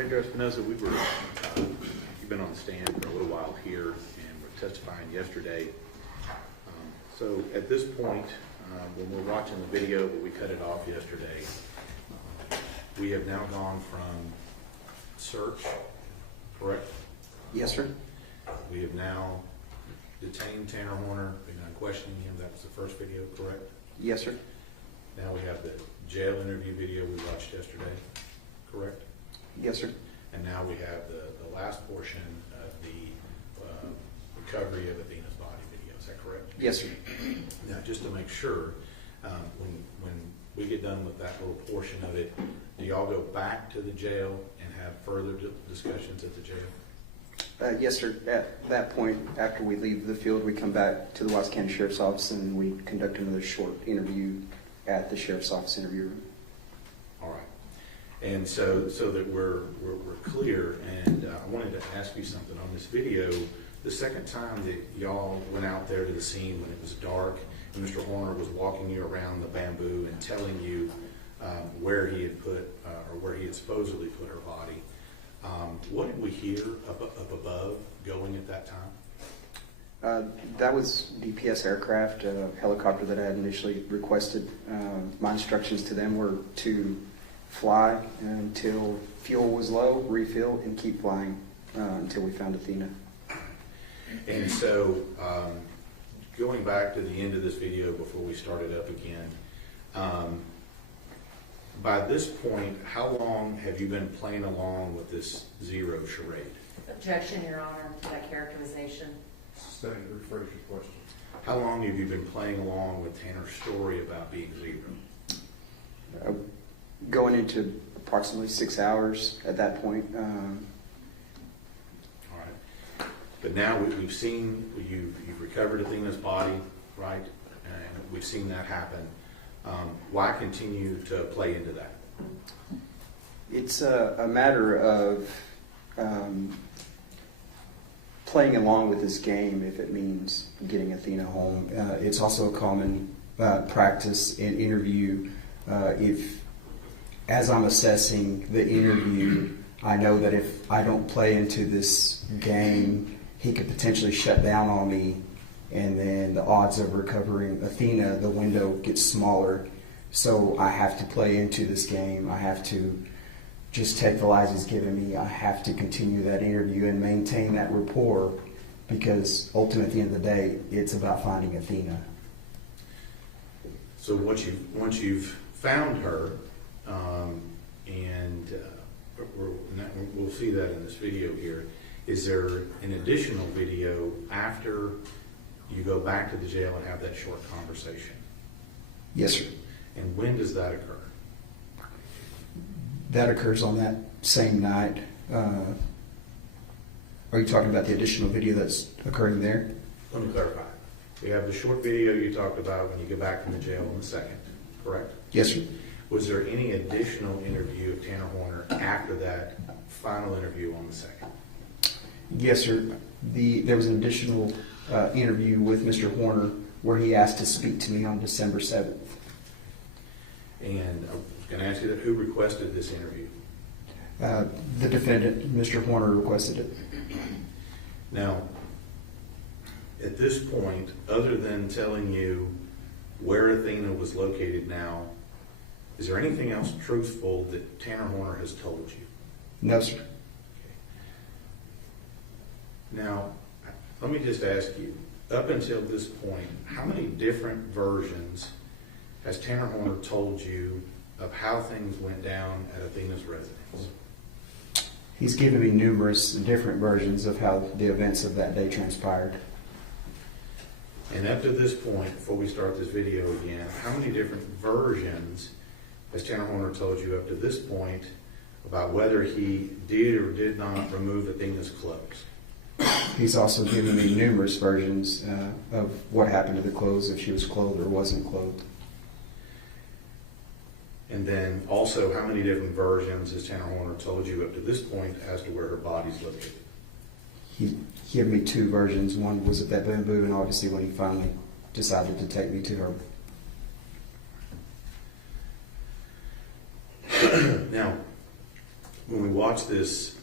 Ranger Espinosa, you've been on the stand for a little while here and we're testifying yesterday. So at this point, when we're watching the video, but we cut it off yesterday, we have now gone from search, correct? Yes, sir. We have now detained Tanner Horner, begun questioning him. That was the first video, correct? Yes, sir. Now we have the jail interview video we watched yesterday, correct? Yes, sir. And now we have the last portion of the recovery of Athena's body video. Is that correct? Yes, sir. Now, just to make sure, when we get done with that little portion of it, do y'all go back to the jail and have further discussions at the jail? Yes, sir. At that point, after we leave the field, we come back to the Watts County Sheriff's Office and we conduct another short interview at the Sheriff's Office interview room. All right. And so that we're clear, and I wanted to ask you something on this video. The second time that y'all went out there to the scene when it was dark, and Mr. Horner was walking you around the bamboo and telling you where he had put, or where he had supposedly put her body, what did we hear up above going at that time? That was DPS aircraft, a helicopter that I had initially requested. My instructions to them were to fly until fuel was low, refill, and keep flying until we found Athena. And so, going back to the end of this video before we started up again, by this point, how long have you been playing along with this zero charade? Objection, Your Honor, to that characterization. Sustain, rephrase your question. How long have you been playing along with Tanner's story about being zero? Going into approximately 6 hours at that point. All right. But now we've seen, you've recovered Athena's body, right? And we've seen that happen. Why continue to play into that? It's a matter of playing along with this game if it means getting Athena home. It's also a common practice in interview. As I'm assessing the interview, I know that if I don't play into this game, he could potentially shut down on me, and then the odds of recovering Athena, the window gets smaller. So I have to play into this game. I have to just take the lies he's given me. I have to continue that interview and maintain that rapport, because ultimately at the end of the day, it's about finding Athena. So once you've found her, and we'll see that in this video here, is there an additional video after you go back to the jail and have that short conversation? Yes, sir. And when does that occur? That occurs on that same night. Are you talking about the additional video that's occurring there? Let me clarify. We have the short video you talked about when you go back from the jail on the 2nd, correct? Yes, sir. Was there any additional interview of Tanner Horner after that final interview on the 2nd? Yes, sir. There was an additional interview with Mr. Horner where he asked to speak to me on December 7th. And I was going to ask you that, who requested this interview? The defendant, Mr. Horner, requested it. Now, at this point, other than telling you where Athena was located now, is there anything else truthful that Tanner Horner has told you? No, sir. Now, let me just ask you, up until this point, how many different versions has Tanner Horner told you of how things went down at Athena's residence? He's given me numerous different versions of how the events of that day transpired. And up to this point, before we start this video again, how many different versions has Tanner Horner told you up to this point about whether he did or did not remove Athena's clothes? He's also given me numerous versions of what happened to the clothes, if she was clothed or wasn't clothed. And then also, how many different versions has Tanner Horner told you up to this point as to where her body's located? He gave me two versions. One was at that bamboo, and obviously when he finally decided to take me to her. Now, when we watch this,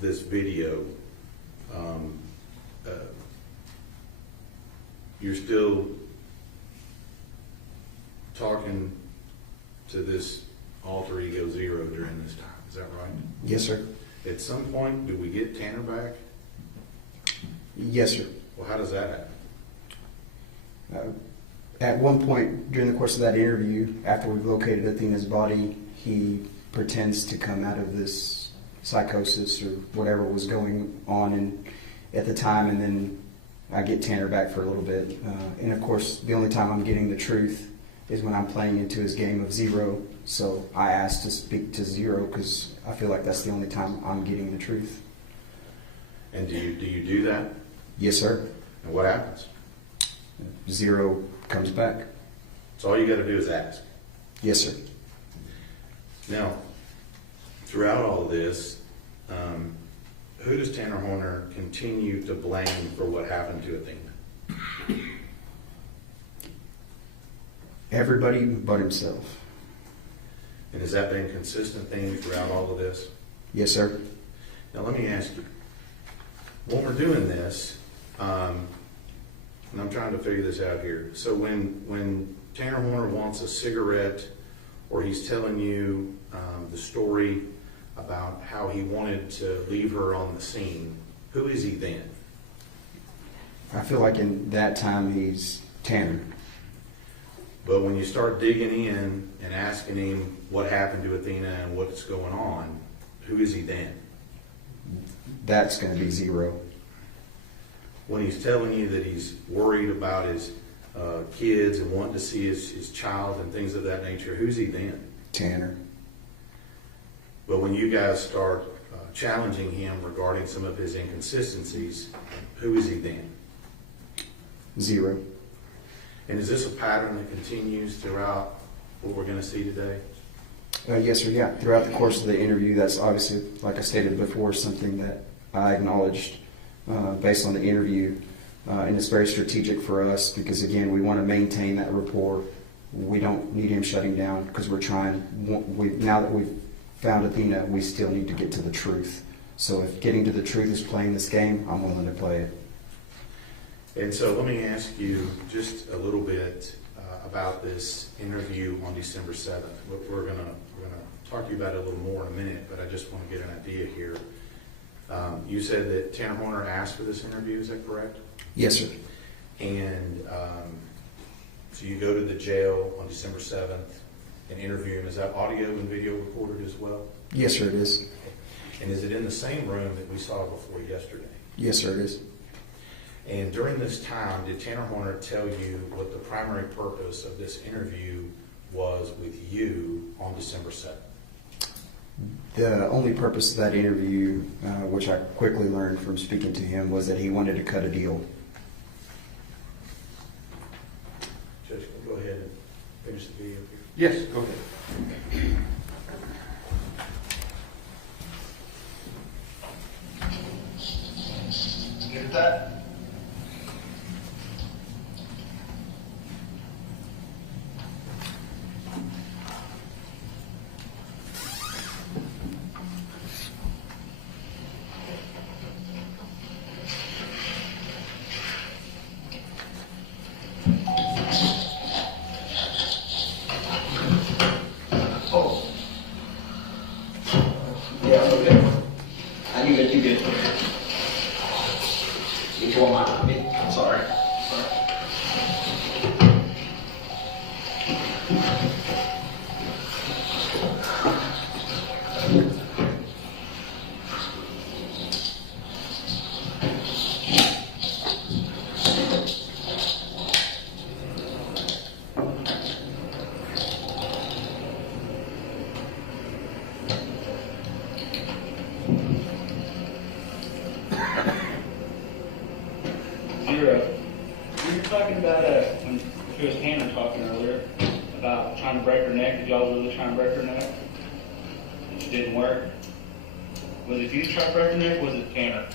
this video, you're still talking to this alter ego zero during this time, is that right? Yes, sir. At some point, do we get Tanner back? Yes, sir. Well, how does that happen? At one point during the course of that interview, after we've located Athena's body, he pretends to come out of this psychosis or whatever was going on at the time, and then I get Tanner back for a little bit. And of course, the only time I'm getting the truth is when I'm playing into his game of zero. So I asked to speak to zero because I feel like that's the only time I'm getting the truth. And do you do that? Yes, sir. And what happens? Zero comes back. So all you got to do is ask. Yes, sir. Now, throughout all of this, who does Tanner Horner continue to blame for what happened to Athena? Everybody but himself. And has that been a consistent theme throughout all of this? Yes, sir. Now let me ask you, when we're doing this, and I'm trying to figure this out here. So when Tanner Horner wants a cigarette, or he's telling you the story about how he wanted to leave her on the scene, who is he then? I feel like in that time he's Tanner. But when you start digging in and asking him what happened to Athena and what's going on, who is he then? That's going to be zero. When he's telling you that he's worried about his kids and wanting to see his child and things of that nature, who's he then? Tanner. But when you guys start challenging him regarding some of his inconsistencies, who is he then? Zero. And is this a pattern that continues throughout what we're going to see today? Yes, sir. Yeah. Throughout the course of the interview, that's obviously, like I stated before, something that I acknowledged based on the interview. And it's very strategic for us because, again, we want to maintain that rapport. We don't need him shutting down because we're trying. Now that we've found Athena, we still need to get to the truth. So if getting to the truth is playing this game, I'm willing to play it. And so let me ask you just a little bit about this interview on December 7th. We're going to talk to you about it a little more in a minute, but I just want to get an idea here. You said that Tanner Horner asked for this interview, is that correct? Yes, sir. And so you go to the jail on December 7th and interview him. Is that audio and video recorded as well? Yes, sir, it is. And is it in the same room that we saw before yesterday? Yes, sir, it is. And during this time, did Tanner Horner tell you what the primary purpose of this interview was with you on December 7th? The only purpose of that interview, which I quickly learned from speaking to him, was that he wanted to cut a deal. Judge, can we go ahead and finish the video here? Yes, go ahead. Get that? Oh. Yeah, okay. I knew that you did. You tore my sorry. Zero. We were talking about, when it was Hannah talking earlier, about trying to break her neck. Did y'all really try to break her neck? It just didn't work. Was it you trying to break her neck, or was it Tanner?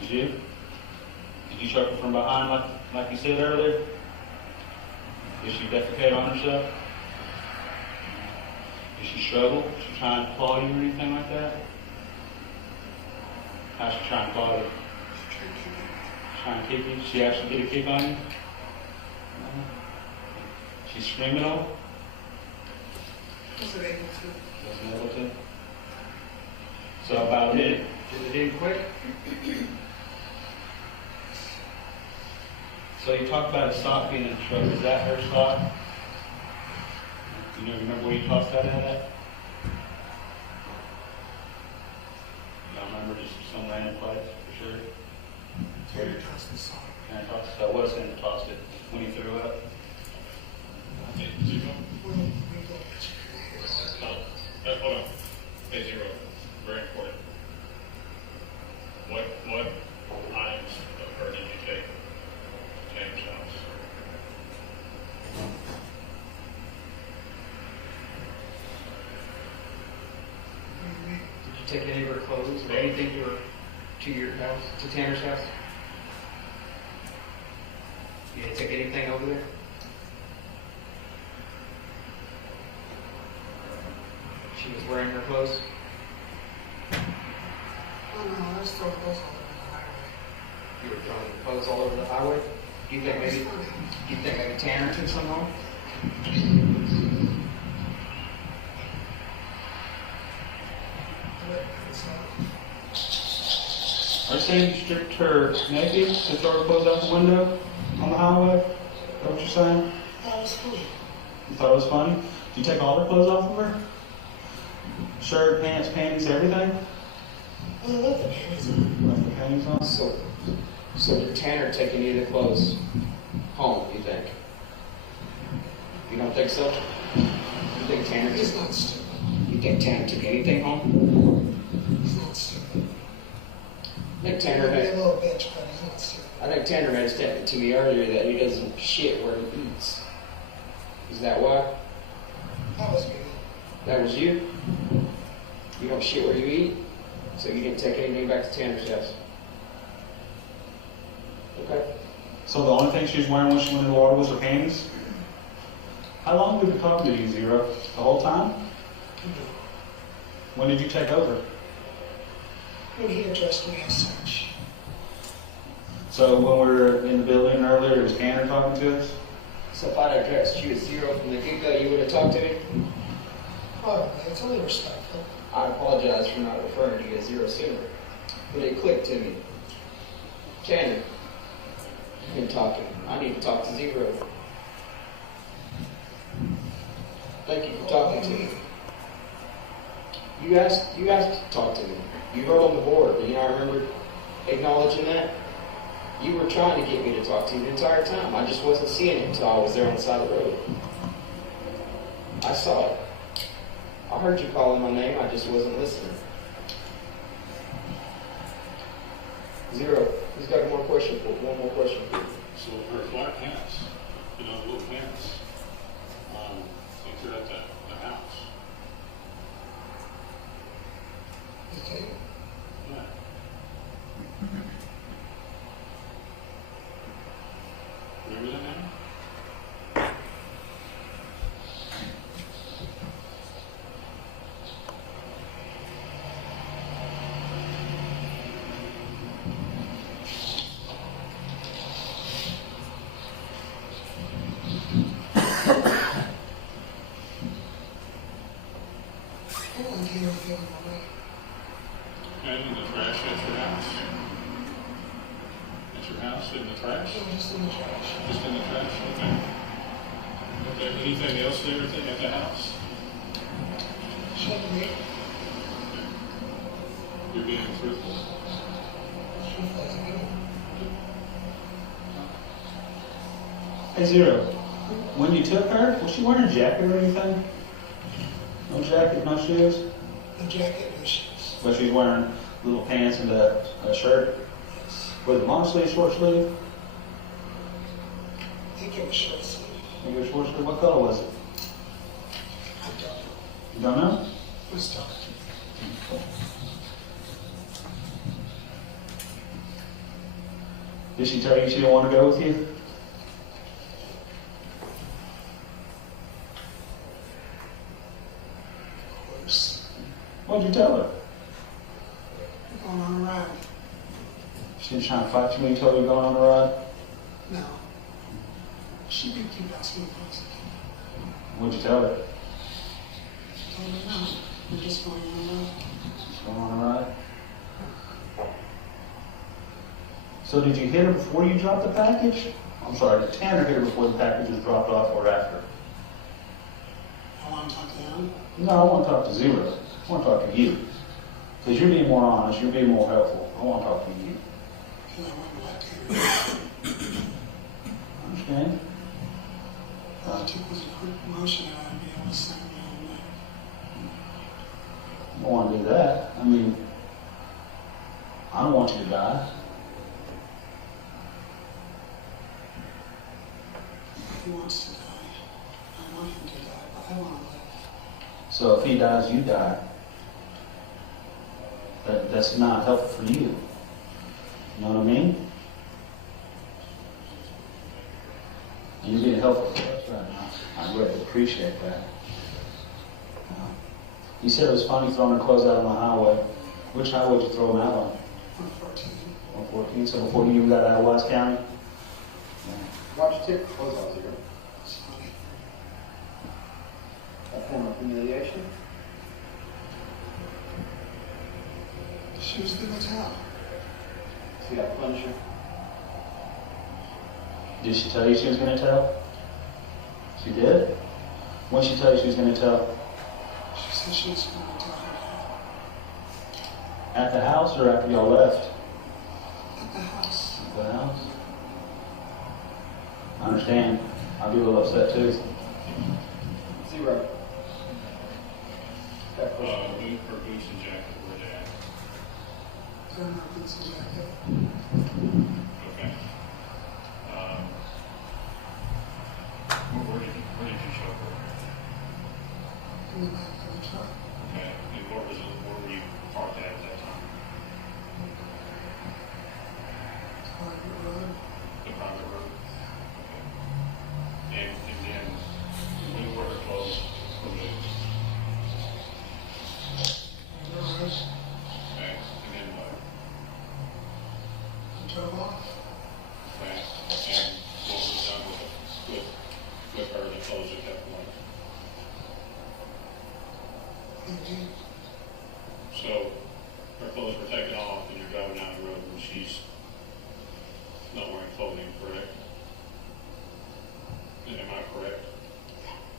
Did you? Did you choke her from behind like you said earlier? Did she defecate on herself? Did she struggle? Did she try and claw you or anything like that? How's she trying to claw you? Trying to kick you? Did she actually get a kick on you? She scream at all? Wasn't able to. So about it. Did it end quick? So you talked about a sock being in the truck. Is that her sock? You remember where you tossed that at? You don't remember, just some random place, for sure? Tanner tossed the sock. Tanner tossed it. So what was Tanner tossed it when he threw it up? Hold on. Hey, Zero. Very important. What items of her did you take to Tanner's house? Did you take any of her clothes or anything to your house, to Tanner's house? You didn't take anything over there? She was wearing her clothes? Oh no, I was throwing clothes all over the highway. You were throwing clothes all over the highway? Do you think maybe Tanner took some home? Are you saying you stripped her naked to throw her clothes out the window on the highway? Is that what you're saying? That was funny. You thought it was funny? Did you take all her clothes off of her? Shirt, pants, panties, everything? I left the panties on. Left the panties on? So did Tanner take any of the clothes home, you think? You don't think so? You think Tanner He's not stupid. You think Tanner took anything home? He's not stupid. I think He Tanner might be a had, little bitch, but he's not stupid. I think Tanner had stated to me earlier that he doesn't shit where he eats. Is that why? That was me. That was you? You don't shit where you eat? So you didn't take anything back to Tanner's house? Okay. So the only thing she was wearing when she went in the water was her panties? How long have we been talking to you, Zero? The whole time? When did you take over? When he addressed me as such. So when we were in the building earlier, it was Tanner talking to us? So if I'd addressed you as Zero from the get-go, you would have talked to me? Probably. It's only respectful. I apologize for not referring to you as Zero sooner. But it clicked to me. Tanner, you've been talking. I need to talk to Zero. Thank you for talking to me. You asked to talk to me. You wrote on the board, do you not remember acknowledging that? You were trying to get me to talk to you the entire time. I just wasn't seeing it until I was there on the side of the road. I saw it. I heard you calling my name, I just wasn't listening. Zero, who's got one more question for you? So her flat pants, little pants, these are at the house. Okay? Yeah. Remember that now? I don't want to give anything away. And in the trash at your house. At your house, in the trash? No, just in the trash. Just in the trash, okay. Okay, anything else there at the house? Shouldn't be. You're being truthful. Truthful as I can. Hey, Zero, when you took her, was she wearing a jacket or anything? No jacket, no shoes? The jacket, no shoes. But she was wearing little pants and a shirt. Yes. Was it long sleeve, short sleeve? I think it was short sleeve. Maybe it was short sleeve. What color was it? I don't know. You don't know? It was dark. Did she tell you she didn't want to go with you? What'd you tell her? We're going on a ride. She was trying to fight you when you told her you were going on a ride? No. She did keep asking things. What'd you tell her? Told her no. We're just going on a ride. Just going on a ride? So did you hit her before you dropped the package? I'm sorry, did Tanner hit her before the package was dropped off or after? I want to talk to them. No, I want to talk to Zero. I want to talk to you. Because you're being more honest, you're being more helpful. I want to talk to you. And I wouldn't let Tanner. I understand. All I took was a quick motion and I'd be able to send me on that. I don't want to do that. I mean, I don't want you to die. He wants to die. I want him to die, but I want to live. So if he dies, you die. That's not helpful for you. You know what I mean? You're being helpful for us right now. I really appreciate that. You said it was funny throwing her clothes out on the highway. Which highway did you throw them out on? 114. 114, so before you even got out of Wise County? Why'd you take the clothes out, Zero? It's funny. A form of humiliation? She was going to tell. See that punisher? Did she tell you she was going to tell? She did? When did she tell you she was going to tell? She said she was going to tell her At the house or after y'all left? at the house. At the house? I understand. I'd be a little upset too. Zero. Got Boot, question. her boots and jacket were there. They're not boots and jacket. Okay. Where did you show her? In the back of the truck. Okay. And where were you parked at that time? Private road. The private road? Okay. And then when were her clothes removed? Garage. Okay. And then what? Drove off. Okay. And what was done with her, the clothes at that point? Indeed. So her clothes were taken off and you're driving down the road and she's not wearing clothing, correct? Am I correct?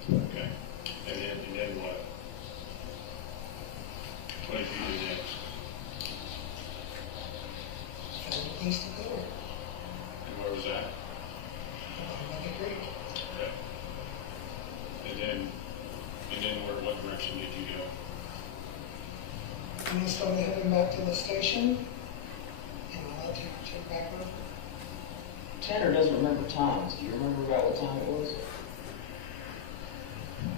Okay. And then what? What did you do next? Found a place to go. And where was that? Like a creek. Okay. And then what direction did you go? And I started heading back to the station. And I let Tanner take back over. Tanner doesn't remember times. Do you remember about what time it was?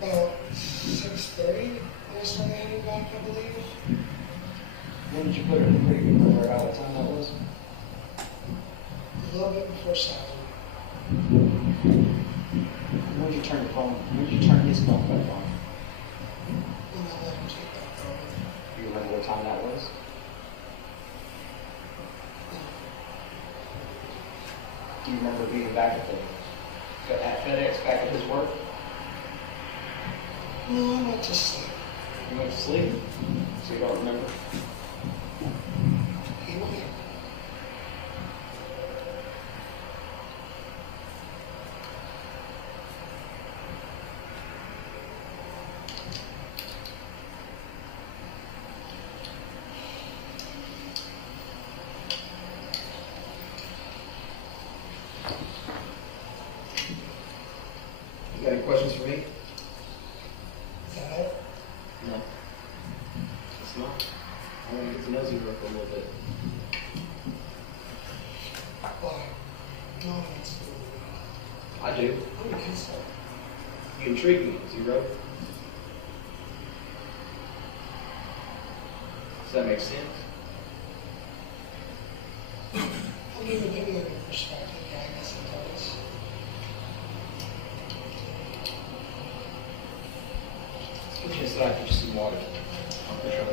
About 6:30, I started heading back, I believe. When did you put her in the creek? Remember about what time that was? A little bit before 7. When did you turn the phone? When did you turn his phone back on? And I let him take back over. Do you remember what time that was? Do you remember being back at FedEx, back at his work? No, I went to sleep. You went to sleep, so you don't remember? He went. You got any questions for me? Is that it? No. It's not. I want to get to know Zero for a little bit. Why? No one wants to do I do. it. I don't think so. You intrigue me, Zero. Does that make sense? I'll give it any other perspective, yeah, I guess it does. Give me a side, just some water. For sure.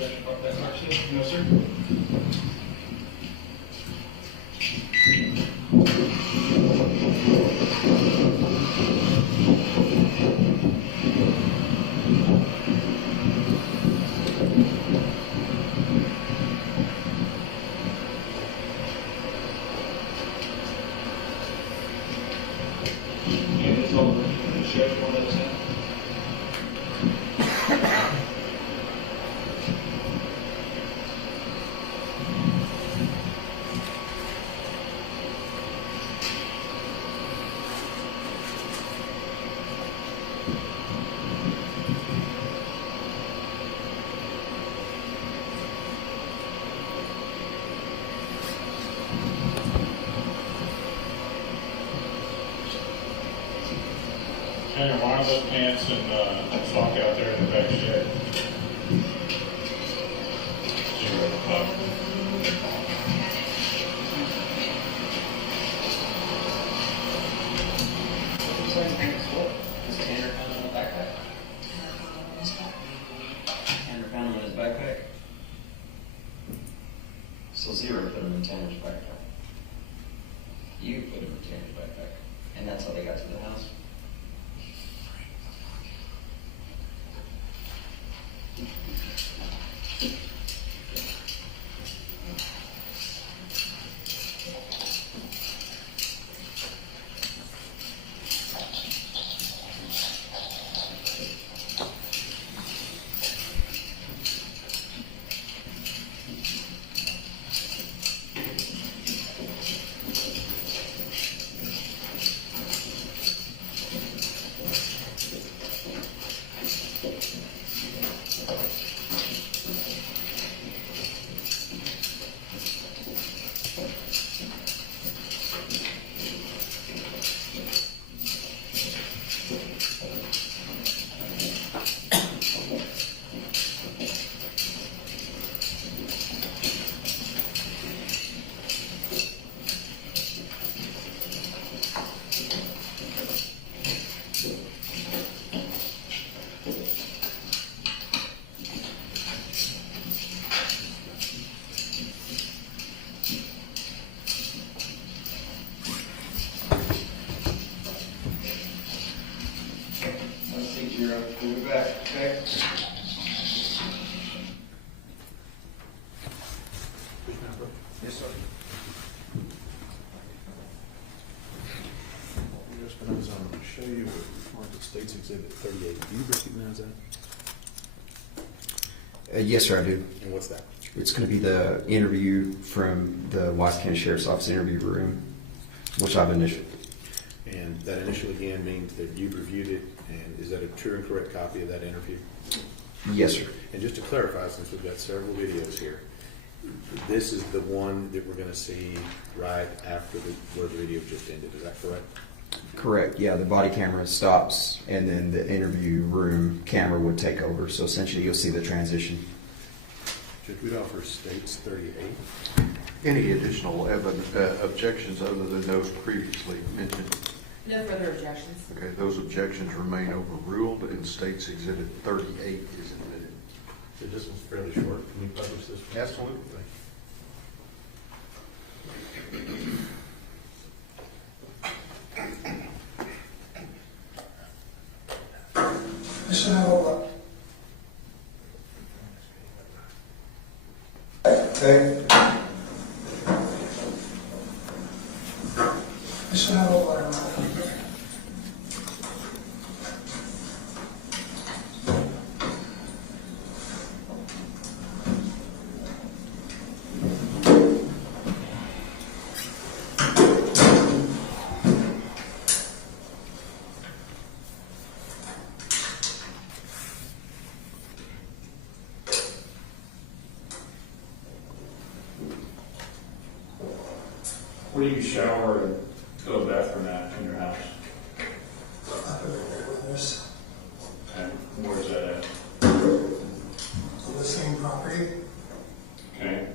objection about that part, sir? No, sir. And it's all the sheriff will let us know. Tanner, why are those pants and sock out there in the back shed? Is Tanner found in the backpack? Tanner found him in his backpack? So Zero put him in Tanner's backpack. You put him in Tanner's backpack. And that's how they got to the house? Zero, we'll be back, okay? Yes, sir. Yes, but I'm going to show you what Market States Exhibit 38. Do you recognize that? Yes, sir, I do. And what's that? It's going to be the interview from the Wise County Sheriff's Office interview room, which I've initialed. And that initial again means that you've reviewed it, and is that a true and correct copy of that interview? Yes, sir. And just to clarify, since we've got several videos here, this is the one that we're going to see right after where the video just ended. Is that correct? Correct. Yeah, the body camera stops, and then the interview room camera would take over. So essentially, you'll see the transition. Judge Weedoff states 38. Any additional objections other than those previously mentioned? No further objections. Okay, those objections remain overruled and States Exhibit 38 is admitted. So this one's fairly short. Can we publish this? Absolutely. Mr. Howell. Okay. Mr. Howell. Where do you shower and go to the bathroom at in your house? Up in the wilderness, And where's that at? on the same property. Okay.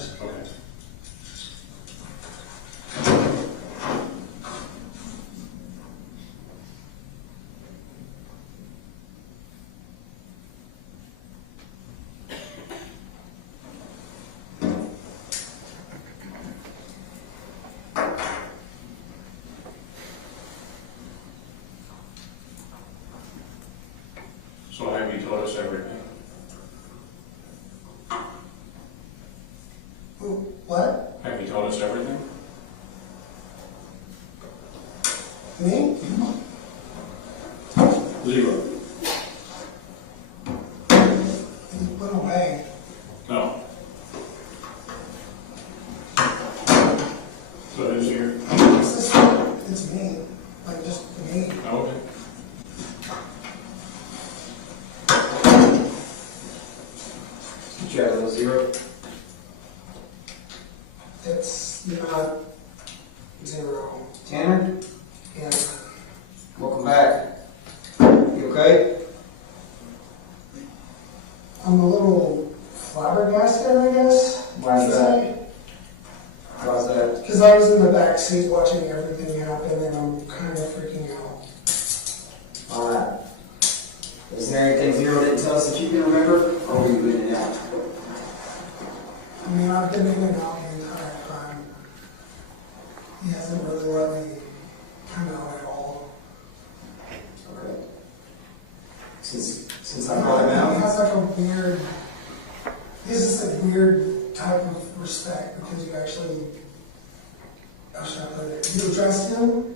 hours. Okay. So have you told us everything? What? Have you told us everything? Me? Zero. You went away. No. So who's here? It's me. Like, just me. Okay. You try a little zero. It's not zero. Tanner, Yeah. welcome back. You okay? I'm a little flabbergasted, I guess. Why is that? Why's that? Because I was in the back seat watching everything happen, and I'm kind of freaking out. Alright. Is there anything Zero didn't tell us that you can remember? Or were you in and out? I mean, I've been in and out the entire time. He hasn't really let me come out at all. Okay. Since I brought him He out? has like a weird, he has this like weird type of respect because you actually, how should I put it? You address him,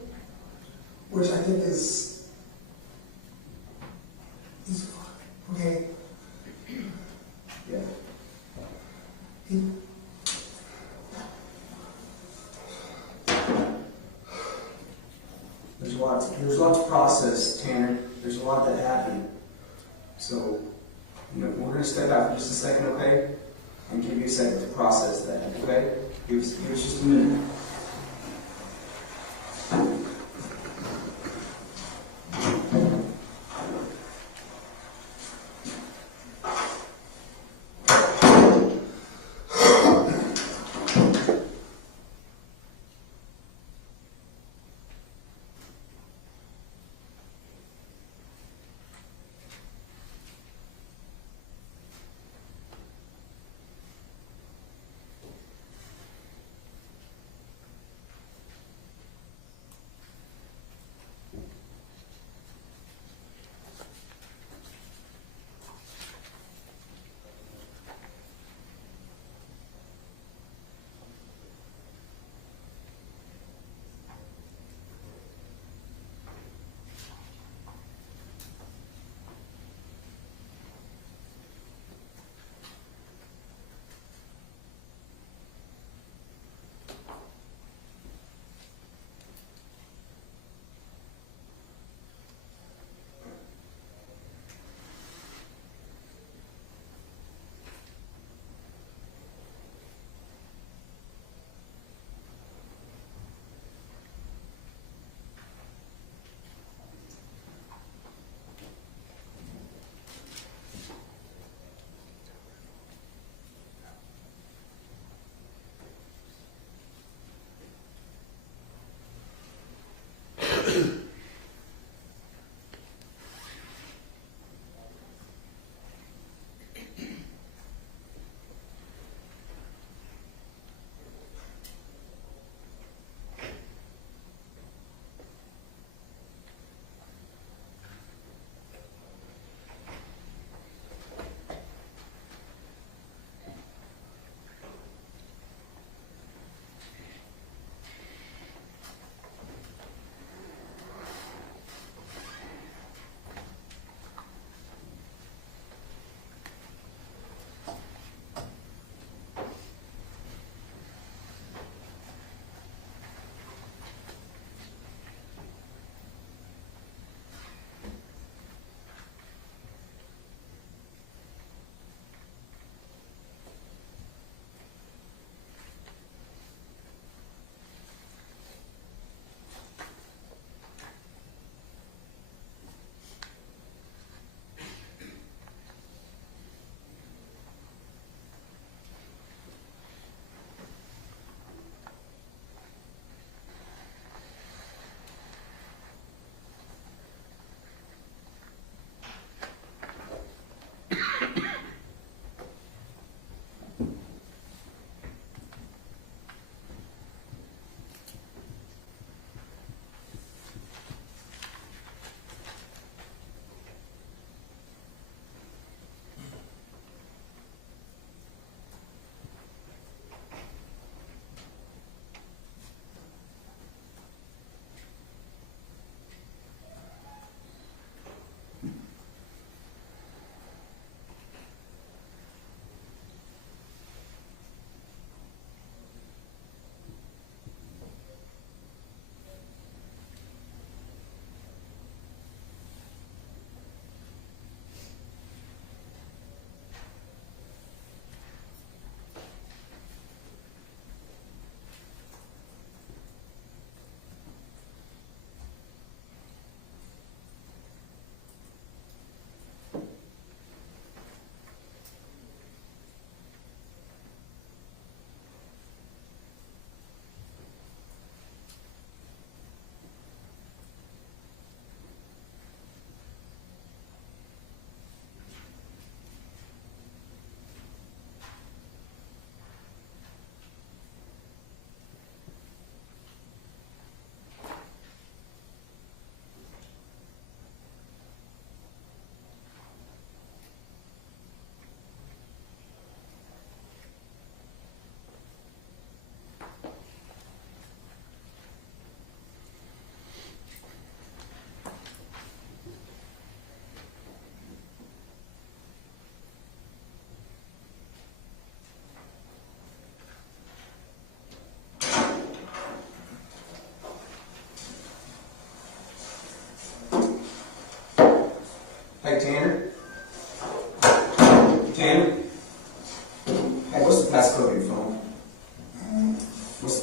which I think is okay. Yeah. He, There's a lot to process, Tanner. There's a lot that happened. So, we're going to step out for just a second, okay? And give you a second to process that, okay? Give us just a minute.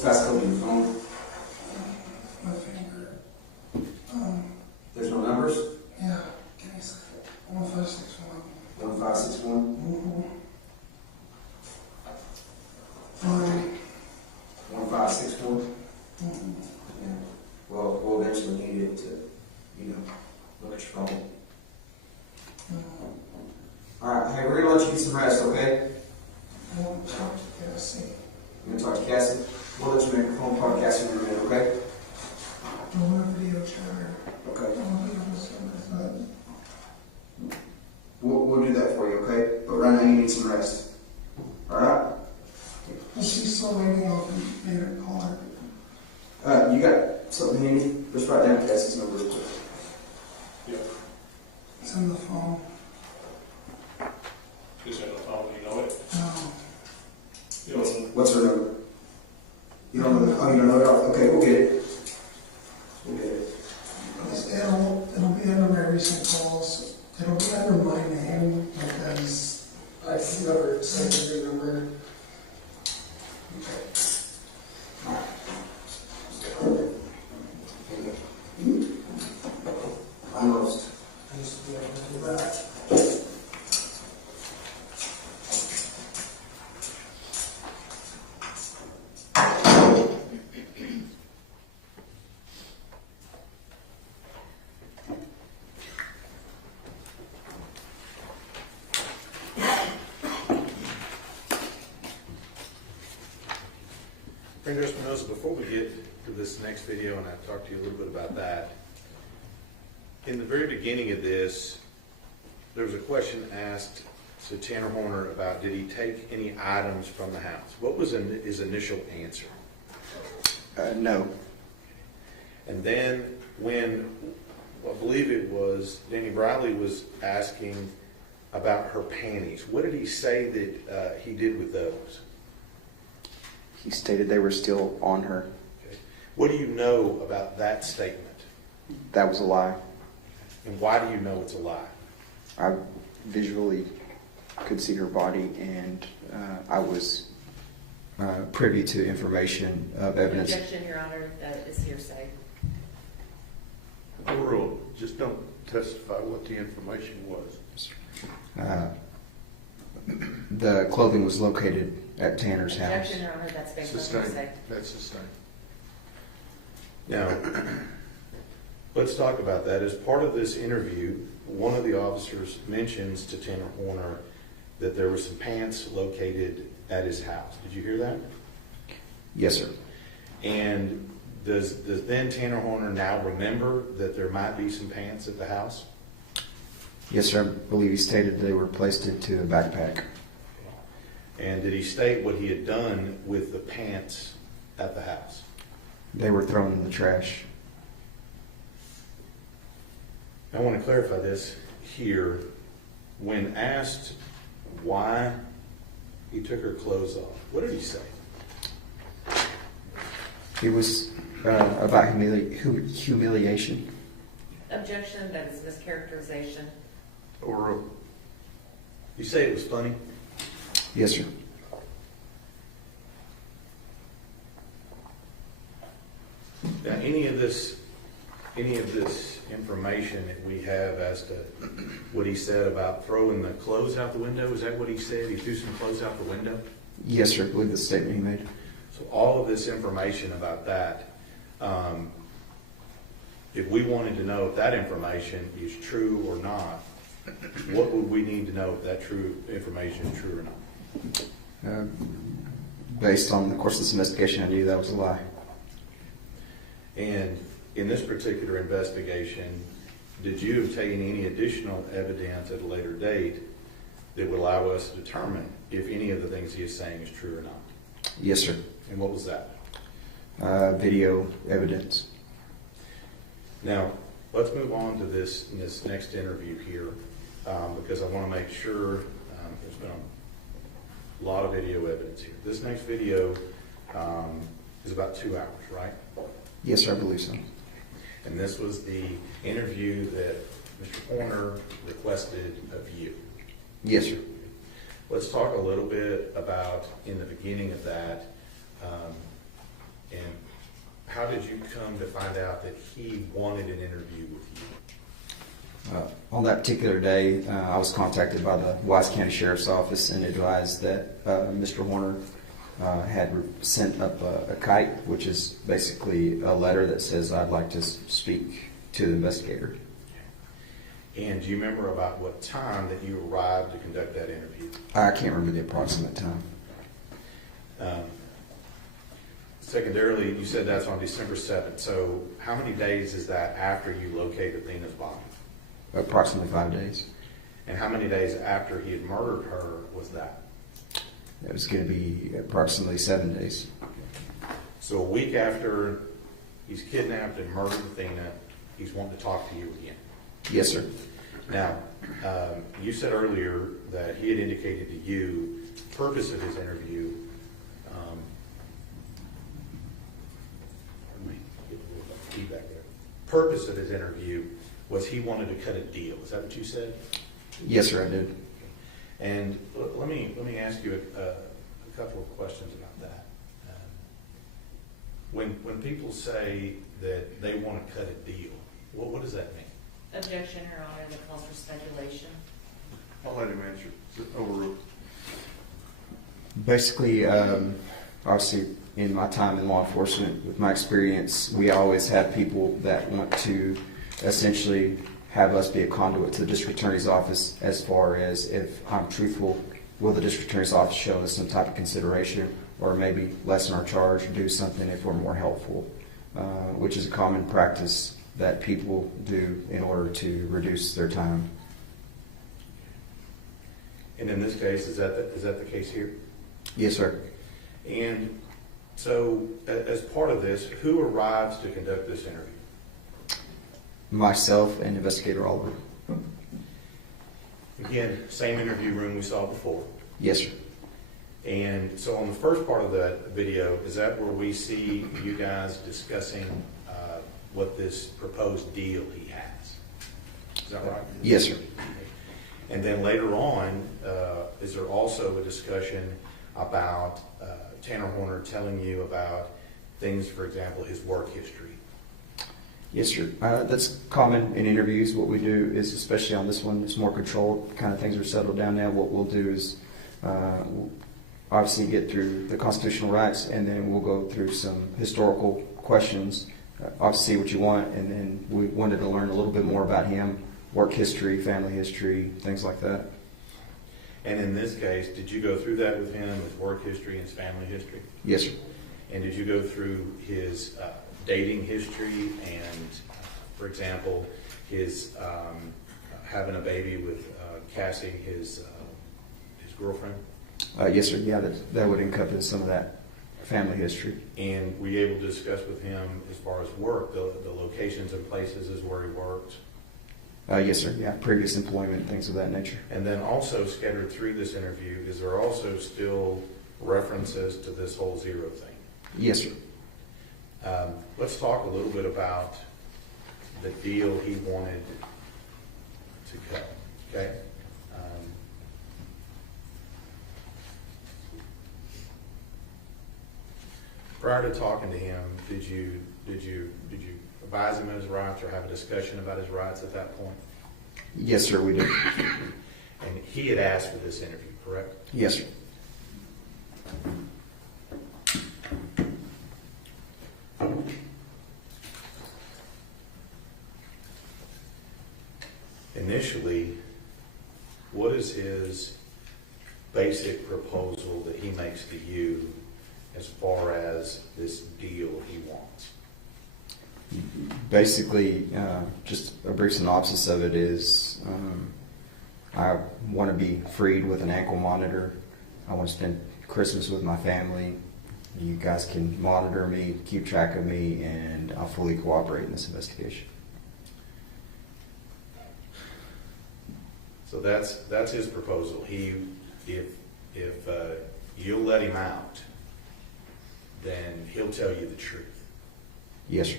the passcode in your phone? My finger. There's no numbers? Yeah, give me a second. 1561. 1561? Mm-hmm. Fine. 1564? Mm-hmm. Yeah. Well, we'll eventually need it to, look at your phone. Alright, hey, we're gonna let you get some rest, okay? I want to talk to Cassie. You're gonna talk to Cassie? We'll let you make a phone call to Cassie in a minute, okay? I want a video chatter. Okay. I want to be able to see my phone. We'll do that for you, okay? But right now you need some rest. Alright? Is she still waiting on me to call her? You got something handy? Just write down Cassie's number real quick. Yeah. It's on the phone. Is it on the phone? Do you know it? No. You don't. What's her number? You don't know the, you don't know it all? Okay, we'll get it. We'll get it. It'll be under my recent calls. It'll be under my name because I've never sent your number. Almost. I used to be able to do that. Friend Espinosa, before we get to this next video, and I'll talk to you a little bit about that, in the very beginning of this, there was a question asked to Tanner Horner about did he take any items from the house? What was his initial answer? No. And then when, I believe it was, Danny Briley was asking about her panties, what did he say that he did with those? He stated they were still on her. Okay. What do you know about that statement? That was a lie. And why do you know it's a lie? I visually could see her body, and I was privy to information of evidence. Objection, Your Honor, that is hearsay. Overruled. Just don't testify what the information was. The clothing was located at Tanner's house. Objection, Your Honor, that's based on Sustained. hearsay. That's sustained. Now, let's talk about that. As part of this interview, one of the officers mentions to Tanner Horner that there were some pants located at his house. Did you hear that? Yes, sir. And does then Tanner Horner now remember that there might be some pants at the house? Yes, sir. I believe he stated they were placed into a backpack. And did he state what he had done with the pants at the house? They were thrown in the trash. I want to clarify this here. When asked why he took her clothes off, what did he say? It was about humiliation. Objection, that is mischaracterization. Overruled. You say it was funny? Yes, sir. Now, any of this information that we have as to what he said about throwing the clothes out the window, is that what he said? He threw some clothes out the window? Yes, sir. I believe the statement he made. So all of this information about that, if we wanted to know if that information is true or not, what would we need to know if that true information is true or not? Based on the course of this investigation, I knew that was a lie. And in this particular investigation, did you obtain any additional evidence at a later date that would allow us to determine if any of the things he is saying is true or not? Yes, sir. And what was that? Video evidence. Now, let's move on to this next interview here, because I want to make sure there's been a lot of video evidence here. This next video is about 2 hours, right? Yes, sir, I believe so. And this was the interview that Mr. Horner requested of you. Yes, sir. Let's talk a little bit about, in the beginning of that, how did you come to find out that he wanted an interview with you? On that particular day, I was contacted by the Wise County Sheriff's Office and advised that Mr. Horner had sent up a kite, which is basically a letter that says, I'd like to speak to the investigator. And do you remember about what time that you arrived to conduct that interview? I can't remember the approximate time. Secondarily, you said that's on December 7th. So how many days is that after you locate Athena's body? Approximately 5 days. And how many days after he had murdered her was that? It was going to be approximately 7 days. So a week after he's kidnapped and murdered Athena, he's wanting to talk to you again. Yes, sir. Now, you said earlier that he had indicated to you the purpose of his interview. Let me get a little feedback there. Purpose of his interview was he wanted to cut a deal. Is that what you said? Yes, sir, I did. And let me ask you a couple of questions about that. When people say that they want to cut a deal, what does that mean? Objection, Your Honor, that calls for speculation. I'll let him answer. Overruled. Basically, obviously, in my time in law enforcement, with my experience, we always have people that want to essentially have us be a conduit to the district attorney's office as far as if I'm truthful, will the district attorney's office show us some type of consideration or maybe lessen our charge or do something if we're more helpful, which is a common practice that people do in order to reduce their time. And in this case, is that the case here? Yes, sir. And so, as part of this, who arrives to conduct this interview? Myself and Investigator Oliver. Again, same interview room we saw before. Yes, sir. And so on the first part of that video, is that where we see you guys discussing what this proposed deal he has? Is that right? Yes, sir. And then later on, is there also a discussion about Tanner Horner telling you about things, for example, his work history? Yes, sir. That's common in interviews. What we do is, especially on this one, it's more controlled. Kind of things are settled down now. What we'll do is we'll obviously get through the constitutional rights, and then we'll go through some historical questions. Obviously, what you want, and then we wanted to learn a little bit more about him, work history, family history, things like that. And in this case, did you go through that with him, his work history and his family history? Yes, sir. And did you go through his dating history and, for example, his having a baby with Cassie, his girlfriend? Yes, sir. Yeah, that would encompass some of that family history. And were you able to discuss with him as far as work, the locations and places is where he works? Yes, sir. Yeah, previous employment, things of that nature. And then also scattered through this interview, is there also still references to this whole zero thing? Yes, sir. Let's talk a little bit about the deal he wanted to cut, okay? Prior to talking to him, did you advise him of his rights or have a discussion about his rights at that point? Yes, sir, we did. And he had asked for this interview, correct? Yes, sir. Initially, what is his basic proposal that he makes to you as far as this deal he wants? Basically, just a brief synopsis of it is I want to be freed with an ankle monitor. I want to spend Christmas with my family. You guys can monitor me, keep track of me, and I'll fully cooperate in this investigation. So that's his proposal. If you'll let him out, then he'll tell you the truth. Yes, sir.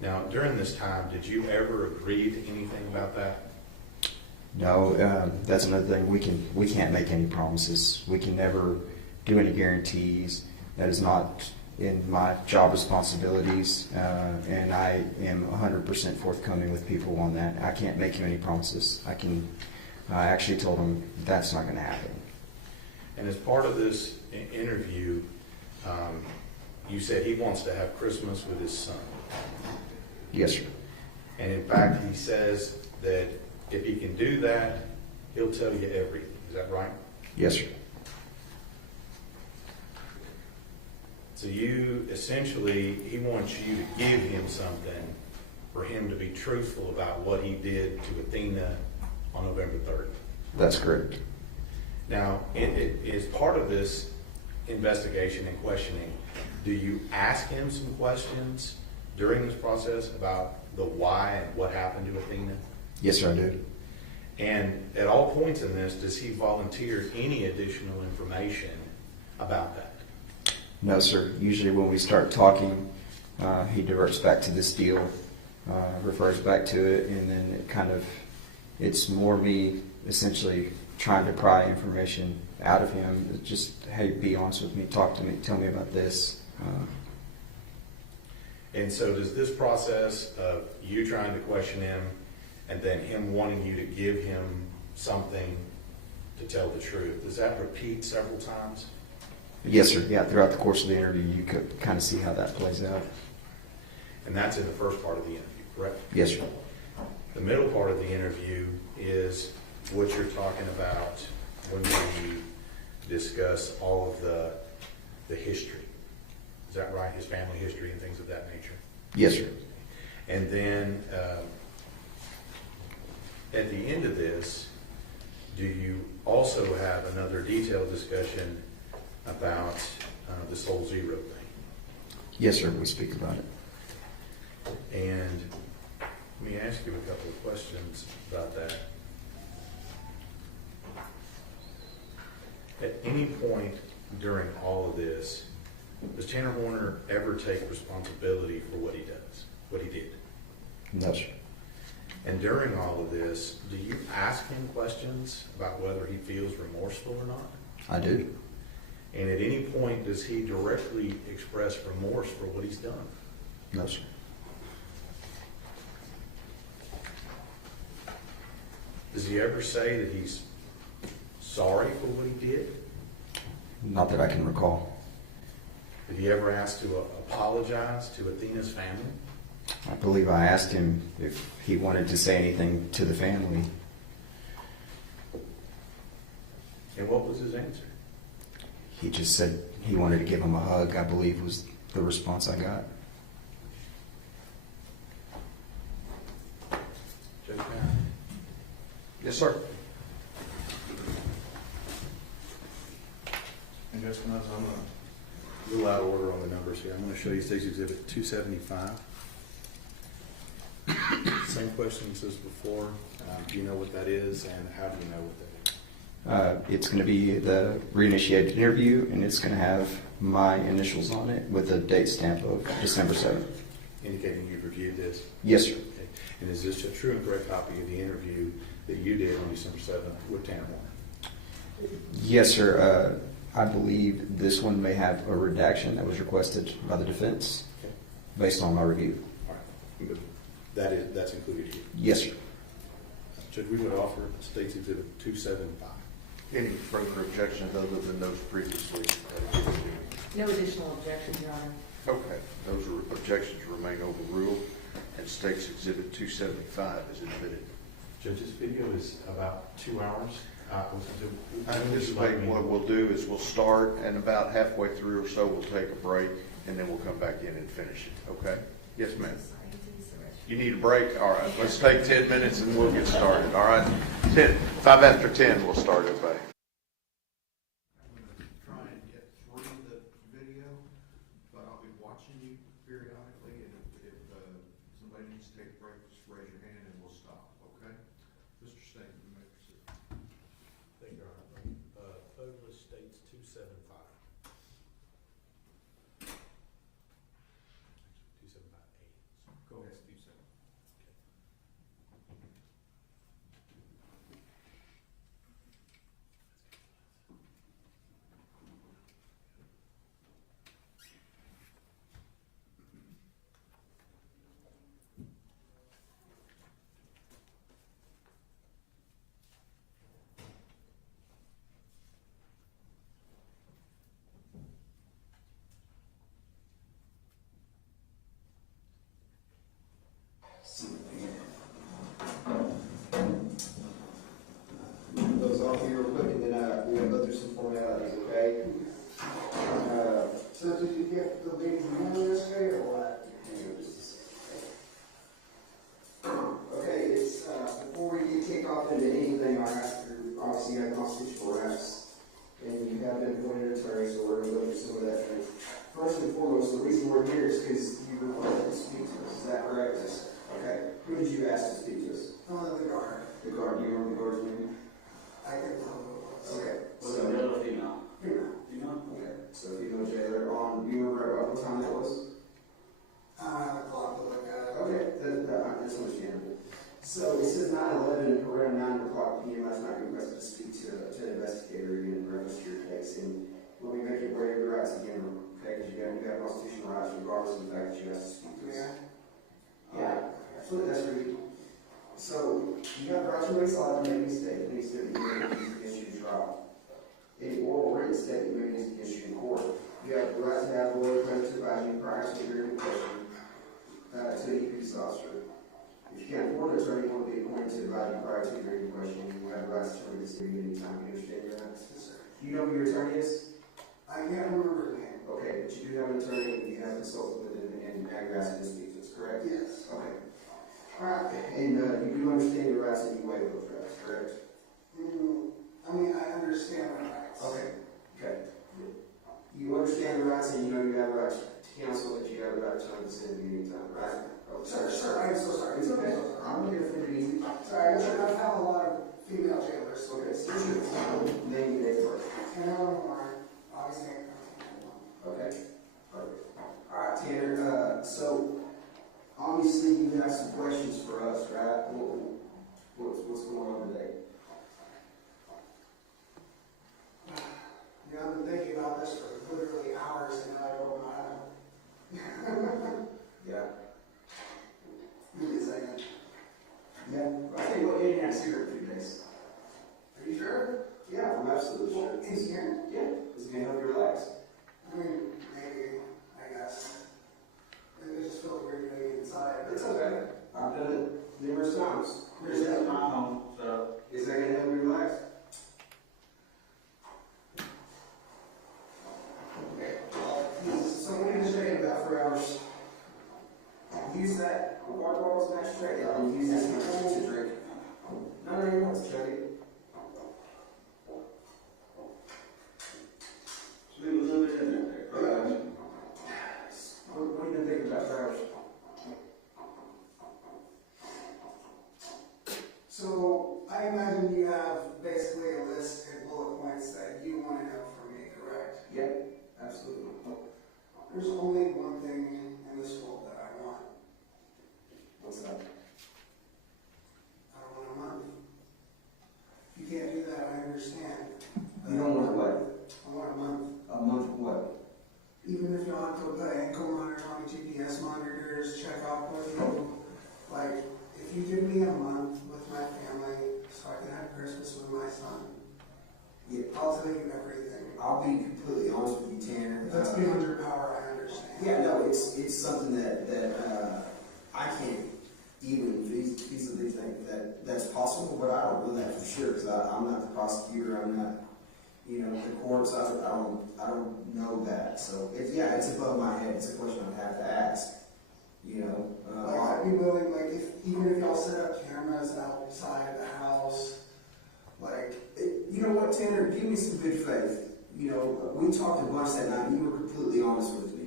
Now, during this time, did you ever agree to anything about that? No, that's another thing. We can't make any promises. We can never do any guarantees. That is not in my job responsibilities, and I am 100% forthcoming with people on that. I can't make you any promises. I actually told him that's not going to happen. And as part of this interview, you said he wants to have Christmas with his son. Yes, sir. And in fact, he says that if he can do that, he'll tell you everything. Is that right? Yes, sir. So you, essentially, he wants you to give him something for him to be truthful about what he did to Athena on November 3rd. That's correct. Now, as part of this investigation and questioning, do you ask him some questions during this process about the why and what happened to Athena? Yes, sir, I do. And at all points in this, does he volunteer any additional information about that? No, sir. Usually when we start talking, he diverts back to this deal, refers back to it, and then it's more me essentially trying to pry information out of him. Just, hey, be honest with me, talk to me, tell me about this. And so does this process of you trying to question him and then him wanting you to give him something to tell the truth, does that repeat several times? Yes, sir. Yeah, throughout the course of the interview, you could kind of see how that plays out. And that's in the first part of the interview, correct? Yes, sir. The middle part of the interview is what you're talking about when you discuss all of the history. Is that right? His family history and things of that nature? Yes, sir. And then at the end of this, do you also have another detailed discussion about this whole zero thing? Yes, sir. We speak about it. And let me ask you a couple of questions about that. At any point during all of this, does Tanner Horner ever take responsibility for what he does, what he did? No, sir. And during all of this, do you ask him questions about whether he feels remorseful or not? I do. And at any point, does he directly express remorse for what he's done? No, sir. Does he ever say that he's sorry for what he did? Not that I can recall. Did he ever ask to apologize to Athena's family? I believe I asked him if he wanted to say anything to the family. And what was his answer? He just said he wanted to give him a hug, I believe was the response I got. Judge Barron? Yes, sir. And Judge Canazza, I'm a little out of order on the numbers here. I'm going to show you State's Exhibit 275. Same questions as before. Do you know what that is, and how do you know what that is? It's going to be the reinitiated interview, and it's going to have my initials on it with a date stamp of December 7th. Indicating you've reviewed this? Yes, sir. Okay. And is this a true and correct copy of the interview that you did on December 7th with Tanner Horner? Yes, sir. I believe this one may have a redaction that was requested by the defense based on my review. All right. Good. That's included here? Yes, sir. Judge, we would offer State's Exhibit 275. Any further objections other than those previously given? No additional objections, Your Honor. Okay, those objections remain overruled, and State's Exhibit 275 is admitted. Judge, this video is about 2 hours. I anticipate what we'll do is we'll start, and about halfway through or so, we'll take a break, and then we'll come back in and finish it. Okay? Yes, ma'am. You need a break? All right. Let's take 10 minutes and we'll get started. All right? 5 after 10, we'll start, everybody. Try and get through the video, but I'll be watching you periodically, and if somebody needs to take a break, just raise your hand and we'll stop. Okay? Mr. State, you may proceed. Thank you, Your Honor. Federalist States 275. 275A. Go ahead. call here real quick, and then we're gonna go through some formalities, okay? So did you get the baby's mail yesterday or what? Okay, it's, before we get kicked off into anything, I have to, obviously you have constitutional rights, and you have been appointed attorney, so we're gonna go through some of that. First and foremost, the reason we're here is because you requested to speak to us, is that correct? Yes. Okay, who did you ask to speak to us? The guard. The guard, do you remember the guard's name? I can tell who it was. Okay. Was it male or female? Female. Female? Okay, so female jailer on, do you remember about what time that was? I have a clock to look at. Okay, that's understandable. So it says 9/11, around 9 o'clock p.m. last night, you requested to speak to an investigator in reference to your case, and let me make you aware of your rights again, okay, because you have constitutional rights regardless of the fact that you have to speak to us. Yeah, absolutely, that's really. So you have the right to remain silent and make a statement, any statement you make against you in trial. Any oral or written statement made against you in court. You have the right to have a lawyer present to advise you prior to hearing the question to any peace officer. If you can't afford an attorney, will be appointed to advise you prior to hearing the question. You have the right to terminate this hearing at any time. You understand your rights? Yes, sir. You know who your attorney is? I can't remember her name. Okay, but you do have an attorney, you have consulted with him, and now you're asking to speak to us, correct? Yes. Okay. All right, and you do understand your rights and you waive those rights, correct? I mean, I understand my rights. Okay. Okay. You understand the rights and you know you have the right to counsel, that you have the right to turn this in at any time, right? Okay. Sir, I'm so sorry. It's okay. I'm here for it easy. Sorry, I've had a lot of female jailers. Okay, so name your date first. Tanner Lynn Horner, obviously I can't remember. Okay. Perfect. All right, Tanner. So obviously you have some questions for us, right? What's going on today? You know, I've been thinking about this for literally hours and I don't know how. Yeah. Give me a second. Yeah. I tell you what, you didn't have a cigarette for 2 days. Are you sure? Yeah, I'm absolutely sure. He's here? Yeah. It's gonna help you relax. I mean, maybe, I guess. It just felt weird doing it inside. It's okay. I've done it numerous times. This is my home, so. Is that gonna help you relax? Okay. So what are you thinking about for hours? Use that water bottle smash tray and use this to drink. No, you want to chug it. Just leave a little bit in there. What have you been thinking about for hours? So I imagine you have basically a list of bullet points that you want to know from me, correct? Yep, absolutely. There's only one thing in this world that I want. What's that? I don't want a month. If you can't do that, I understand. You don't want what? I want a month. A month of what? Even if you want to put ankle monitors on me, GPS monitors, check out with you. Like, if you give me a month with my family so I can have Christmas with my son, Yeah. I'll tell you everything. I'll be completely honest with you, Tanner. If that's beyond your power, I understand. Yeah, no, it's something that I can't even feasibly think that's possible, but I don't know that for sure because I'm not the prosecutor. I'm not, the courts. I don't know that. So it's above my head. It's a question I'd have to ask. Like, I'd be willing, like, even if y'all set up cameras outside the house, like, You know what, Tanner? Give me some good faith. We talked a bunch that night, and you were completely honest with me.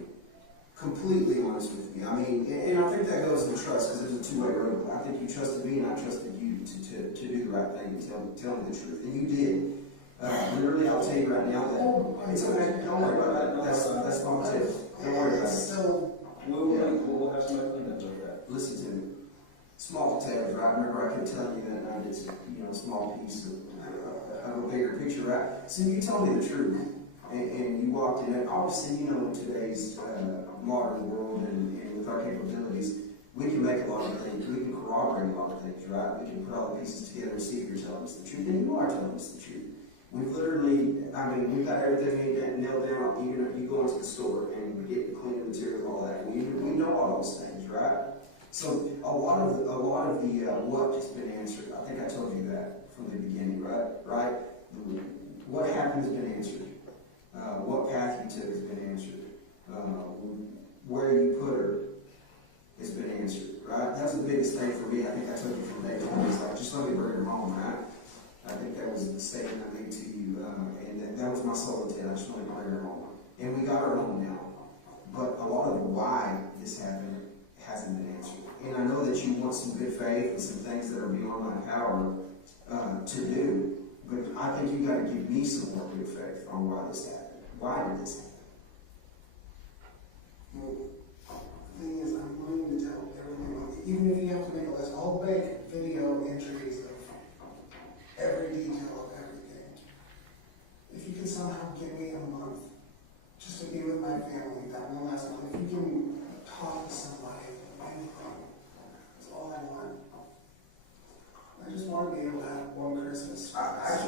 Completely honest with me. I mean, and I think that goes in trust, because there's a two-way road. I think you trusted me, and I trusted you to do the right thing and tell me the truth. And you did. Literally, I'll tell you right now that it's okay. Don't worry about that. That's my tip. Don't worry about it. Still, We'll have somebody clean up with that. Listen to me. Small potatoes, right? Remember, I kept telling you that night it's a small piece of a bigger picture, right? So you told me the truth, and you walked in. And obviously, in today's modern world and with our capabilities, we can make a lot of things. We can corroborate a lot of things, right? We can put all the pieces together and see if you're telling us the truth, and you are telling us the truth. We've literally, we've got everything nailed down. You go into the store and we get the cleaning materials, all that. We know all those things, right? So a lot of the what has been answered. I think I told you that from the beginning, right? What happened has been answered. What path you took has been answered. Where you put her has been answered, right? That was the biggest thing for me. I think I took it from day one. It's like, just let me bring her home, right? I think that was the statement I made to you, and that was my sole intent. I just wanted to bring her home. And we got her home now. But a lot of the why this happened hasn't been answered. And I know that you want some good faith and some things that are beyond my power to do, but I think you got to give me some more good faith on why this happened. Why did this happen? Well, the thing is, I'm willing to tell everything, even if you have to make a list, I'll make video entries of every detail of everything. If you can somehow give me a month just to be with my family, that one last month, if you can talk to somebody, anything, that's all I want. I just want to be able to have one Christmas. I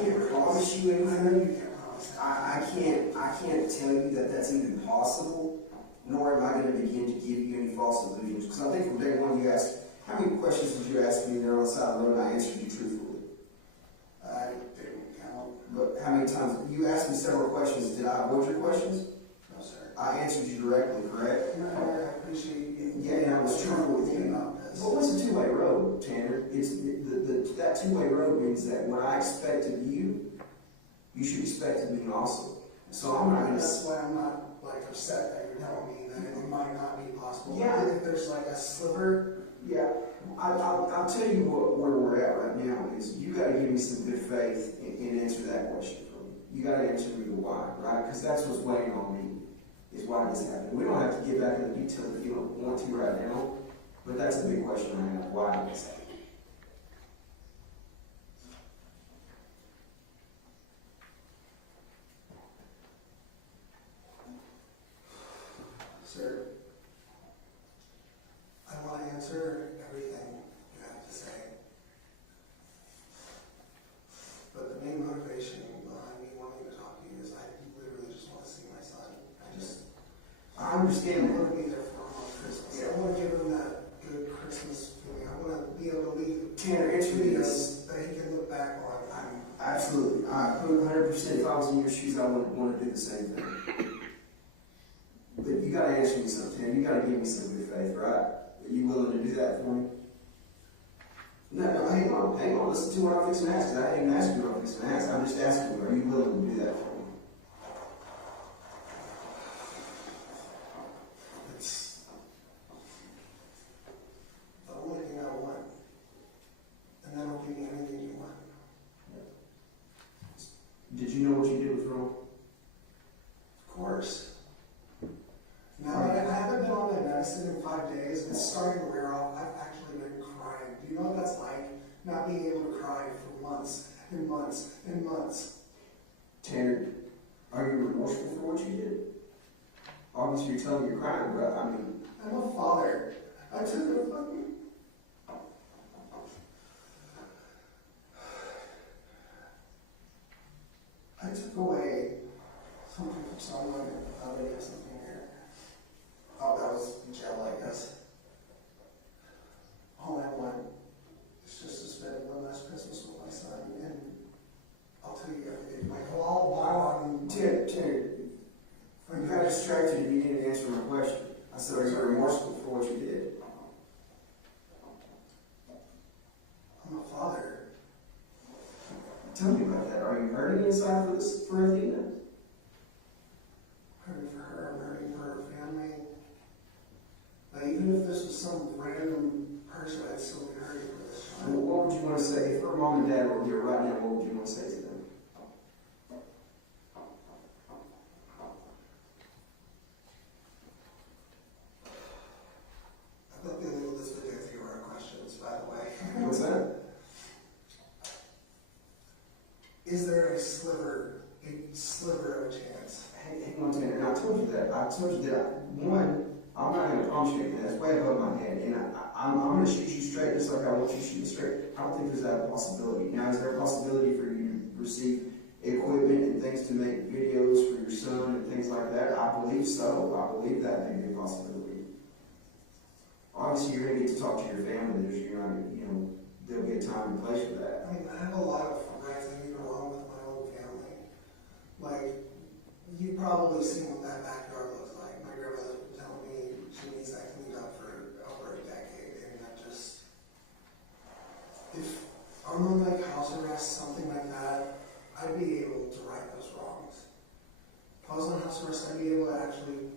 can't promise you anything. I know you can't promise that. I can't tell you that that's even possible, nor am I going to begin to give you any false illusions. Because I think from day one you asked, how many questions did you ask me there on the side of the road and I answered you truthfully? I didn't count. But how many times? You asked me several questions. Did I avoid your questions? No, sir. I answered you directly, correct? And I appreciate you. Yeah, and I was truthful with you. About this. Well, it's a two-way road, Tanner. That two-way road means that what I expect of you, you should expect of me also. So I'm not going to... That's why I'm not like upset that you're telling me that it might not be possible. Yeah. If there's like a sliver. Yeah, I'll tell you where we're at right now is you got to give me some good faith and answer that question for me. You got to answer me the why, right? Because that's what's weighing on me, is why this happened. We don't have to get back into the details if you don't want to right now, but that's a big question I have. Why did this happen? Sir, I want to answer everything you have to say. But the main motivation behind me wanting to talk to you is I literally just want to see my son. I understand I want to be there for him on Christmas. I want to give him that good Christmas feeling. I want to be able to leave Tanner, answer me this. that he can look back on. Absolutely. 100%. If I was in your shoes, I would want to do the same thing. But you got to answer me something, Tanner. You got to give me some good faith, right? Are you willing to do that for me? No, hang on. Listen to what I'm fixing to ask. 'Cause I didn't even ask you what I'm fixing to ask. I'm just asking you, are you willing to do that for me? It's the only thing I want. And that'll give me anything you want. Did you know what you did was wrong? Of course. Now, I haven't been on my medicine in 5 days. It's starting to wear off. I've actually been crying. Do you know what that's like? Not being able to cry for months and months and months. Tanner, are you remorseful for what you did? Obviously, you're telling me you're crying, but I mean... I'm a father. I took a fucking... I took away something from someone. I already have something here. Oh, that was jail, I guess. All I want is just to spend one last Christmas with my son, and I'll tell you everything. Like, I'll buy on... Tanner, you got distracted and you didn't answer my question. I said, are you remorseful for what you did? I'm a father. Tell me about that. Are you hurting inside for Athena? I'm hurting for her. I'm hurting for her family. But even if this was some random person, I'd still be hurting for this child. Well, what would you want to say? If her mom and dad were here right now, what would you want to say to them? I've got the little list of days you were questions, by the way. What's that? Is there a sliver of a chance? Hang on, Tanner. And I told you that. One, I'm not going to promise you anything. That's way above my head. And I'm going to shoot you straight just like I want you to shoot me straight. I don't think there's that possibility. Now, is there a possibility for you to receive equipment and things to make videos for your son and things like that? I believe so. I believe that may be a possibility. Obviously, you're going to get to talk to your family. There'll be a time and place for that. I mean, I have a lot of rights I need along with my own family. like, you've probably seen what that backyard looks like. My grandmother was telling me she needs that cleaned up for over a decade, and that just, if I'm on like house arrest, something like that, I'd be able to right those wrongs. If I was on house arrest, I'd be able to actually,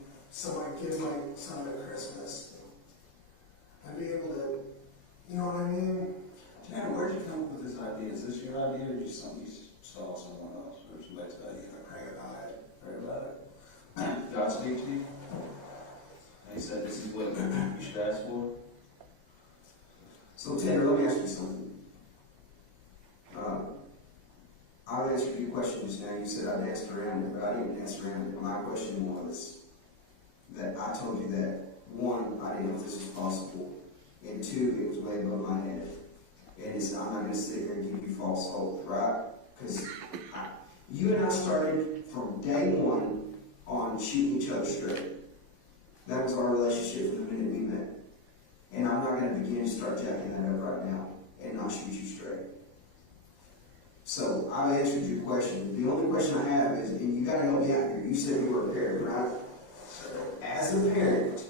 give my son a Christmas. I'd be able to, you know what I mean? Tanner, where'd you come up with this idea? Is this your idea, or just something you saw someone else, or somebody's idea? Pray about it. Pray about it. God speak to you? And he said, this is what you should ask for? So Tanner, let me ask you something. I've answered your question just now. You said I'd answer around it, but I didn't answer around it. My question was that I told you that, one, I didn't know if this was possible, and two, it was way above my head. And I'm not going to sit here and give you false hope, right? Because you and I started from day one on shooting each other straight. That was our relationship from the minute we met. And I'm not going to begin to start jacking that up right now and not shoot you straight. So I've answered your question. The only question I have is, and you got to help me out here. You said you were a parent, right? So as a parent,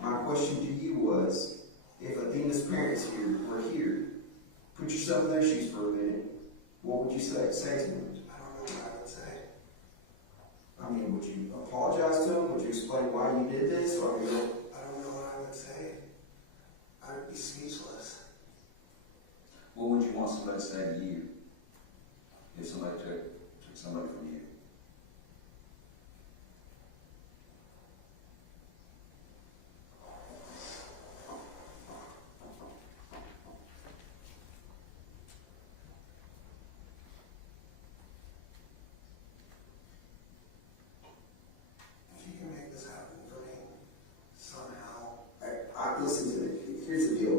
my question to you was, if Athena's parents here were here, put yourself in their shoes for a minute, what would you say to them? I don't know what I would say. I mean, would you apologize to them? Would you explain why you did this? Or I don't know what I would say. I would be speechless. What would you want somebody to say to you if somebody took somebody from you? If you can make this happen for me somehow. Listen to me. Here's the deal.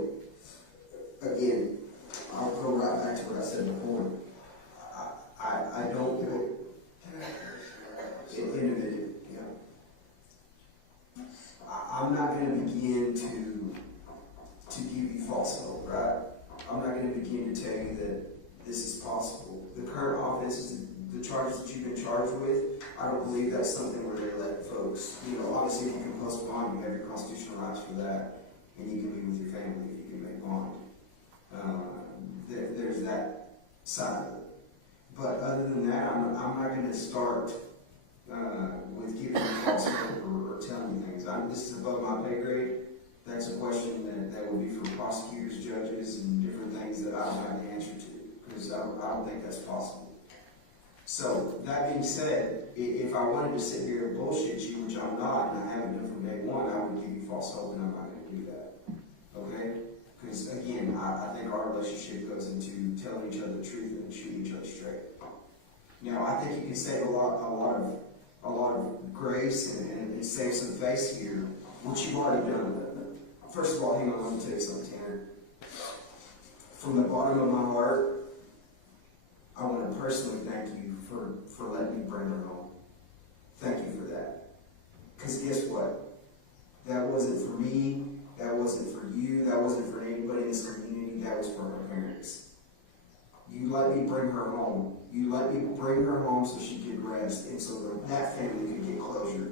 Again, I'll go right back to what I said before. I don't do it in a minute. Yeah. I'm not going to begin to give you false hope, right? I'm not going to begin to tell you that this is possible. The current offenses, the charges that you've been charged with, I don't believe that's something where they let folks, obviously if you can postpone, you have your constitutional rights for that, and you can be with your family if you can make bond. There's that side of it. But other than that, I'm not going to start with giving you false hope or telling you things. This is above my pay grade. That's a question that will be for prosecutors, judges, and different things that I don't have the answer to, because I don't think that's possible. So, that being said, if I wanted to sit here and bullshit you, which I'm not, and I haven't done from day one, I would give you false hope, and I'm not going to do that. Okay? Because, again, I think our relationship goes into telling each other the truth and shooting each other straight. Now, I think you can save a lot of grace and save some face here, which you've already done. First of all, hang on, let me tell you something, Tanner. From the bottom of my heart, I want to personally thank you for letting me bring her home. Thank you for that. Because guess what? That wasn't for me. That wasn't for you. That wasn't for anybody in this community. That was for her parents. You let me bring her home. You let me bring her home so she could rest and so that family could get closure.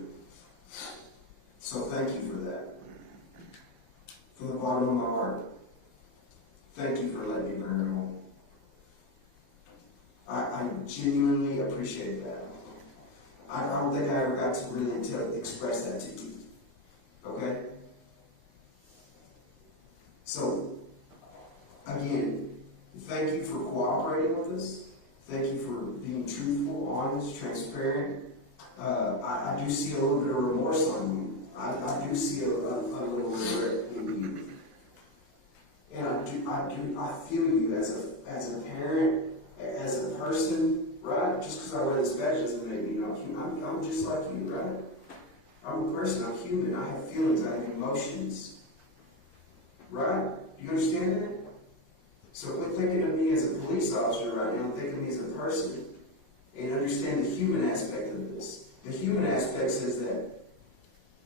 So thank you for that. From the bottom of my heart, thank you for letting me bring her home. I genuinely appreciate that. I don't think I ever got to really express that to you. Okay? So, again, thank you for cooperating with us. Thank you for being truthful, honest, transparent. I do see a little bit of remorse on you. I do see a little regret in you. And I feel you as a parent, as a person, right? Just because I wear this badge doesn't make me not human. I'm just like you, right? I'm a person, I'm human, I have feelings, I have emotions. Right? Do you understand that? So quit thinking of me as a police officer right now, think of me as a person. And understand the human aspect of this. The human aspect says that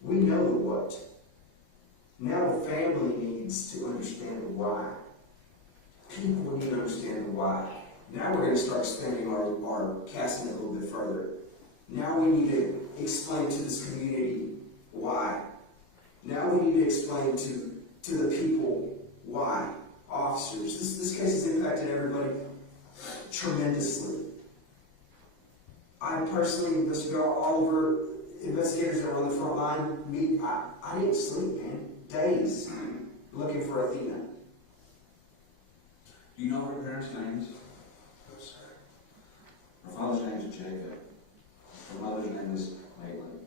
we know the what. Now the family needs to understand the why. People need to understand the why. Now we're going to start spending our casting it a little bit further. Now we need to explain to this community why. Now we need to explain to the people why. Officers. This case has impacted everybody tremendously. I personally investigated all over investigators that were on the front line. I didn't sleep, man. Days looking for Athena. Do you know her parents' names? No, sir. Her father's name is Jacob. Her mother's name is Maitland.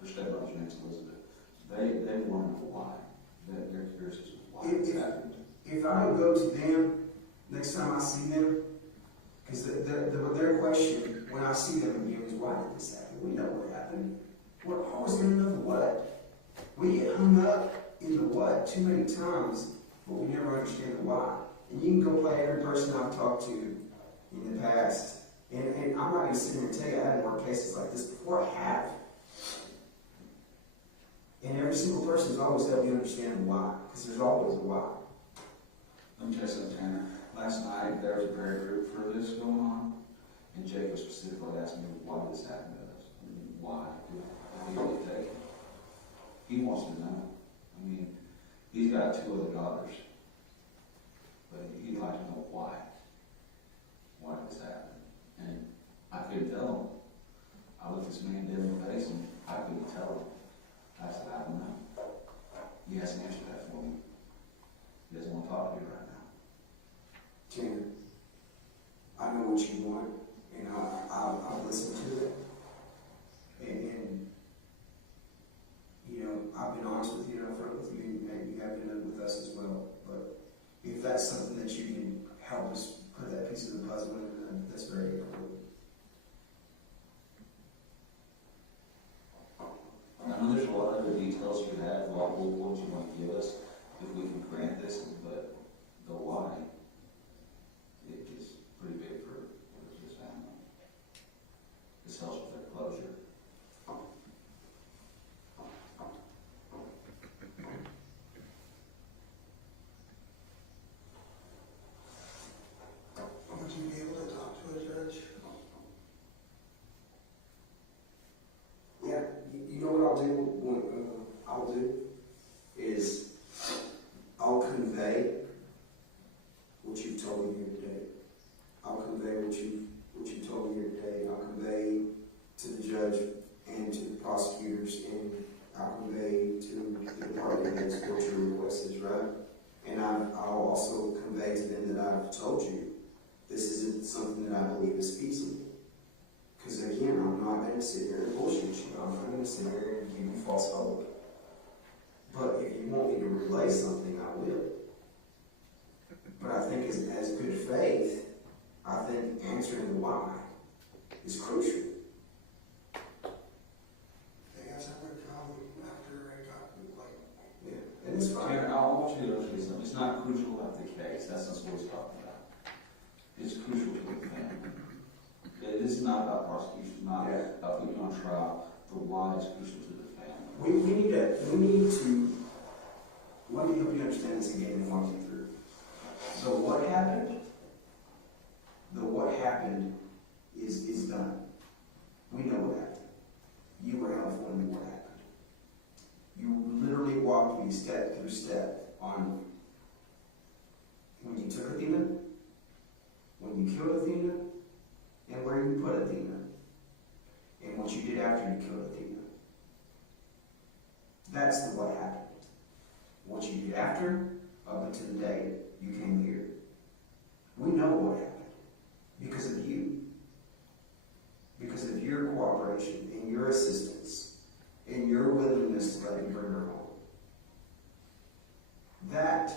Her stepmother's name is Elizabeth. They want to know why. They're curious as to why this happened. If I don't go to them next time I see them, because their question when I see them again is, why did this happen? We know what happened. We're always going to know the what. We get hung up in the what too many times, but we never understand the why. And you can go play every person I've talked to in the past, and I'm not going to sit here and tell you I haven't worked cases like this before. I have. And every single person has always helped me understand why, because there's always a why. Let me tell you something, Tanner. Last night, there was a prayer group for this going on, and Jacob specifically asked me, why did this happen to us? I mean, why did he get taken? He wants to know. I mean, he's got 2 other daughters, but he'd like to know why. Why did this happen? And I couldn't tell him. I looked this man dead in the face, and I couldn't tell him. I said, I don't know. He hasn't answered that for me. He doesn't want to talk to you right now. Tanner, I know what you want, and I'll listen to it. And you know, I've been honest with you and upfront with you, and you have been with us as well. But if that's something that you can help us put that piece of the puzzle in, then that's very important. I know there's a lot of other details you have, what you want to give us, if we can grant this, but the why, it is pretty big for this family. This helps with their closure. Would you be able to talk to a judge? Yeah, you know what I'll do? I'll do is I'll convey what you've told me here today. I'll convey what you told me here today. I'll convey to the judge and to the prosecutors, and I'll convey to the department heads what your request is, right? And I'll also convey to them that I've told you this isn't something that I believe is feasible. Because again, I'm not going to sit here and bullshit you. I'm not going to sit here and give you false hope. But if you want me to relay something, I will. But I think as good faith, I think answering the why is crucial. They guys have a problem after I got like. Yeah, and it's fine. Tanner, I want you to understand something. It's not crucial about the case. That's not what he's talking about. It's crucial to the family. This is not about prosecution. It's not about putting you on trial. The why is crucial to the family. We need to, let me help you understand this again and walk you through. So what happened? The what happened is done. We know what happened. You were helpful in what happened. You literally walked me step through step on when you took Athena, when you killed Athena, and where you put Athena, and what you did after you killed Athena. That's the what happened. What you did after, up until the day you came here. We know what happened because of you. Because of your cooperation and your assistance and your willingness to let me bring her home. That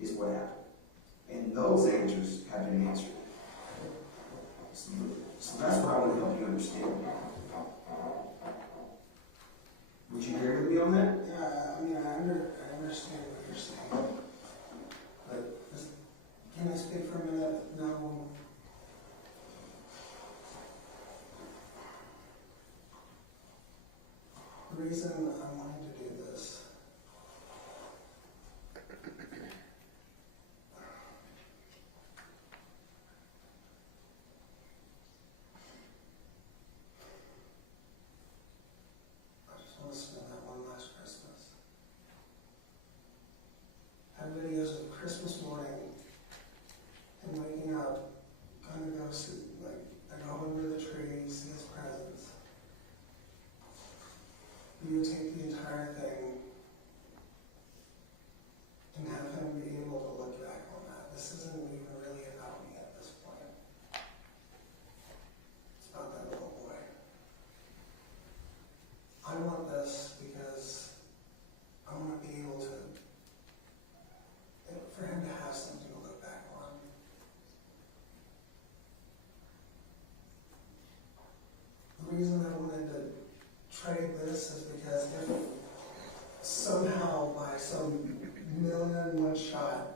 is what happened. And those answers have been answered. So that's what I want to help you understand. Would you agree with me on that? Yeah, I mean, I understand what you're saying. But can I speak for a minute? No. The reason I'm wanting to do this somehow by some million and one shot,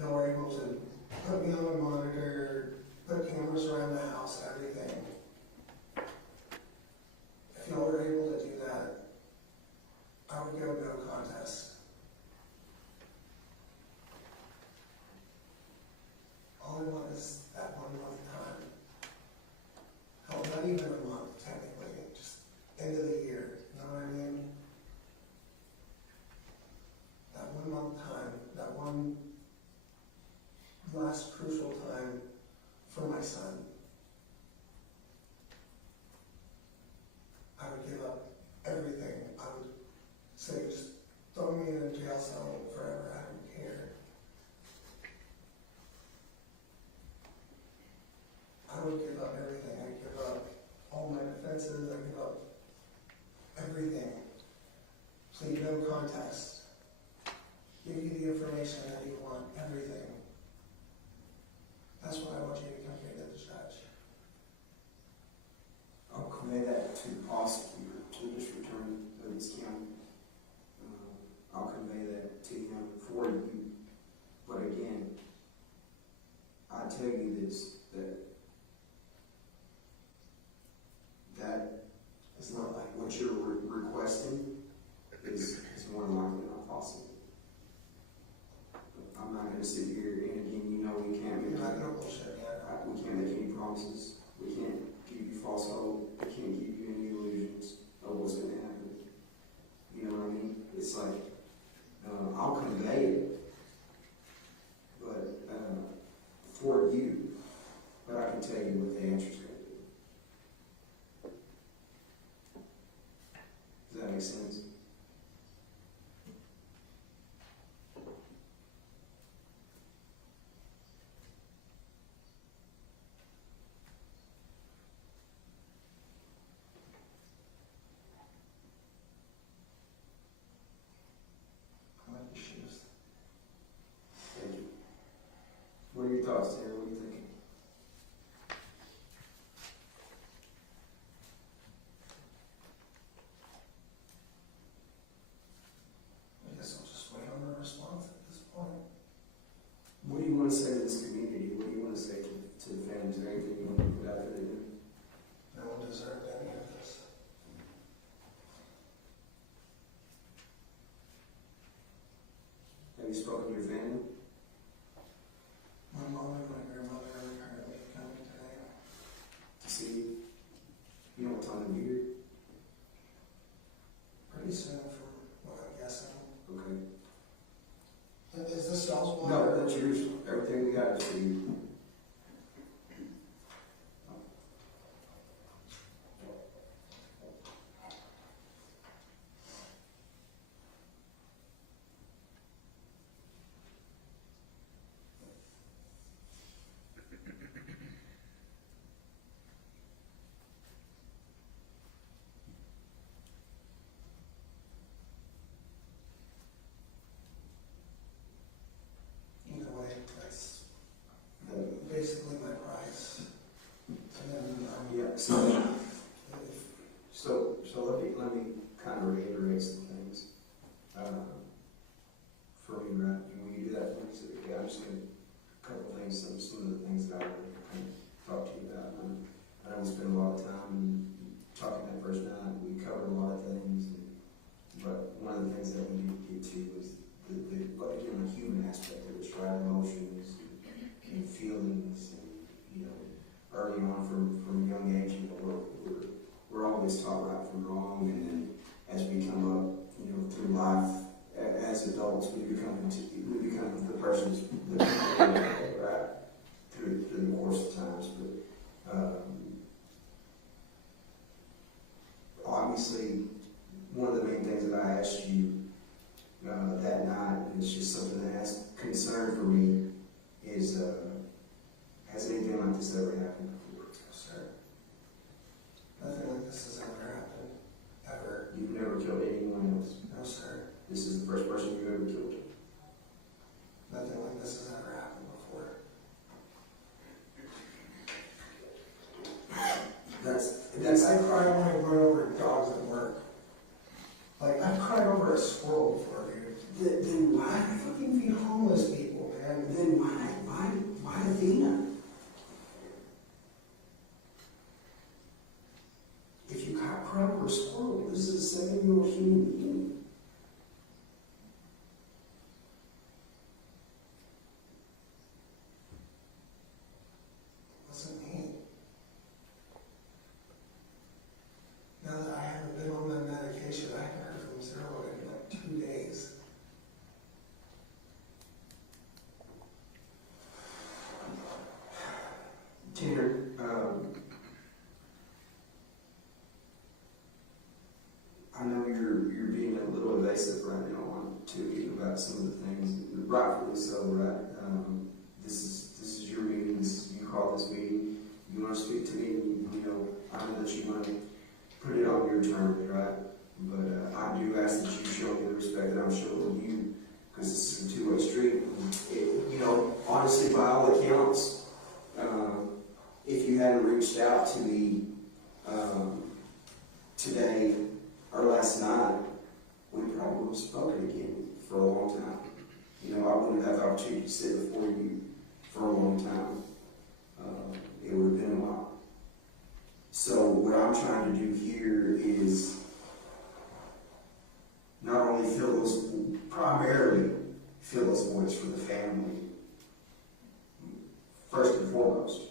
y'all were able to put me on a monitor, put cameras around the house, everything. If y'all were able to do that, I would go no contest. All I want is that 1 month time. Hell, not even a month, technically, just end of the year, you know what I mean? That 1 month time, that one last crucial time for my son. I would give up everything. I would say, just throw me in a jail cell forever, I don't care. I would give up everything. I'd give up all my defenses. I'd give up everything. Plead no contest. Give you the information that you want, everything. That's what I want you to convey to the judge. I'll convey that to the prosecutor, to the district attorney of this county. I'll convey that to him for you. But again, I tell you this, that it's not like what you're requesting is more than likely not possible. I'm not going to sit here, and again, you know we can't make we can't make any promises. We can't give you false hope. We can't give you any illusions of what's going to happen. You know what I mean? It's like I'll convey it, but for you. But I can tell you what the answer's going to be. Does that make sense? Thank you. What are your thoughts, Tanner? What are you thinking? I guess I'll just wait on a response at this point. What do you want to say to this community? What do you want to say to the families? Is there anything you want to put out there to do? No one deserved any of this. Have you spoken to your family? My mom and my grandmother are currently coming today. To see you? You know what time of year? Pretty soon, from what I'm guessing. Okay. Is this y'all's water? No, that's yours. Everything we got is for you. Either way, that's basically my price. And then, Yeah. So let me kind of reiterate some things. For me, right? When you do that for me, so, okay, I'm just going to a couple of things, some of the things that I want to kind of talk to you about. I know we spent a lot of time talking that first night. We covered a lot of things, but one of the things that we need to get to is the human aspect of it, right? Emotions and feelings, and early on from a young age, we're always taught right from wrong, and then as we come up, through life as adults, we become the persons that right through the course of times. But obviously, one of the main things that I asked you that night, and it's just something that has concern for me, is has anything like this ever happened before? No, sir. Nothing like this has ever happened. Ever. You've never killed anyone else? No, sir. This is the first person you've ever killed? Nothing like this has ever happened before. That's I cry when I run over dogs at work. Like, I've cried a squirrel before, dude. Then why fucking feed homeless people, man? Then why Athena? If you caught crab or a squirrel, this is a 7-year-old human being. Wasn't me. Now that I haven't been on that medication, I haven't heard from Zero in like 2 days. Tanner, I know you're being a little evasive right now to me about some of the things, rightfully so, right? This is your meeting. You call this meeting. You want to speak to me. You know, I know that you want to put it on your terms, right? But I do ask that you show me the respect that I'm showing you, because this is a two-way street. You know, honestly, by all accounts, if you hadn't reached out to me today or last night, we probably would have spoken again for a long time. You know, I wouldn't have had the opportunity to sit before you for a long time. It would have been a while. So what I'm trying to do here is not only primarily fill those voids for the family, first and foremost.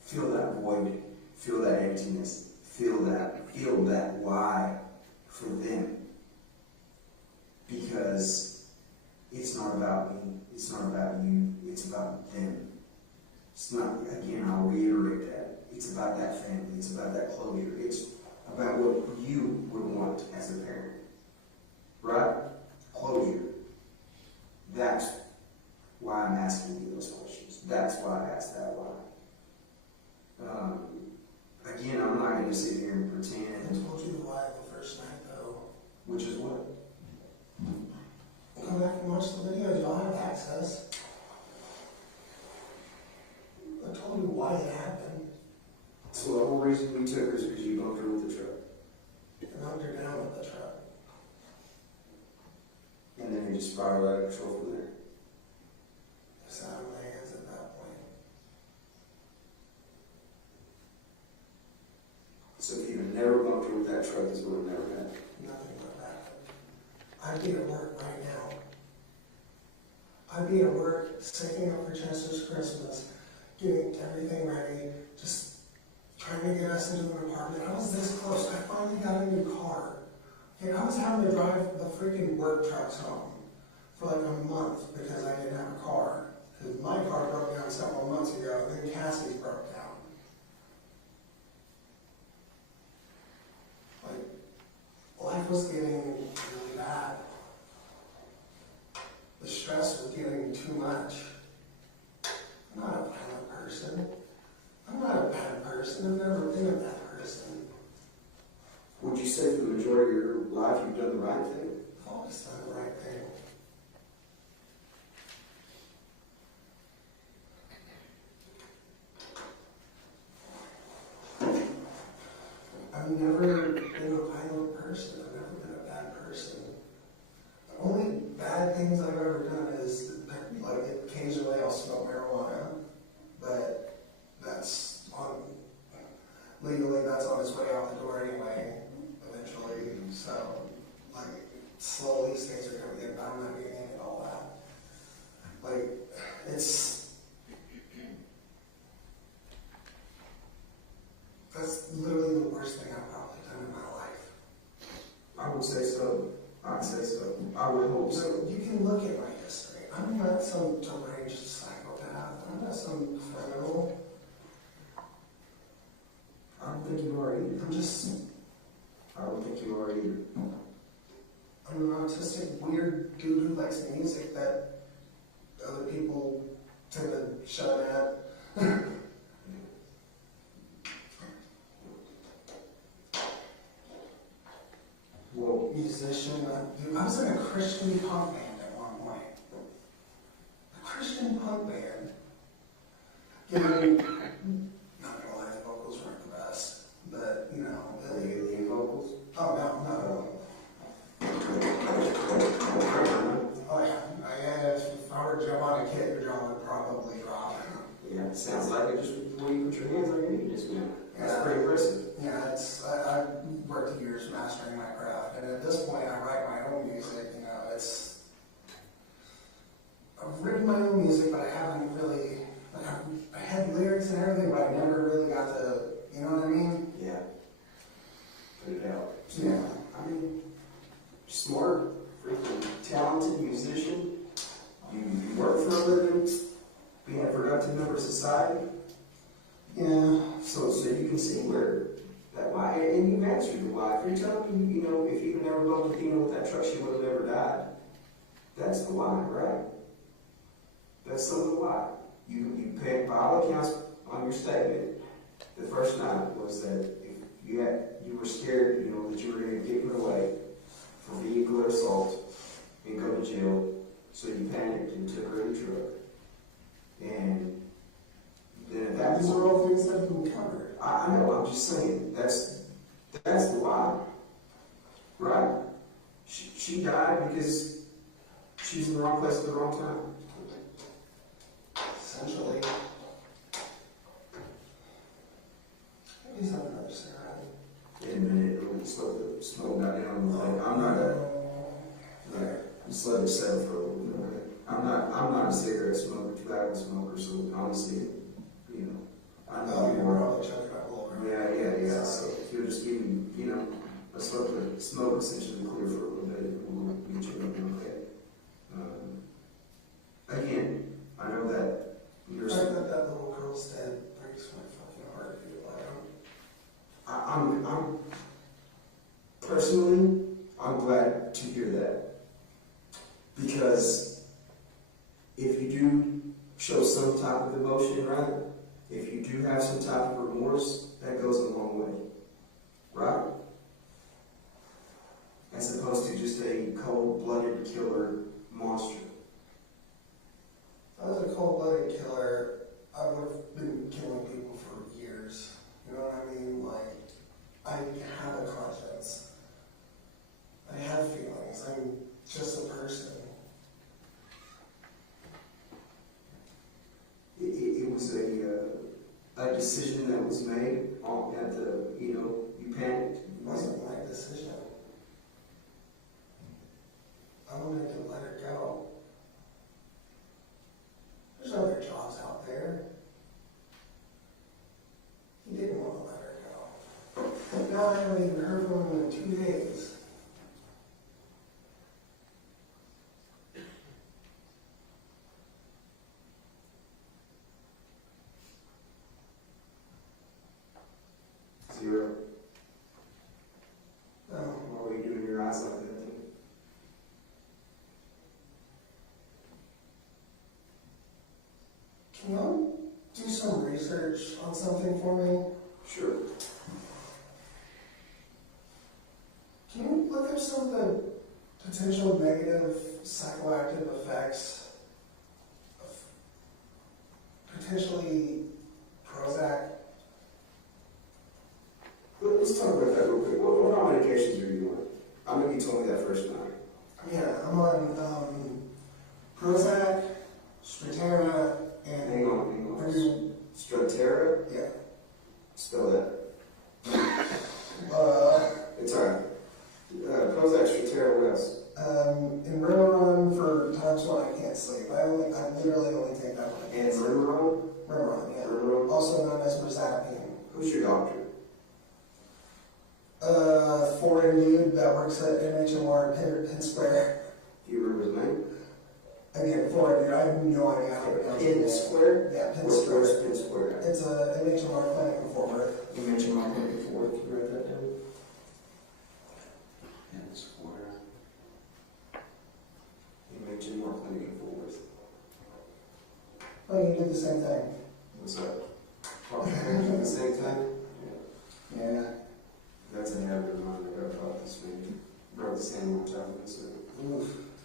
Feel that void, feel that emptiness, feel that why for them. Because it's not about me, it's not about you, it's about them. It's not, again, I'll reiterate that. It's about that family, it's about that closure, it's about what you would want as a parent. Right? Closure. That's why I'm asking you those questions. That's why I asked that why. Again, I'm not going to sit here and pretend. I told you the why the first night, though. Which is what? Come back and watch the videos. Y'all have access. I told you why it happened. So the whole reason we took her is because you bumped her with the truck. I knocked her down with the truck. And then you just spiraled out of control from there. I sat on my hands at that point. So if you had never bumped her with that truck, this would have never happened. Nothing would have happened. I'd be at work right now. I'd be at work, saving up for Chester's Christmas, getting everything ready, just trying to get us into an apartment. I was this close. I finally got a new car. And I was having to drive the freaking work trucks home for like a month because I didn't have a car. Because my car broke down several months ago, and then Cassie's broke down. Like, life was getting really bad. The stress was getting too much. I'm not a violent person. I'm not a bad person. I've never been a bad person. Would you say for the majority of your life you've done the right thing? I've always done the right thing. I've never been a violent person. I've never been a bad person. The only bad things I've ever done is, like, occasionally I'll smoke marijuana, but that's legally that's on its way out the door anyway, eventually. So, like, slowly things are going to get better. I'm not getting into all that. Like, that's literally the worst thing I've probably done in my life. I would say so. I'd say so. I would hope so. So you can look at my history. I'm not some deranged psychopath. I'm not some criminal. I don't think you are either. I don't think you are either. I'm an autistic, weird dude who likes music that other people tend to shun at. Well, musician. I was in a Christian punk band at one point. A Christian punk band. Not gonna lie, the vocals weren't the best, but you know. the alien vocals? Oh no. mastering my craft. And at this point, I write my own music. You know, I've written my own music, but I haven't really. Like I had lyrics and everything, but I never really got to. You know what I mean? Yeah. Put it out. Yeah. I mean, smart, freaking talented musician. You work for a living, being a productive member of society. Yeah. So you can see where that why, and you've answered the why. If you're telling me, you know, if you'd never bumped Athena with that truck, she would have never died. That's the why, right? That's some of the why. You paid, by all accounts, on your statement, the first night was that if you were scared, you know, that you were going to get put away for vehicular assault and go to jail, so you panicked and took her in the truck. And then at that These point, are all things that have been covered. I know, I'm just saying, that's the why, right? She died because she was in the wrong place at the wrong time. Essentially. Please have another cigarette. In a minute, we'll smoke that down. Like, I'm not just let it settle for a little bit. I'm not a cigarette smoker, tobacco smoker, so honestly, you know, I know You're probably checking out a little bit. Yeah. So if you'll just give me, you know, a smoke essentially clear for a little bit, and we'll get you up, okay? Again, I know that you're. The fact that little girl's dead breaks my fucking heart, dude. I'm personally, I'm glad to hear that, because if you do show some type of emotion, right? If you do have some type of remorse, that goes a long way, right? As opposed to just a cold-blooded killer monster. If I was a cold-blooded killer, I would have been killing people for years. You know what I mean? Like, I have a conscience. I have feelings. I'm just a person. It was a decision that was made at the, you know, you panicked. It wasn't my decision. I wanted to let her go. There's other jobs out there. He didn't want to let her go. Now I haven't even heard from him in 2 days. Zero. No. Why were you doing your eyes like that? Can you do some research on something for me? Sure. Can you look up some of the potential negative psychoactive effects of potentially Prozac? Let's talk about that real quick. What all medications are you on? I know you told me that first night. Yeah, I'm on Prozac, Strattera, and... Hang on. Strattera? Yeah. Spell that. It's alright. Prozac, Strattera, what else? And Remeron for times when I can't sleep. I literally only take that one. And Remeron? Remeron, yeah. Remeron? Also known as Rezapine. Who's your doctor? Foreign dude that works at NHMR in Penn Square. Do you remember his name? Again, foreign dude, I have no idea how to pronounce it. Penn Square? Yeah, Penn Where's Square. Penn Square? It's a NHMR clinic in Fort Worth. You mentioned my clinic before. Can you write that down? Penn Square. You mentioned more clinic in Fort Worth. Oh, you did the same thing. What's up? At the same time? Yeah. That's a habit of mine. I got taught this week. Broke the sand on top of it, so it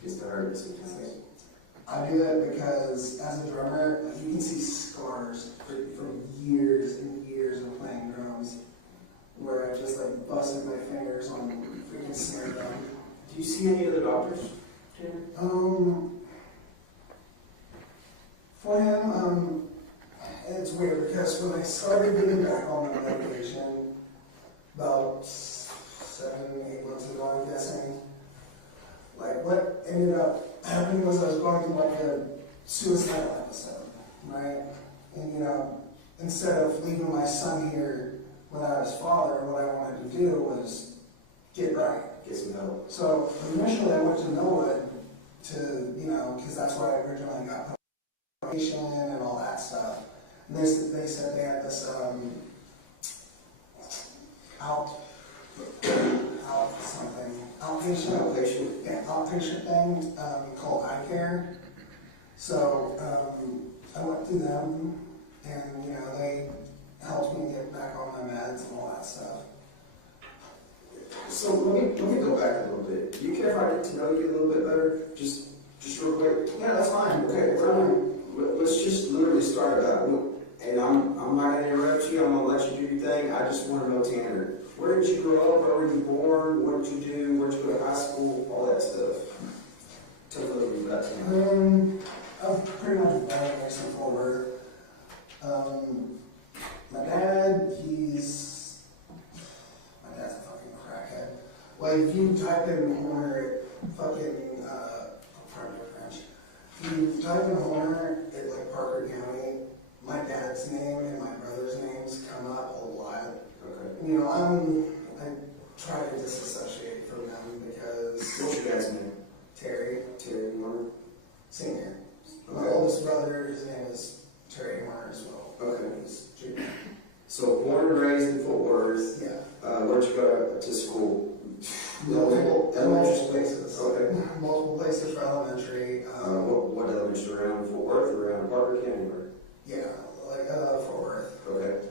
gets to hurt sometimes. I do that because as a drummer, like, you can see scars from years and years of playing drums where I just like busted my fingers on freaking snare drum. Do you see any other doctors, Tanner? For him, it's weird because when I started getting back on the medication about 7, 8 months ago, I'm guessing. Like, what ended up happening was I was going through like a suicidal episode, right? And you know, instead of leaving my son here without his father, what I wanted to do was get right. Get some help. So initially I went to Millwood to, you know, because that's where I originally got probation and all that stuff. And they said they had this outpatient thing called eye care. So I went through them, and you know they helped me get back on my meds and all that stuff. So let me go back a little bit. Do you care if I get to know you a little bit better? Just real quick. Yeah, that's fine. Okay, let's just literally start it out. And I'm not going to interrupt you. I'm going to let you do your thing. I just want to know, Tanner, where did you grow up? Where were you born? What did you do? Where did you go to high school? All that stuff. Tell me a little bit about Tanner. I'm pretty much born in Fort Worth. My dad's a fucking crackhead. Like, if you type in Horner, fucking, pardon my French, if you type in Horner at, like, Parker County, my dad's name and my brother's names come up a lot. Okay. You know, I try to disassociate from them because... What's your dad's name? Terry Horner? Senior. Okay. My oldest brother, his name is Terry Horner as well. Okay. He's junior. So born and raised in Fort Worth. Yeah. Where'd you go to school? Multiple places. Okay. Multiple places for elementary. What elementary around Fort Worth or around Parker County? Or? Yeah, like Fort Worth. Okay.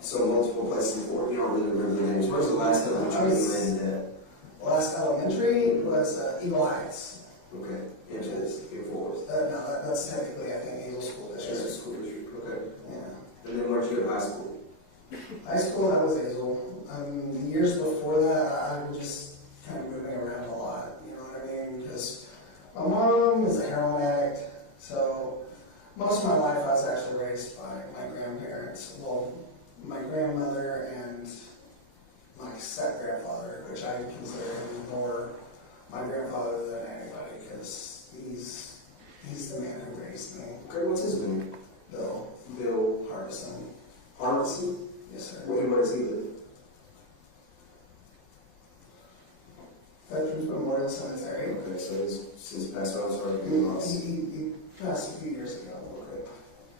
So multiple places in Fort Worth. You don't really remember the names. Where's the last elementary you landed at? Last elementary was Eagle Heights. Okay. In Fort Worth. No, that's technically, I think, Eagle School District. That's a school district. Okay. Yeah. And then where'd you go to high school? High school, that was Hazel. The years before that, I was just kind of moving around a lot. You know what I mean? Because my mom is a heroin addict, so most of my life I was actually raised by my grandparents. Well, my grandmother and my step-grandfather, which I consider him more my grandfather than anybody, because he's the man who raised me. Okay, what's his name? Bill Harbison. Harbison? Yes, sir. Where does he live? Veterans Memorial Cemetery. Okay, so he's since passed on, sorry. He passed a few years ago. Okay.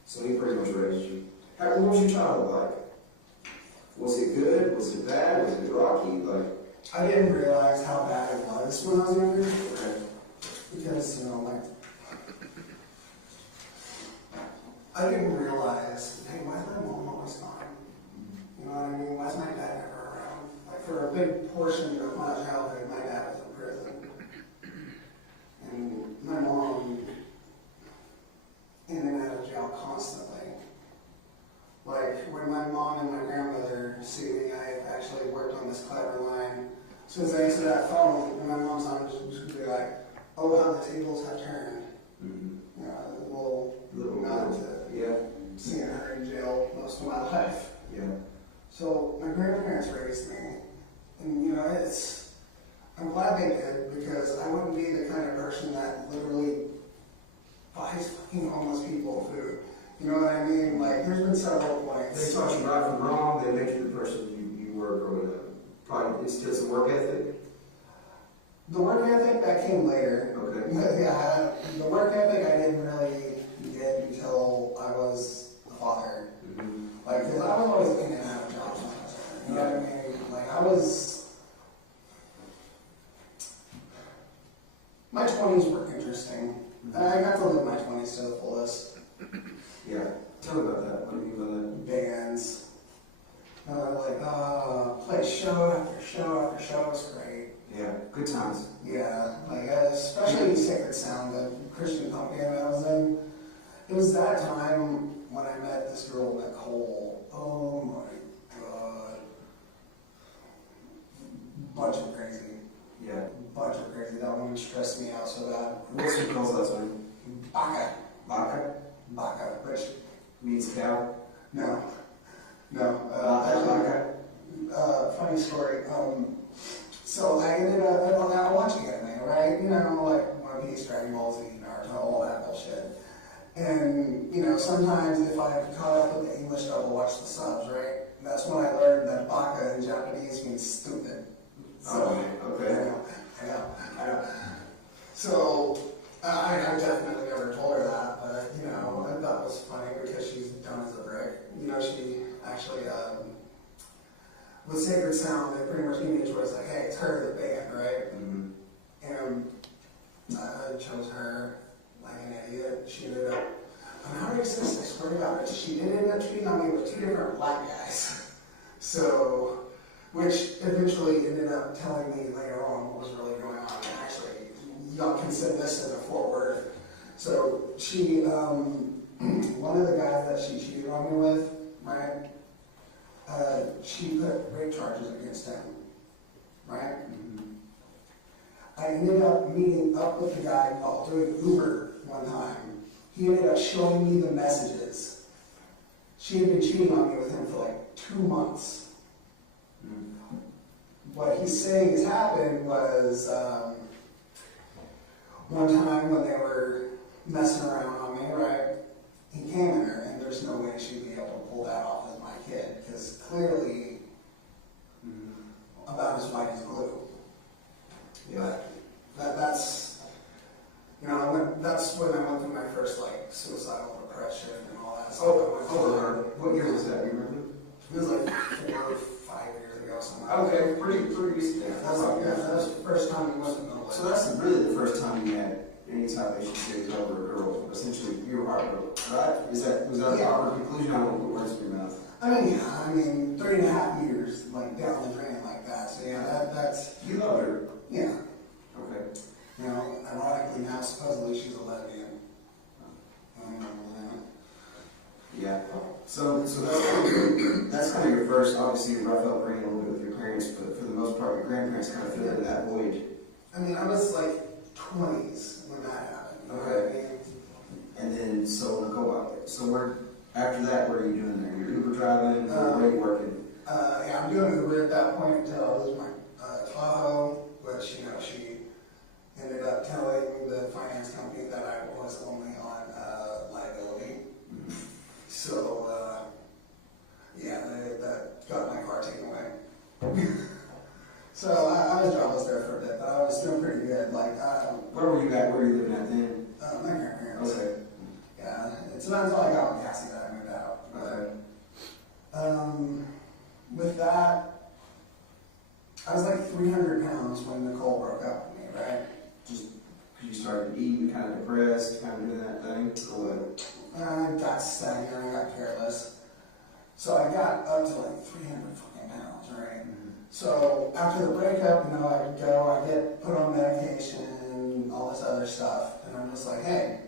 So he pretty much raised you. What was your childhood like? Was it good? Was it bad? Was it rocky? Like, I didn't realize how bad it was when I was younger. okay. Because, you know, like, I didn't realize, hey, why is my mom always gone? You know what I mean? Why is my dad never around? Like, for a big portion of my childhood, my dad was in prison. And my mom in and out of jail constantly. Like, when my mom and my grandmother see me, I actually worked on this clever line. As soon as I answer that phone, and my mom's on, she's gonna be like, oh, how the tables have turned. Mm-hmm. You know, a little nod to seeing her in jail most of my life. Yeah. So my grandparents raised me, and you know, I'm glad they did, because I wouldn't be the kind of person that literally buys fucking homeless people food. You know what I mean? Like, there's been several points. They taught you right from wrong. They made you the person you were growing up. Probably instilled some work ethic. The work ethic, that came later. Okay. Yeah, the work ethic I didn't really get until I was a father. Mm-hmm. Like, because I was always in and out of jobs. You know what I mean? Like, my 20s were interesting. I got to live my 20s to the fullest. Yeah. Tell me about that. What do you mean by that? Bands. Play show after show after show. It was great. Yeah. Good times. Yeah. Like, especially Sacred Sound, the Christian punk band I was in. It was that time when I met this girl, Nicole. Oh my God. Bunch of crazy. Yeah. Bunch of crazy. That woman stressed me out so bad. What's your girl's last name? Baca. Baca? Baca, which Means cow? no. Baca? Funny story. So I ended up now watching it, man, right? You know, like One Piece, Dragon Ball Z, Naruto, all that bullshit. And, you know, sometimes if I have caught up with the English dub, I'll watch the subs, right? And that's when I learned that baka in Japanese means stupid. So, Okay. I know. So, I definitely never told her that, but, you know, I thought it was funny because she's dumb as a brick. You know, she actually, with Sacred Sound, they pretty much gave me a choice, like, hey, it's her, the band, right? Mm-hmm. And I chose her like an idiot. She ended up, I'm not racist, I swear to God, she did end up cheating on me with 2 different black guys. So, which eventually ended up telling me later on what was really going on. And actually, y'all can send this in a forward. So she, one of the guys that she cheated on me with, right? She put rape charges against him, right? I ended up meeting up with the guy while doing Uber one time. He ended up showing me the messages. She had been cheating on me with him for like 2 months. What he's saying has happened was one time when they were messing around on me, right? He came in her, and there's no way she'd be able to pull that off as my kid, because clearly about as white as glue. Yeah, that's, you know, that's when I went through my first, like, suicidal depression and all that stuff. What year was that? You remember? It was like 4 or 5 years ago, something. Okay, pretty recent. Yeah, that was the first time you went to know. So that's really the first time you had any type of issue series over a girl. Essentially, you were heartbroken, right? Was that a proper conclusion? I don't put words in your mouth. I mean, 3.5 years, like, down the drain like that. So yeah, that's. You loved her. Yeah. Okay. You know, ironically now, supposedly she's a lesbian. Yeah. So that's kind of your first, obviously, rough upbringing a little bit with your parents, but for the most part, your grandparents kind of filled in that void. I mean, I was like 20s when that happened. You know what I mean? And then, so we'll go out there. So after that, what are you doing there? You're Uber driving, where are you working? Yeah, I'm doing Uber at that point until I lose my Tahoe, which, you know, she ended up telling the finance company that I was only on liability. So, yeah, that got my car taken away. So I was jobless there for a bit, but I was doing pretty good. Like, where were you at? Where were you living at then? My grandparents. Okay. Yeah, it's not until I got on Cassie that I moved out. Okay. With that, I was like 300 pounds when Nicole broke up with me, right? Just because you started eating, kind of depressed, kind of doing that thing, or what? I got stagnant, I got careless. So I got up to like 300 fucking pounds, right? So after the breakup, you know, I get put on medication, all this other stuff, and I'm just like, hey,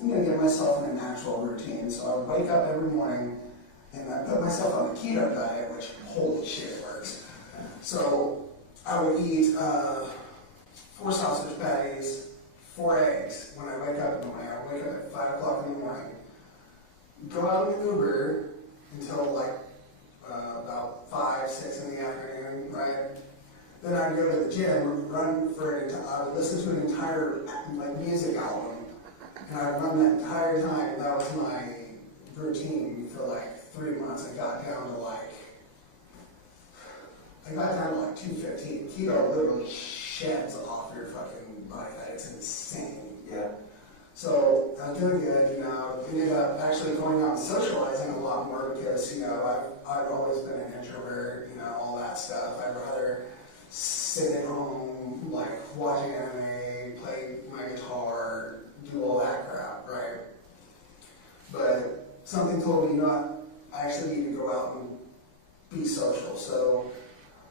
I'm gonna get myself in a natural routine. So I would wake up every morning and I put myself on the keto diet, which holy shit, it works. So I would eat 4 sausage patties, 4 eggs when I wake up in the morning. I wake up at 5 o'clock in the morning, go out in the Uber until like about 5, 6 in the afternoon, right? Then I'd go to the gym, run for I would listen to an entire like music album, and I'd run that entire time. That was my routine for like 3 months. I got down to like 215. Keto literally sheds off your fucking body fat. It's insane. Yeah. So I was doing good, you know, ended up actually going out and socializing a lot more because, you know, I've always been an introvert, you know, all that stuff. I'd rather sit at home, like, watching anime, play my guitar, do all that crap, right? But something told me, you know what, I actually need to go out and be social. So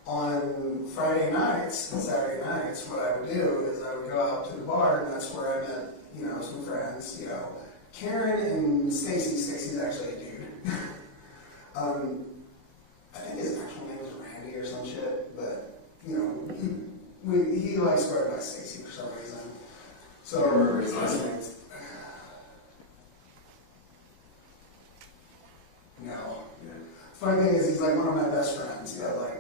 on Friday nights and Saturday nights, what I would do is I would go out to the bar, and that's where I met, you know, some friends, you know. Karen and Stacy. Stacy's actually a dude. I think his actual name was Randy or some shit, but, you know, he likes to go by Stacy for some reason. So, I remember his last name. No. Funny thing is, he's like one of my best friends. Yeah, like,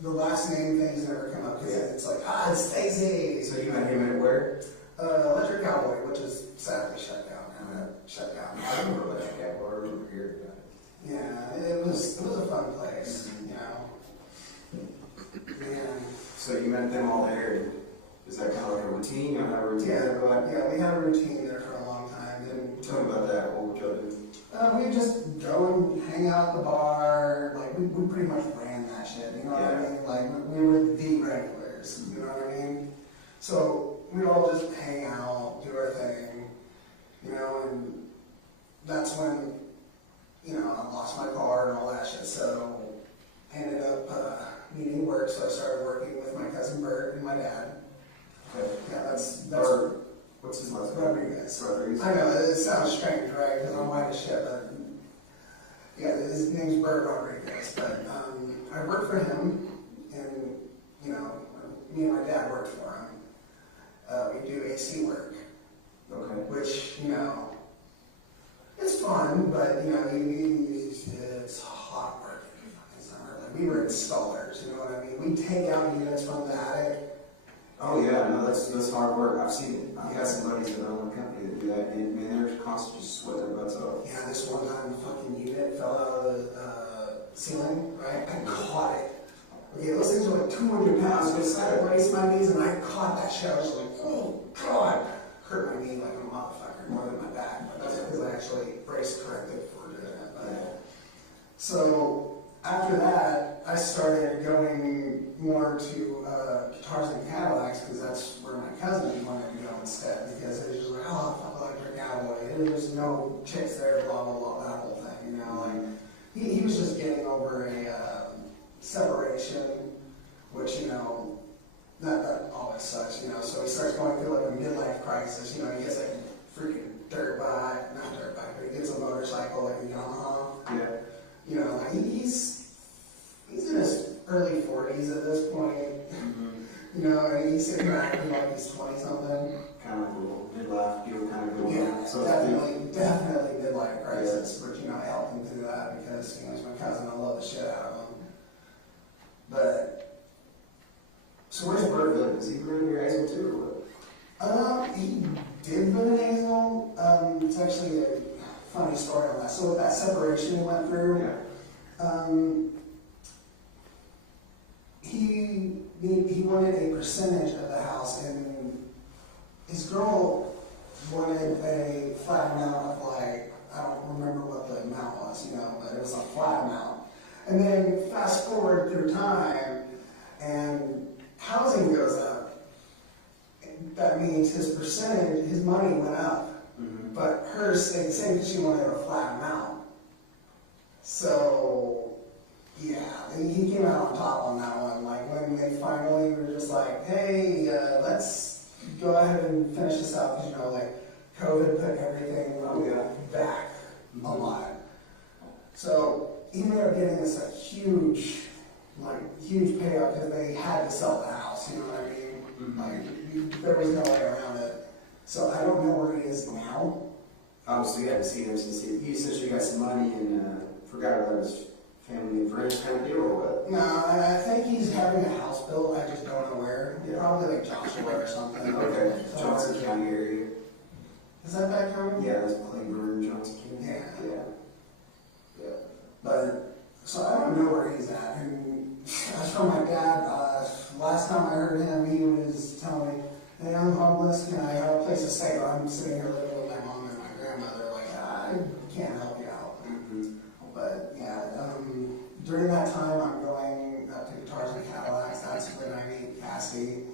the last name things never come up because it's like, it's Stacy. So you met him at where? Electric Cowboy, which is sadly shut down. Shut down. I remember Electric Cowboy. I remember hearing about it. Yeah, it was a fun place, you know. And So you met them all there. And is that kind of like a routine? You don't have a routine there? yeah, we had a routine there for a long time. And Tell me about that. What would y'all do? we'd just go and hang out at the bar. Like we pretty much ran that shit. You know what I mean? Like we were the regulars. You know what I mean? So we'd all just hang out, do our thing. You know, and that's when, you know, I lost my car and all that shit. So I ended up needing work. So I started working with my cousin Bert and my dad. Okay. Yeah, that's Bert. What's his last name? Rodriguez. Rodriguez. I know, it sounds strange, right? Because I'm white as shit, but yeah, his name's Bert Rodriguez. But I worked for him, and, you know, me and my dad worked for him. We do AC work. Okay. Which, you know, it's fun, but, you know, it's hot work in the fucking summer. Like, we were installers, you know what I mean? We take out units from the attic. Oh yeah, no, that's hard work. I've seen it. I've got some buddies that own a company that do that, and man, they're constantly just sweating their butts off. Yeah, this one time the fucking unit fell out of the ceiling, right? I caught it. Okay, those things are like 200 pounds. So I decided to brace my knees, and I caught that shit. I was like, oh god, hurt my knee like a motherfucker, more than my back. But that's because I actually braced correctly before doing it. But, so after that, I started going more to guitars and Cadillacs because that's where my cousin wanted to go instead, because it was just like, oh, fuck Electric Cowboy. There's no chicks there, blah, blah, blah, that whole thing, you know? Like, he was just getting over a separation, which, you know, that always sucks, you know? So he starts going through like a midlife crisis, you know? He gets like a freaking not dirt bike, but he gets a motorcycle, like a Yamaha. Yeah. You know, like he's in his early 40s at this point. You know, and he's sitting back and like he's 20-something. Kind of a little midlife deal, kind of going Yeah, on. So definitely midlife crisis. But, you know, I helped him through that because, you know, he's my cousin. I love the shit out of him. But, So where's Bert live? Is he living near Hazel too, or what? he did live in Hazel. It's actually a funny story on that. So with that separation he went through, he wanted a percentage of the house, and his girl wanted a flat amount of, like, I don't remember what the amount was, you know, but it was a flat amount. And then fast forward through time, and housing goes up. That means his percentage, his money went up, but hers stayed the same because she wanted a flat amount. So, yeah, he came out on top on that one. Like, when they finally were just like, hey, let's go ahead and finish this out, because, you know, like, COVID put everything back a lot. So he ended up getting this huge payout because they had to sell the house, you know what I mean? Like, there was no way around it. So I don't know where he is now. Obviously, you haven't seen him since he essentially got some money and forgot about his family and friends kind of deal, or what? No, I think he's having a house built. I just don't know where. Probably like Joshua or something. Okay, Johnson County area. Is that back home? Yeah, that's Claiborne, Johnson County. Yeah. But, so I don't know where he's at. And as for my dad, last time I heard him, he was telling me, hey, I'm homeless, can I have a place to stay? Or I'm sitting here living with my mom and my grandmother, like, I can't help you out. But yeah, during that time, I'm going up to Guitars and Cadillacs. That's when I meet Cassie,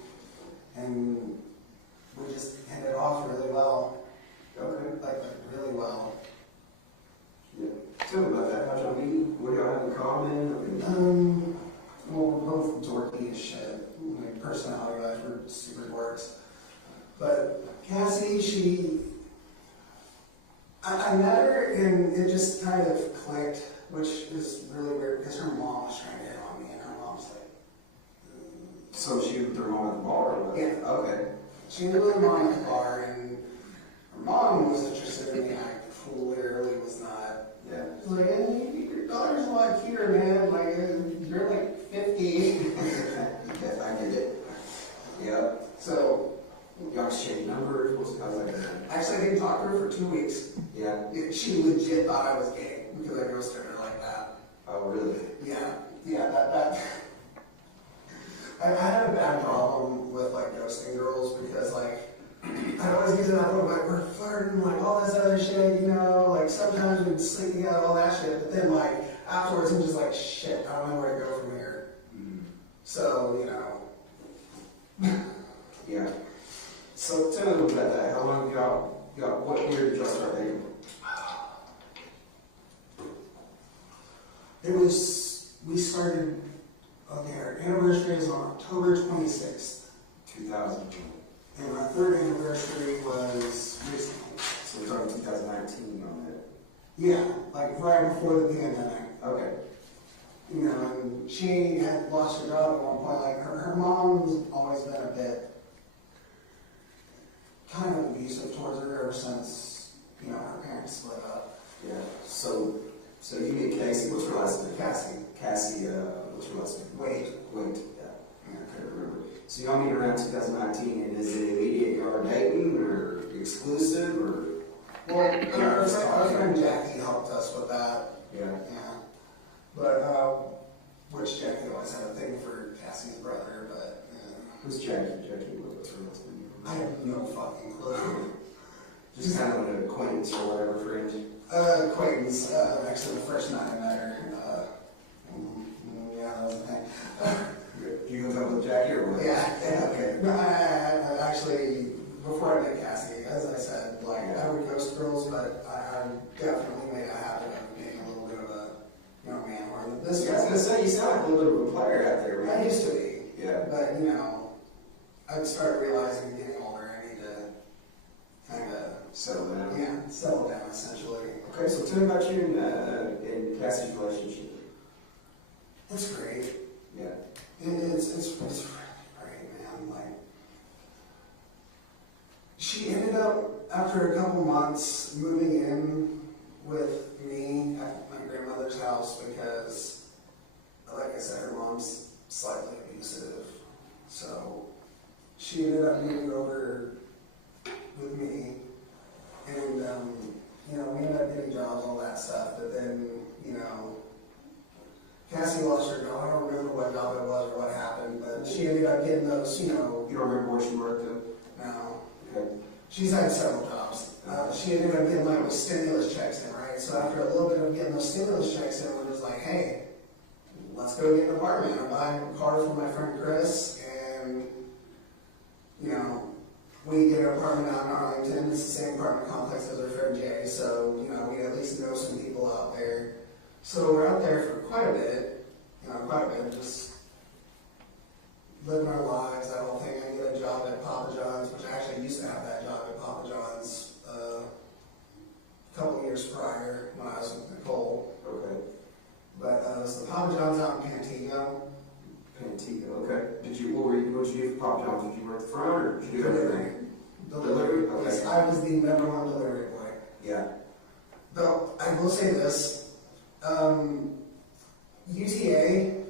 and we just hit it off really well. Okay. Like really well. Yeah. Tell me about that. How'd y'all meet? What do y'all have in common? Well, we're both dorky as shit. Like, personality-wise, we're super dorks. But Cassie, I met her and it just kind of clicked, which is really weird because her mom was trying to hit on me, and her mom's like, So she was with her mom at the bar? Or what? Yeah. Okay. She was with her mom at the bar, and her mom was interested in me. I clearly was not. Yeah. She's like, hey, your daughter's a lot cuter, man. Like, you're like 50. Yes, I get it. Yep. So, y'all exchange numbers? How's that going? Actually, I didn't talk to her for 2 weeks. Yeah. She legit thought I was gay because I ghosted her like that. Oh, really? Yeah, that. I had a bad problem with like ghosting girls because like I always get to that point like we're flirting, like all this other shit, you know, like sometimes we'd sleep together, all that shit, but then like afterwards I'm just like shit, I don't know where to go from here. So, you know. Yeah. So tell me a little bit about that. How long y'all, what year did y'all start dating? We started, okay, our anniversary is on October 26th. 2000. And our third anniversary was recently. So we're talking 2019 on that. Yeah, like right before the pandemic. Okay. You know, and she had lost her job at one point. Like her mom's always been a bit kind of abusive towards her ever since, you know, her parents split up. Yeah. So you meet Casey. What's her last name? Cassie. Cassie. What's her last name? Wade. Yeah. I couldn't remember. So y'all meet around 2019, and is it immediate y'all are dating or exclusive or? Well, our friend Jackie helped us with that. Yeah. Yeah. But which Jackie always had a thing for Cassie's brother, but. Who's Jackie? Jackie, what's her last name? I have no fucking clue. Just kind of an acquaintance or whatever, friend. Acquaintance. Actually, the first night I met her. Yeah, that was the thing. You hook up with Jackie or what? Yeah. Okay. No, I actually, before I met Cassie, as I said, like I would ghost girls, but I definitely made a habit of being a little bit of a, you know, man. Or this. I was gonna say you sound like a little bit of a player out there, right? I used to be. Yeah. But you know, I started realizing getting older, I need to kind of settle down. Yeah, settle down essentially. Okay, so tell me about you and Cassie's relationship. It's great. Yeah. It's really great, man. Like, she ended up, after a couple months, moving in with me at my grandmother's house because, like I said, her mom's slightly abusive. So she ended up moving over with me, and you know, we ended up getting jobs, all that stuff. But then, you know, Cassie lost her job. I don't remember what job it was or what happened, but she ended up getting those, you know. You don't remember where she worked at? No. Okay. She's had several jobs. She ended up getting like stimulus checks in, right? So after a little bit of getting those stimulus checks in, we're just like, hey, let's go get an apartment. I'm buying a car for my friend Chris, and you know, we get an apartment out in Arlington. It's the same apartment complex as our friend Jay, so you know, we at least know some people out there. So we're out there for quite a bit, just living our lives, that whole thing. I get a job at Papa John's, which I actually used to have that job at Papa John's a couple years prior when I was with Nicole. Okay. But it was the Papa John's out in Pantego. Pantego, okay. What did you do for Papa John's? Did you work the front or did you do everything? Delivery. Okay. I was the number one delivery boy. Yeah. Though I will say this, UTA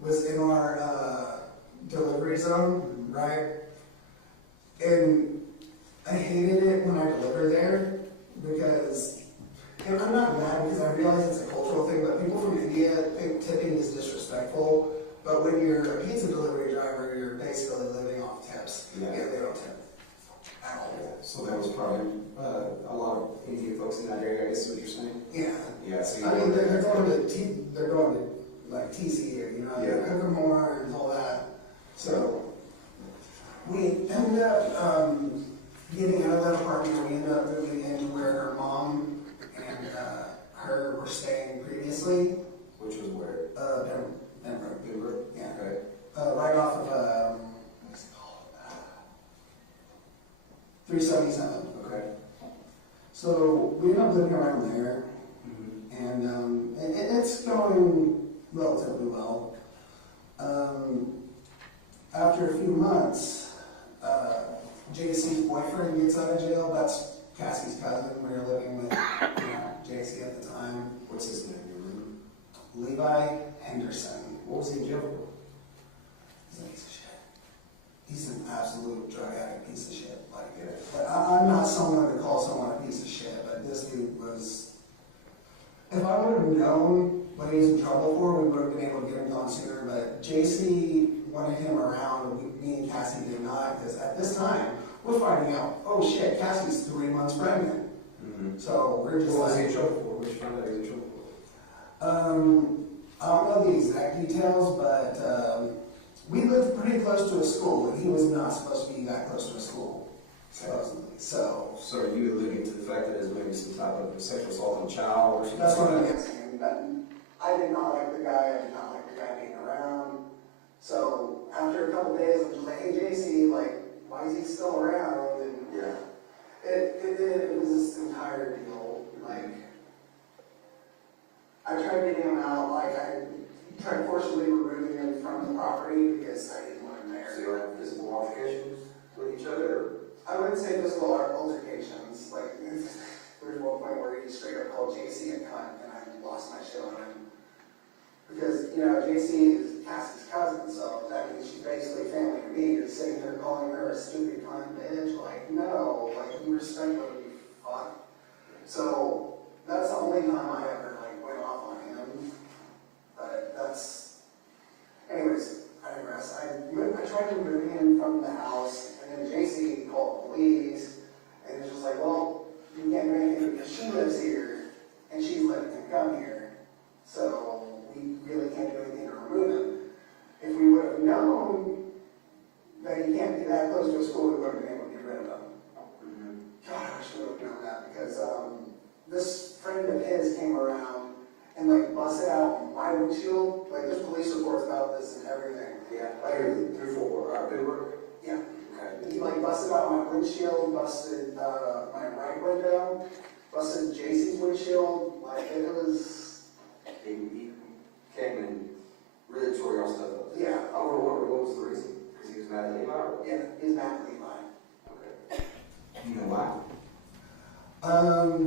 was in our delivery zone, right? And I hated it when I delivered there because, and I'm not mad because I realize it's a cultural thing, but people from India think tipping is disrespectful. But when you're a pizza delivery driver, you're basically living off tips. Yeah. And they don't tip at all. So that was probably a lot of Indian folks in that area, I guess is what you're saying? Yeah. Yeah, so I mean, they're going to like TCU, you know, Yeah. Hookermore and all that. So we ended up getting out of that apartment. We ended up moving into where her mom and her were staying previously. Which was where? Denver. Yeah. Okay. Right off of what's it called? 377. Okay. So we ended up living around there. And it's going relatively well. After a few months, JC's boyfriend gets out of jail. That's Cassie's cousin. We were living with JC at the time. What's his name? Levi Henderson. What was he in jail for? He's a piece of shit. He's an absolute drug addict piece of shit. Like, but I'm not someone to call someone a piece of shit, but this dude was. If I would have known what he was in trouble for, we would have been able to get him gone sooner. But JC wanted him around. Me and Cassie did not, because at this time we're finding out. Oh shit, Cassie's 3 months pregnant. Mm-hmm. So we're just. What was he in trouble for? What did you find out he was in trouble for? I don't know the exact details, but we lived pretty close to a school, and he was not supposed to be that close to a school, supposedly. So are you alluding to the fact that there's maybe some type of sexual assault on a child or something? that's what I'm guessing. But I did not like the guy. I did not like the guy being around. So after a couple days, I'm just like, hey, JC, like, why is he still around? And Yeah. it was this entire deal. Like, I tried getting him out. Like, I tried forcibly removing him from the property because I didn't want him there. So you have physical altercations with each other? I wouldn't say physical altercations. Like, there's one point where he straight up called JC a cunt, and I lost my shit on him. Because, you know, JC is Cassie's cousin, so that means she's basically family to me. You're sitting there calling her a stupid cunt bitch. Like, no, like, you respect her, you fuck. So, that's the only time I ever, like, went off on him. But that's, anyways, I digress. I tried removing him from the house, and then JC called the police, and it's just like, well, you can't do anything because she lives here, and she's letting him come here. So we really can't do anything to remove him. If we would have known that he can't be that close to a school, we would have been able to get rid of him. Mm-hmm. God, I wish we would have known that, because this friend of his came around and like busted out my windshield. Like, there's police reports about this and everything. Yeah. Like, Through for paperwork? yeah. Okay. He like busted out my windshield, busted my right window, busted JC's windshield. Like, it was. He came and really tore y'all stuff up. Yeah. I wonder what was the reason? Because he was mad at Levi? Yeah, he's mad at Levi. Okay. You know why?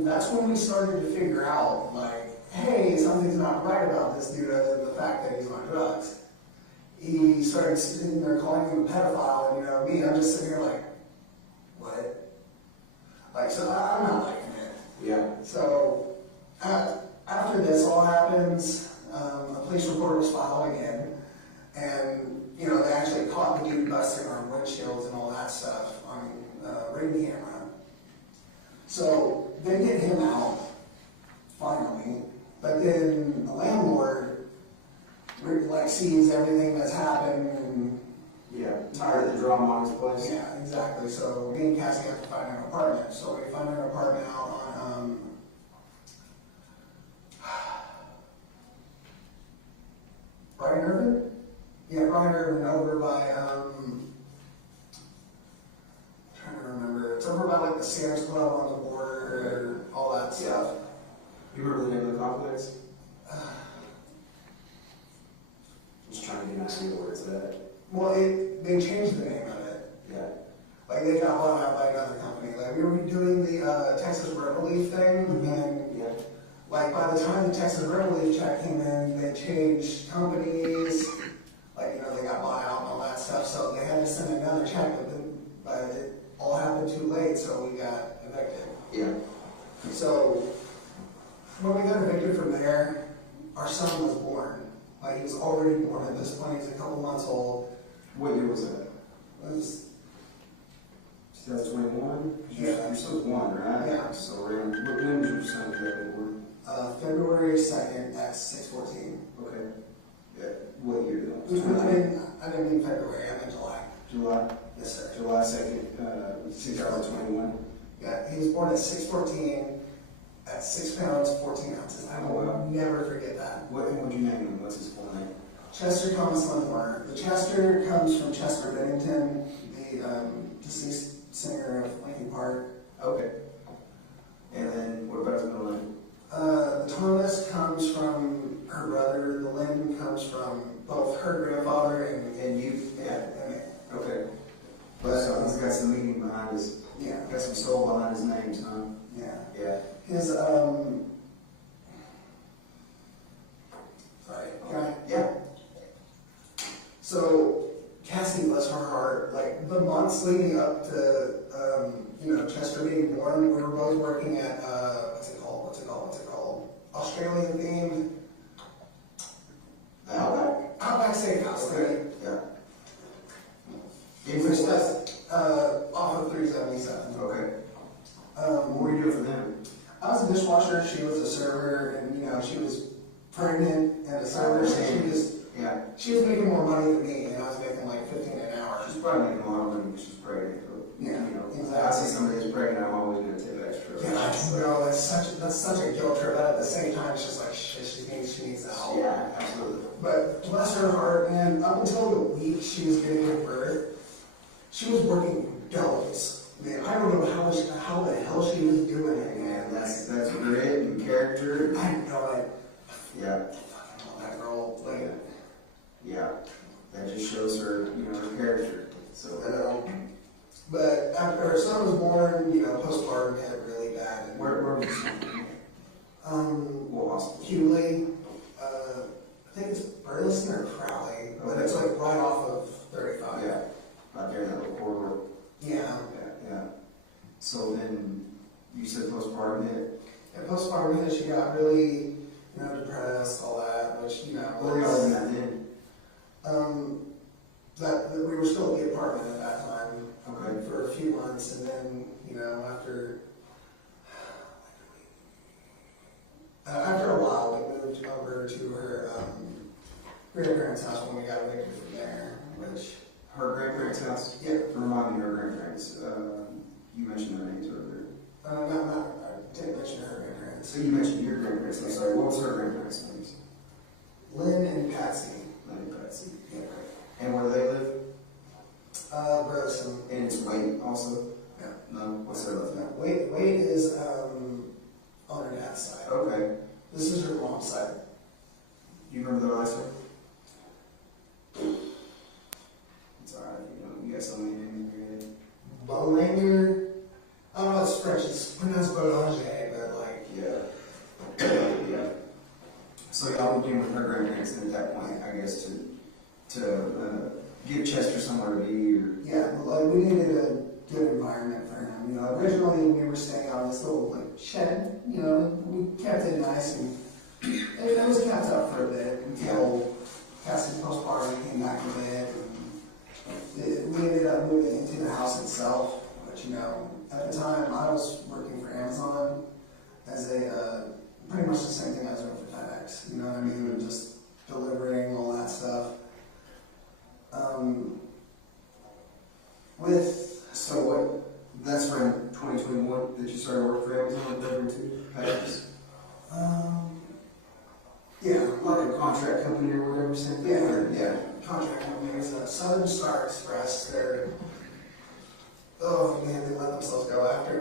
That's when we started to figure out, like, hey, something's not right about this dude other than the fact that he's on drugs. He started sitting there calling him a pedophile, and you know, me, I'm just sitting here like, what? Like, so I'm not liking it. Yeah. So, after this all happens, a police report was filed again, and, you know, they actually caught the dude busting our windshields and all that stuff on ring camera. So, they get him out, finally, but then the landlord, like, sees everything that's happened, and Yeah. Tired of the drama on his place? yeah, exactly. So me and Cassie have to find an apartment. So we find an apartment out on Brian Irvin? Yeah, Brian Irvin over by trying to remember. It's over by like the Sam's Club on the border, all that stuff. You remember the name of the complex? Just trying to get an idea where it's at. Well, they changed the name of it. Yeah. Like, they got bought out by another company. Like, we were doing the Texas Rent Relief thing, and Yeah. like, by the time the Texas Rent Relief check came in, they changed companies. Like, you know, they got bought out and all that stuff, so they had to send another check, but it all happened too late, so we got evicted. Yeah. So, when we got evicted from there, our son was born. Like, he was already born at this point. He's a couple months old. What year was that? It was 2021? Yeah. You're still one, right? Yeah. So when was your son exactly born? February 2nd at 6:14. Okay. Yeah. What year though? I didn't mean February, I meant July. July? Yes, sir. July 2nd, 2021? Yeah, he was born at 6:14 at 6 pounds, 14 ounces. I Oh, wow. will never forget that. Would you name him? What's his full name? Chester Thomas Lynn Horner. The Chester comes from Chester Bennington, the deceased singer of Linkin Park. Okay. And then what about his middle name? The Thomas comes from her brother. The Lynn comes from both her grandfather and you? Yeah. me. Okay. So he's got some meaning behind his, Yeah. got some soul behind his name, huh? Yeah. Yeah. His sorry. Can I? Yeah. months leading up to, Chester being born, we were both working at, what's it called? Australian themed Outback Steakhouse. Okay. Yeah. Which that's off of 377. Okay. What were you doing for them? I was a dishwasher. She was a server, and she was pregnant and a server, so she was making more money than me, and I was making like 15 an hour. She's probably making a lot of money because she's pregnant. But, Exactly. I see somebody that's pregnant, I'm always going to tip extra. Yeah, that's such a guilt trip. But at the same time, it's just like shit. She needs the help. Yeah, absolutely. But bless her heart, man. Up until the week she was giving birth, she was working doubles. Man, I don't know how the hell she was doing it, man. That's grit and character. I know it. Yeah. That girl, like, yeah. That just shows her, her character. So. But after her son was born, postpartum hit really bad. And, Where was she? What hospital? Hewley. I think it's Burleson or Crowley, but it's like right off of 35. Yeah. Right there in that little corridor. Yeah. Yeah. So then you said postpartum hit. And postpartum hit, she got really, depressed, all that, which, What were y'all doing that then? That we were still at the apartment at that time. Okay. For a few months, and then, after a while, we moved over to her grandparents' house when we got evicted from there, which... Her grandparents' house? Yeah. Remind me of her grandparents. You mentioned their names earlier. I didn't mention her grandparents. So you mentioned your grandparents. I'm sorry. What was her grandparents' names? Lynn and Patsy. Lynn and Patsy. Yeah. And where do they live? Burleson. And it's Wade also? Yeah. No? What's their last name? Wade is on her dad's side. Okay. This is her mom's side. You remember their last name? It's alright, you got so many names in your head. Boulanger. I don't know, it's French. It's pronounced Boulanger, but like... Yeah. So y'all moved in with her grandparents, and at that point, I guess, to give Chester somewhere to be, or... Yeah, like we needed a good environment for him. Originally we were staying out in this little shed. We kept it nice, and it was kept up for a bit until Cassie's postpartum came back a bit. And we ended up moving into the house itself, which at the time I was working for Amazon as a pretty much the same thing I was doing for FedEx. You know what I mean? Just delivering all that stuff. That's around 2021 that you started working for Amazon delivering to FedEx? Yeah. Like a contract company or whatever, same thing? Yeah. Contract company is Southern Star Express. They're, they let themselves go.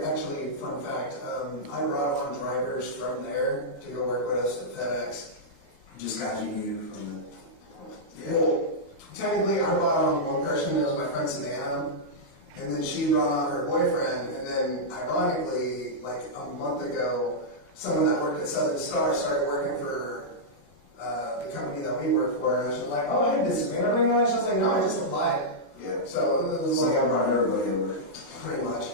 Actually, fun fact, I brought on drivers from there to go work with us at FedEx. Just got you from the... Well, technically, I brought on one person that was my friend Savannah, and then she brought on her boyfriend, and then ironically, like a month ago, someone that worked at Southern Star started working for the company that we work for, and I was like, oh, hey, did Savannah bring you on? She was like, no, I just applied. Yeah. So it was So like... I brought everybody over. Pretty much.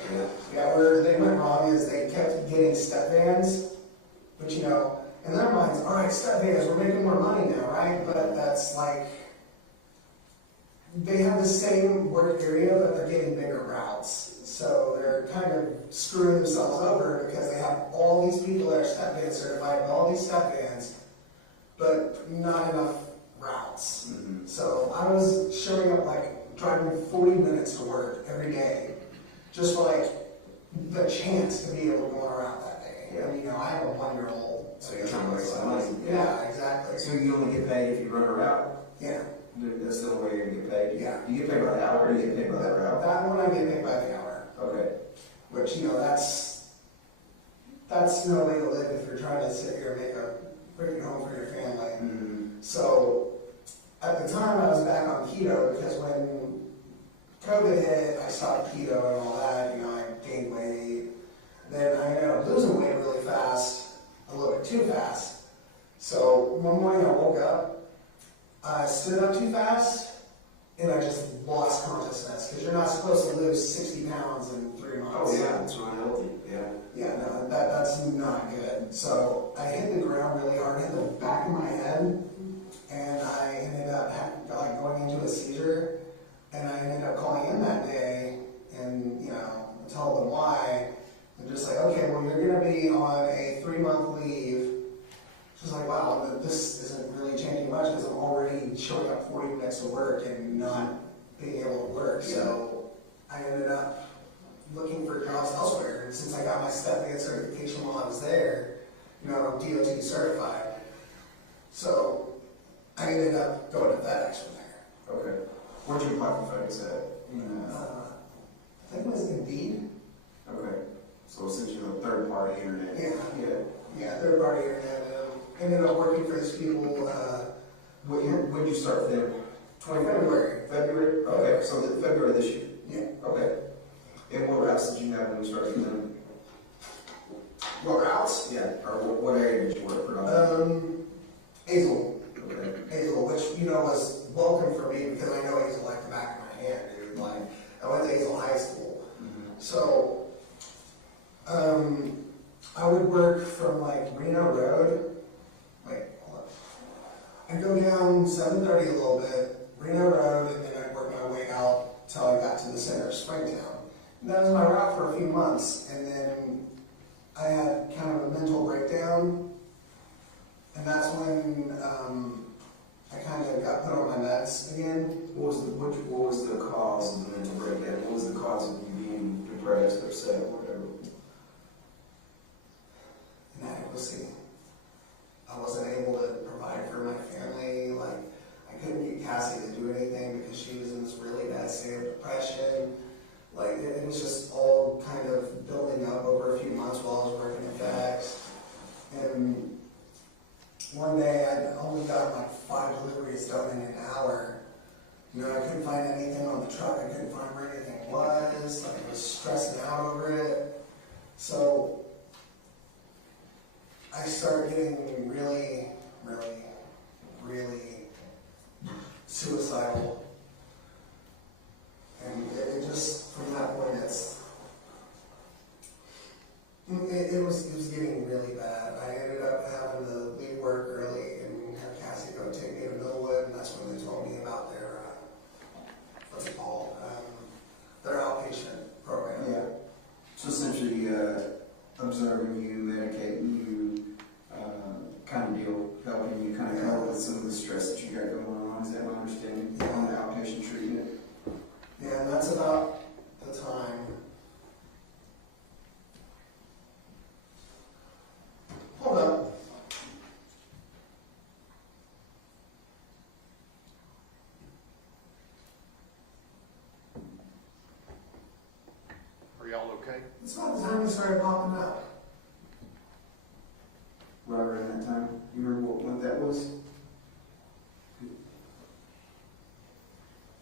Yeah. Where they went wrong is they kept getting step vans, but in their minds, all right, step vans, we're making more money now, right? But that's like, they have the same work area, but they're getting bigger routes. So they're kind of screwing themselves over because they have all these people that are step van certified, all these step vans, but not enough routes. Mm-hmm. So I was showing up driving 40 minutes to work every day, just for the chance to be able to go around that day. Yeah. And I have a 1-year-old. So you're trying to make some money. Yeah, exactly. So you only get paid if you run a route? Yeah. That's the only way you're going to get paid? Yeah. You get paid by the hour, or you get paid by that route? That one I get paid by the hour. Okay. Which, that's no way to live if you're trying to sit here and make a freaking home for your family. Mm-hmm. So, at the time I was back on keto because when COVID hit, I stopped keto and all that, I gained weight. Then I ended up losing weight really fast, a little bit too fast. So one morning I woke up, I stood up too fast, and I just lost consciousness because you're not supposed to live lose 60 pounds in 3 months. Oh, yeah, it's not healthy, yeah. Yeah, no, that's not good. So I hit the ground really hard, hit the back of my head, and I ended up like going into a seizure. And I ended up calling in that day, and tell them why. And just like, okay, well, you're gonna be on a 3-month leave. She's like, wow, this isn't really changing much because I'm already showing up 40 minutes to work and not being able to work. So I ended up looking for jobs elsewhere. And since I got my step-aid certification while I was there, DOT certified. So I ended up going to FedEx from there. Okay. Where'd you apply for FedEx at? I think it was Indeed. Okay. So essentially a third-party internet. Yeah, third-party internet. Ended up working for these people. When did you start for them? February. February? Okay, so February this year? Yeah. Okay. And what routes did you have when you started with them? What routes? Yeah, or what area did you work for? Hazel. Okay. Hazel, which, was welcome for me because I know Hazel like the back of my hand, dude. Like, I went to Hazel High School. Mm-hmm. So, I would work from like Reno Road. Wait, hold up. I'd go down 730 a little bit, Reno Road, and then I'd work my way out till I got to the center of Springtown. And that was my route for a few months, and then I had kind of a mental breakdown, and that's when I kind of got put on my meds again. What was the cause of the mental breakdown? What was the cause of you being depressed, upset, or whatever? Inadequacy. I wasn't able to provide for my family. Like, I couldn't get Cassie to do anything because she was in this really bad state of depression. Like, it was just all kind of building up over a few months while I was working at FedEx. And one day I only got like 5 deliveries done in an hour. I couldn't find anything on the truck. I couldn't find where anything was. Like, I was stressing out over it. So I started getting really, really, really suicidal. And it just, from that point, it was getting really bad. I ended up having to leave work early and have Cassie go take me to Millwood, and that's when they told me about their, what's it called, their outpatient program. Yeah. So essentially, observing you, medicating you, kind of helping you kind of cope with some of the stress that you got going on. Is that my understanding? On the outpatient treatment? Yeah, and that's about the time. Hold up. Are y'all okay? It's about the time you started popping up. Right around that time? You remember what that was?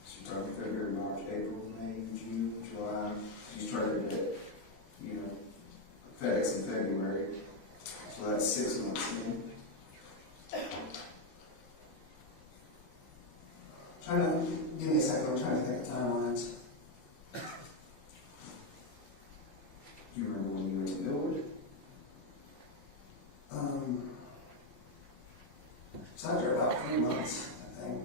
So you're talking February, March, April, May, June, July. You started at, FedEx in February. So that's 6 months in. Give me a second, I'm trying to think of timelines. You remember when you went to Millwood? It's after about 3 months, I think.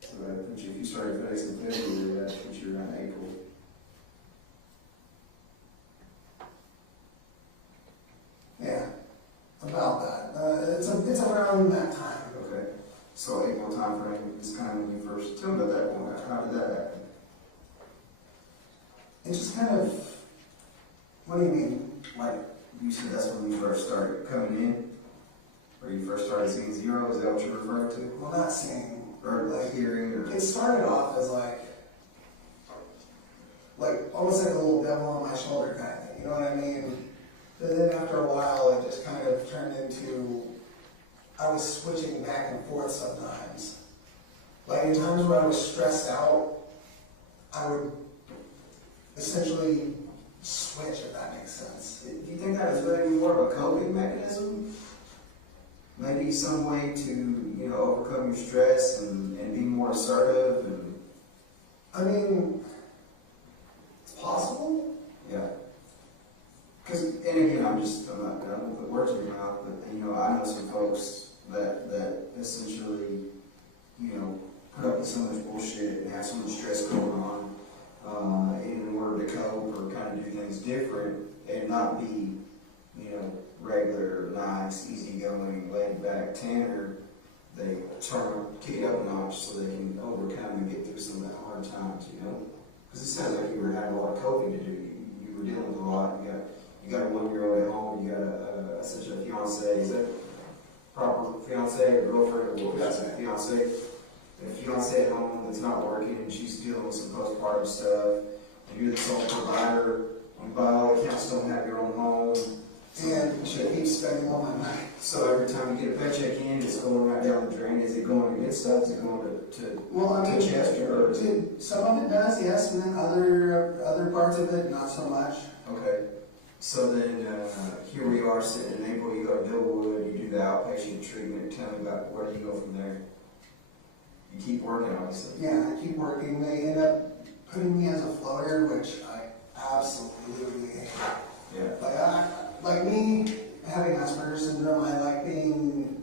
So that puts you, if you started FedEx in February, that puts you around April. Yeah, about that. It's around that time. Okay. So April time frame is kind of when you first, tell me about that one. How did that happen? It just kind of, what do you mean? Like, you said that's when you first started coming in? Or you first started seeing zero? Is that what you're referring to? Well, not seeing. Or like hearing? Or? It started off as like almost like a little devil on my shoulder kind of thing, you know what I mean? But then after a while, it just kind of turned into, I was switching back and forth sometimes. Like in times where I was stressed out, I would essentially switch, if that makes sense. Do you think that was maybe more of a coping mechanism? Maybe some way to, overcome your stress and be more assertive? And I mean, it's possible. Yeah. Because, and again, I'm not going to put words in your mouth, but, you know, I know some folks that essentially, you know, put up with so much bullshit and have so much stress going on in order to cope or kind of do things different and not be, you know, regular, nice, easygoing, laid back Tanner. They kick it up a notch so they can overcome and get through some of the hard times, you know? Because it sounds like you were having a lot of coping to do. You were dealing with a lot. You got a 1-year-old at home. You got such a fiance. Is that proper fiance or girlfriend or what? That's a fiance. A fiance at home that's not working and she's dealing with some postpartum stuff. And you're the sole provider. You by all accounts don't have your own home. And she keeps spending all my money. So every time you get a paycheck in, it's going right down the drain. Is it going to good stuff? Is it going to Chester? Some of it does, yes, and then other parts of it, not so much. Okay. So then here we are sitting in April. You go to Billwood. You do the outpatient treatment. Tell me about where do you go from there? You keep working, obviously. Yeah, I keep working. They end up putting me as a floater, which I absolutely hate. Yeah. Like me having Asperger's syndrome, I like being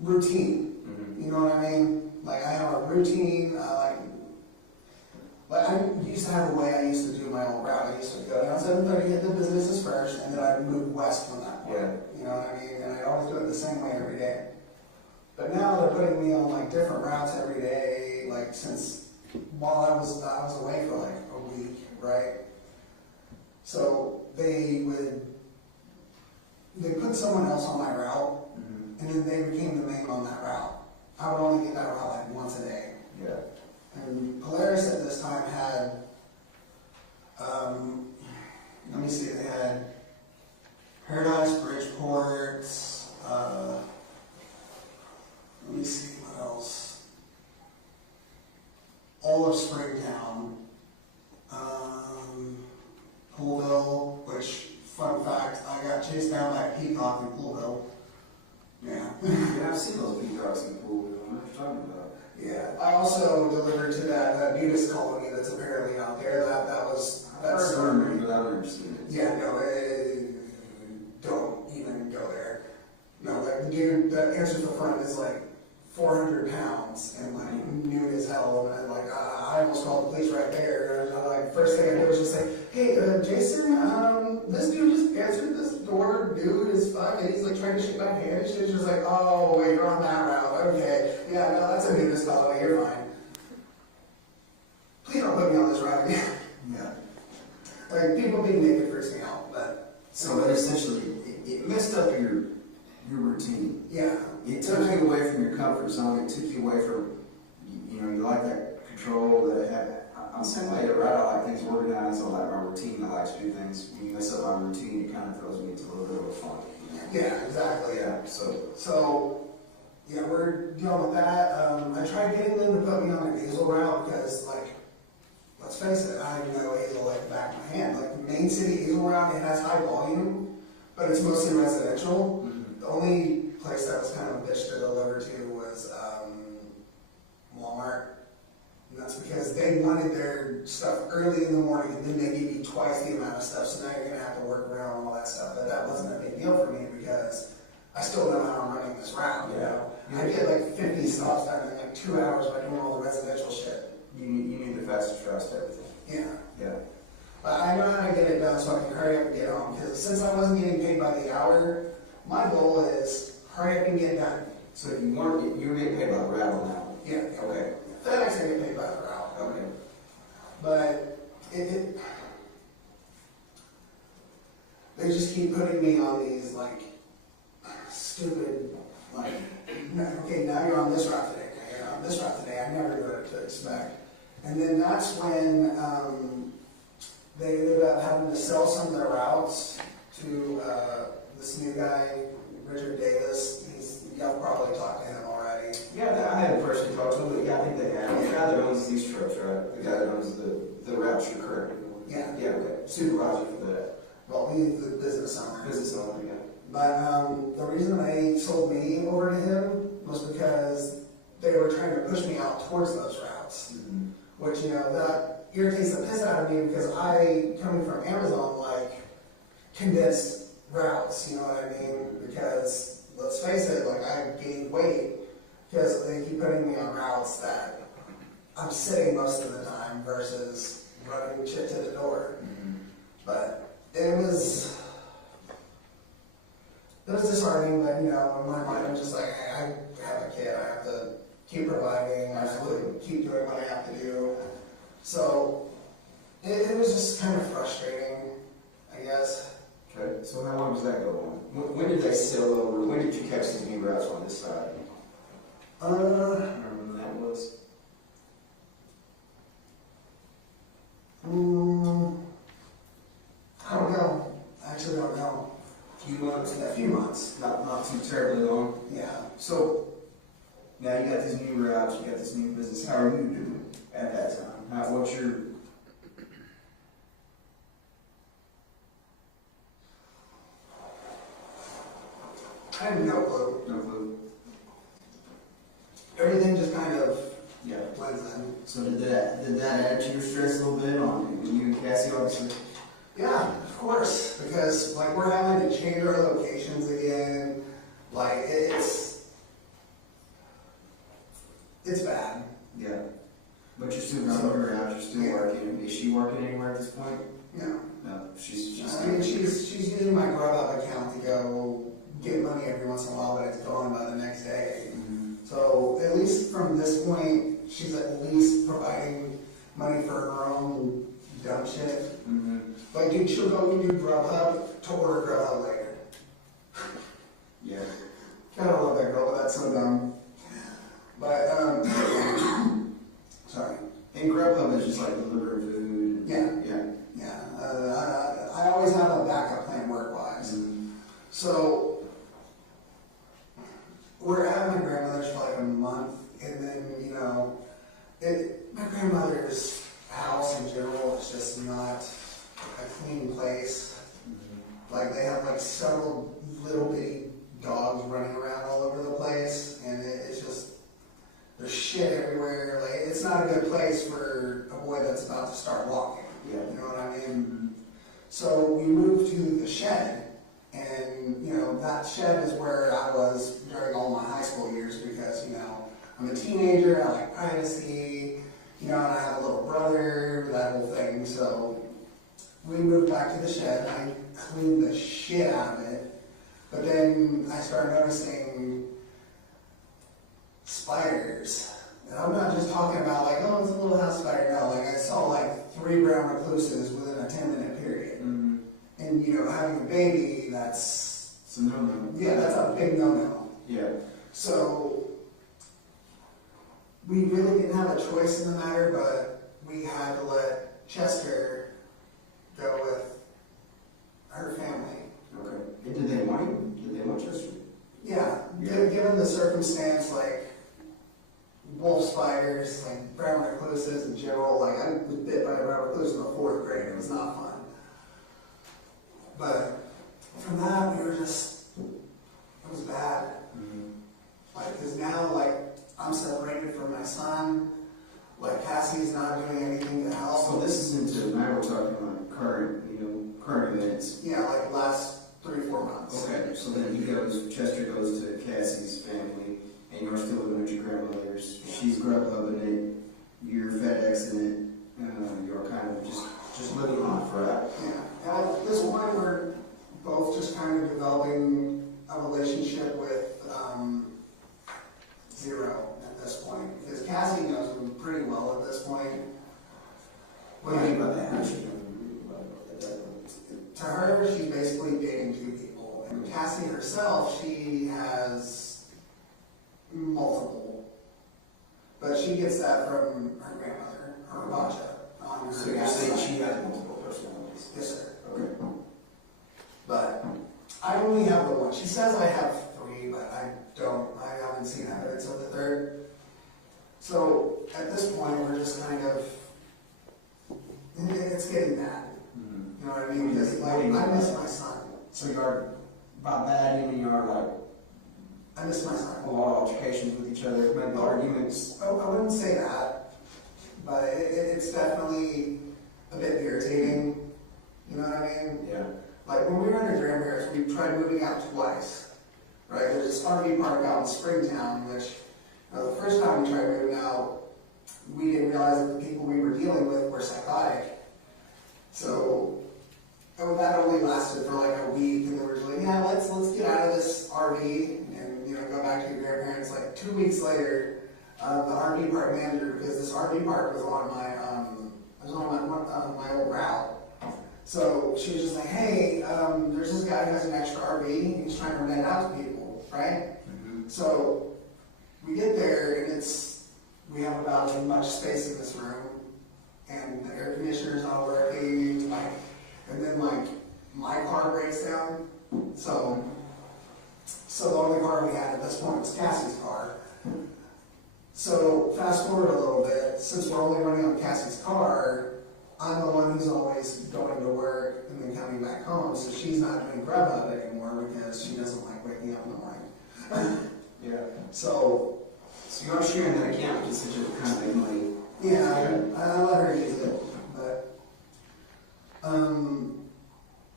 routine. Mm-hmm. You know what I mean? Like I have a routine. I used to have a way I used to do my own route. I used to go down 7:30, hit the businesses first, and then I'd move west from that point. Yeah. You know what I mean? And I always do it the same way every day. But now they're putting me on like different routes every day. Like since while I was away for like a week, right? So they put someone else on my route, Mm-hmm. and then they became the main on that route. I would only get that route like once a day. Yeah. And Polaris at this time had, let me see, they had Paradise, Bridgeport, let me see what else. All of Springtown, Poolville, which, fun fact, I got chased down by a peacock in Poolville. Yeah. Yeah, I've seen those peacocks in Poolville. What are you talking about? Yeah. I also delivered to that nudist colony that's apparently out there. That's but I've never seen it. Yeah, no, don't even go there. No, like the dude that answers the front is like 400 pounds and like nude as hell, and I almost called the police right there. And like first thing I did was just say, "Hey, Jason, this dude just answered this door, dude as fuck, and he's like trying to shake my hand." And she's just like, "Oh, wait, you're on that route, okay? Yeah, no, that's a nudist colony. You're fine. Please don't put me on this route again." Yeah. Like people being naked freaks me out, but but essentially, it messed up your routine. yeah. It took you away from your comfort zone. It took you away from, you like that control that it had. I'm the same way, right? I like things organized. I like my routine. I like to do things. When you mess up my routine, it kind of throws me into a little bit of a funk. Yeah, exactly. Yeah. So, yeah, we're dealing with that. I tried getting them to put me on an Hazel route because, like, let's face it, I know Hazel like the back of my hand. Like, the main city Hazel route, it has high volume, but it's mostly residential. Mm-hmm. The only place that was kind of a bitch to deliver to was Walmart. And that's because they wanted their stuff early in the morning, and then they give you twice the amount of stuff, so now you're going to have to work around all that stuff. But that wasn't a big deal for me because I still know how I'm running this route, you know? I get like 50 stops done in like 2 hours by doing all the residential shit. You need the fastest routes to everything. Yeah. Yeah. But I know how to get it done so I can hurry up and get home, because since I wasn't getting paid by the hour, my goal is hurry up and get done. So you were getting paid by the route now? Yeah. Okay. FedEx I get paid by the route. Okay. But they just keep putting me on these like stupid okay, now you're on this route today. Okay, you're on this route today. I never knew what to expect. And then that's when they ended up having to sell some of their routes to this new guy, Richard Davis. Y'all probably talked to him already. Yeah, I haven't personally talked to him, but yeah, I think they have. The guy that owns these trucks, right? The guy that owns the routes you're correct. Yeah. Yeah, okay. Supervisor for that. Well, he's the business owner. Business owner, yeah. But the reason they sold me over to him was because they were trying to push me out towards those routes. Mm-hmm. which, you know, that irritates the piss out of me because I, coming from Amazon, like condensed routes, you know what I mean? Because let's face it, like I gained weight because they keep putting me on routes that I'm sitting most of the time versus running shit to the door. But it was disheartening, but you know, in my mind I'm just like, hey, I have a kid, I have to keep providing, I have to keep doing what I have to do. So it was just kind of frustrating, I guess. Okay, so how long does that go on? When did they sell over, when did you catch these new routes on this side? I don't remember when that was. I don't know. I actually don't know. A few months. Not too terribly long. Yeah. So, now you got these new routes, you got this new business. How are you doing at that time? What's your... I have no clue. No clue. Everything just kind of Yeah. blends in. So did that add to your stress a little bit on you and Cassie, obviously? Yeah, of course. Because like we're having to change our locations again. Like it's bad. Yeah. But you're still running around, you're still working. Is she working anywhere at this point? No. No. She's I mean, she's using my Grubhub account to go get money every once in a while, but it's gone by the next day. So at least from this point, she's at least providing money for her own dumb shit. Like, dude, she'll go and do Grubhub to order Grubhub later. Yeah. Kind of love that girl, but that's so dumb. But, sorry. And Grubhub is just like delivering food. Yeah. Yeah. Yeah. I always have a backup plan work-wise. So, we're at my grandmother's for like a month, and then, you know, my grandmother's house in general is just not a clean place. Like, they have like several little bitty dogs running around all over the place, and it's just, there's shit everywhere. Like, it's not a good place for a boy that's about to start walking. Yeah. You know what I mean? So we moved to the shed. And, you know, that shed is where I was during all my high school years because, you know, I'm a teenager, I like privacy, you know, and I have a little brother, that whole thing. So we moved back to the shed, I cleaned the shit out of it. But then I started noticing spiders. And I'm not just talking about like, oh, it's a little house spider. No, like I saw like 3 brown recluses within a 10-minute period. And, you know, having a baby, that's... It's a no-no. Yeah, that's a big no-no. Yeah. So, we really didn't have a choice in the matter, but we had to let Chester go with her family. Okay. And did they want him? Did they want Chester? Yeah. Given the circumstance, like, wolf spiders, like brown recluses in general, like, I was bit by a brown recluse in the 4th grade. It was not fun. But from that, we were just, it was bad. Like, because now, like, I'm separated from my son. Like, Cassie's not doing anything to help. So this is into, now we're talking like current, current events. Yeah, like the last 3-4 months. Okay, so then Chester goes to Cassie's family, and you're still living with your grandmother's. She's Grubhubbing it, you're FedExing it, you're kind of just living life, right? Yeah. And at this point, we're both just kind of developing a relationship with Zero at this point. Because Cassie knows him pretty well at this point. What do you mean by that? To her, she's basically dating 2 people. And Cassie herself, she has multiple. But she gets that from her grandmother, her Bacha. So you're saying she has multiple personalities? Yes, sir. Okay. But I only have the one. She says I have 3, but I don't. I haven't seen evidence of the 3rd. So at this point, we're just kind of, it's getting bad. You know what I mean? Because like, I miss my son. So you're about bad, even you are like, I miss my son. a lot of altercations with each other, maybe arguments. I wouldn't say that. but it's definitely a bit irritating. You know what I mean? Yeah. Like when we were under grandparents, we tried moving out twice. Right? There's this RV park out in Springtown, which the first time we tried moving out, we didn't realize that the people we were dealing with were psychotic. So that only lasted for like a week, and they were like, yeah, let's get out of this RV and go back to your grandparents. Like 2 weeks later, the RV park manager, because this RV park was on my old route. So she was just like, hey, there's this guy who has an extra RV, he's trying to rent it out to people, right? Mm-hmm. So we get there, and we have about as much space in this room, and the air conditioner's not working, and then my car breaks down. So the only car we had at this point was Cassie's car. So fast forward a little bit, since we're only running on Cassie's car, I'm the one who's always going to work and then coming back home, so she's not doing Grubhub anymore because she doesn't like waking up in the morning. Yeah. So you're sharing that account just to kind of make money. yeah, I let her use it, but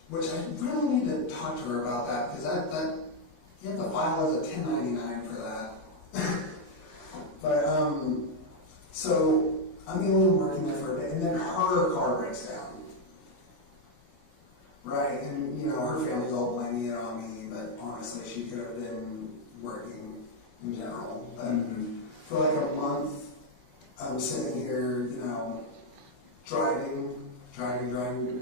which I really need to talk to her about that, because that you have to file as a 1099 for that. But so I'm the only one working there for a bit, and then her car breaks down. Right, and her family's all blaming it on me, but honestly, she could have been working in general. But for like a month, I'm sitting here, driving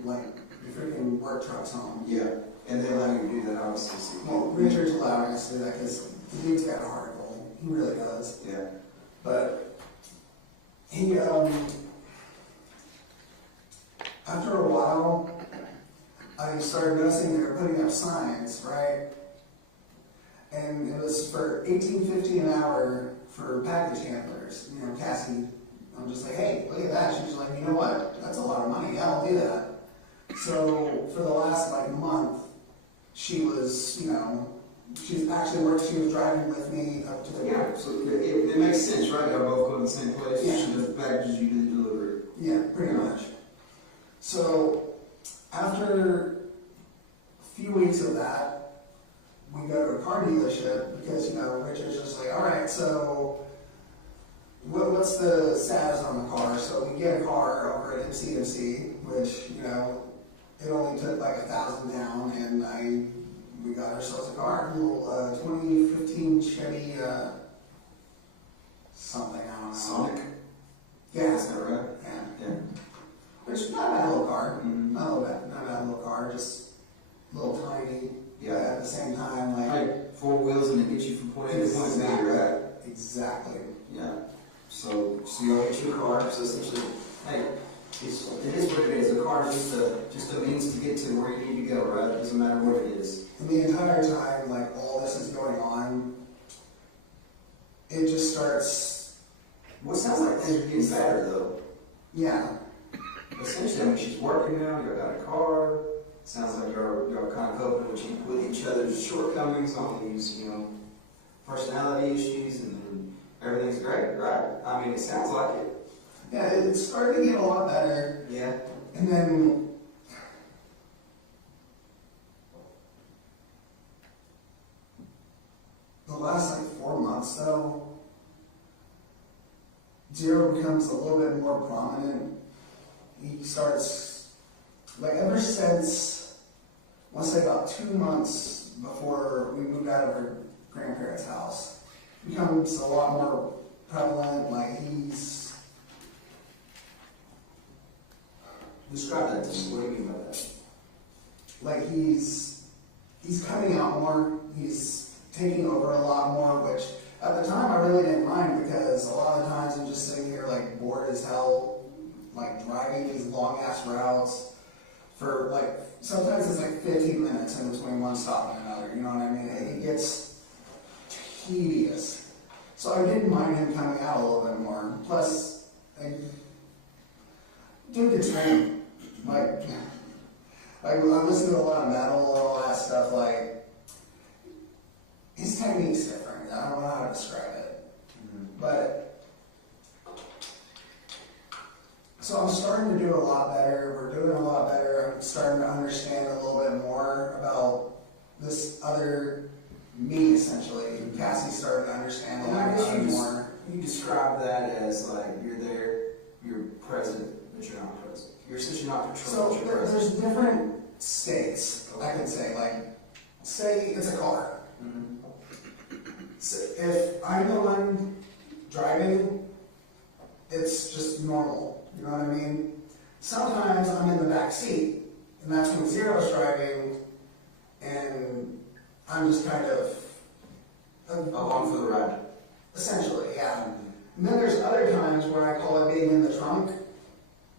like the freaking work trucks home. Yeah, and they allow you to do that, obviously. Well, Richard's allowing us to do that because the dude's got a heart goal. He really does. Yeah. But he, after a while, I started noticing they were putting up signs, right? And it was for $18.50 an hour for package handlers. Cassie, I'm just like, hey, look at that. She was like, you know what? That's a lot of money. Yeah, I'll do that. So for the last month, she was, she's actually worked. She was driving with me up to the So it makes sense, right? Y'all both go to the same place. Yeah. She does the packages, you do the delivery. Yeah, pretty much. So after a few weeks of that, we go to a car dealership because Richard's just like, all right, so what's the status on the car? So we get a car over at MCMC, which it only took like $1,000 down, and we got ourselves a car, a little 2015 Chevy something, I don't know. Sonic? Yeah. Is that right? Yeah. Which is not a bad little car. Not a bad little car, just a little tiny. Yeah. But at the same time, Like 4 wheels and it gets you from point A to point B, right? Exactly. Yeah. So y'all get your car, so essentially, hey, it is what it is. A car is just a means to get to where you need to go, right? It doesn't matter what it is. And the entire time, all this is going on, it just starts. Well, it sounds like things are getting better, though. Yeah. Essentially, she's working now, y'all got a car. Sounds like y'all kind of coping with each other's shortcomings on these, personality issues, and everything's great, right? I mean, it sounds like it. Yeah, it's starting to get a lot better. Yeah. And then the last 4 months, though, Zero becomes a little bit more prominent. He starts, ever since, I want to say about 2 months before we moved out of our grandparents' house, becomes a lot more prevalent. He's Describe that to me. What do you mean by that? He's coming out more. He's taking over a lot more, which at the time I really didn't mind because a lot of the times I'm just sitting here bored as hell, driving these long ass routes for sometimes it's 15 minutes in between one stop and another. You know what I mean? It gets tedious. So I didn't mind him coming out a little bit more. Plus, dude could train. I listen to a lot of metal and all that stuff. His technique's different. I don't know how to describe it. But So I'm starting to do a lot better. We're doing a lot better. I'm starting to understand a little bit more about this other me, essentially. Cassie's starting to understand a And I lot guess more. you describe that as like you're there, you're present, but you're not present. You're essentially not So controlling, but you're there's present. different states, I can say. Like, say it's a car. Mhm. So if I'm the one driving, it's just normal. You know what I mean? Sometimes I'm in the back seat, and that's when Zero's driving, and I'm just kind of Along for the ride. essentially, yeah. And then there's other times where I call it being in the trunk,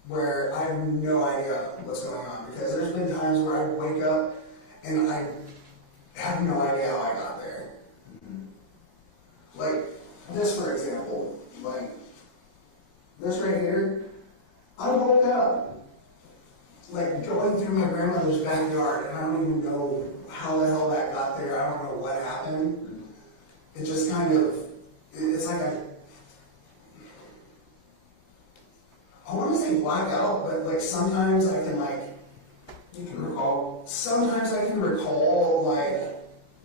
where I have no idea what's going on. Because there's been times where I wake up and I have no idea how I got there. Like this, for example, like this right here, I woke up like going through my grandmother's backyard, and I don't even know how the hell that got there. I don't know what happened. It just kind of, it's like I want to say blackout, but like sometimes I can You can recall. sometimes I can recall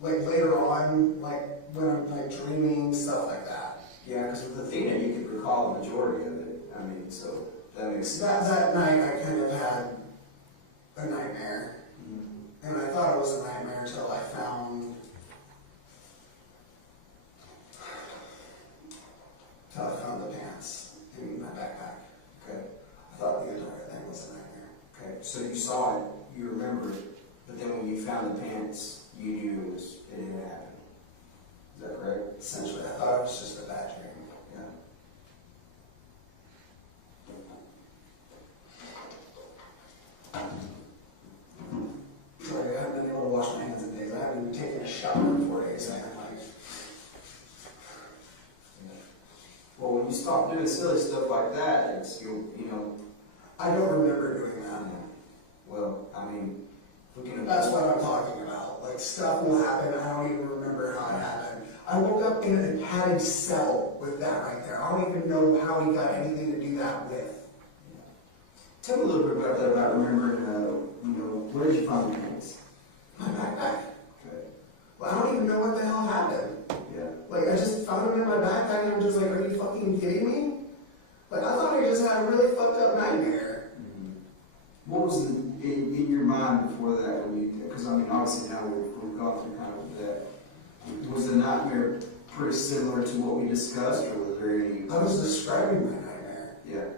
like later on, like when I'm like dreaming, stuff like that. Yeah, because with Athena, you could recall the majority of it. I mean, so that makes sense. That night I kind of had a nightmare, and I thought it was a nightmare until I found the pants in my backpack. Okay. I thought the entire thing was a nightmare. Okay. So you saw it, you remember it, but then when you found the pants, you knew it didn't happen. Is that correct? Essentially, I thought it was just a bad dream. Yeah. Sorry, I haven't been able to wash my hands in days. I haven't even taken a shower in 4 days. Well, when you stop doing silly stuff like that, it's you know. I don't remember doing that. Well, I mean, we can. That's what I'm talking about. Like, stuff will happen, I don't even remember how it happened. I woke up in a padded cell with that right there. I don't even know how he got anything to do that with. Tell me a little bit about that, about remembering, where did you find the pants? My backpack. Okay. Well, I don't even know what the hell happened. Yeah. Like, I just found them in my backpack and I'm just like, are you fucking kidding me? Like, I thought I just had a really fucked up nightmare. What was in your mind before that? Because I mean, obviously now we've gone through kind of that. Was the nightmare pretty similar to what we discussed, or was there any? I was describing my nightmare. Yeah.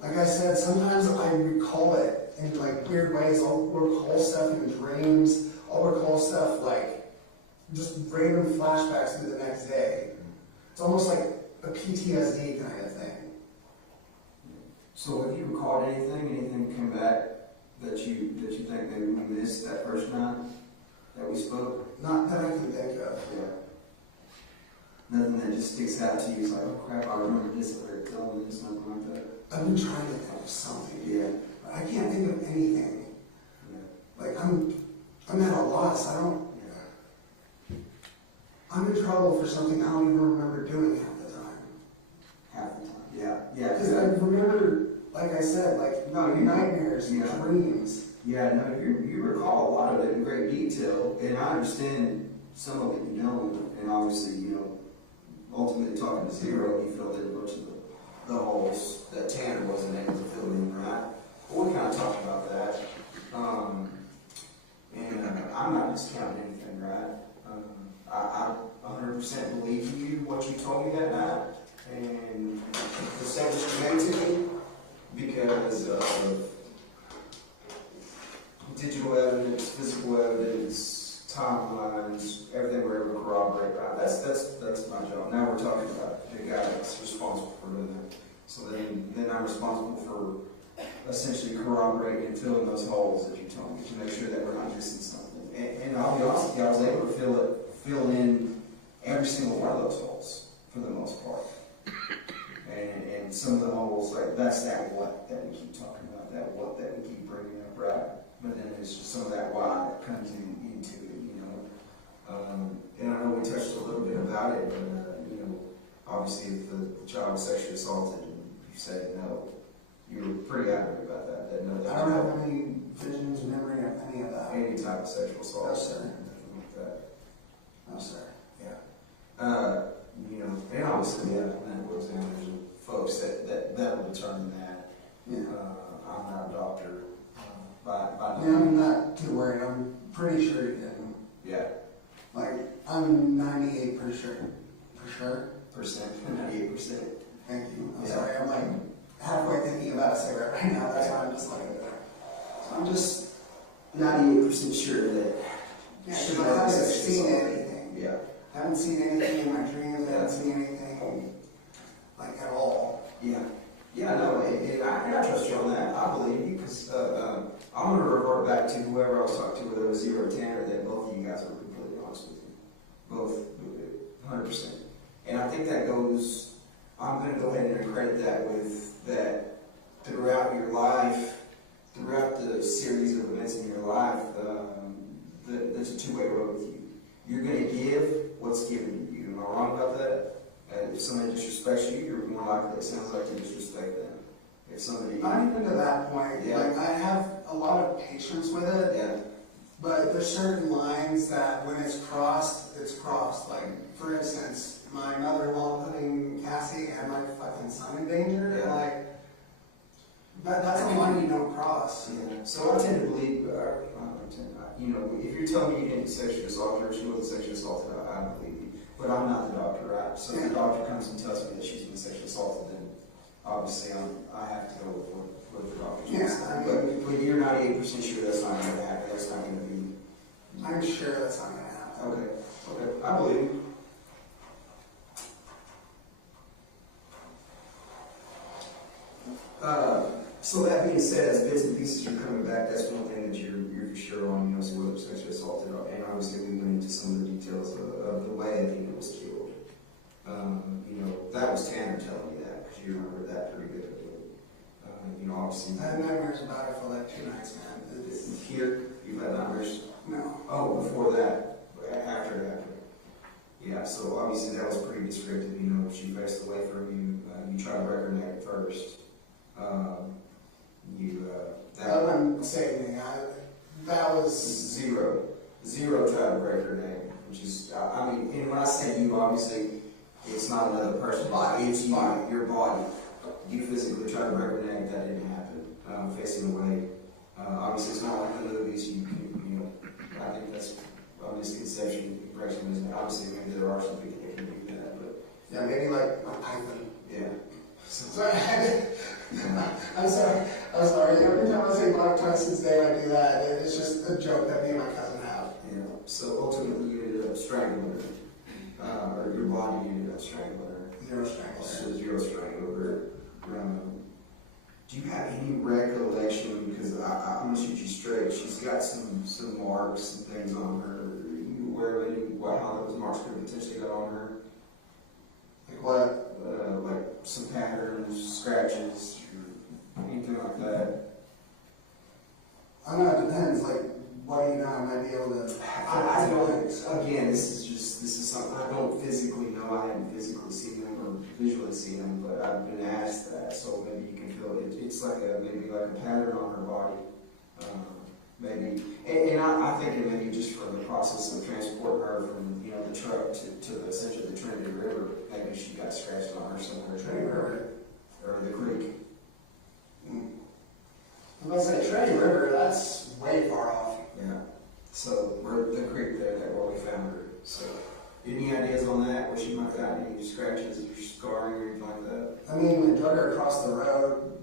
Like I said, sometimes I recall it in like weird ways. I'll recall stuff in dreams. I'll recall stuff like just random flashbacks to the next day. It's almost like a PTSD kind of thing. So have you recalled anything came back that you think maybe we missed that first night that we spoke? Not that I can think of. Yeah. Nothing that just sticks out to you. It's like, oh crap, I remember this, or telling me this, nothing like that. I've been trying to think of something. Yeah. But I can't think of anything. Yeah. Like I'm at a loss. I'm in trouble for something I don't even remember doing half the time. Half the time. Yeah. Yeah. Because I remember, like I said, like nightmares, Yeah. dreams. Yeah, no, you recall a lot of it in great detail, and I understand some of it you don't, and obviously, ultimately talking to Zero, he filled in a bunch of the holes that Tanner wasn't able to fill in, right? Well, we kind of talked about that, and I'm not discounting anything, right? I 100% believe you, what you told me that night, and the statements you made to me, because of digital evidence, physical evidence, timelines, everything we're able to corroborate. Right? That's my job. Now we're talking about the guy that's responsible for doing that. So then I'm responsible for essentially corroborating and filling those holes that you told me to make sure that we're not missing something. And I'll be honest with you, I was able to fill in every single one of those holes for the most part. And some of the holes, like that's that what that we keep talking about, that what that we keep bringing up, right? But then there's just some of that why that comes into it, and I know we touched a little bit about it, but obviously if the child was sexually assaulted and you said no, You were pretty adamant about that. That no, I don't have any visions, memory of any of that. any type of sexual assault. No, sir. Nothing like that. No, sir. Yeah. You know, and obviously, yeah, medical examiners and folks that will determine that. Yeah. I'm not a doctor. By Yeah, I'm not too worried. I'm pretty sure you didn't. Yeah. Like, I'm 98% sure. For sure. 98%. Thank you. I'm Yeah. sorry. I'm like halfway thinking about a cigarette right now. That's why I'm just like, I'm just 98% sure that yeah, she because I haven't sexually seen assaulted. anything. Yeah. I haven't seen anything in my dreams. I haven't seen anything like at all. Yeah. Yeah, no, and I trust you on that. I believe you because I'm going to revert back to whoever I was talking to, whether it was you or Tanner, that both of you guys are completely honest with you. Both, 100%. And I think that goes, I'm going to go ahead and credit that with that throughout your life, throughout the series of events in your life, there's a two-way road with you. You're going to give what's given to you. Am I wrong about that? If somebody disrespects you, you're more likely, it sounds like, to disrespect them. If somebody... Not even to that point. Yeah. Like, I have a lot of patience with it. Yeah. But there's certain lines that when it's crossed, it's crossed. Like, for instance, my mother-in-law putting Cassie and my fucking son in danger. Yeah. Like, that's a line you don't cross. Yeah. So I tend to believe, you know, if you're telling me you didn't sexually assault her, she wasn't sexually assaulted, I believe you. But I'm not the doctor, right? So if the doctor comes and tells me that she's been sexually assaulted, then obviously I have to go with what the doctor's saying. But you're 98% sure that's not going to happen. That's not going to be. I'm sure that's not going to happen. Okay. Okay. I believe you. So that being said, as bits and pieces are coming back, that's one thing that you're for sure on, you know, so whether it's sexually assaulted, and obviously we went into some of the details of the way Athena was killed. You know, that was Tanner telling me that, because you remember that pretty vividly. You know, obviously... I had nightmares about it for like 2 nights, man. Here, you've had nightmares? No. Oh, before that? After. Yeah, so obviously that was pretty descriptive, you know, she faced away from you, you tried to break her neck first. That wasn't saving me. That was... Zero tried to break her neck, which is, I mean, and when I say you, obviously, it's not another person. It's you, your body. You physically tried to break her neck, that didn't happen. Facing away. Obviously, it's not like the movies, you know, I think that's a misconception. Obviously, maybe there are some people that can do that, but... Yeah, maybe like my python. Yeah. Sorry. I'm sorry. Every time I say Black Twice Day, I do that. It's just a joke that me and my cousin have. Yeah. So ultimately, you ended up strangling her, or your body ended up strangling her. Zero strangling her. So zero strangling her. Do you have any recollection? Because I'm gonna shoot you straight. She's got some marks and things on her. Are you aware of how those marks could potentially got on her? Like what? Like some patterns, scratches, or anything like that. I know it depends. Like, what do you know? I might be able to. I don't. Again, this is something I don't physically know. I haven't physically seen them or visually seen them, but I've been asked that, so maybe you can feel it. It's like maybe like a pattern on her body. Maybe, and I think it maybe just from the process of transporting her from, you know, the truck to essentially the Trinity River, maybe she got scratched on her somewhere. Trinity River. Or the creek. I'm going to say Trinity River, that's way far off. Yeah. So we're the creek there, that where we found her. So any ideas on that? Where she might have got any scratches or scarring or anything like that? I mean, we drug her across the road.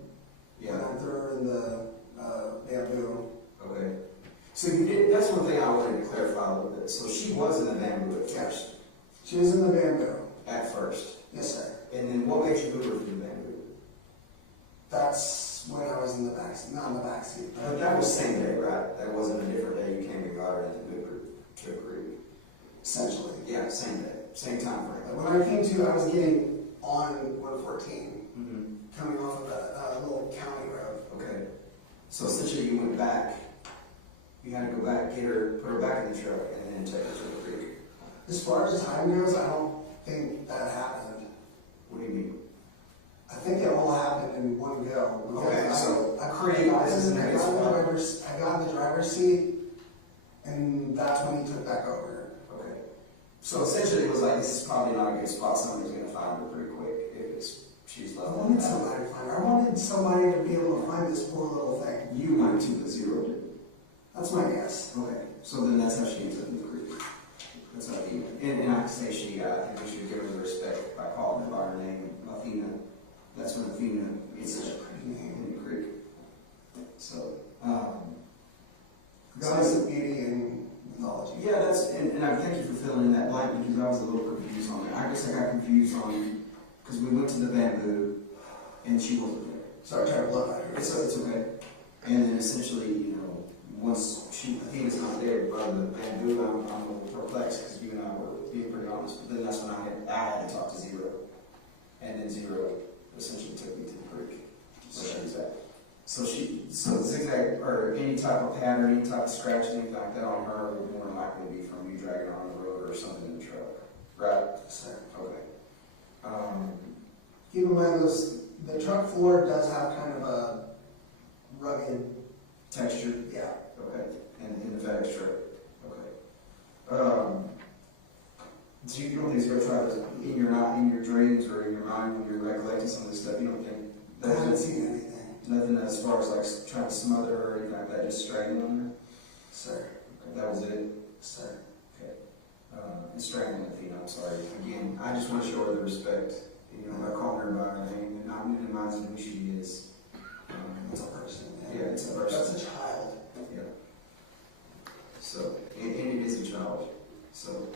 Yeah. And I threw her in the bamboo. Okay. So you did, that's one thing I wanted to clarify a little bit. So she was in the bamboo at first? She was in the bamboo. At first? Yes, sir. And then what made you move her from the bamboo? That's when I was in the backseat, not in the backseat. But that was same day, right? That wasn't a different day you came and got her and then moved her to a creek? Essentially. Yeah, same day, same time frame. When I came to, I was getting on 114, coming off of a little county road. Okay. So essentially you went back. You had to go back, get her, put her back in the truck, and then take her to the creek. As far as time goes, I don't think that happened. What do you mean? I think it all happened in one go. Okay, so I create got this as in, an I got in the example. I got in the driver's seat, and that's when he took back over. Okay. So essentially it was like, this is probably not a good spot, somebody's gonna find her pretty quick if she's I left. wanted somebody to find her. I wanted somebody to be able to find this poor little thing. You went to the zero, did. That's my guess. Okay, so then that's how she ends up in the creek. That's how he, and I can say she, I think we should give her the respect by calling her by her name, Athena. That's when Athena is Such a pretty name. in the creek. So, Goddess of beauty and mythology. yeah, that's, and I thank you for filling in that blank because I was a little confused on it. I guess I got confused on, because we went to the bamboo and she wasn't there. Sorry, trying to blow out here. It's okay. And then essentially, you know, once Athena's not there by the bamboo, I'm a little perplexed because you and I were being pretty honest. But then that's when I had to talk to Zero. And then Zero essentially took me to the creek where she was at. So zigzag, or any type of pattern, any type of scratch, anything like that on her would more than likely be from you dragging her on the road or something in the truck. Right? Sir. Okay. Keep in mind, the truck floor does have kind of a rugged Texture? Yeah. Okay. And in the FedEx truck? Okay. So you don't think Zero tried to, in your dreams or in your mind when you're recollecting some of this stuff, you don't think I haven't seen anything. Nothing as far as like trying to smother her or anything like that, just strangling her? Sir. Okay, that was it? Sir. Okay. And strangling Athena, I'm sorry. Again, I just want to show her the respect, you know, by calling her by her name and not minimizing who she is. It's a person. Yeah, it's a person. That's a child. Yeah. So, and it is a child. So,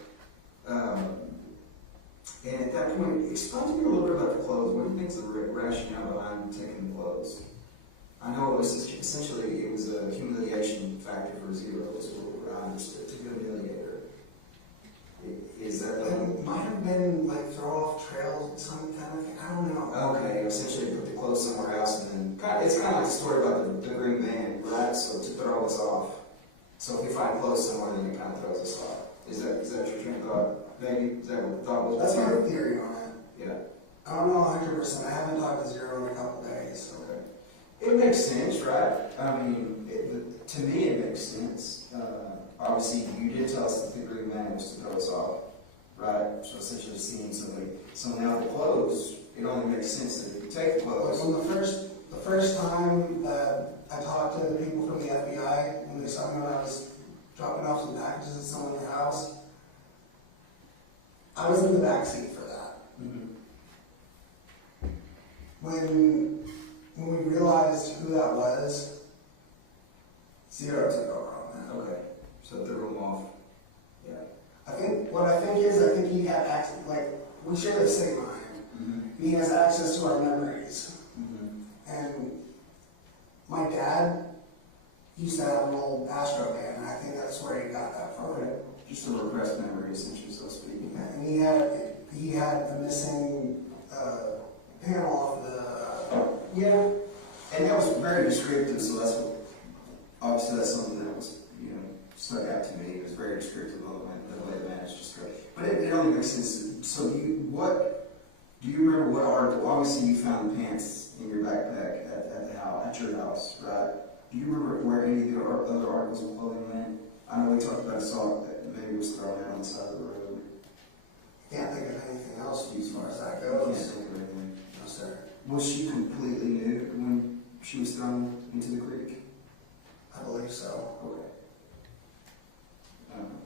and at that point, explain to me a little bit about the clothes. What do you think is the rationale behind taking the clothes? I know it was essentially it was a humiliation factor for Zero, is what I understood, to humiliate her. Is that the It might have been like throw off trails, some kind of thing. I don't know. Okay, essentially put the clothes somewhere else, and then it's kind of like the story about the green van, right? So to throw us off. So if we find clothes somewhere, then it kind of throws us off. Is that your train of thought? Maybe is that what the thought was? That's my theory on it. Yeah. I don't know 100%. I haven't talked to Zero in a couple days. Okay. It makes sense, right? I mean, to me, it makes sense. Obviously, you did tell us that the green van was to throw us off, right? So essentially, seeing somebody. So now the clothes, it only makes sense that if you take the clothes. Like when the first time that I talked to the people from the FBI, when they saw me when I was dropping off some packages at someone's house, I was in the back seat for that. Mm-hmm. When we realized who that was, Zero took over on that. Okay. So threw them off. Yeah. I think he had access, like, we share the same mind. Mm-hmm. He has access to our memories. Mm-hmm. And my dad used to have an old Astro van, and I think that's where he got that from. Okay. Just a repressed memory, essentially, so to speak. And he had a missing panel off the. Yeah. And that was very descriptive, so that's what, obviously that's something that was, stuck out to me. It was very descriptive of the way the man is described. But it only makes sense. So do you remember what article? Obviously you found the pants in your backpack at the house, at your house, right? Do you remember where any of the other articles of clothing went? I know we talked about a sock that maybe was thrown out on the side of the road. Can't think of anything else as far as that Can't goes. think of anything. No, sir. Was she completely nude when she was thrown into the creek? I believe so. Okay.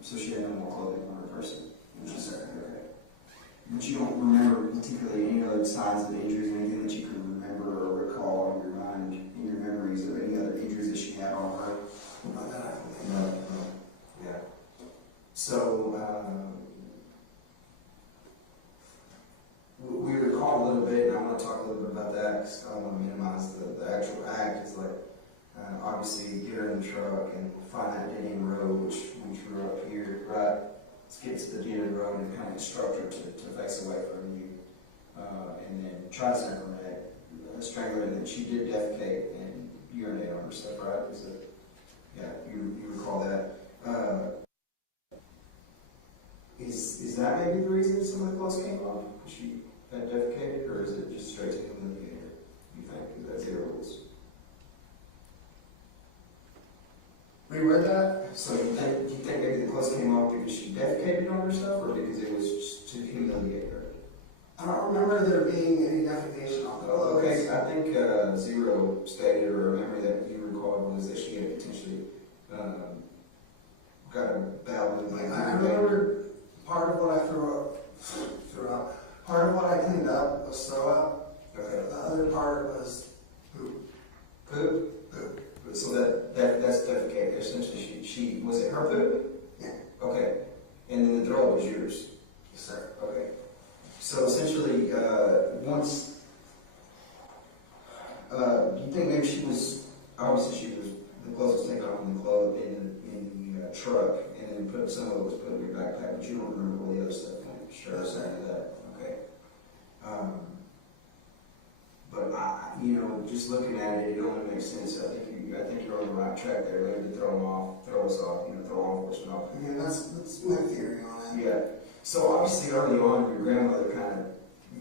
So she had no more clothing on her person? No, sir. Okay. But you don't remember particularly any other signs of injuries, anything that you can remember or recall in your mind, in your memories, of any other injuries that she had on her? Not that I can think No. of. Yeah. So, we recall a little bit, and I want to talk a little bit about that because I don't want to minimize the actual act. It's like, obviously, get her in the truck and find that dead end road, which we drew up here, right? Let's get to the dead end road and kind of instruct her to face away from you. And then try to snap her neck, strangle her, and then she did defecate and urinate on herself, right? Is it? Yeah, you recall that. Is that maybe the reason some of the clothes came off? She had defecated, or is it just straight to humiliate her, you think? that zero was. Reread that? So do you think maybe the clothes came off because she defecated on herself, or because it was just to humiliate her? I don't remember there being any defecation on the clothes. Okay, I think Zero stated, or a memory that you recalled, was that she had potentially got a bowel movement. I remember part of what I threw out. Part of what I cleaned up was throw up. Okay. The other part was poop. Poop? Poop. So that's defecate. Essentially, she was it her poop? Yeah. Okay. And then the throw was yours. Yes, sir. Okay. So essentially, once you think maybe she was obviously the clothes was taken off in the truck, and then some of it was put in your backpack, but you don't remember all the other stuff. Sure, Yes, sir. that. Okay. But just looking at it, it only makes sense. I think you're on the right track there. Maybe to throw us off, throw law enforcement off. I mean, that's my theory on it. Yeah. So obviously early on, your grandmother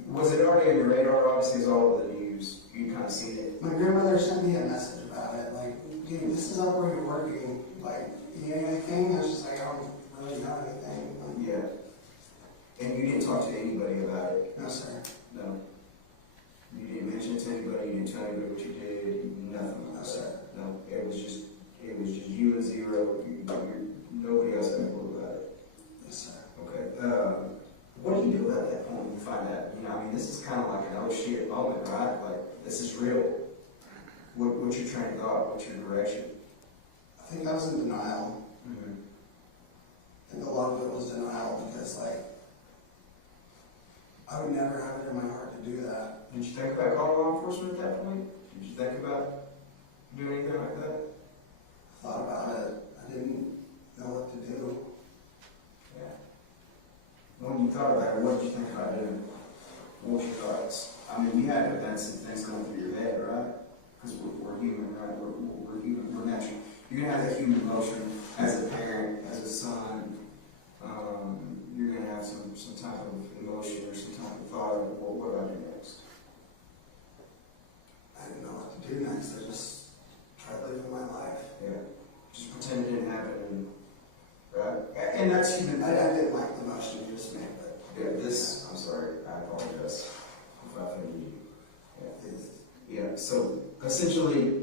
was it already on your radar? Obviously, it's all over the news. You kind of seen it. My grandmother sent me a message about it, like, dude, this is not where you're working. Like, you know anything? I was just like, I don't really know anything. Like, Yeah. And you didn't talk to anybody about it? no, sir. No. You didn't mention it to anybody? You didn't tell anybody what you did? Nothing? No, sir. No. It was just you and Zero. Nobody else had a clue about it. Yes, sir. Okay. What do you do at that point when you find out? This is kind of like an oh shit moment, right? Like, this is real. What's your train of thought? What's your direction? I think I was in denial. Mm-hmm. I think a lot of it was denial because, like, I would never have it in my heart to do that. Did you think about calling law enforcement at that point? Did you think about doing anything like that? I thought about it. I didn't know what to do. Yeah. When you thought about it, what did you think about doing? What was your thoughts? You had to have had some things going through your head, right? Because we're human, right? We're human. We're natural. You're going to have that human emotion as a parent, as a son. You're going to have some type of emotion or some type of thought of what do I do next? I didn't know what to do next. I just tried living my life. Yeah. Just pretend it didn't happen, right? And that's human. I didn't like the motion you just made, but Yeah, I'm sorry, I apologize if I offended you. Yeah, so essentially,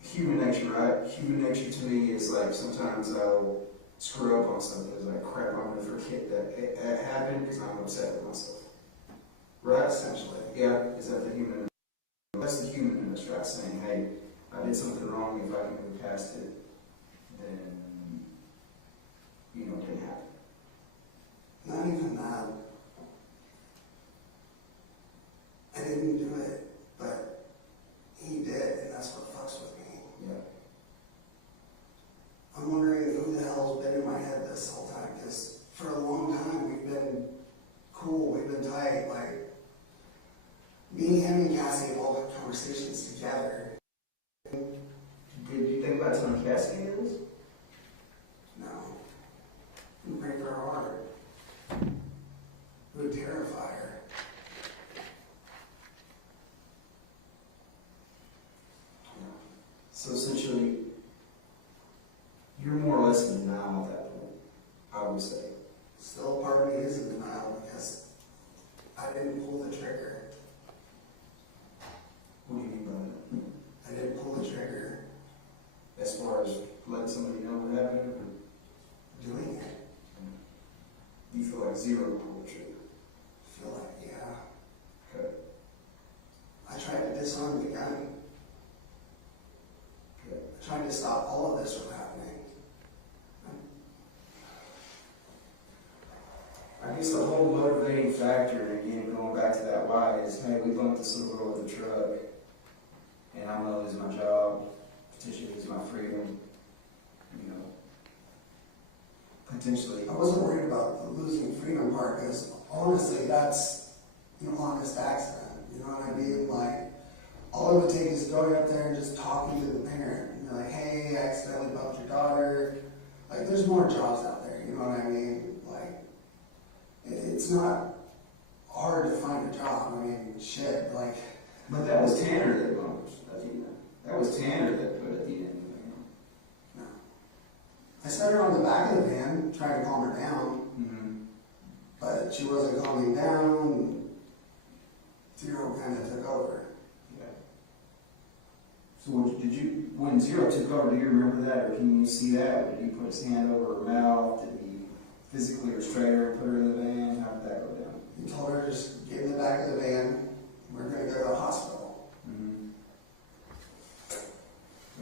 human nature, right? Human nature to me is like sometimes I'll screw up on something. It's like, crap, I'm going to forget that it happened because I'm upset with myself. Right? essentially. Yeah, is that the human? That's the human in us, right? Saying, hey, I did something wrong. If I can move past it, then, it didn't happen. Not even that. I didn't do it, but he did, and that's what fucks with me. Yeah. I'm wondering who the hell's been in my head this whole time, because for a long time we've been cool, we've been tight, like, me, him, and Cassie have all had conversations together. Did you think about telling Cassie any of this? No. It would break her heart. It would terrify her. So essentially, you're more or less in denial at that point, I would say. Still, a part of me is in denial because I didn't pull the trigger. What do you mean by that? I didn't pull the trigger. As far as letting somebody know what happened, or Doing it. you feel like Zero pulled the trigger? I feel like, yeah. Okay. I tried to disarm the gun. Okay. I tried to stop all of this from happening. I guess the whole motivating factor, again, going back to that why, is, hey, we bumped this little girl with the truck, and I'm going to lose my job, potentially lose my freedom, potentially. I wasn't worried about the losing freedom part because honestly, that's an honest accident. You know what I mean? Like, all it would take is going up there and just talking to the parent. And you're like, hey, I accidentally bumped your daughter. Like, there's more jobs out there. You know what I mean? Like, it's not hard to find a job. I mean, shit. Like, But that was Tanner that bumped. That was Tanner that put at the end. No. I set her on the back of the van, trying to calm her down, but she wasn't calming down. Zero kind of took over. Yeah. So when Zero took over, do you remember that, or can you see that? Or did he put his hand over her mouth? Did he physically restrain her and put her in the van? How did that go down? He told her, just get in the back of the van, we're going to go to the hospital.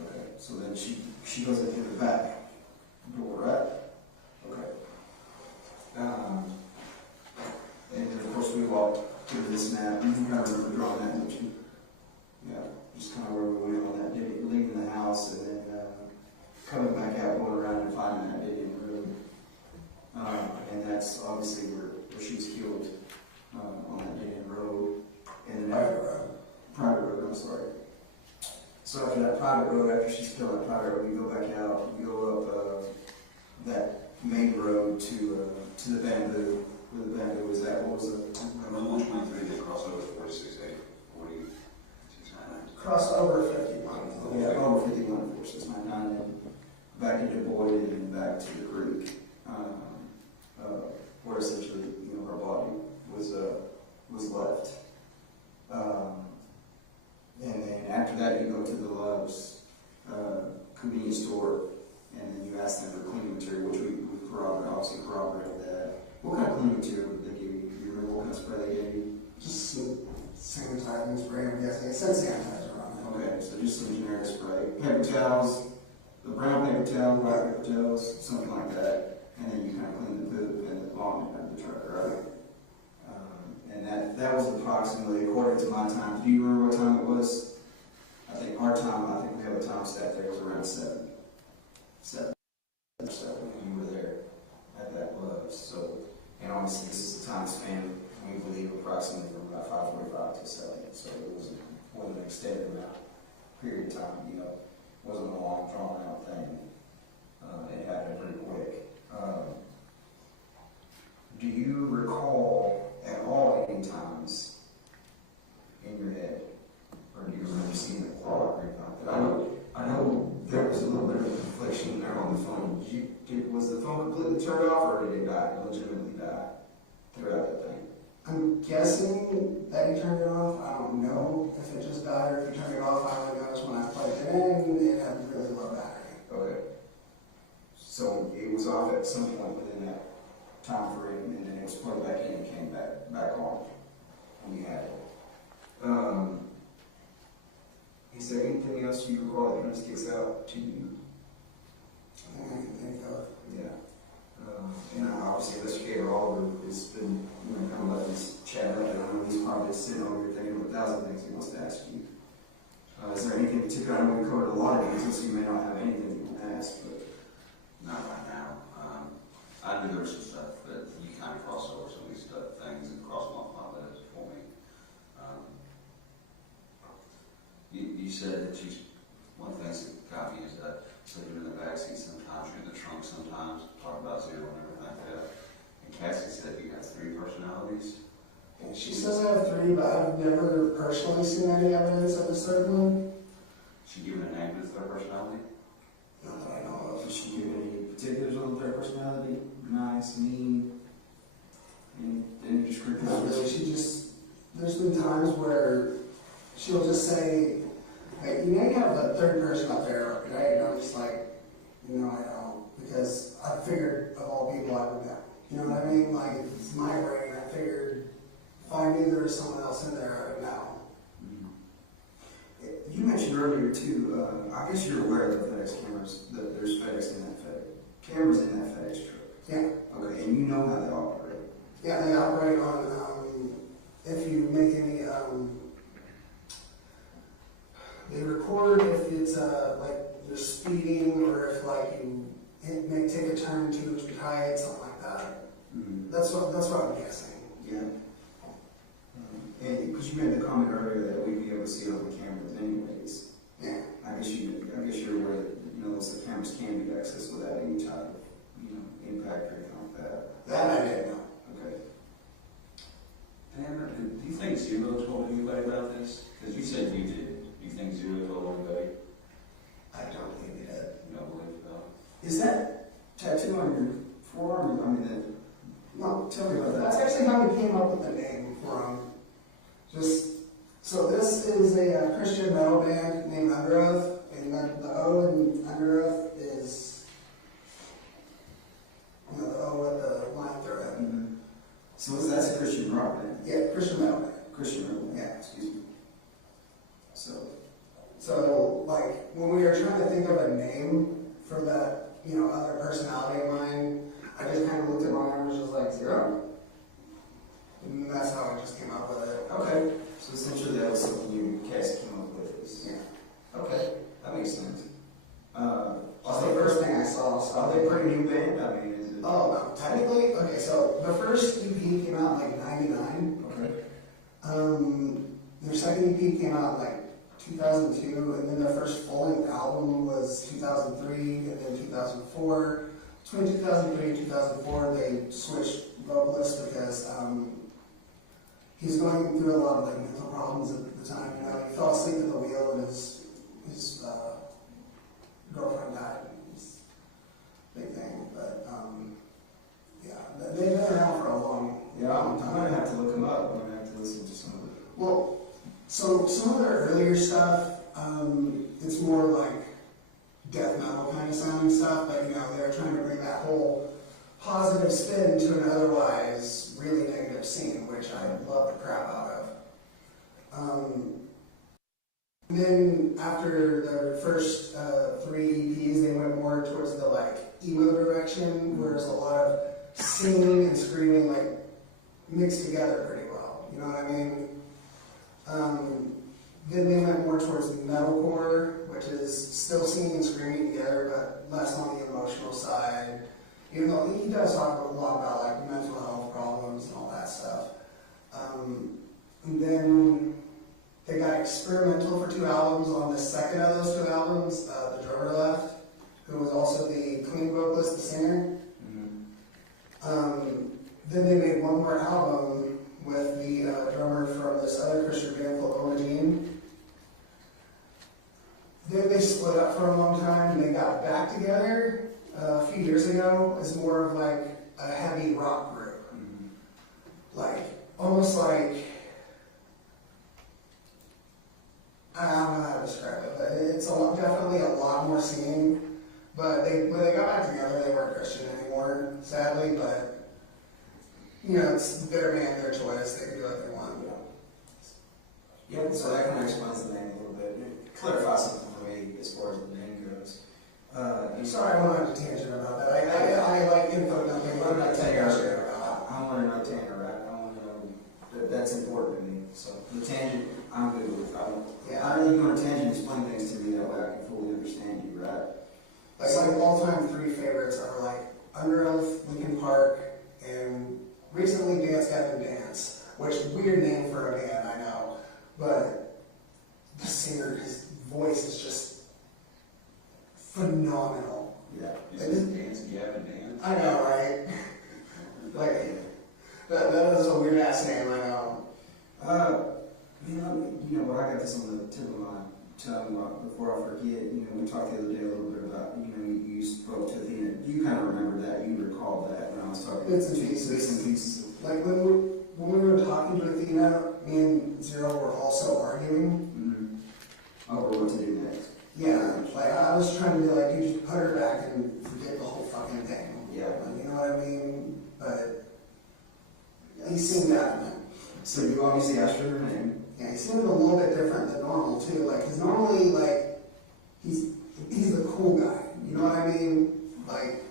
Okay, so then she goes into the back door, right? Okay. And then of course we walked through this map. You kind of remember drawing that, don't you? Yeah, just kind of where we went on that day, leaving the house and then coming back out, going around and finding that Indian room. And that's obviously where she was killed on that Indian road. And then private road, I'm sorry. So after that private road, after she's killed on that private road, we go back out, we go up that main road to the bamboo. Where the bamboo was at, what was it? On 123, they cross over 46A, 4699. Cross over 51. Yeah, over 51, 4699, and back into Boyd and then back to the creek, where essentially, her body was left. And then after that, you go to the Love's convenience store, and then you ask them for cleaning material, which we obviously corroborated that. What kind of cleaning material did they give you? Do you remember what kind of spray they gave you? Just sanitizing spray, I'm guessing. It said sanitizer on it. Okay, so just some generic spray. Paper towels, the brown paper towels, white paper towels, something like that. And then you kind of clean the poop and the vomit out of the truck, right? And that was approximately, according to my time. Do you remember what time it was? I think we have a time stat there, it was around 7. 7 when you were there at that Love's. So, and obviously this is the time span, we believe, approximately from about 5:45 to 7. So it wasn't an extended amount, period of time, It wasn't a long, drawn out thing. It happened pretty quick. Do you recall at all any times in your head, or do you remember seeing the clock or anything like that? I know there was a little bit of confliction there on the phone. Was the phone completely turned off, or did it legitimately die throughout that thing? I'm guessing that he turned it off. I don't know if it just died or if he turned it off. I only noticed when I plugged it in, it had really low battery. Okay. So it was off at some point within that time frame, and then it was plugged back in and came back on when you had it. Is there anything else you recall that kind of sticks out to you? I think I can think of. Yeah. And obviously, Investigator Oliver has been kind of letting us chat up, and I know he's probably just sitting over here thinking of 1,000 things he wants to ask you. Is there anything particular? I know we covered a lot of these, so you may not have anything you want to ask, but Not right now. I knew there was some stuff that you kind of cross over some of these things and cross them off my list for me. You said that one of the things that got me is that sleeping in the backseat sometimes, you're in the trunk sometimes, talk about Zero and everything like that. And Cassie said you have 3 personalities. And she says I have 3, but I've never personally seen any evidence of this third one. She given a name to the third personality? Not that I know of. did she give any particulars on their personality? Nice, mean, any descriptors? Not really. There's been times where she'll just say, hey, you have a third person up there, right? And I'm just like, no, I don't. Because I figured of all people I would know. You know what I mean? Like, it's my brain. I figured if I knew there was someone else in there, I would know. You mentioned earlier too, I guess you're aware of the FedEx cameras, that there's FedEx in that FedEx, cameras in that FedEx truck. Yeah. Okay, and you know how they operate. Yeah, they operate on, if you make any, they record if it's like you're speeding or if like you may take a turn too tight, something like that. Mm-hmm. That's what I'm guessing. Yeah. And because you made the comment earlier that we'd be able to see it on the cameras anyways. Yeah. I guess you're aware that the cameras can be accessed without any type of impact or anything like that. That I didn't know. Okay. Tanner, do you think Zero told anybody about this? Because you said you did. Do you think think Zero told anybody? I don't believe he did. You don't believe so? Is that tattoo on your forearm? I mean, no, tell me about that. That's actually how we came up with the name for him. So this is a Christian metal band named Under Oath, and the O in Under Oath is, the O with the line through it. Mm-hmm. So that's a Christian rock band? Yeah, Christian metal band. Christian metal band. Yeah. Excuse me. So, like, when we were trying to think of a name for that, other personality of mine, I just kind of looked at mine and was just like, Zero. And that's how I just came up with it. Okay. So essentially that was something you and Cassie came up with. Yeah. Okay. That makes sense. That's the first thing I saw. So Are they a pretty new band? I mean, is it? Oh, no. Technically, okay, so the first EP came out in like 99. Okay. Their second EP came out in like 2002, and then their first full-length album was 2003, and then 2004. Between 2003 and 2004, they switched vocalists because he's going through a lot of like mental problems at the time. He fell asleep at the wheel, and his girlfriend died. It's a big thing, but yeah, they've been around for a long time. I'm gonna have to look them up. I'm gonna have to listen to some of it. Well, so some of their earlier stuff, it's more like death metal kind of sounding stuff, but they're trying to bring that whole positive spin to an otherwise really negative scene, which I love the crap out of. And then after the first 3 EPs, they went more towards the like emo direction, where there's a lot of singing and screaming like mixed together pretty well. You know what I mean? Then they went more towards the metalcore, which is still singing and screaming together, but less on the emotional side. Even though he does talk a lot about like mental health problems and all that stuff. And then they got experimental for 2 albums. On the second of those 2 albums, the drummer left, who was also the clean vocalist, the singer. Mm-hmm. Then they made one more album with the drummer from this other Christian band called Omagene. Then they split up for a long time, and they got back together a few years ago as more of like a heavy rock group. Mm-hmm. Like, almost like, I don't know how to describe it, but it's definitely a lot more singing. But when they got back together, they weren't Christian anymore, sadly, but it's their band, their choice. They can do what they want. Yeah, so that kind of explains the name a little bit. It clarifies something for me as far as the name goes. Sorry, I went on a tangent about that. I like info dumping. I'm not telling you. about. I want to know Tanner, right? I want to know that's important to me. So the tangent, I'm good with. I don't need to go on a tangent and explain things to me that way I can fully understand you, right? Like all-time 3 favorites are like Under Oath, Linkin Park, and recently Dance Gavin Dance, which weird name for a band, I know, but the singer, his voice is just phenomenal. Yeah. Is it Dance Gavin Dance? I know, right? Like that is a weird ass name, I know. What I got this on the tip of my tongue before I forget. We talked the other day a little bit about. You spoke to Athena. You kind of remember that. You recall that when I was talking. Bits and pieces. Bits and pieces. Like when we were talking to Athena, me and Zero were also arguing. Mm-hmm. Over what to do next. Yeah, like I was trying to be like, you just put her back and forget the whole fucking thing. Yeah. Like, you know what I mean? But he seemed adamant. So you obviously asked her name. Yeah, he seemed a little bit different than normal too. Like, cause normally like he's the cool guy. You know what I mean? Like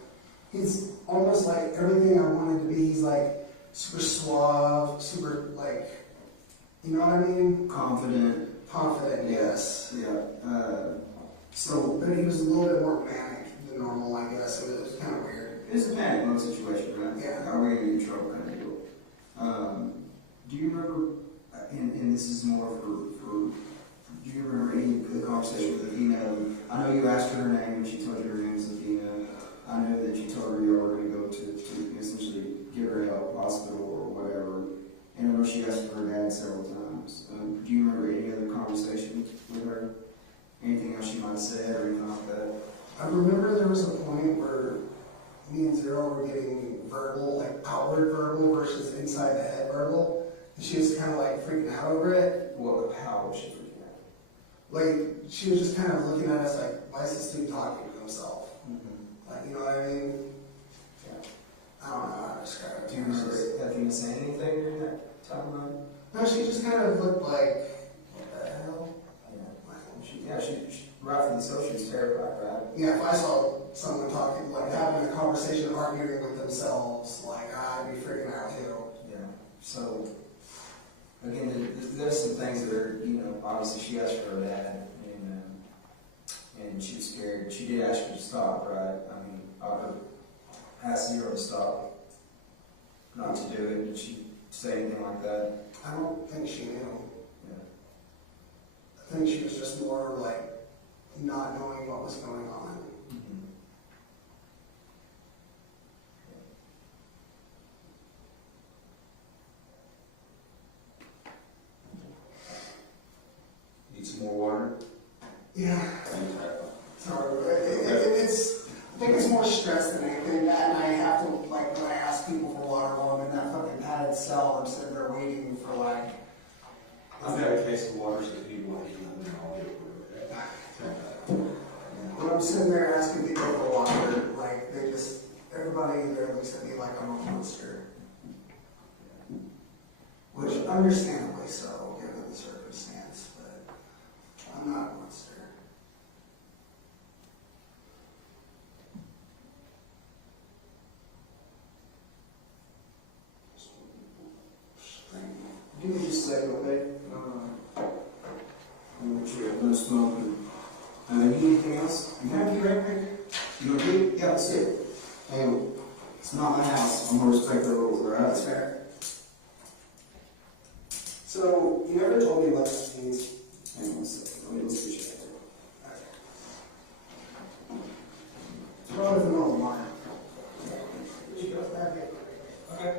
he's almost like everything I wanted to be. He's like super suave, super like, you know what I mean? Confident, yes. Yeah. But he was a little bit more manic than normal, I guess. It was kind of weird. It's a panic mode situation, right? Yeah. Are we going to get in trouble kind of deal? Do you remember, and this is more for do you remember any of the conversation with Athena? I know you asked her name and she told you her name was Athena. I know that you told her you were going to go to essentially give her help, hospital or whatever. And I know she asked for her dad several times. Do you remember any other conversation with her? I remember there was a point where me and Zero were getting verbal, like outward verbal versus inside the head verbal. And she was kind of like freaking out over it. Well, how was she freaking out? Like, she was just kind of looking at us like, why is this dude talking to himself? Mm-hmm. Like, you know what I mean? Yeah. I don't know how to describe it. Do you have you say anything during that time? No, she just kind of looked like, what the hell? She rightfully so, she's terrified, right? Yeah, if I saw someone talking, like having a conversation, arguing with themselves, like, I'd be freaking out too. Yeah. So, again, there's some things that are, you know, obviously she asked for her dad, and she was scared. She did ask her to stop, right? I mean, asked Zero to stop, not to do it. Did she say anything like that? I don't think she knew. Yeah. I think she was just more like not knowing what was going on. Mm-hmm. Need some more water? Yeah. Sorry. It's, I think it's more stress than anything. That, and I have to, like, when I ask people for water while I'm in that fucking padded cell, I'm sitting there waiting for, like, I've got a case of water, so if you want to when I'm sitting there asking people for water, like, they just, everybody there looks at me like I'm a monster. Which, understandably so, given the circumstance, but I'm not a monster. Give me just a second, okay? I'm make sure I have no smoking. You need anything else? You happy right here? You okay? Yeah, that's it. Hey, it's not my house. I'm gonna respect the rules, alright? That's fair. So, you never told me what this means. Hang on a second. Let me switch it. Throw it in the middle of the line. She goes back in. Okay.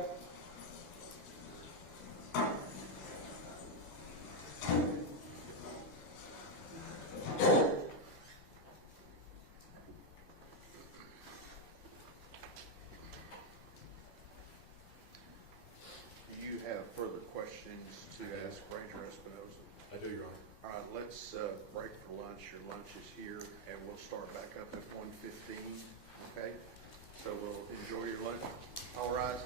Do you have further questions to ask Ranger Espinosa? I do, Your Honor. All right, let's break for lunch. Your lunch is here, and we'll start back up at 1:15, okay? So we'll enjoy your lunch. All right.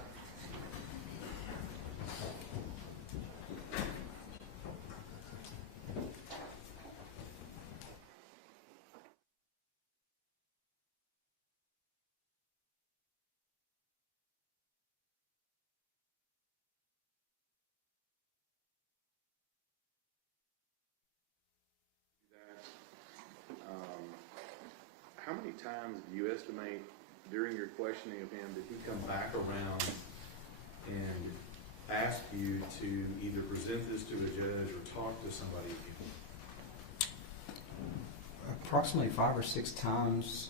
How many times do you estimate during your questioning of him did he come back around and ask you to either present this to a judge or talk to somebody again? Approximately 5 or 6 times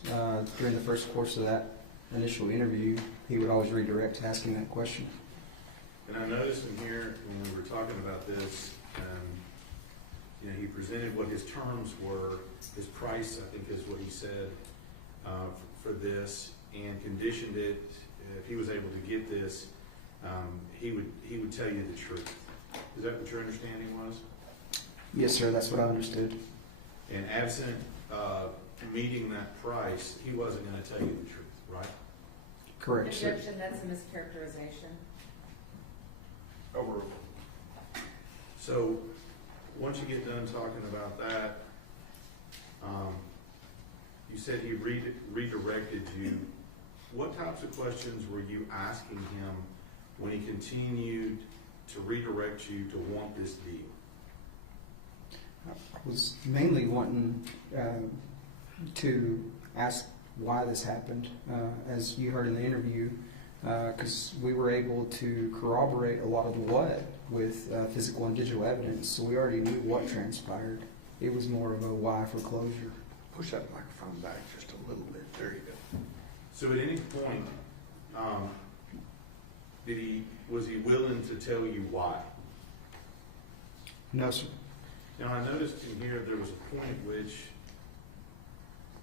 during the first course of that initial interview, he would always redirect to asking that question. And I noticed in here when we were talking about this, you know, he presented what his terms were, his price, I think is what he said, for this, and conditioned it, if he was able to get this, he would tell you the truth. Is that what your understanding was? Yes, sir, that's what I understood. And absent meeting that price, he wasn't going to tell you the truth, right? Correct, sir. Objection, that's a mischaracterization. Over. So, once you get done talking about that, you said he redirected you. What types of questions were you asking him when he continued to redirect you to want this deal? I was mainly wanting to ask why this happened, as you heard in the interview, because we were able to corroborate a lot of the what with physical and digital evidence, so we already knew what transpired. It was more of a why for closure. Push that microphone back just a little bit. There you go. So at any point, was he willing to tell you why? No, sir. Now I noticed in here there was a point at which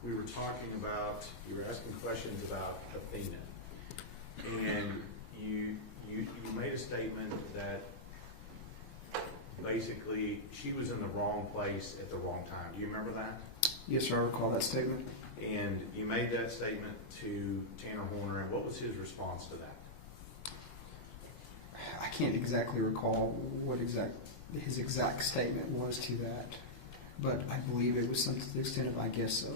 we were talking about, you were asking questions about Athena. And you made a statement that basically she was in the wrong place at the wrong time. Do you remember that? Yes, sir, I recall that statement. And you made that statement to Tanner Horner, and what was his response to that? I can't exactly recall what his exact statement was to that, but I believe it was something to the extent of, I guess so.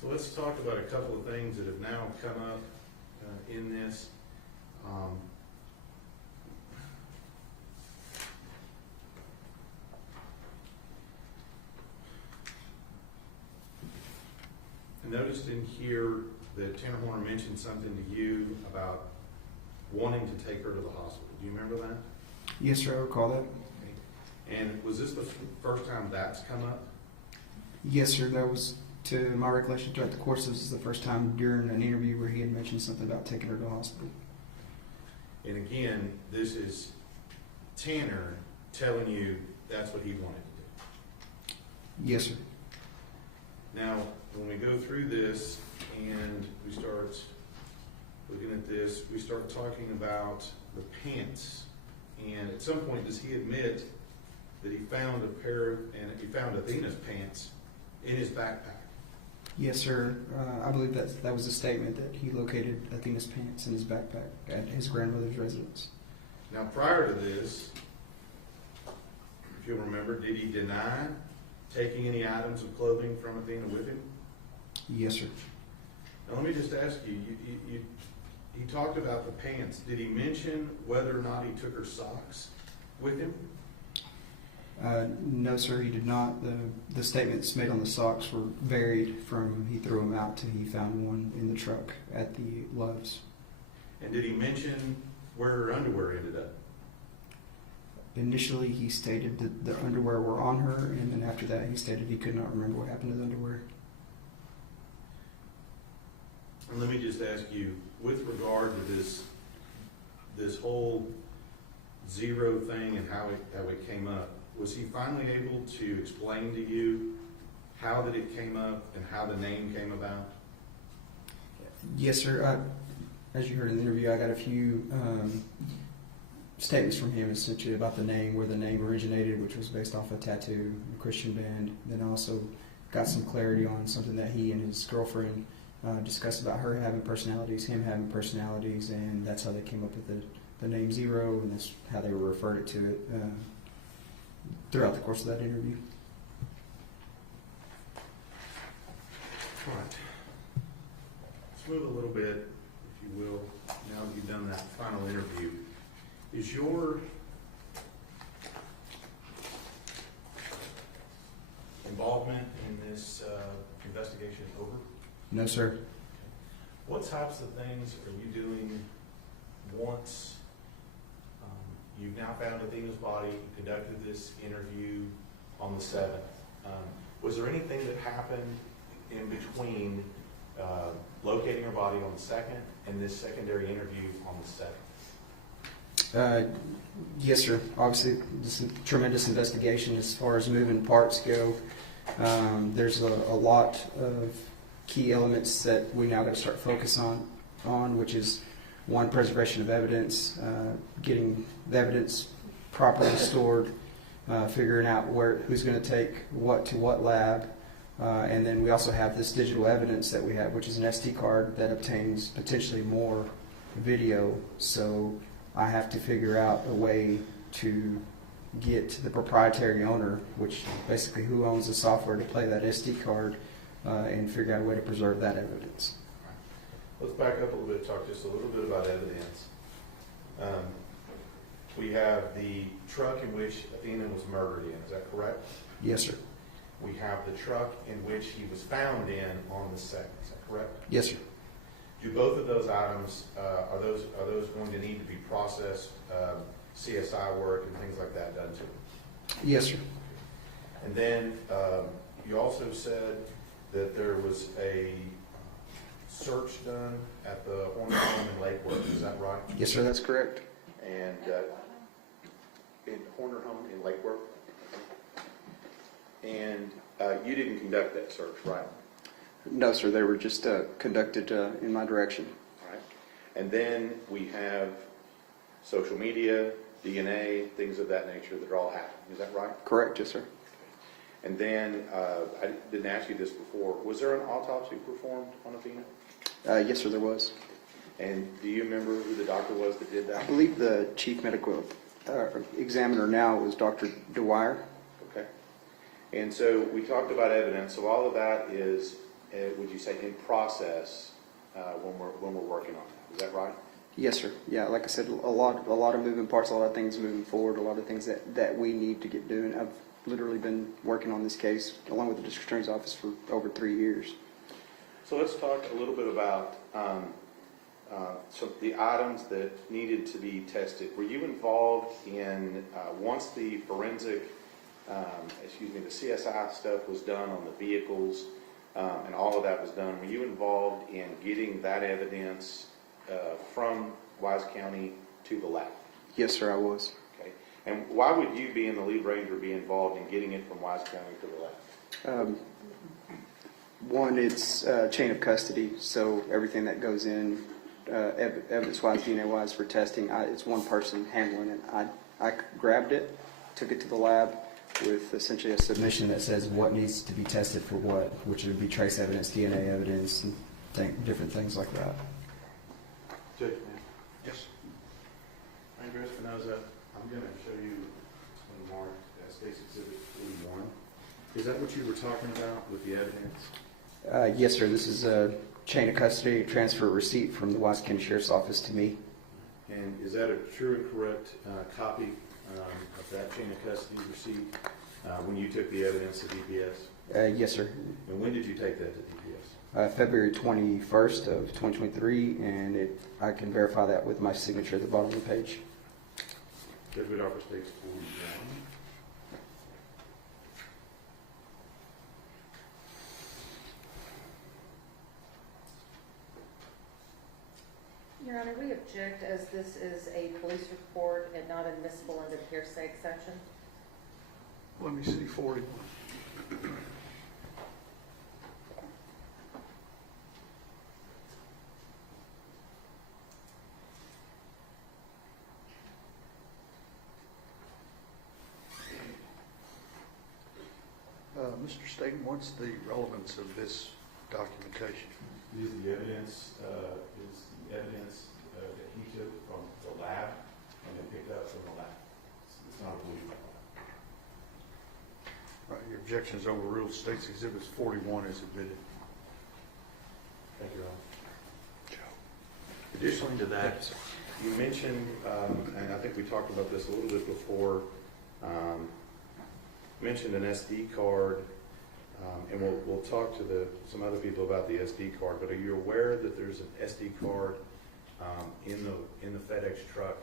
So let's talk about a couple of things that have now come up in this. I noticed in here that Tanner Horner mentioned something to you about wanting to take her to the hospital. Do you remember that? Yes, sir, I recall that. Okay. And was this the first time that's come up? Yes, sir, that was, to my recollection, throughout the course, this is the first time during an interview where he had mentioned something about taking her to the hospital. And again, this is Tanner telling you that's what he wanted to do. Yes, sir. Now, when we go through this and we start looking at this, we start talking about the pants. And at some point, does he admit that he found he found Athena's pants in his backpack? Yes, sir. I believe that was a statement that he located Athena's pants in his backpack at his grandmother's residence. Now, prior to this, if you'll remember, did he deny taking any items of clothing from Athena with him? Yes, sir. Now, let me just ask you, he talked about the pants. Did he mention whether or not he took her socks with him? No, sir, he did not. The statements made on the socks were varied from he threw them out to he found one in the truck at the Love's. And did he mention where her underwear ended up? Initially, he stated that the underwear were on her, and then after that, he stated he could not remember what happened to the underwear. And let me just ask you, with regard to this whole zero thing and how it came up, was he finally able to explain to you how that it came up and how the name came about? Yes, sir. As you heard in the interview, I got a few statements from him essentially about the name, where the name originated, which was based off a tattoo, a Christian band. Then I also got some clarity on something that he and his girlfriend discussed about her having personalities, him having personalities, and that's how they came up with the name Zero, and that's how they referred to it throughout the course of that interview. All right. Let's move a little bit, if you will, now that you've done that final interview. Is your involvement in this investigation over? No, sir. What types of things are you doing once you've now found Athena's body, you conducted this interview on the 7th? Was there anything that happened in between locating her body on the 2nd and this secondary interview on the 7th? Yes, sir. Obviously, this is a tremendous investigation as far as moving parts go. There's a lot of key elements that we now got to start focus on, which is one, preservation of evidence, getting the evidence properly stored, figuring out who's going to take what to what lab, and then we also have this digital evidence that we have, which is an SD card that obtains potentially more video. So I have to figure out a way to get the proprietary owner, which basically who owns the software to play that SD card, and figure out a way to preserve that evidence. Let's back up a little bit, talk just a little bit about evidence. We have the truck in which Athena was murdered in, is that correct? Yes, sir. We have the truck in which he was found in on the 2nd, is that correct? Yes, sir. Do both of those items, are those going to need to be processed, CSI work and things like that done to them? Yes, sir. And then you also said that there was a search done at the Horner home in Lakewood, is that right? Yes, sir, that's correct. And in Horner home in Lakewood. And You didn't conduct that search, right? No, sir. They were just conducted in my direction. All right. And then we have social media, DNA, things of that nature that are all happening. Is that right? Correct, yes, sir. And then, I didn't ask you this before, was there an autopsy performed on Athena? Yes, sir, there was. And do you remember who the doctor was that did that? I believe the chief medical examiner now was Dr. Dwyer. Okay. And so we talked about evidence, so all of that is, would you say, in process when we're working on that. Is that right? Yes, sir. Yeah, like I said, a lot of moving parts, a lot of things moving forward, a lot of things that we need to get doing. I've literally been working on this case along with the district attorney's office for over 3 years. So let's talk a little bit about some of the items that needed to be tested. Were you involved in, once the forensic, the CSI stuff was done on the vehicles and all of that was done, were you involved in getting that evidence from Wise County to the lab? Yes, sir, I was. Okay. And why would you, being the lead ranger, be involved in getting it from Wise County to the lab? One, it's chain of custody, so everything that goes in, evidence-wise, DNA-wise for testing, it's one person handling it. I grabbed it, took it to the lab with essentially a submission that says what needs to be tested for what, which would be trace evidence, DNA evidence, and different things like that. Judge, ma'am. Yes. Ranger Espinoza, I'm going to show you one more State's Exhibit 41. Is that what you were talking about with the evidence? Yes, sir. This is a chain of custody transfer receipt from the Wise County Sheriff's Office to me. And is that a true and correct copy of that chain of custody receipt when you took the evidence to DPS? Yes, sir. And when did you take that to DPS? February 21st of 2023, and I can verify that with my signature at the bottom of the page. Judge Whitoffer State's 41. Your Honor, we object as this is a police report and not admissible under the hearsay exception. Let me see 41. Mr. Staten, what's the relevance of this documentation? This is the evidence, that he took from the lab and then picked up from the lab. It's not a police report. Right, your objection is overruled. State's Exhibit 41 is admitted. Thank you, Your Honor. Additionally to that, you mentioned, and I think we talked about this a little bit before, mentioned an SD card, and we'll talk to some other people about the SD card, but are you aware that there's an SD card in the FedEx truck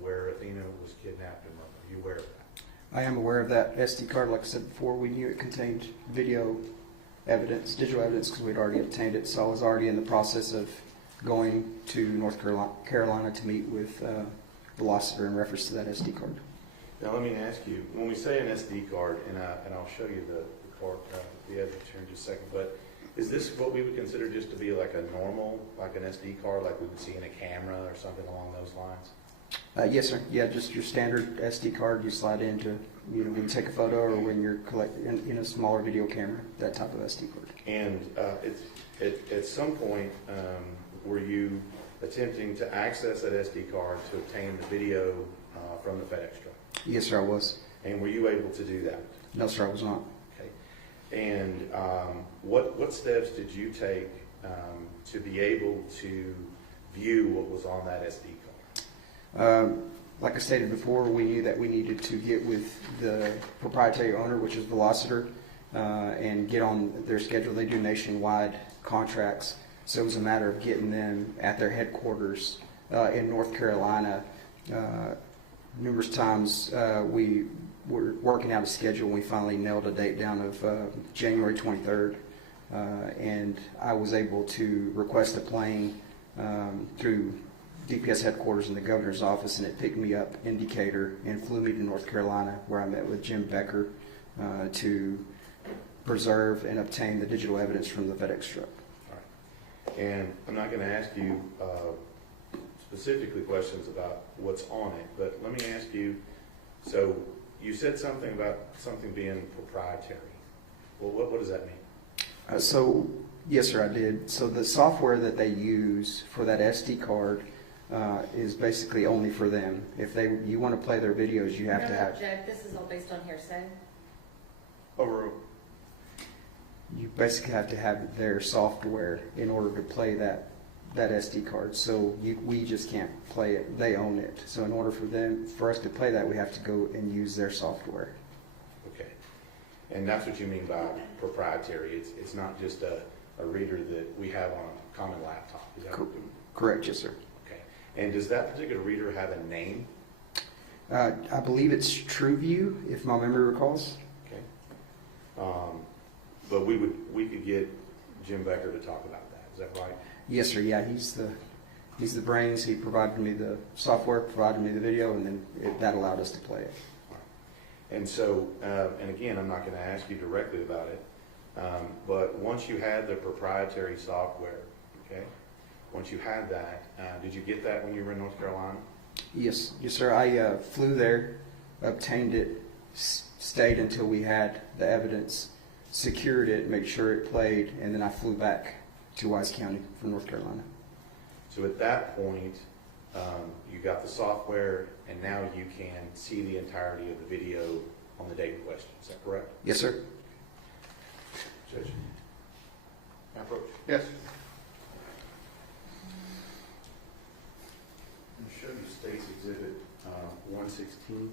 where Athena was kidnapped and murdered? Are you aware of that? I am aware of that SD card. Like I said before, we knew it contained video evidence, digital evidence, because we'd already obtained it, so I was already in the process of going to North Carolina to meet with the Velociter in reference to that SD card. Now let me ask you, when we say an SD card, and I'll show you the card, the evidence here in just a second, but is this what we would consider just to be like a normal, like an SD card, like we would see in a camera or something along those lines? Yes, sir. Yeah, just your standard SD card you slide into, when you take a photo or when you're collecting in a smaller video camera, that type of SD card. And at some point, were you attempting to access that SD card to obtain the video from the FedEx truck? Yes, sir, I was. And were you able to do that? No, sir, I was not. Okay. And what steps did you take to be able to view what was on that SD card? Like I stated before, we knew that we needed to get with the proprietary owner, which is Velociter, and get on their schedule. They do nationwide contracts, so it was a matter of getting them at their headquarters in North Carolina. Numerous times we were working out a schedule, and we finally nailed a date down of January 23rd, and I was able to request a plane through DPS headquarters in the governor's office, and it picked me up in Decatur and flew me to North Carolina, where I met with Jim Becker to preserve and obtain the digital evidence from the FedEx truck. And I'm not going to ask you specifically questions about what's on it, but let me ask you, so you said something about something being proprietary. Well, what does that mean? So, yes, sir, I did. So the software that they use for that SD card is basically only for them. If you want to play their videos, you have to have... Jack, this is all based on hearsay? You basically have to have their software in order to play that SD card. So we just can't play it. They own it. So in order for us to play that, we have to go and use their software. Okay. And that's what you mean by proprietary. It's not just a reader that we have on a common laptop. Is that Correct, yes, sir. Okay. And does that particular reader have a name? I believe it's TrueView, if my memory recalls. Okay. But we could get Jim Becker to talk about that. Is that right? Yes, sir. Yeah, he's the brains. He provided me the software, provided me the video, and then that allowed us to play it. And so, and again, I'm not going to ask you directly about it, but once you had the proprietary software, okay, once you had that, did you get that when you were in North Carolina? Yes, sir. I flew there, obtained it, stayed until we had the evidence, secured it, made sure it played, and then I flew back to Wise County from North Carolina. So at that point, you got the software, and now you can see the entirety of the video on the date in question. Is that correct? Yes, sir. Judge? Approach. Yes. I'm going to show you State's Exhibit 116.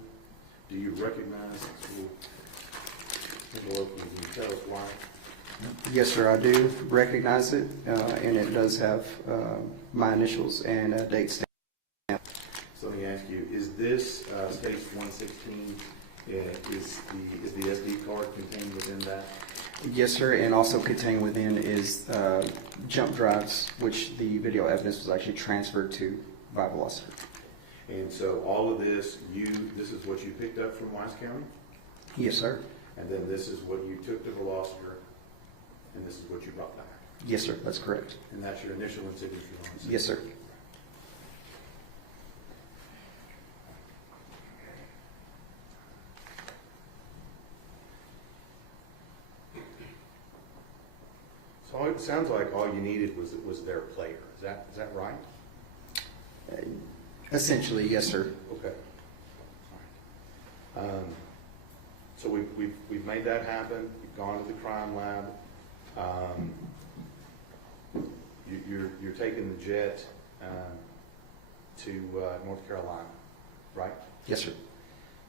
Do you recognize this? Can you tell us why? Yes, sir, I do recognize it, and it does have my initials and a date stamp. So let me ask you, is this State's 116, is the SD card contained within that? Yes, sir, and also contained within is jump drives, which the video evidence was actually transferred to by Velocity. And so all of this, this is what you picked up from Wise County? Yes, sir. And then this is what you took to Velocity, and this is what you brought back? Yes, sir, that's correct. And that's your initial and signature on this? Yes, sir. So it sounds like all you needed was their player. Is that right? Essentially, yes, sir. Okay. All right. So we've made that happen. You've gone to the crime lab. You're taking the jet to North Carolina, right? Yes, sir.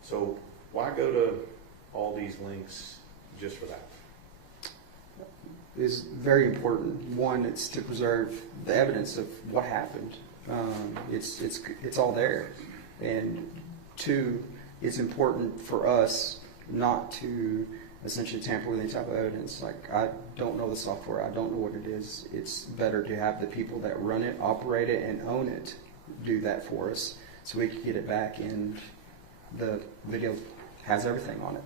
So why go to all these links just for that? Is very important. One, it's to preserve the evidence of what happened. It's all there. And two, it's important for us not to essentially tamper with any type of evidence. Like, I don't know the software. I don't know what it is. It's better to have the people that run it, operate it, and own it do that for us so we can get it back, and the video has everything on it.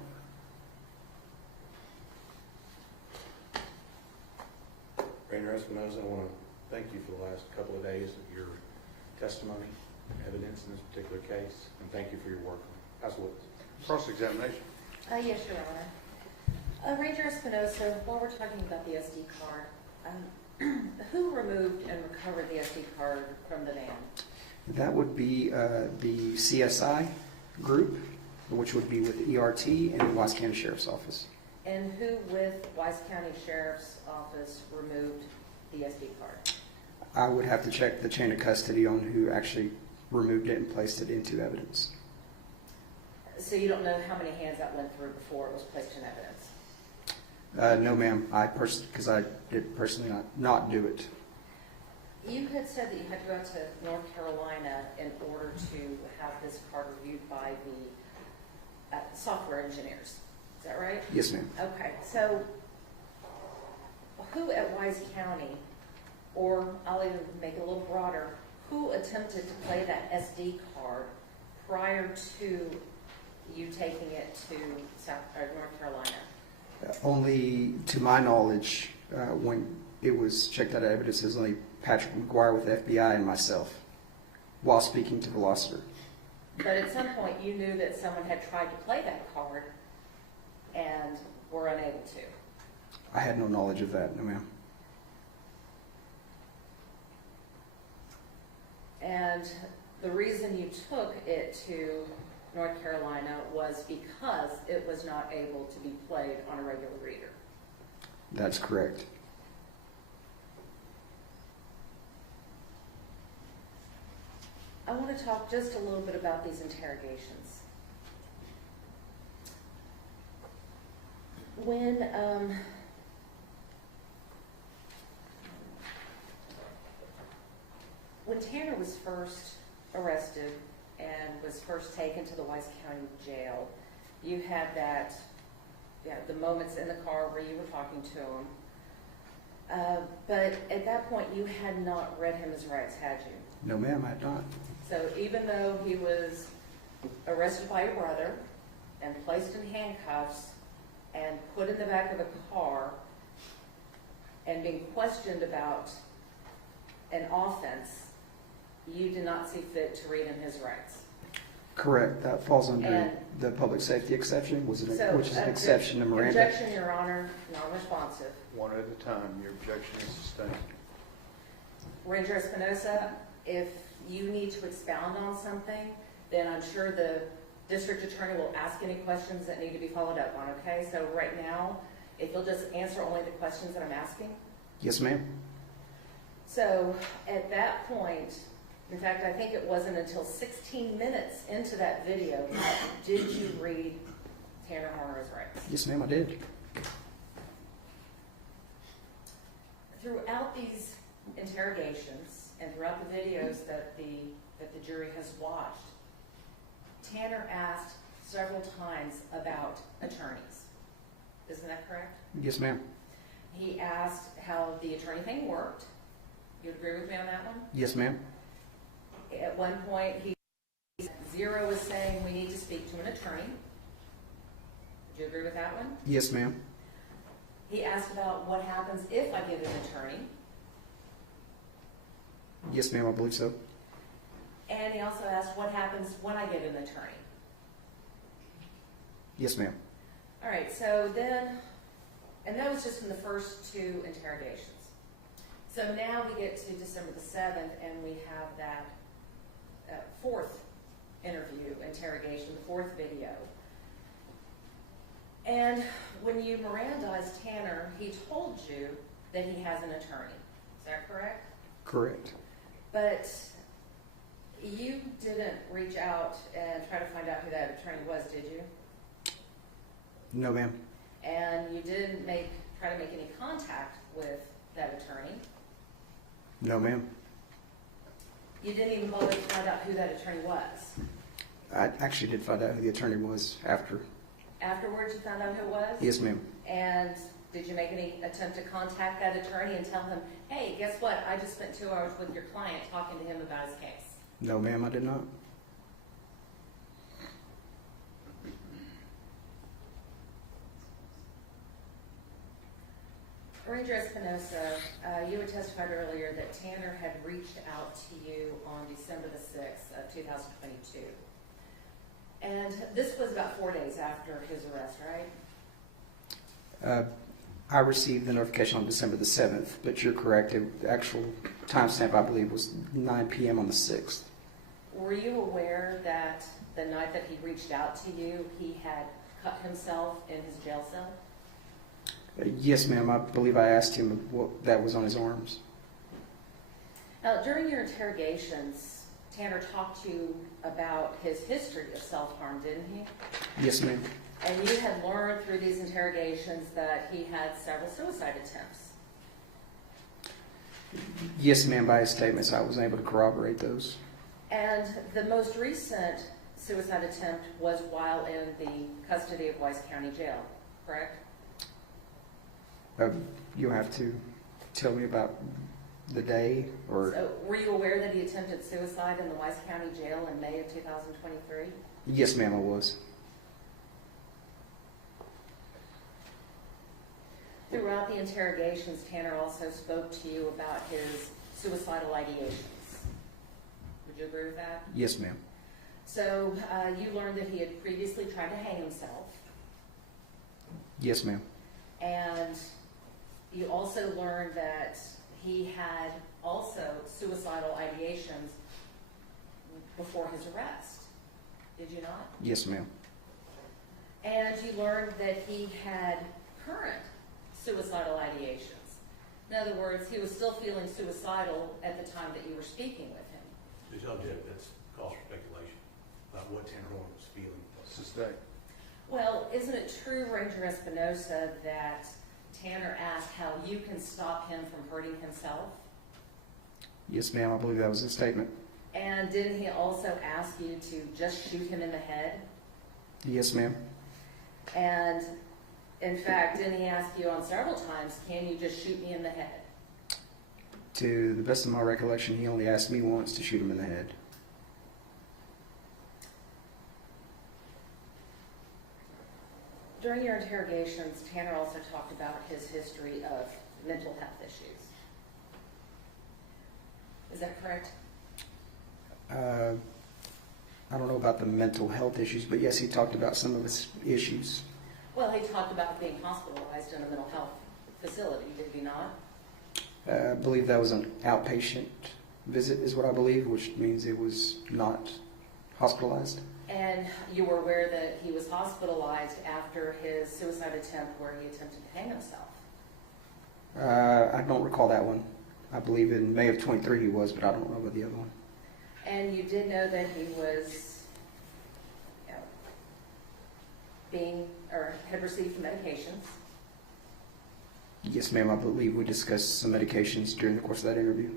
Rainer Espinosa, I want to thank you for the last couple of days of your testimony, evidence in this particular case, and thank you for your work. How's it? Cross-examination. Yes, Your Honor. Ranger Espinosa, while we're talking about the SD card, who removed and recovered the SD card from the van? That would be the CSI group, which would be with ERT and the Wise County Sheriff's Office. And who with Wise County Sheriff's Office removed the SD card? I would have to check the chain of custody on who actually removed it and placed it into evidence. So you don't know how many hands that went through before it was placed in evidence? No, ma'am. Because I did personally not do it. You had said that you had to go to North Carolina in order to have this card reviewed by the software engineers. Is that right? Yes, ma'am. Okay. So who at Wise County, or I'll even make it a little broader, who attempted to play that SD card prior to you taking it to North Carolina? Only, to my knowledge, when it was checked out of evidence, it was only Patrick McGuire with the FBI and myself while speaking to Velociter. But at some point, you knew that someone had tried to play that card and were unable to. I had no knowledge of that, no ma'am. And the reason you took it to North Carolina was because it was not able to be played on a regular reader. That's correct. I want to talk just a little bit about these interrogations. When Tanner was first arrested and was first taken to the Wise County Jail, you had the moments in the car where you were talking to him. But at that point, you had not read him his rights, had you? No ma'am, I had not. So even though he was arrested by your brother and placed in handcuffs and put in the back of a car and being questioned about an offense, you did not see fit to read him his rights. Correct. That falls under the public safety exception, which is an exception to Miranda. Objection, Your Honor, non-responsive. One at a time. Your objection is sustained. Ranger Espinosa, if you need to expound on something, then I'm sure the district attorney will ask any questions that need to be followed up on, okay? So right now, if you'll just answer only the questions that I'm asking. Yes, ma'am. So at that point, in fact, I think it wasn't until 16 minutes into that video did you read Tanner Horner's rights. Yes, ma'am, I did. Throughout these interrogations and throughout the videos that the jury has watched, Tanner asked several times about attorneys. Isn't that correct? Yes, ma'am. He asked how the attorney thing worked. You agree with me on that one? Yes, ma'am. At one point, Zero was saying we need to speak to an attorney. Would you agree with that one? Yes, ma'am. He asked about what happens if I get an attorney. Yes, ma'am, I believe so. And he also asked what happens when I get an attorney. Yes, ma'am. All right, so then, and that was just in the first two interrogations. So now we get to December the 7th, and we have that fourth interrogation, the fourth video. And when you Mirandized Tanner, he told you that he has an attorney. Is that correct? Correct. But you didn't reach out and try to find out who that attorney was, did you? No, ma'am. And you didn't try to make any contact with that attorney? No, ma'am. You didn't even bother to find out who that attorney was? I actually did find out who the attorney was after. Afterwards, you found out who it was? Yes, ma'am. And did you make any attempt to contact that attorney and tell him, hey, guess what? I just spent 2 hours with your client talking to him about his case? No, ma'am, I did not. Ranger Espinosa, you had testified earlier that Tanner had reached out to you on December the 6th of 2022. And this was about 4 days after his arrest, right? I received the notification on December the 7th, but you're correct. The actual timestamp, I believe, was 9 p.m. on the 6th. Were you aware that the night that he reached out to you, he had cut himself in his jail cell? Yes, ma'am. I believe I asked him what that was on his arms. Now, during your interrogations, Tanner talked to you about his history of self-harm, didn't he? Yes, ma'am. And you had learned through these interrogations that he had several suicide attempts. Yes, ma'am. By his statements, I was able to corroborate those. And the most recent suicide attempt was while in the custody of Wise County Jail, correct? You'll have to tell me about the day, or... So, were you aware that he attempted suicide in the Wise County Jail in May of 2023? Yes, ma'am, I was. Throughout the interrogations, Tanner also spoke to you about his suicidal ideations. Would you agree with that? Yes, ma'am. So you learned that he had previously tried to hang himself, Yes, ma'am. and you also learned that he had also suicidal ideations before his arrest. Did you not? Yes, ma'am. And you learned that he had current suicidal ideations. In other words, he was still feeling suicidal at the time that you were speaking with him. Judge Object, that's cause for speculation about what Tanner Horner was feeling. Sustain. Well, isn't it true, Ranger Espinosa, that Tanner asked how you can stop him from hurting himself? Yes, ma'am. I believe that was his statement. And didn't he also ask you to just shoot him in the head? Yes, ma'am. And in fact, didn't he ask you on several times, can you just shoot me in the head? To the best of my recollection, he only asked me once to shoot him in the head. During your interrogations, Tanner also talked about his history of mental health issues. Is that correct? I don't know about the mental health issues, but yes, he talked about some of his issues. Well, he talked about being hospitalized in a mental health facility, did he not? I believe that was an outpatient visit, is what I believe, which means it was not hospitalized. And you were aware that he was hospitalized after his suicide attempt where he attempted to hang himself? I don't recall that one. I believe in May of 23 he was, but I don't know about the other one. And you did know that he was had received medications? Yes, ma'am. I believe we discussed some medications during the course of that interview.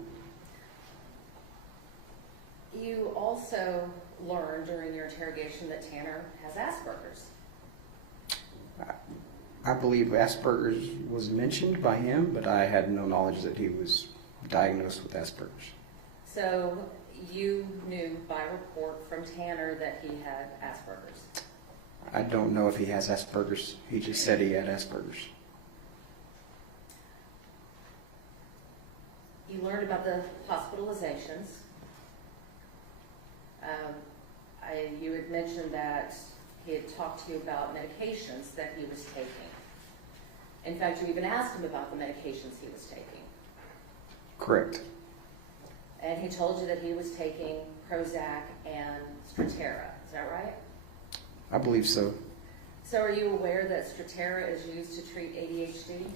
You also learned during your interrogation that Tanner has Asperger's. I believe Asperger's was mentioned by him, but I had no knowledge that he was diagnosed with Asperger's. So you knew by report from Tanner that he had Asperger's. I don't know if he has Asperger's. He just said he had Asperger's. You learned about the hospitalizations. You had mentioned that he had talked to you about medications that he was taking. In fact, you even asked him about the medications he was taking. Correct. And he told you that he was taking Prozac and Strattera. Is that right? I believe so. So are you aware that Strattera is used to treat ADHD?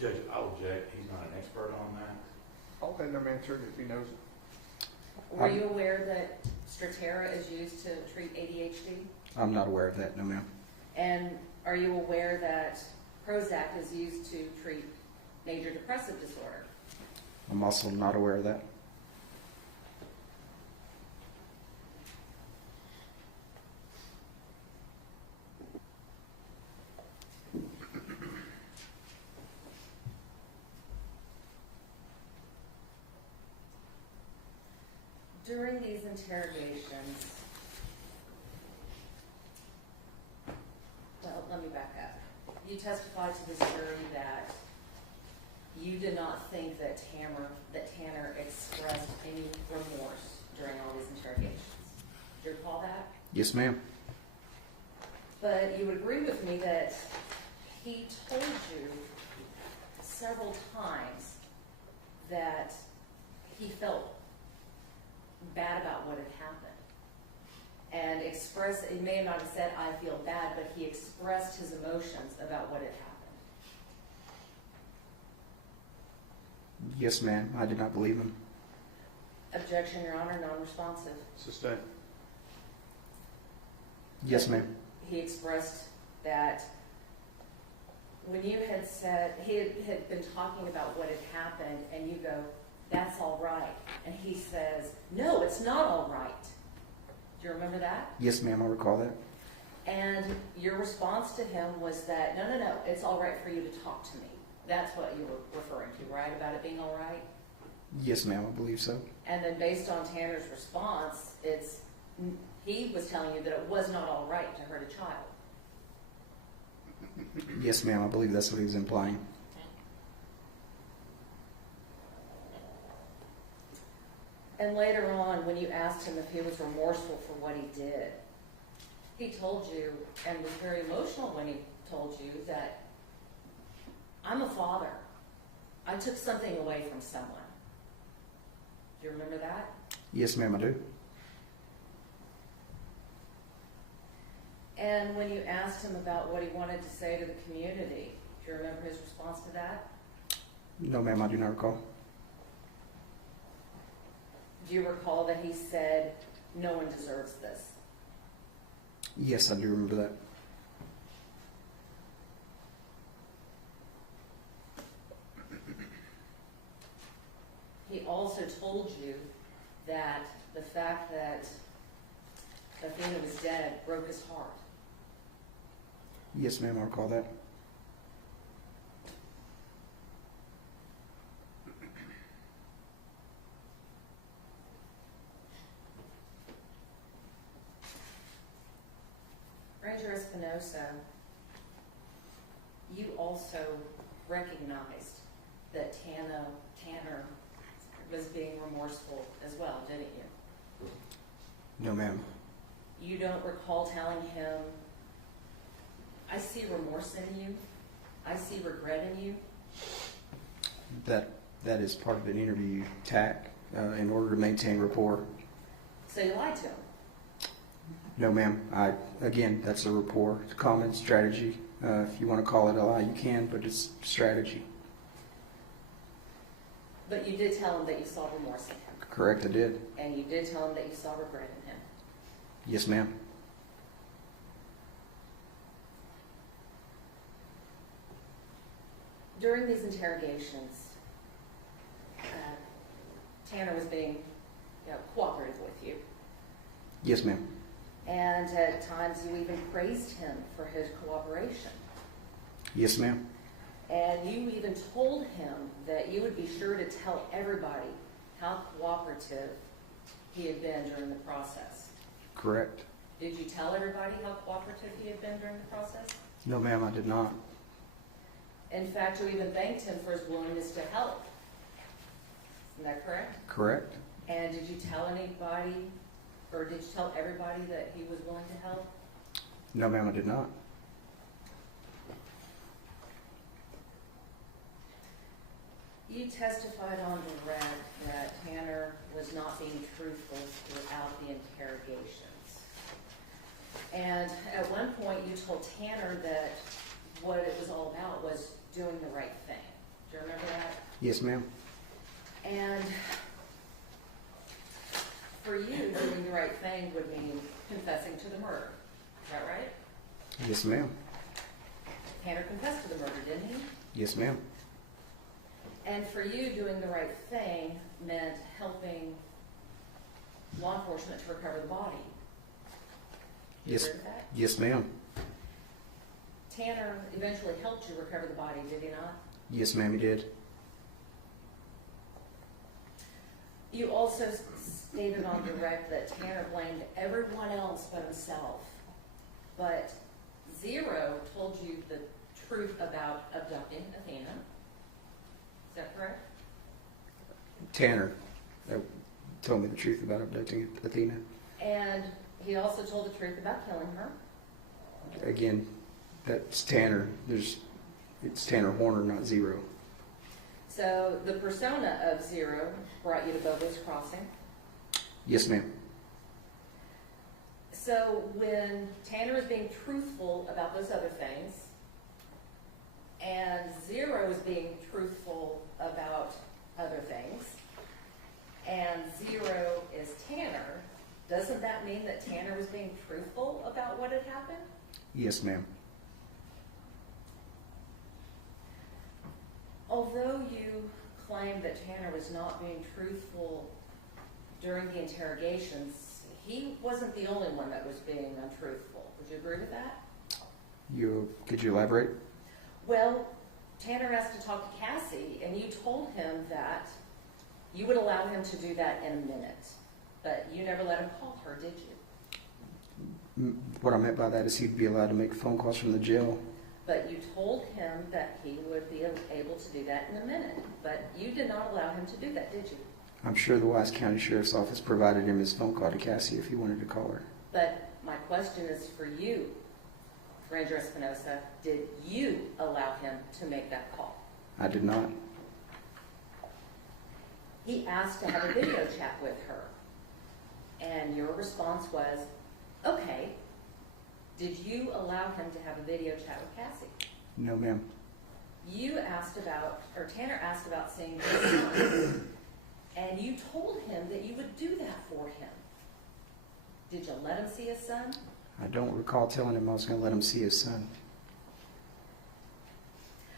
Judge, I'll object. He's not an expert on that. I'll let him answer it if he knows it. Were you aware that Strattera is used to treat ADHD? I'm not aware of that, no ma'am. And are you aware that Prozac is used to treat major depressive disorder? I'm also not aware of that. During these interrogations, well, let me back up. You testified to this jury that you did not think that Tanner expressed any remorse during all these interrogations. Do you recall that? Yes, ma'am. But you would agree with me that he told you several times that he felt bad about what had happened. And he may not have said, I feel bad, but he expressed his emotions about what had happened. Yes, ma'am. I did not believe him. Objection, Your Honor, non-responsive. Sustain. Yes, ma'am. He expressed that when you had said, he had been talking about what had happened, and you go, that's all right. And he says, no, it's not all right. Do you remember that? Yes, ma'am. I recall that. And your response to him was that, no, it's all right for you to talk to me. That's what you were referring to, right? About it being all right? Yes, ma'am. I believe so. And then based on Tanner's response, he was telling you that it was not all right to hurt a child. Yes, ma'am, I believe that's what he was implying. And later on, when you asked him if he was remorseful for what he did, he told you, and was very emotional when he told you, that I'm a father. I took something away from someone. Do you remember that? Yes, ma'am, I do. And when you asked him about what he wanted to say to the community, do you remember his response to that? No, ma'am, I do not recall. Do you recall that he said, no one deserves this? Yes, I do remember that. He also told you that the fact that Athena was dead broke his heart. Yes, ma'am, I recall that. Ranger Espinosa, you also recognized that Tanner was being remorseful as well, didn't you? No, ma'am. You don't recall telling him, I see remorse in you, I see regret in you? That is part of an interview tack in order to maintain rapport. So you lied to him? No, ma'am. Again, that's a rapport. It's a common strategy. If you want to call it a lie, you can, but it's strategy. But you did tell him that you saw remorse in him? Correct, I did. And you did tell him that you saw regret in him? Yes, ma'am. During these interrogations, Tanner was being cooperative with you. Yes, ma'am. And at times you even praised him for his cooperation. Yes, ma'am. And you even told him that you would be sure to tell everybody how cooperative he had been during the process. Correct. Did you tell everybody how cooperative he had been during the process? No, ma'am, I did not. In fact, you even thanked him for his willingness to help. Isn't that correct? Correct. And did you tell anybody, or did you tell everybody that he was willing to help? No, ma'am, I did not. You testified on direct that Tanner was not being truthful throughout the interrogations. And at one point you told Tanner that what it was all about was doing the right thing. Do you remember that? Yes, ma'am. And for you, doing the right thing would mean confessing to the murder. Is that right? Yes, ma'am. Tanner confessed to the murder, didn't he? Yes, ma'am. And for you, doing the right thing meant helping law enforcement to recover the body. Do you Yes. agree with that? Yes, ma'am. Tanner eventually helped you recover the body, did he not? Yes, ma'am, he did. You also stated on direct that Tanner blamed everyone else but himself. But Zero told you the truth about abducting Athena. Is that correct? Tanner told me the truth about abducting Athena. And he also told the truth about killing her. Again, that's Tanner. It's Tanner Horner, not Zero. So the persona of Zero brought you to Bobo's Crossing. Yes, ma'am. So when Tanner is being truthful about those other things, and Zero is being truthful about other things, and Zero is Tanner, doesn't that mean that Tanner was being truthful about what had happened? Yes, ma'am. Although you claim that Tanner was not being truthful during the interrogations, he wasn't the only one that was being untruthful. Would you agree with that? Could you elaborate? Well, Tanner asked to talk to Cassie, and you told him that you would allow him to do that in a minute, but you never let him call her, did you? What I meant by that is he'd be allowed to make phone calls from the jail. But you told him that he would be able to do that in a minute. But you did not allow him to do that, did you? I'm sure the Wise County Sheriff's Office provided him his phone call to Cassie if he wanted to call her. But my question is for you, Ranger Espinosa, did you allow him to make that call? I did not. He asked to have a video chat with her. And your response was, okay. Did you allow him to have a video chat with Cassie? No, ma'am. You asked about, or Tanner asked about seeing his son, and you told him that you would do that for him. Did you let him see his son? I don't recall telling him I was going to let him see his son.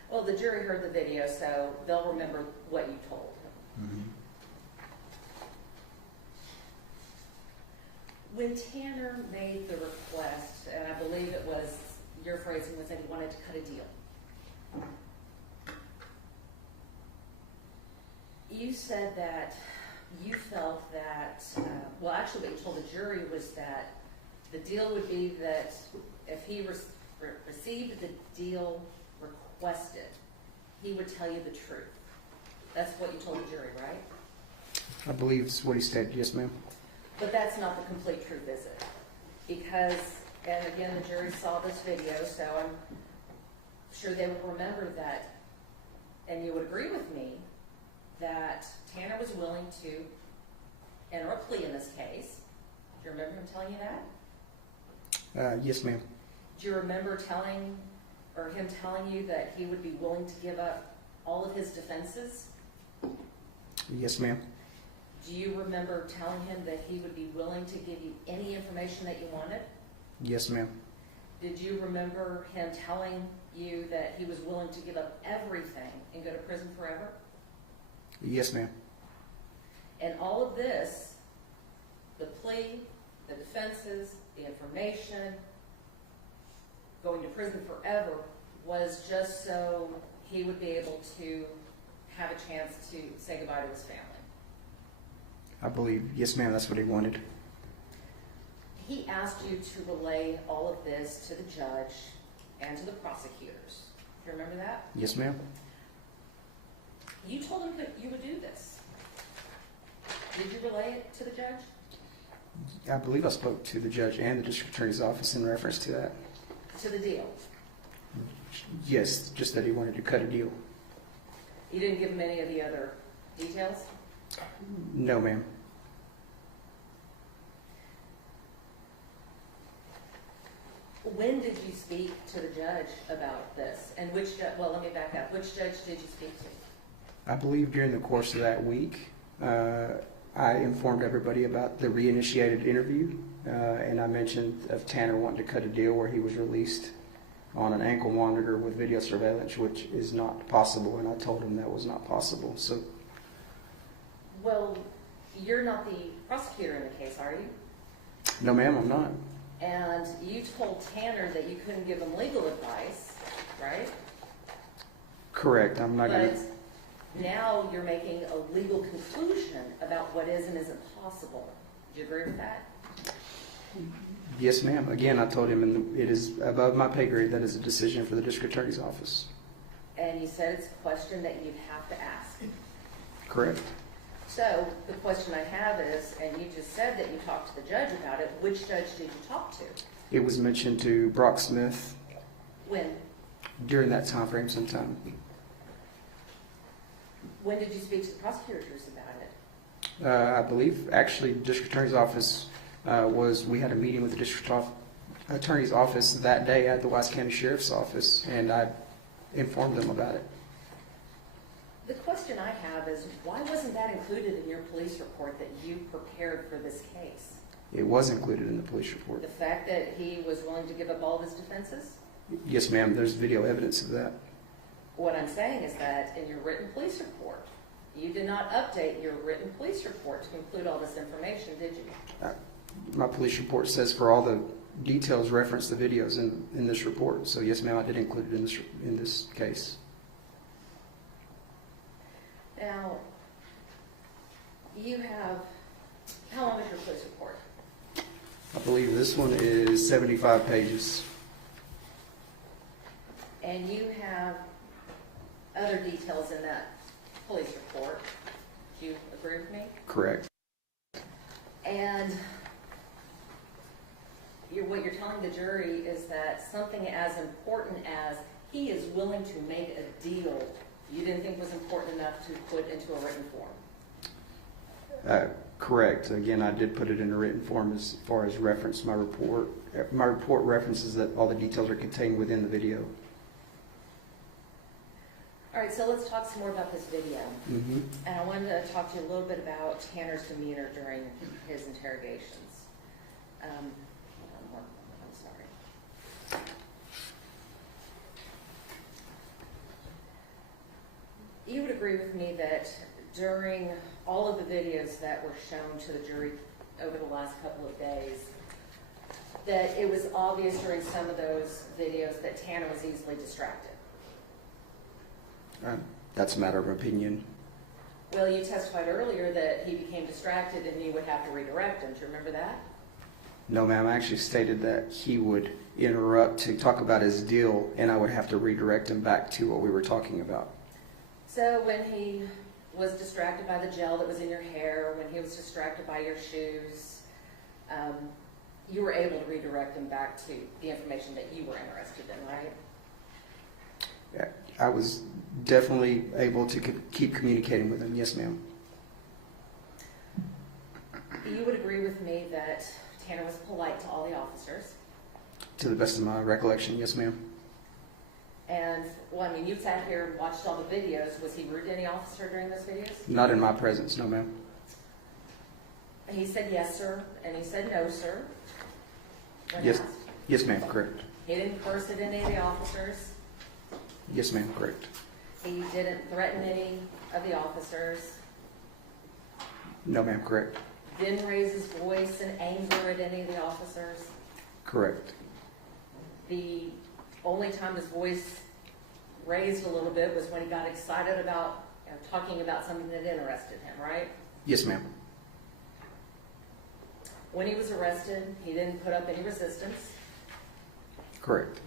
Well, the jury heard the video, so they'll remember what you told him. Mm-hmm. When Tanner made the request, and I believe it was, your phrasing was that he wanted to cut a deal. You said that you felt that, well, actually what you told the jury was that the deal would be that if he received the deal requested, he would tell you the truth. That's what you told the jury, right? I believe it's what he said. Yes, ma'am. But that's not the complete truth, is it? Because, and again, the jury saw this video, so I'm sure they will remember that, and you would agree with me, that Tanner was willing to enter a plea in this case. Do you remember him telling you that? Yes, ma'am. Do you remember him telling you that he would be willing to give up all of his defenses? Yes, ma'am. Do you remember telling him that he would be willing to give you any information that you wanted? Yes, ma'am. Did you remember him telling you that he was willing to give up everything and go to prison forever? Yes, ma'am. And all of this, the plea, the defenses, the information, going to prison forever, was just so he would be able to have a chance to say goodbye to his family. I believe, yes, ma'am, that's what he wanted. He asked you to relay all of this to the judge and to the prosecutors. Do you remember that? Yes, ma'am. You told him that you would do this. Did you relay it to the judge? I believe I spoke to the judge and the district attorney's office in reference to that. To the deal? Yes, just that he wanted to cut a deal. You didn't give him any of the other details? No, ma'am. When did you speak to the judge about this? And which judge, well, let me back up. Which judge did you speak to? I believe during the course of that week, I informed everybody about the reinitiated interview, and I mentioned of Tanner wanting to cut a deal where he was released on an ankle monitor with video surveillance, which is not possible, and I told him that was not possible. So, Well, you're not the prosecutor in the case, are you? no, ma'am, I'm not. And you told Tanner that you couldn't give him legal advice, right? Correct. I'm not going But now you're making a legal conclusion about what is and isn't possible. Do you agree with that? Yes, ma'am. Again, I told him it is above my pay grade. That is a decision for the district attorney's office. And you said it's a question that you'd have to ask. Correct. So the question I have is, and you just said that you talked to the judge about it, which judge did you talk to? It was mentioned to Brock Smith When? during that time frame sometime. When did you speak to the prosecutors about it? I believe, actually, district attorney's office we had a meeting with the district attorney's office that day at the Wise County Sheriff's Office, and I informed them about it. The question I have is, why wasn't that included in your police report that you prepared for this case? It was included in the police report. The fact that he was willing to give up all of his defenses? Yes, ma'am. There's video evidence of that. What I'm saying is that in your written police report, you did not update your written police report to include all this information, did you? My police report says for all the details reference the videos in this report. So yes, ma'am, I did include it in this case. Now, you have, how long is your police report? I believe this one is 75 pages. And you have other details in that police report. Do you agree with me? Correct. And what you're telling the jury is that something as important as he is willing to make a deal, you didn't think was important enough to put into a written form? Correct. Again, I did put it in a written form as far as reference my report. My report references that all the details are contained within the video. All right, so let's talk some more about this video. Mm-hmm. And I wanted to talk to you a little bit about Tanner's demeanor during his interrogations. Hold on one moment, I'm sorry. You would agree with me that during all of the videos that were shown to the jury over the last couple of days, that it was obvious during some of those videos that Tanner was easily distracted? That's a matter of opinion. Well, you testified earlier that he became distracted and you would have to redirect him. Do you remember that? No, ma'am. I actually stated that he would interrupt to talk about his deal, and I would have to redirect him back to what we were talking about. So when he was distracted by the gel that was in your hair, when he was distracted by your shoes, you were able to redirect him back to the information that you were interested in, right? Yeah, I was definitely able to keep communicating with him. Yes, ma'am. You would agree with me that Tanner was polite to all the officers? To the best of my recollection, yes, ma'am. And, well, I mean, you sat here and watched all the videos. Was he rude to any officer during those videos? Not in my presence, no, ma'am. He said yes, sir, and he said no, sir. When Yes, asked. yes, ma'am, correct. He didn't curse at any of the officers. Yes, ma'am, correct. He didn't threaten any of the officers. No, ma'am, correct. Didn't raise his voice in anger at any of the officers. Correct. The only time his voice raised a little bit was when he got excited about talking about something that interested him, right? Yes, ma'am. When he was arrested, he didn't put up any resistance. Correct.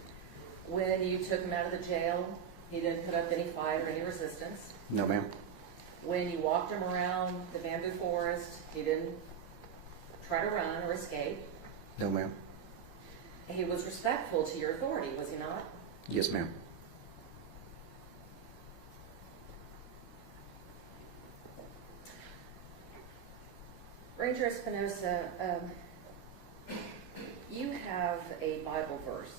When you took him out of the jail, he didn't put up any fight or any resistance. No, ma'am. When you walked him around the bamboo forest, he didn't try to run or escape. No, ma'am. He was respectful to your authority, was he not? Yes, ma'am. Ranger Espinosa, you have a Bible verse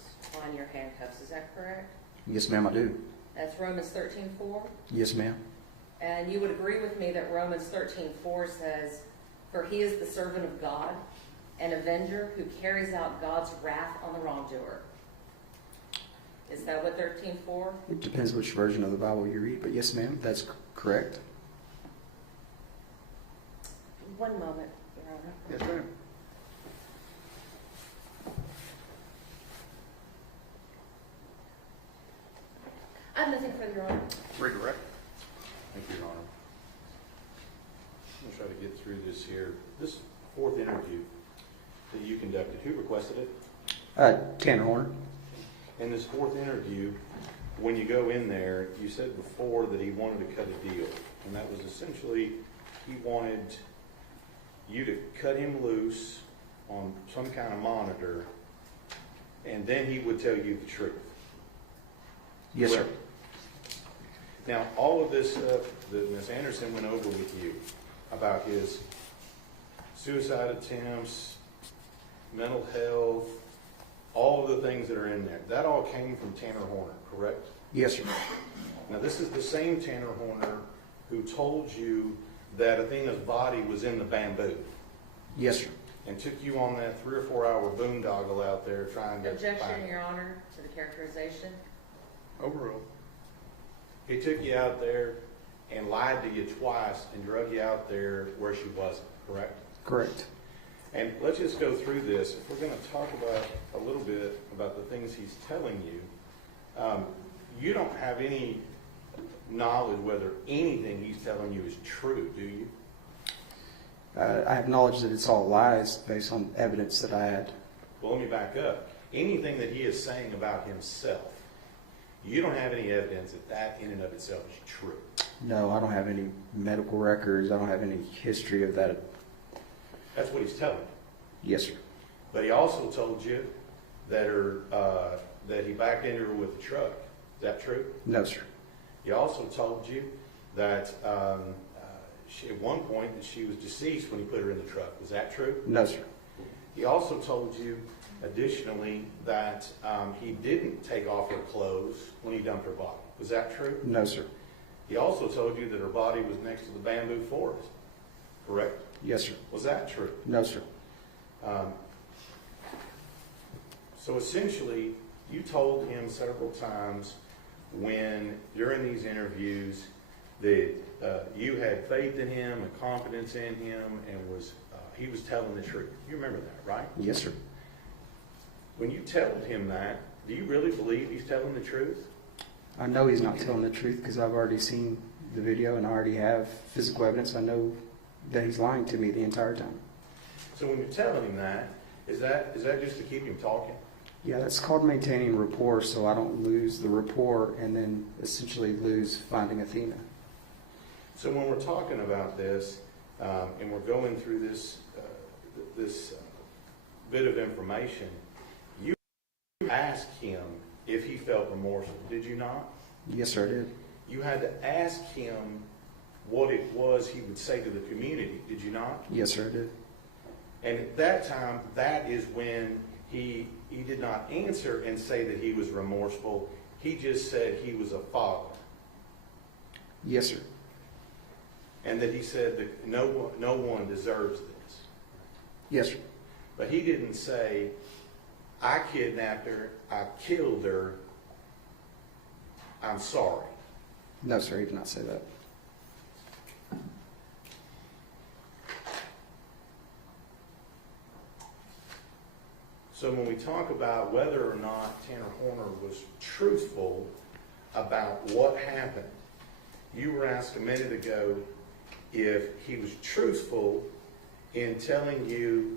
on your handcuffs, is that correct? Yes, ma'am, I do. That's Romans 13:4. Yes, ma'am. And you would agree with me that Romans 13:4 says, "For he is the servant of God, an avenger who carries out God's wrath on the wrongdoer." Is that what 13:4? It depends which version of the Bible you read, but yes, ma'am, that's correct. One moment, Your Honor. Yes, ma'am. I have nothing further, Your Honor. Redirect. Thank you, Your Honor. I'm going to try to get through this here. This fourth interview that you conducted, who requested it? Tanner Horner. In this fourth interview, when you go in there, you said before that he wanted to cut a deal. And that was essentially, he wanted you to cut him loose on some kind of monitor, and then he would tell you the truth. Yes, sir. Now, all of this stuff that Ms. Anderson went over with you about his suicide attempts, mental health, all of the things that are in there, that all came from Tanner Horner, correct? Yes, sir. Now, this is the same Tanner Horner who told you that Athena's body was in the bamboo Yes, sir. and took you on that 3 or 4 hour boondoggle out there trying to Objection, find Your Honor, to the characterization. Overruled. He took you out there and lied to you twice and drug you out there where she wasn't, correct? Correct. And let's just go through this. If we're going to talk about a little bit about the things he's telling you, you don't have any knowledge whether anything he's telling you is true, do you? I have knowledge that it's all lies based on evidence that I had. Well, let me back up. Anything that he is saying about himself, You don't have any evidence that that in and of itself is true. No, I don't have any medical records. I don't have any history of that. That's what he's telling you. Yes, sir. But he also told you that that he backed into her with the truck. Is that true? No, sir. He also told you that she, at one point that she was deceased when he put her in the truck. Was that true? No, sir. He also told you, additionally, that he didn't take off her clothes when he dumped her body. Was that true? No, sir. He also told you that her body was next to the bamboo forest. Correct? Yes, sir. Was that true? No, sir. So essentially, you told him several times when during these interviews that you had faith in him and confidence in him, and he was telling the truth. You remember that, right? Yes, sir. When you told him that, do you really believe he's telling the truth? I know he's not telling the truth because I've already seen the video and I already have physical evidence. I know that he's lying to me the entire time. So when you're telling him that, is that just to keep him talking? Yeah, that's called maintaining rapport, so I don't lose the rapport and then essentially lose finding Athena. So when we're talking about this, and we're going through this bit of information, you asked him if he felt remorseful, did you not? Yes, sir, I did. You had to ask him what it was he would say to the community, did you not? Yes, sir, I did. And at that time, that is when he did not answer and say that he was remorseful. He just said he was a father. Yes, sir. And that he said that no one deserves this. Yes, sir. But he didn't say, I kidnapped her, I killed her, I'm sorry. No, sir, he did not say that. So when we talk about whether or not Tanner Horner was truthful about what happened, you were asked a minute ago if he was truthful in telling you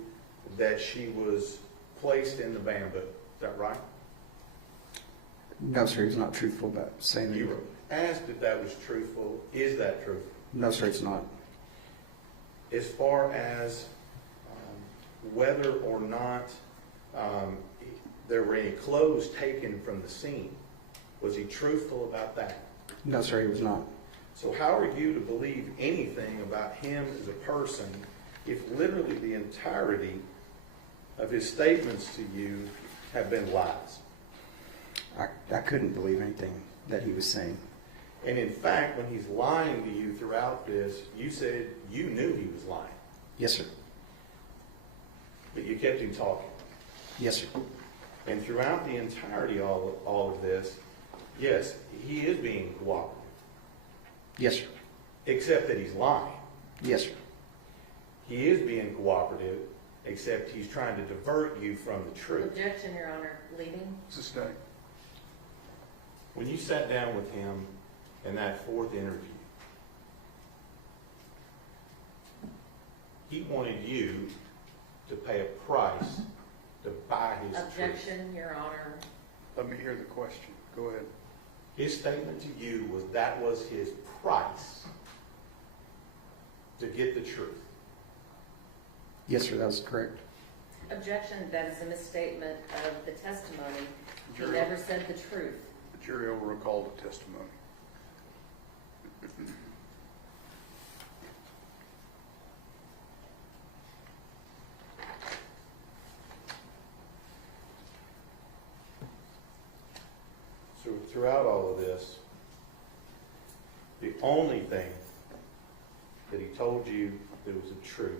that she was placed in the bamboo. Is that right? No, sir, he's not truthful about saying that. You were asked if that was truthful. Is that truthful? No, sir, it's not. As far as whether or not there were any clothes taken from the scene, was he truthful about that? No, sir, he was not. So how are you to believe anything about him as a person if literally the entirety of his statements to you have been lies? I couldn't believe anything that he was saying. And in fact, when he's lying to you throughout this, you said you knew he was lying. Yes, sir. But you kept him talking. Yes, sir. And throughout the entirety of all of this, yes, he is being cooperative. Yes, sir. Except that he's lying. Yes, sir. He is being cooperative, except he's trying to divert you from the truth. Objection, Your Honor. Leaving. Sustain. When you sat down with him in that fourth interview, he wanted you to pay a price to buy his truth. Objection, Your Honor. Let me hear the question. Go ahead. His statement to you was that was his price to get the truth. Yes, sir, that was correct. Objection, that is a misstatement of the testimony. He Jury. never said the truth. The jury will recall the testimony. So throughout all of this, the only thing that he told you that was the truth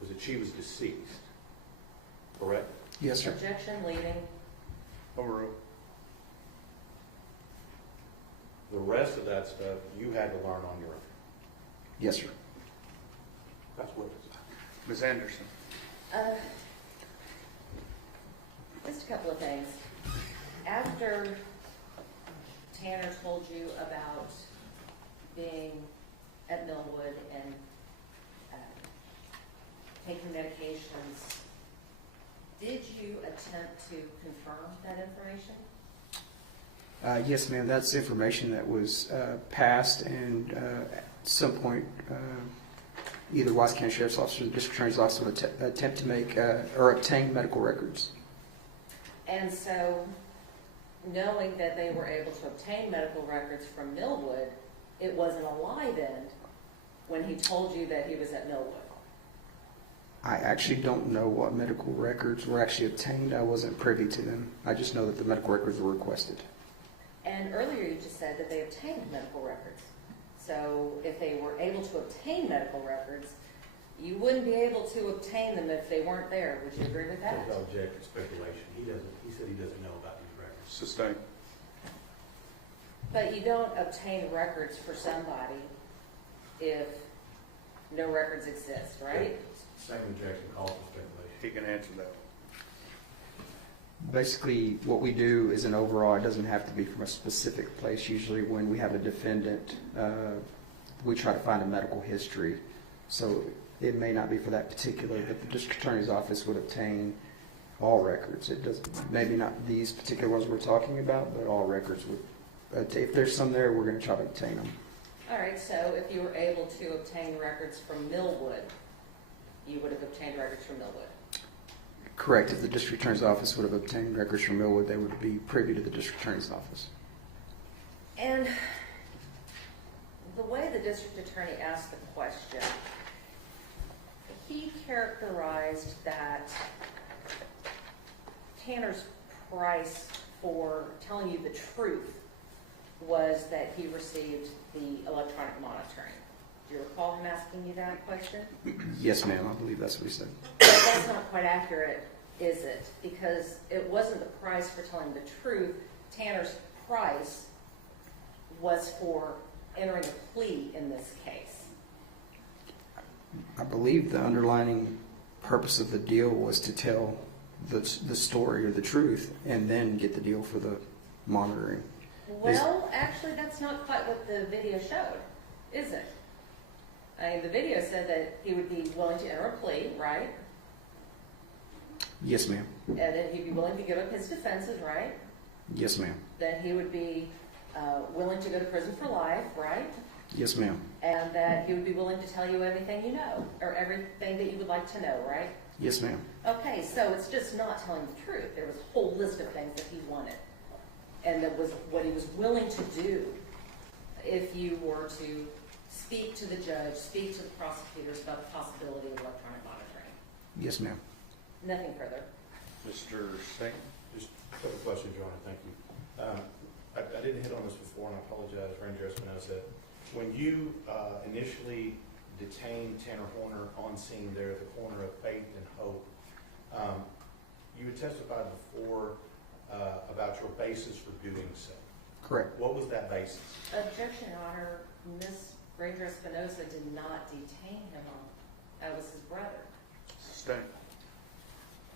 was that she was deceased. Correct? Yes, sir. Objection, leaving. Overruled. The rest of that stuff you had to learn on your own. Yes, sir. That's what it is. Ms. Anderson. Just a couple of things. After Tanner told you about being at Millwood and taking medications, did you attempt to confirm that information? Yes, ma'am, that's information that was passed, and at some point, either Wise County Sheriff's Office or the District Attorney's Office would attempt to make or obtain medical records. And so, knowing that they were able to obtain medical records from Millwood, it wasn't a lie then when he told you that he was at Millwood. I actually don't know what medical records were actually obtained. I wasn't privy to them. I just know that the medical records were requested. And earlier you just said that they obtained medical records. So if they were able to obtain medical records, you wouldn't be able to obtain them if they weren't there. Would you agree with that? I'll object to speculation. He said he doesn't know about these records. Sustained. But you don't obtain records for somebody if no records exist, right? Same objection, call for speculation. He can answer that. Basically, what we do is an overall. It doesn't have to be from a specific place. Usually when we have a defendant, we try to find a medical history. So it may not be for that particular, but the District Attorney's Office would obtain all records. It does, maybe not these particular ones we're talking about, but all records would. If there's some there, we're going to try to obtain them. All right, so if you were able to obtain records from Millwood, you would have obtained records from Millwood. Correct. If the District Attorney's Office would have obtained records from Millwood, they would be privy to the District Attorney's Office. And the way the District Attorney asked the question, he characterized that Tanner's price for telling you the truth was that he received the electronic monitoring. Do you recall him asking you that question? Yes, ma'am. I believe that's what he said. That's not quite accurate, is it? Because it wasn't the price for telling the truth. Tanner's price was for entering a plea in this case. I believe the underlining purpose of the deal was to tell the story or the truth and then get the deal for the monitoring. Well, actually, that's not quite what the video showed, is it? I mean, the video said that he would be willing to enter a plea, right? Yes, ma'am. And that he'd be willing to give up his defenses, right? Yes, ma'am. That he would be willing to go to prison for life, right? Yes, ma'am. And that he would be willing to tell you everything you know, or everything that you would like to know, right? Yes, ma'am. Okay, so it's just not telling the truth. There was a whole list of things that he wanted. And that was what he was willing to do if you were to speak to the judge, speak to the prosecutors about the possibility of electronic monitoring. Yes, ma'am. Nothing further. Mr. Singh? Just a couple questions, Your Honor. Thank you. I didn't hit on this before, and I apologize, Ranger Espinosa. When you initially detained Tanner Horner on scene there at the corner of Faith and Hope, you had testified before about your basis for doing so. Correct. What was that basis? Objection, Your Honor. Miss Ranger Espinosa did not detain him on. That was his brother. Sustained.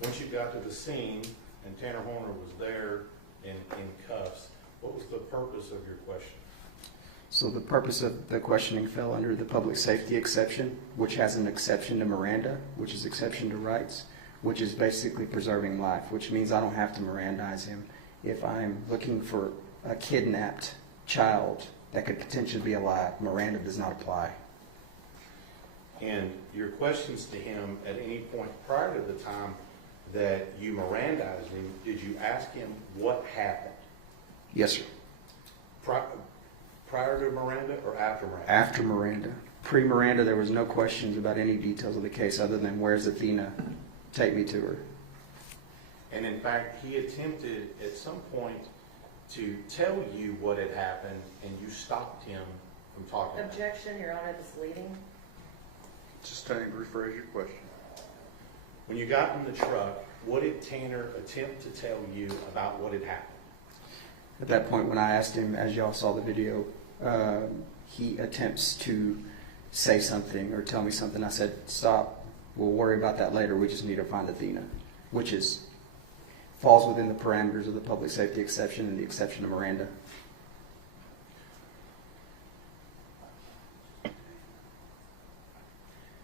Once you got to the scene and Tanner Horner was there in cuffs, what was the purpose of your question? So the purpose of the questioning fell under the public safety exception, which has an exception to Miranda, which is exception to rights, which is basically preserving life, which means I don't have to Mirandize him. If I'm looking for a kidnapped child that could potentially be alive, Miranda does not apply. And your questions to him at any point prior to the time that you Mirandized him, did you ask him what happened? Yes, sir. Prior to Miranda or after Miranda? After Miranda. Pre-Miranda, there was no questions about any details of the case other than where's Athena? Take me to her. And in fact, he attempted at some point to tell you what had happened, and you stopped him from talking. Objection, Your Honor, this leading. Sustained. Rephrase your question. When you got in the truck, what did Tanner attempt to tell you about what had happened? At that point, when I asked him, as y'all saw the video, he attempts to say something or tell me something. I said, stop. We'll worry about that later. We just need to find Athena, which falls within the parameters of the public safety exception and the exception to Miranda.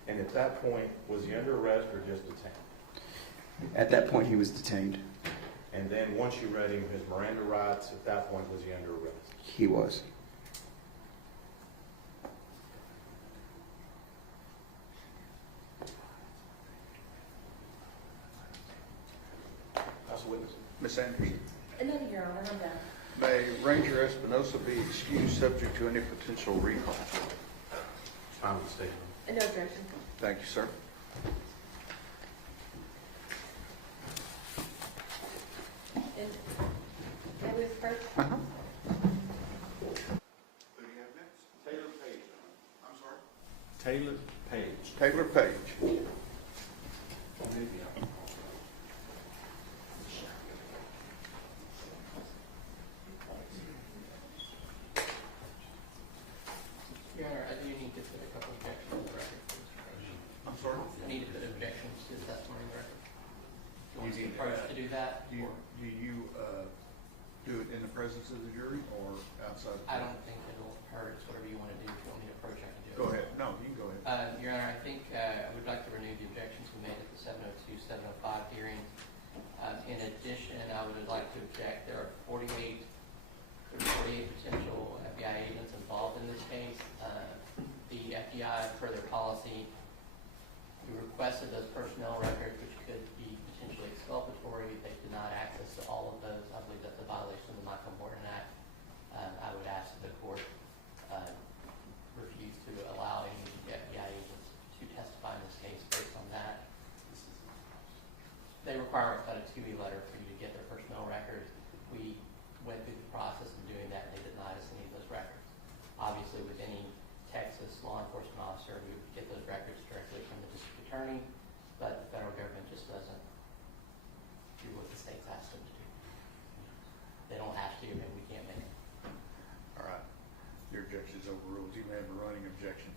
And at that point, was he under arrest or just detained? At that point, he was detained. And then once you read him his Miranda rights, at that point, was he under arrest? He was. House of Witness. Ms. Anderson? No, Your Honor, I'm done. May Ranger Espinosa be excused subject to any potential recall? Fine with the statement. No objection. Thank you, sir. And can we first? Uh-huh. Who do you have next? Taylor Page. I'm sorry? Taylor Page. Taylor Page. Maybe I can. Your Honor, I do need to put a couple objections on the record. I'm sorry? I need to put objections to the testimony in the record. Do you want You the need approach to do that? Do you do it in the presence of the jury or outside? I don't think it'll hurt. It's whatever you want to do. If you want me to approach, I can do it. Go ahead. No, you can go ahead. Your Honor, I think I would like to renew the objections we made at the 702, 705 hearing. In addition, I would like to object. There are 48 potential FBI agents involved in this case. The FBI, per their policy, we requested those personnel records, which could be potentially exculpatory. They denied access to all of those. I believe that's a violation of the Michael Morton Act. I would ask that the court refuse to allow any of the FBI agents to testify in this case based on that. They require a 2E letter for you to get their personnel records. We went through the process of doing that, and they denied us any of those records. Obviously, with any Texas law enforcement officer, we would get those records directly from the district attorney, but the federal government just doesn't do what the states ask them to do. They don't have to, and we can't make it. All right. Your objection is overruled. You may have a running objection.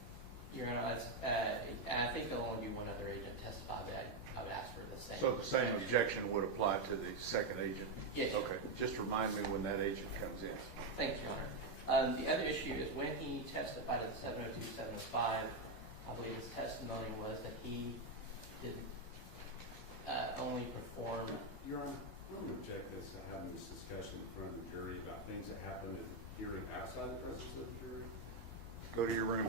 Your Honor, I think there'll only be one other agent testify, but I would ask for the same. So the same objection would apply to the second agent? Yes. Okay. Just remind me when that agent comes in. Thank you, Your Honor. The other issue is when he testified at the 702, 705, I believe his testimony was that he did only perform. Your Honor, I'm going to object this to having this discussion in front of the jury about things that happened in hearing outside the presence of the jury. Go to your room.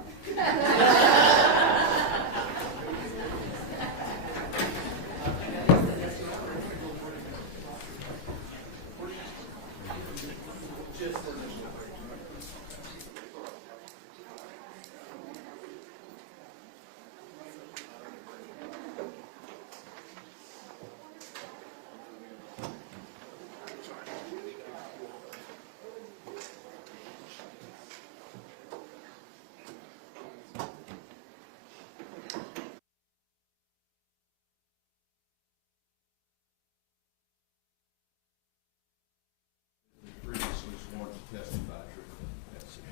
Previously sworn to testify truthfully. That's it.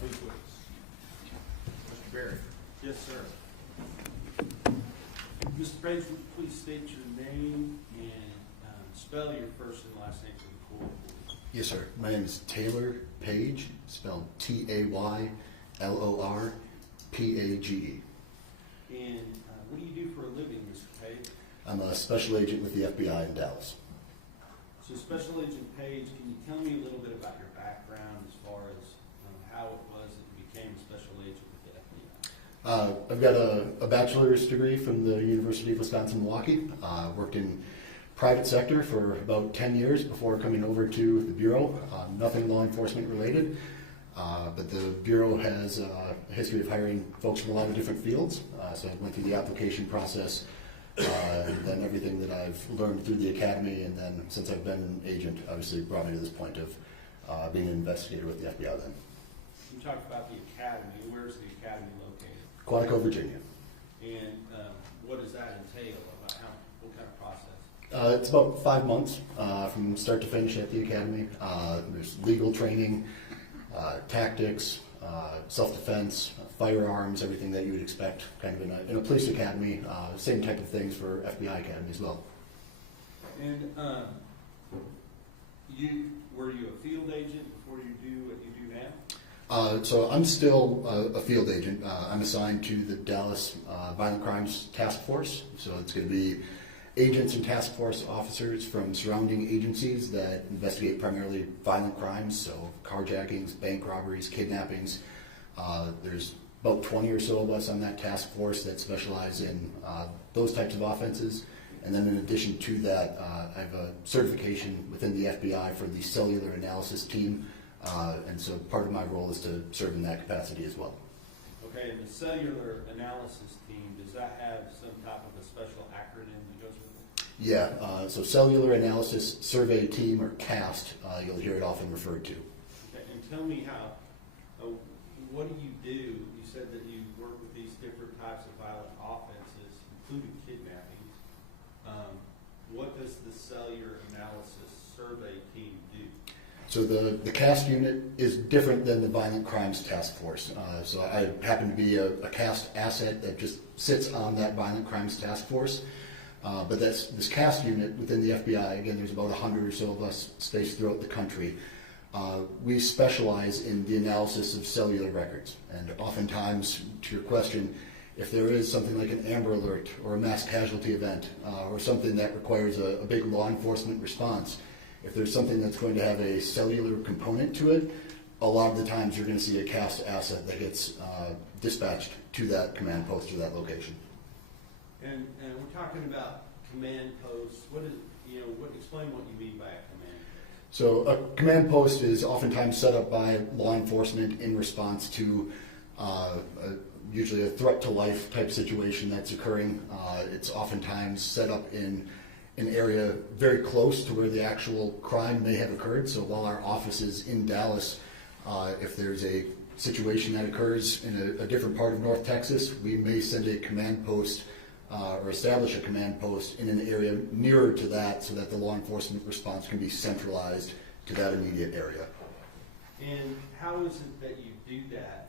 Who's with us? Mr. Berry. Yes, sir. Mr. Page, would you please state your name and spell your first and last name for the court? Yes, sir. My name is Taylor Page, spelled Taylorpage. And what do you do for a living, Mr. Page? I'm a special agent with the FBI in Dallas. So Special Agent Page, can you tell me a little bit about your background as far as how it was that you became a special agent with the FBI? I've got a bachelor's degree from the University of Wisconsin-Milwaukee. Worked in private sector for about 10 years before coming over to the Bureau. Nothing law enforcement related, but the Bureau has a history of hiring folks from a lot of different fields. So I went through the application process, and then everything that I've learned through the academy, and then since I've been an agent, obviously brought me to this point of being an investigator with the FBI then. You talked about the academy. Where's the academy located? Quantico, Virginia. And what does that entail? What kind of process? It's about 5 months from start to finish at the academy. There's legal training, tactics, self-defense, firearms, everything that you would expect kind of in a police academy. Same type of things for FBI academy as well. And were you a field agent before you do what you do now? So I'm still a field agent. I'm assigned to the Dallas Violent Crimes Task Force. So it's going to be agents and task force officers from surrounding agencies that investigate primarily violent crimes, so carjackings, bank robberies, kidnappings. There's about 20 or so of us on that task force that specialize in those types of offenses. And then in addition to that, I have a certification within the FBI for the cellular analysis team. And so part of my role is to serve in that capacity as well. Okay, and the cellular analysis team, does that have some type of a special acronym that goes with it? Yeah, so Cellular Analysis Survey Team, or CAST, you'll hear it often referred to. Okay, and tell me how, what do? You said that you work with these different types of violent offenses, including kidnappings. What does the Cellular Analysis Survey Team do? So the CAST unit is different than the Violent Crimes Task Force. So I happen to be a CAST asset that just sits on that Violent Crimes Task Force. But this CAST unit within the FBI, again, there's about 100 or so of us spaced throughout the country. We specialize in the analysis of cellular records. And oftentimes, to your question, if there is something like an Amber Alert or a mass casualty event or something that requires a big law enforcement response, if there's something that's going to have a cellular component to it, a lot of the times you're going to see a CAST asset that gets dispatched to that command post or that location. And we're talking about command posts. Explain what you mean by a command post. So a command post is oftentimes set up by law enforcement in response to usually a threat to life type situation that's occurring. It's oftentimes set up in an area very close to where the actual crime may have occurred. So while our office is in Dallas, if there's a situation that occurs in a different part of North Texas, we may send a command post or establish a command post in an area nearer to that so that the law enforcement response can be centralized to that immediate area. And how is it that you do that?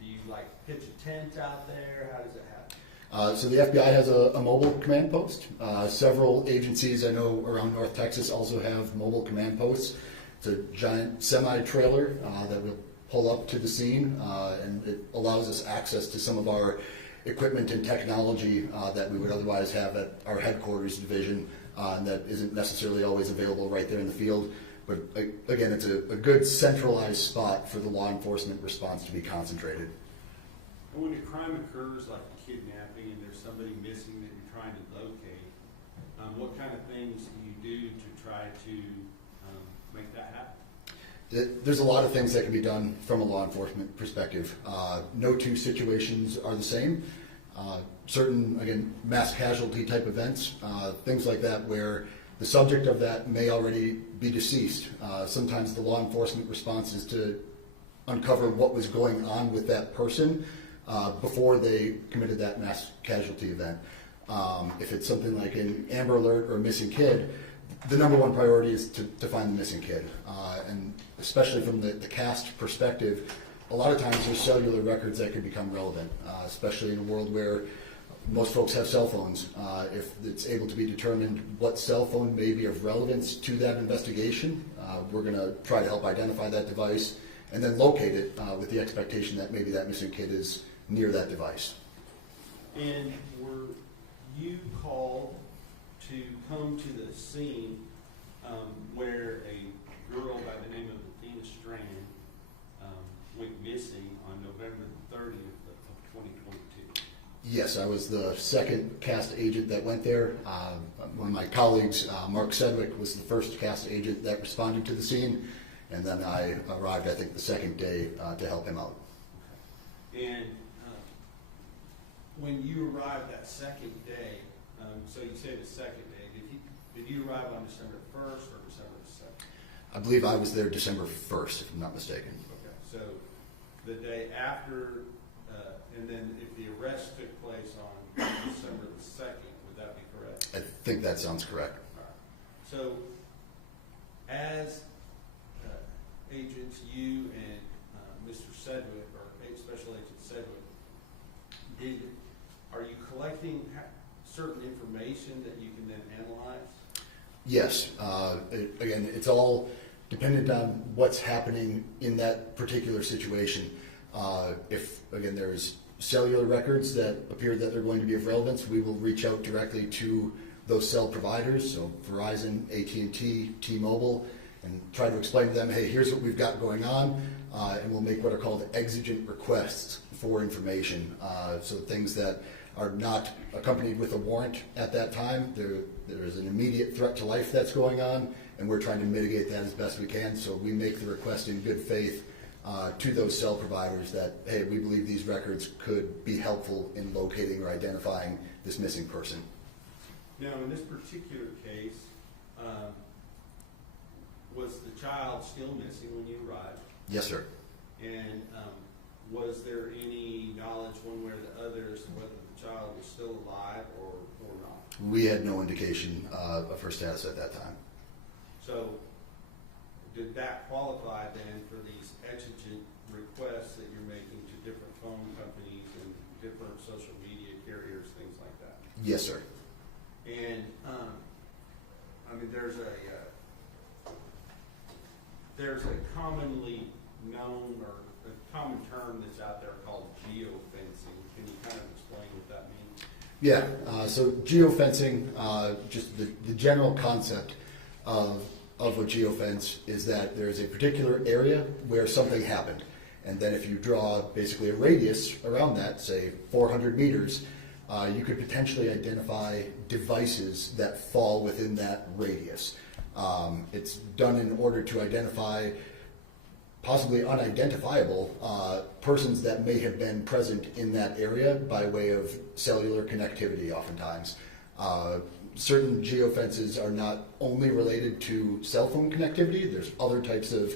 Do you pitch a tent out there? How does it happen? So the FBI has a mobile command post. Several agencies I know around North Texas also have mobile command posts. It's a giant semi-trailer that will pull up to the scene, and it allows us access to some of our equipment and technology that we would otherwise have at our headquarters division, and that isn't necessarily always available right there in the field. But again, it's a good centralized spot for the law enforcement response to be concentrated. And when a crime occurs, like a kidnapping, and there's somebody missing that you're trying to locate, what kind of things do you do to try to make that happen? There's a lot of things that can be done from a law enforcement perspective. No two situations are the same. Certain, again, mass casualty type events, things like that where the subject of that may already be deceased. Sometimes the law enforcement response is to uncover what was going on with that person before they committed that mass casualty event. If it's something like an Amber Alert or a missing kid, the number one priority is to find the missing kid. And especially from the CAST perspective, a lot of times there's cellular records that could become relevant, especially in a world where most folks have cell phones. If it's able to be determined what cell phone may be of relevance to that investigation, we're going to try to help identify that device and then locate it with the expectation that maybe that missing kid is near that device. And were you called to come to the scene where a girl by the name of Athena Strand went missing on November 30th of 2022? Yes, I was the second CAST agent that went there. One of my colleagues, Mark Sedgwick, was the first CAST agent that responded to the scene, and then I arrived, I think, the second day to help him out. And when you arrived that second day, so you say the second day, did you arrive on December 1st or December 2nd? I believe I was there December 1st, if I'm not mistaken. Okay, so the day after, and then if the arrest took place on December the 2nd, would that be correct? I think that sounds correct. All right. So as agents, you and Mr. Sedgwick, or Special Agent Sedgwick, are you collecting certain information that you can then analyze? Yes. Again, it's all dependent on what's happening in that particular situation. If, again, there's cellular records that appear that they're going to be of relevance, we will reach out directly to those cell providers, so Verizon, AT&T, T-Mobile, and try to explain to them, hey, here's what we've got going on, and we'll make what are called exigent requests for information. So things that are not accompanied with a warrant at that time. There is an immediate threat to life that's going on, and we're trying to mitigate that as best we can. So we make the request in good faith to those cell providers that, hey, we believe these records could be helpful in locating or identifying this missing person. Now, in this particular case, was the child still missing when you arrived? Yes, sir. And was there any knowledge one way or the other as to whether the child was still alive or not? We had no indication of her status at that time. So did that qualify then for these exigent requests that you're making to different phone companies and different social media carriers, things like that? Yes, sir. And I mean, there's a commonly known or a common term that's out there called geofencing. Can you kind of explain what that means? Yeah, so geofencing, just the general concept of a geofence is that there's a particular area where something happened. And then if you draw basically a radius around that, say 400 meters, you could potentially identify devices that fall within that radius. It's done in order to identify possibly unidentifiable persons that may have been present in that area by way of cellular connectivity oftentimes. Certain geofences are not only related to cell phone connectivity. There's other types of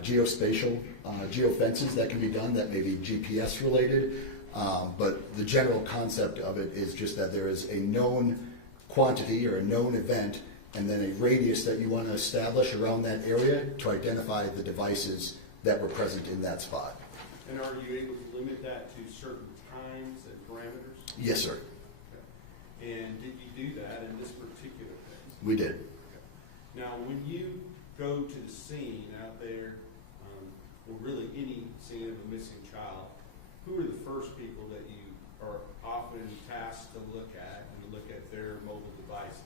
geospatial geofences that can be done that may be GPS related. But the general concept of it is just that there is a known quantity or a known event and then a radius that you want to establish around that area to identify the devices that were present in that spot. And are you able to limit that to certain times and parameters? Yes, sir. Okay. And did you do that in this particular case? We did. Okay. Now, when you go to the scene out there, or really any scene of a missing child, who are the first people that you are often tasked to look at and look at their mobile devices?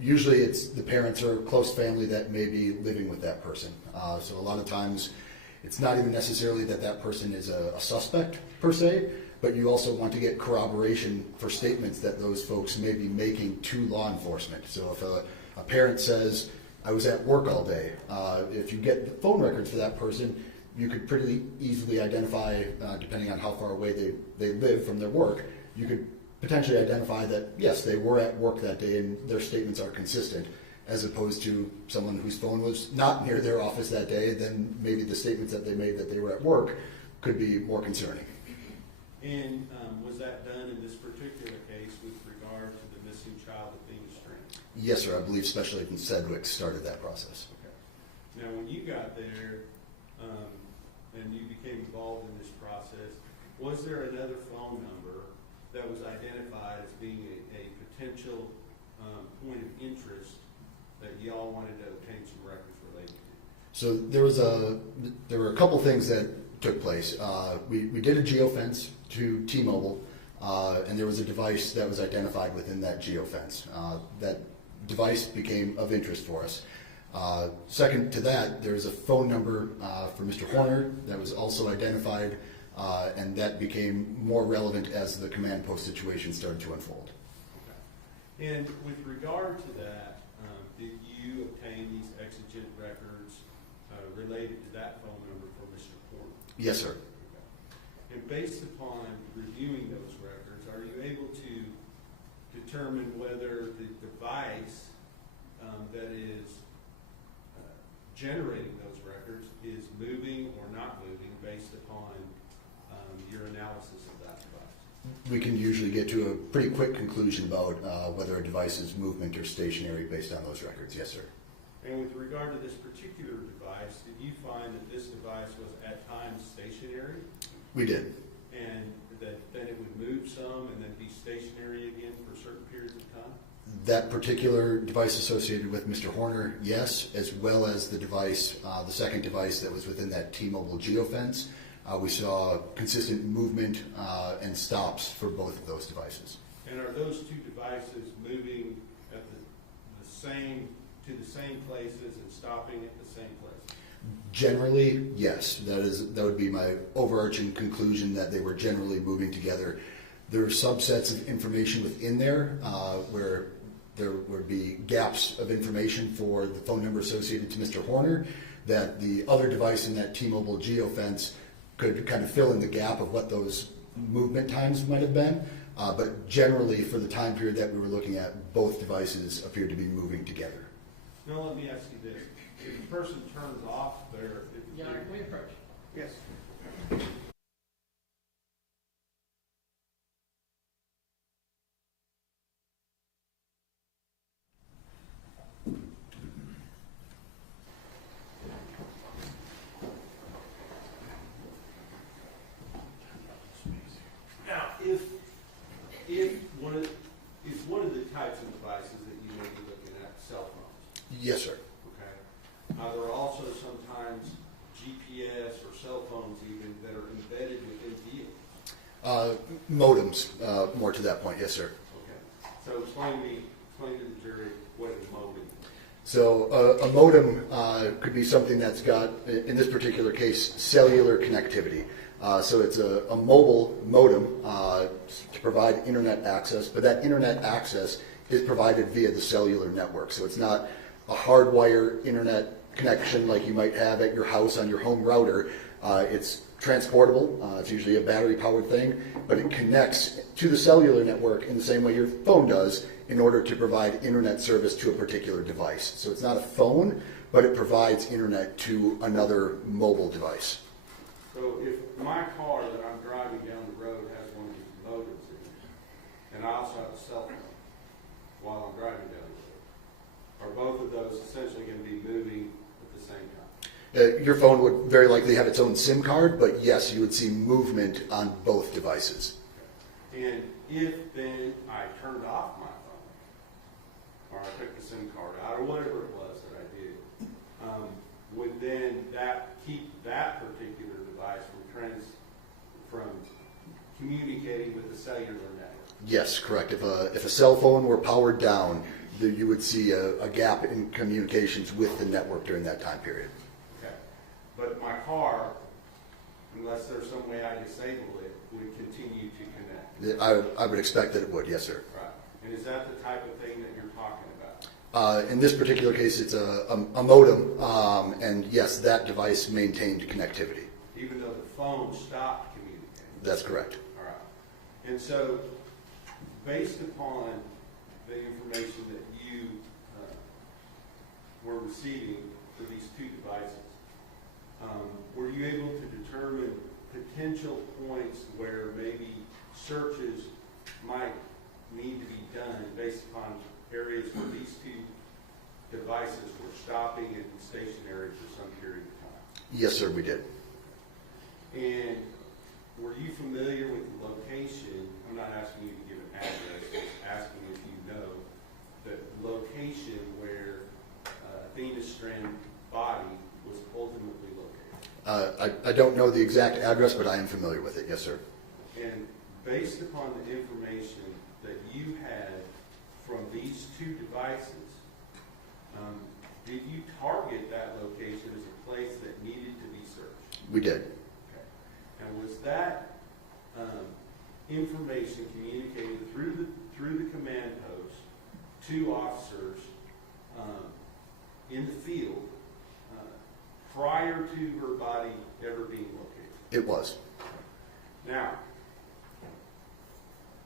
Usually it's the parents or close family that may be living with that person. So a lot of times it's not even necessarily that that person is a suspect per se, but you also want to get corroboration for statements that those folks may be making to law enforcement. So if a parent says, I was at work all day, if you get the phone records for that person, you could pretty easily identify, depending on how far away they live from their work, you could potentially identify that, yes, they were at work that day and their statements are consistent, as opposed to someone whose phone was not near their office that day, then maybe the statements that they made that they were at work could be more concerning. And was that done in this particular case with regard to the missing child Athena Strand? Yes, sir. I believe Special Agent Sedgwick started that process. Okay. Now, when you got there and you became involved in this process, was there another phone number that was identified as being a potential point of interest that y'all wanted to obtain some records related to? So there were a couple things that took place. We did a geofence to T-Mobile, and there was a device that was identified within that geofence. That device became of interest for us. Second to that, there's a phone number for Mr. Horner that was also identified, and that became more relevant as the command post situation started to unfold. Okay. And with regard to that, did you obtain these exigent records related to that phone number for Mr. Horner? Yes, sir. Okay. And based upon reviewing those records, are you able to determine whether the device that is generating those records is moving or not moving based upon your analysis of that device? We can usually get to a pretty quick conclusion about whether a device is movement or stationary based on those records. Yes, sir. And with regard to this particular device, did you find that this device was at times stationary? We did. And that then it would move some and then be stationary again for certain periods of time? That particular device associated with Mr. Horner, yes, as well as the device, the second device that was within that T-Mobile geofence. We saw consistent movement and stops for both of those devices. And are those two devices moving at the same, to the same places and stopping at the same place? Generally, yes. That would be my overarching conclusion, that they were generally moving together. There are subsets of information within there where there would be gaps of information for the phone number associated to Mr. Horner, that the other device in that T-Mobile geofence could kind of fill in the gap of what those movement times might have been. But generally, for the time period that we were looking at, both devices appeared to be moving together. Now, let me ask you this. If the person turns off their... Yeah, can we approach? Yes. Now, if one of the types of devices that you may be looking at, cell phones. Yes, sir. Okay. There are also sometimes GPS or cell phones even that are embedded within vehicles. Modems, more to that point, yes, sir. Okay. So explain to the jury what a modem is. So a modem could be something that's got, in this particular case, cellular connectivity. So it's a mobile modem to provide internet access, but that internet access is provided via the cellular network. So it's not a hardwire internet connection like you might have at your house on your home router. It's transportable. It's usually a battery-powered thing, but it connects to the cellular network in the same way your phone does in order to provide internet service to a particular device. So it's not a phone, but it provides internet to another mobile device. So if my car that I'm driving down the road has one of these modems in it, and I also have a cell phone while I'm driving down the road, are both of those essentially going to be moving at the same time? Your phone would very likely have its own SIM card, but yes, you would see movement on both devices. And if then I turned off my phone, or I took the SIM card out, or whatever it was that I did, would then that keep that particular device from communicating with the cellular network? Yes, correct. If a cell phone were powered down, you would see a gap in communications with the network during that time period. Okay. But my car, unless there's some way I disable it, would continue to connect? I would expect that it would, yes, sir. Right. And is that the type of thing that you're talking about? In this particular case, it's a modem, and yes, that device maintained connectivity. Even though the phone stopped communicating? That's correct. All right. And so, based upon the information that you were receiving for these two devices, were you able to determine potential points where maybe searches might need to be done based upon areas where these two devices were stopping and stationary for some period of time? Yes, sir, we did. And were you familiar with the location? I'm not asking you to give an address, I'm asking if you know the location where Athena Strand's body was ultimately located. I don't know the exact address, but I am familiar with it, yes, sir. And based upon the information that you had from these two devices, did you target that location as a place that needed to be searched? We did. Okay. And was that information communicated through the command post to officers in the field prior to her body ever being located? It was. Now,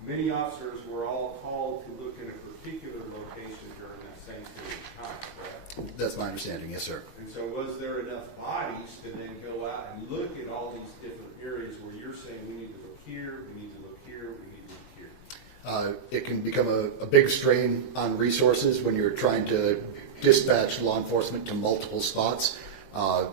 many officers were all called to look in a particular location during that same period of time, correct? That's my understanding, yes, sir. And so was there enough bodies to then go out and look at all these different areas where you're saying we need to look here, we need to look here, we need to look here? It can become a big strain on resources when you're trying to dispatch law enforcement to multiple spots.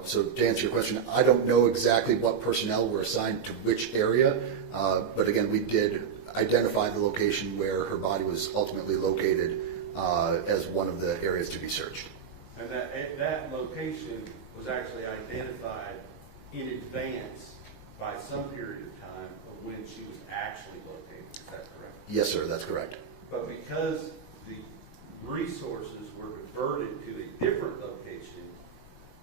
So to answer your question, I don't know exactly what personnel were assigned to which area, but again, we did identify the location where her body was ultimately located as one of the areas to be searched. And that location was actually identified in advance by some period of time of when she was actually located. Is that correct? Yes, sir, that's correct. But because the resources were diverted to a different location,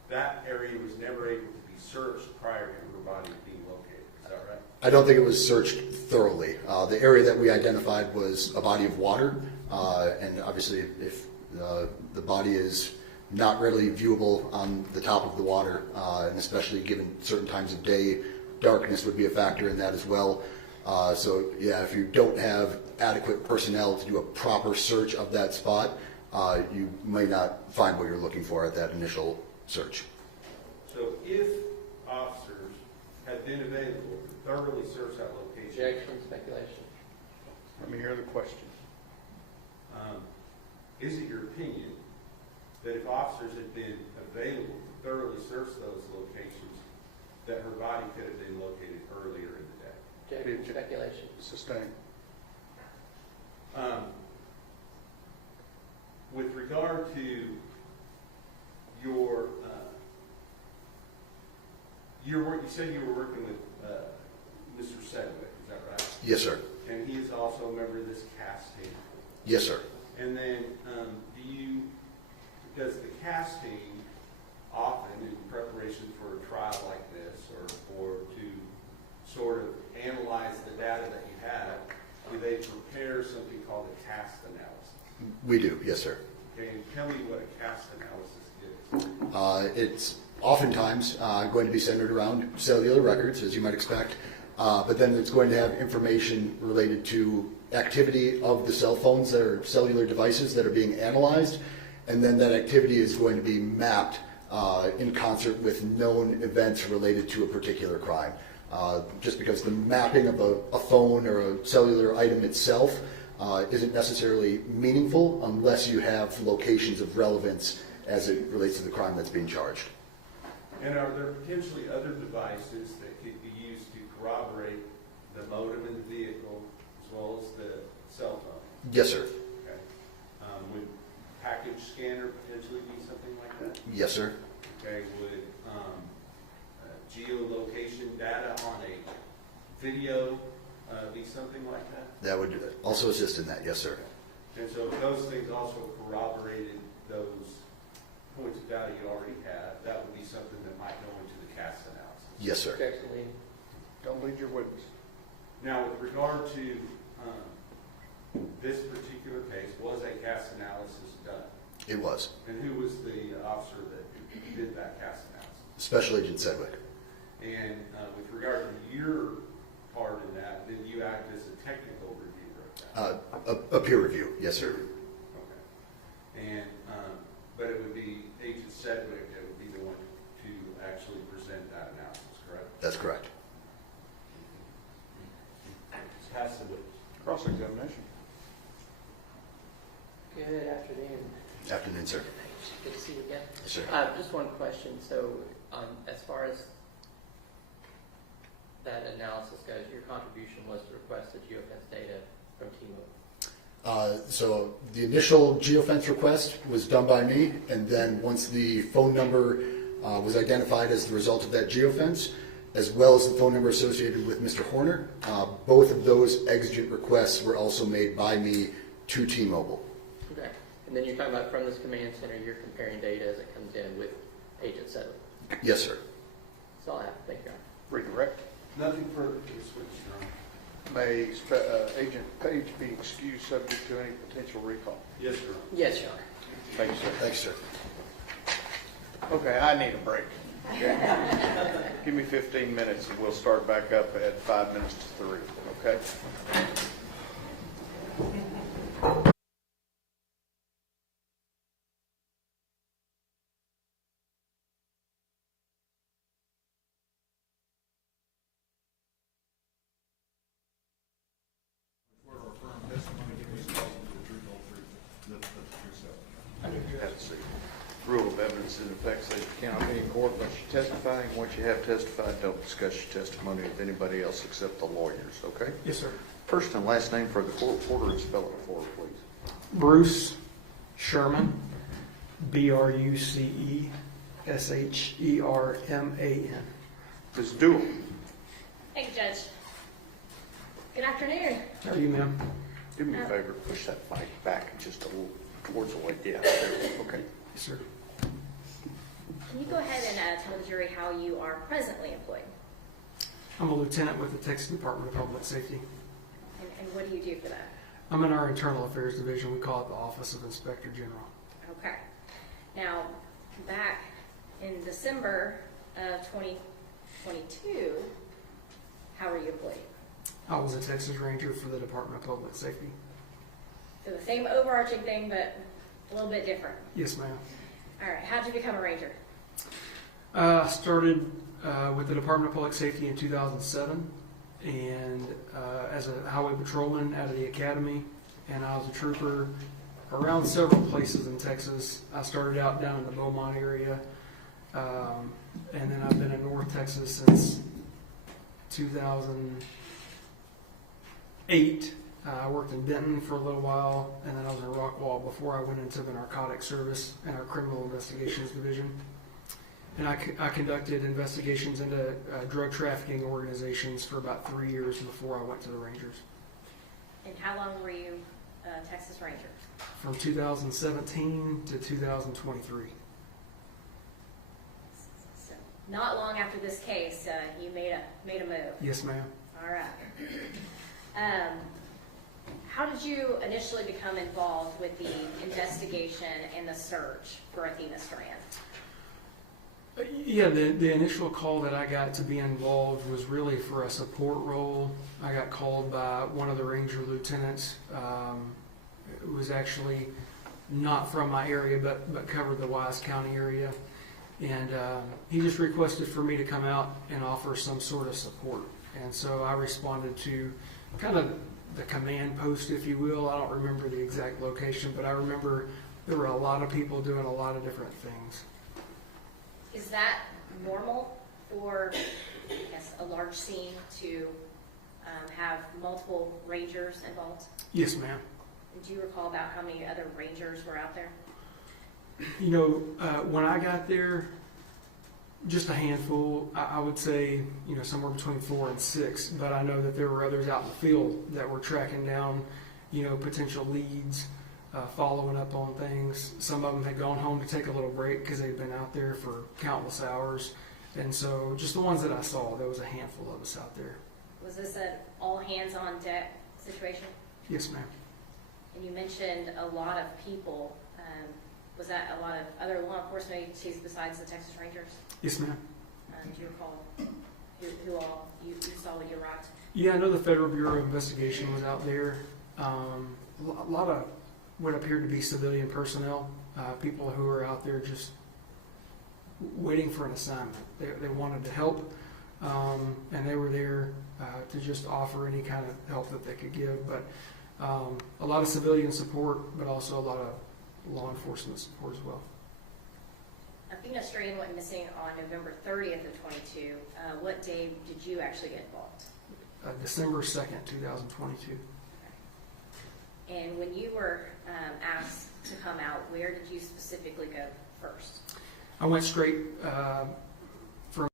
that area was never able to be searched prior to her body being located. Is that right? I don't think it was searched thoroughly. The area that we identified was a body of water, and obviously if the body is not readily viewable on the top of the water, and especially given certain times of day, darkness would be a factor in that as well. So yeah, if you don't have adequate personnel to do a proper search of that spot, you may not find what you're looking for at that initial search. So if officers had been available to thoroughly search that location. Objection, speculation. Let me hear the question. Is it your opinion that if officers had been available to thoroughly search those locations, that her body could have been located earlier in the day? Objection, speculation. Sustained. With regard to your work, you said you were working with Mr. Sedgwick, is that right? Yes, sir. And he is also a member of this CAS team. Yes, sir. And then, does the CAS team often, in preparation for a trial like this, or to sort of analyze the data that you have, do they prepare something called a CAST analysis? We do, yes, sir. Okay, and tell me what a CAST analysis is. It's oftentimes going to be centered around cellular records, as you might expect, but then it's going to have information related to activity of the cell phones that are cellular devices that are being analyzed, and then that activity is going to be mapped in concert with known events related to a particular crime. Just because the mapping of a phone or a cellular item itself isn't necessarily meaningful unless you have locations of relevance as it relates to the crime that's being charged. And are there potentially other devices that could be used to corroborate the modem in the vehicle as well as the cell phone? Yes, sir. Okay. Would package scanner potentially be something like that? Yes, sir. Okay. Would geolocation data on a video be something like that? That would also assist in that, yes, sir. And so if those things also corroborated those points of data you already have, that would be something that might go into the CAST analysis. Yes, sir. Objection, Lee. Don't lead your witness. Now, with regard to this particular case, was a CAST analysis done? It was. And who was the officer that did that CAST analysis? Special Agent Sedgwick. And with regard to your part in that, did you act as a technical reviewer of that? A peer review, yes, sir. Okay. And but it would be Agent Sedgwick that would be the one to actually present that analysis, correct? That's correct. Pass the witness. Cross-examination. Good afternoon. Afternoon, sir. Good to see you again. Yes, sir. Just one question. So, as far as that analysis goes, your contribution was to request the geofence data from T-Mobile. So the initial geofence request was done by me, and then once the phone number was identified as the result of that geofence, as well as the phone number associated with Mr. Horner, both of those exigent requests were also made by me to T-Mobile. Okay. And then you're talking about from this command center, you're comparing data as it comes in with Agent Sedgwick. Yes, sir. That's all I have. Thank you, Your Honor. Redirect. Nothing further to this witness, Your Honor. May Agent Page be excused subject to any potential recall? Yes, Your Honor. Yes, Your Honor. Thank you, sir. Thanks, sir. Okay, I need a break. Okay? Give me 15 minutes and we'll start back up at 5 minutes to 3, okay? That's the rule of evidence in effect says you cannot be in court unless you're testifying. Once you have testified, don't discuss your testimony with anybody else except the lawyers, okay? Yes, sir. First and last name for the court reporter and spell it for her, please. Bruce Sherman, BRUCESHERMAN. Ms. Dewey. Thank you, Judge. Good afternoon. How are you, ma'am? Do me a favor, push that mic back just a little towards the way. Yeah, there. Okay. Yes, sir. Can you go ahead and tell the jury how you are presently employed? I'm a lieutenant with the Texas Department of Public Safety. And what do you do for that? I'm in our Internal Affairs Division. We call it the Office of Inspector General. Okay. Now, back in December of 2022, how were you employed? I was a Texas Ranger for the Department of Public Safety. So the same overarching thing, but a little bit different. Yes, ma'am. All right. How did you become a ranger? I started with the Department of Public Safety in 2007, and as a highway patrolman out of the academy, and I was a trooper around several places in Texas. I started out down in the Beaumont area, and then I've been in North Texas since 2008. I worked in Denton for a little while, and then I was in Rockwall before I went into the narcotics service in our criminal investigations division. And I conducted investigations into drug trafficking organizations for about 3 years before I went to the Rangers. And how long were you a Texas Ranger? From 2017 to 2023. So not long after this case, you made a move. Yes, ma'am. All right. How did you initially become involved with the investigation and the search for Athena Strand? Yeah, the initial call that I got to be involved was really for a support role. I got called by one of the Ranger lieutenants. It was actually not from my area, but covered the Wise County area. And he just requested for me to come out and offer some sort of support. And so I responded to kind of the command post, if you will. I don't remember the exact location, but I remember there were a lot of people doing a lot of different things. Is that normal for, I guess, a large scene to have multiple rangers involved? Yes, ma'am. And do you recall about how many other rangers were out there? You know, when I got there, just a handful. I would say, you know, somewhere between 4 and 6. But I know that there were others out in the field that were tracking down, you know, potential leads, following up on things. Some of them had gone home to take a little break because they'd been out there for countless hours. And so just the ones that I saw, there was a handful of us out there. Was this an all-hands-on-deck situation? Yes, ma'am. And you mentioned a lot of people. Was that a lot of other law enforcement agencies besides the Texas Rangers? Yes, ma'am. Do you recall who all you saw when you arrived? Yeah, I know the Federal Bureau of Investigation was out there. A lot of what appeared to be civilian personnel, people who were out there just waiting for an assignment. They wanted to help, and they were there to just offer any kind of help that they could give. But a lot of civilian support, but also a lot of law enforcement support as well. Athena Strand went missing on November 30th of 22. What day did you actually get involved? December 2nd, 2022. And when you were asked to come out, where did you specifically go first? I went straight from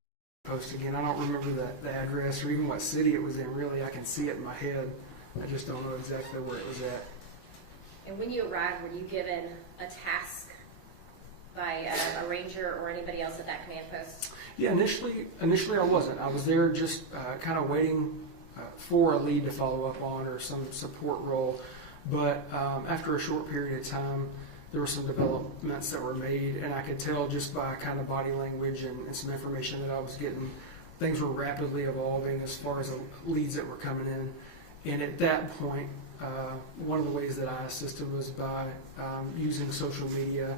post again. I don't remember the address or even what city it was in. Really, I can see it in my head. I just don't know exactly where it was at. And when you arrived, were you given a task by a ranger or anybody else at that command post? Yeah, initially I wasn't. I was there just kind of waiting for a lead to follow up on or some support role. But after a short period of time, there were some developments that were made, and I could tell just by kind of body language and some information that I was getting, things were rapidly evolving as far as the leads that were coming in. And at that point, one of the ways that I assisted was by using social media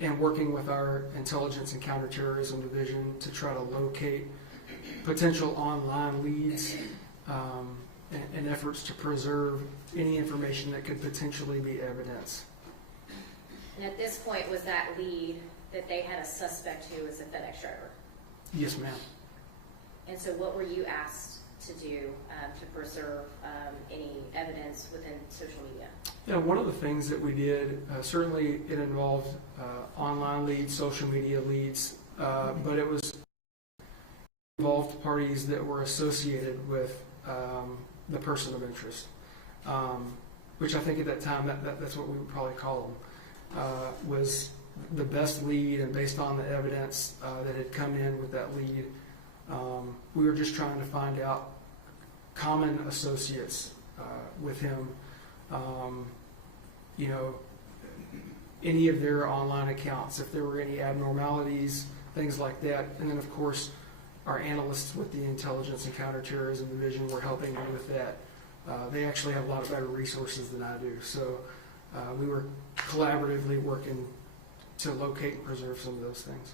and working with our intelligence and counterterrorism division to try to locate potential online leads and efforts to preserve any information that could potentially be evidence. And at this point, was that lead that they had a suspect who was a FedEx driver? Yes, ma'am. And so what were you asked to do to preserve any evidence within social media? Yeah, one of the things that we did, certainly it involved online leads, social media leads, but it was involved parties that were associated with the person of interest, which I think at that time that's what we would probably call them, was the best lead, and based on the evidence that had come in with that lead, we were just trying to find out common associates with him, any of their online accounts, if there were any abnormalities, things like that. And then, of course, our analysts with the Intelligence and Counterterrorism Division were helping me with that. They actually have a lot of better resources than I do. So we were collaboratively working to locate and preserve some of those things.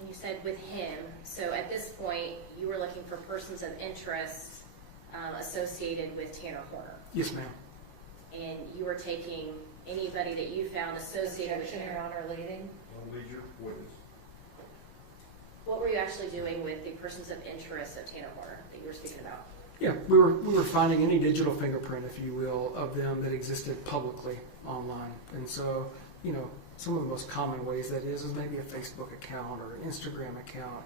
And you said with him, so at this point, you were looking for persons of interest associated with Tanner Horner. Yes, ma'am. And you were taking anybody that you found associated with Objection, Tanner. Your Honor, leading. Leader, witness. What were you actually doing with the persons of interest of Tanner Horner that you were speaking about? Yeah, we were finding any digital fingerprint, if you will, of them that existed publicly online. And so, some of the most common ways that is maybe a Facebook account or an Instagram account,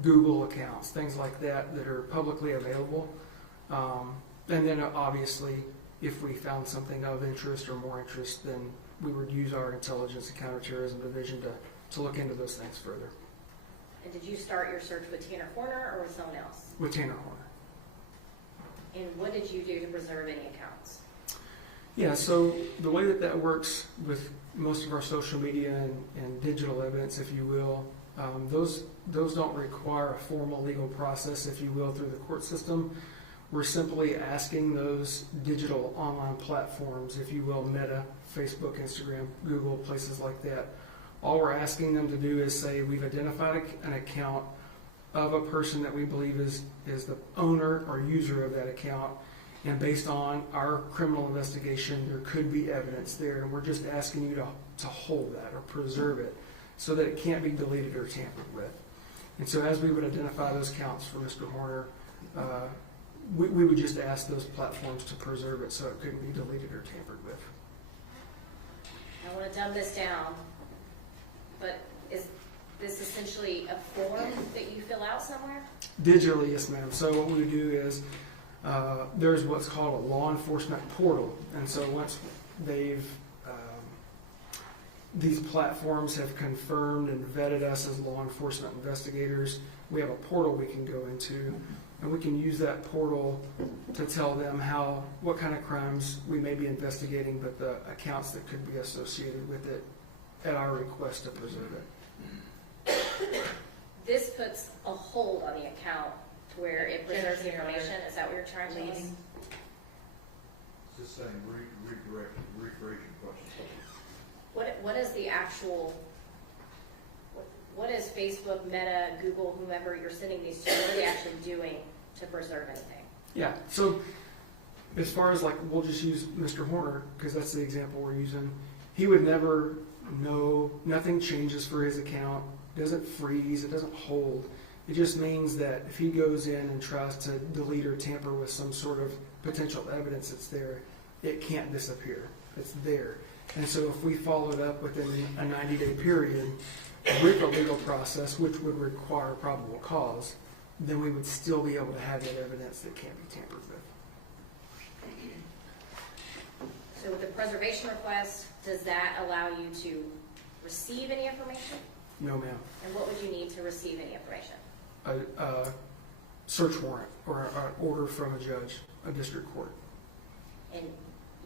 Google accounts, things like that are publicly available. And then obviously, if we found something of interest or more interest, then we would use our Intelligence and Counterterrorism Division to look into those things further. And did you start your search with Tanner Horner or with someone else? With Tanner Horner. And what did you do to preserve any accounts? Yeah, so the way that works with most of our social media and digital evidence, if you will, those don't require a formal legal process, if you will, through the court system. We're simply asking those digital online platforms, if you will, Meta, Facebook, Instagram, Google, places like that. All we're asking them to do is say we've identified an account of a person that we believe is the owner or user of that account, and based on our criminal investigation, there could be evidence there, and we're just asking you to hold that or preserve it so that it can't be deleted or tampered with. And so as we would identify those counts for Mr. Horner, we would just ask those platforms to preserve it so it couldn't be deleted or tampered with. I want to dumb this down, but is this essentially a form that you fill out somewhere? Digitally, yes, ma'am. So what we do is there's what's called a law enforcement portal, and so once these platforms have confirmed and vetted us as law enforcement investigators, we have a portal we can go into, and we can use that portal to tell them what kind of crimes we may be investigating, but the accounts that could be associated with it at our request to preserve it. This puts a hold on the account to where it preserves the information. Is that what you're trying to tell us? It's just saying, rephrase your question. What is the actual, what is Facebook, Meta, Google, whomever you're sending these to, what are they actually doing to preserve anything? Yeah, so as far as we'll just use Mr. Horner, because that's the example we're using. He would never know, nothing changes for his account, doesn't freeze, it doesn't hold. It just means that if he goes in and tries to delete or tamper with some sort of potential evidence that's there, it can't disappear. It's there. And so if we followed up within a 90-day period with a legal process, which would require probable cause, then we would still be able to have that evidence that can't be tampered with. So with the preservation request, does that allow you to receive any information? No, ma'am. And what would you need to receive any information? A search warrant or an order from a judge, a district court. And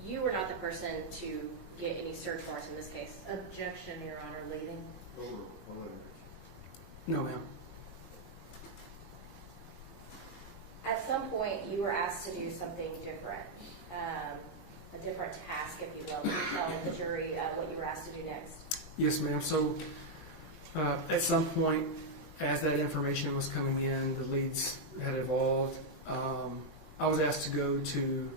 you were not the person to get any search warrants in this case? Objection, Your Honor, leading. No, ma'am. At some point, you were asked to do something different, a different task, if you will. Can you tell the jury what you were asked to do next? Yes, ma'am. So at some point, as that information was coming in, the leads had evolved. I was asked to go to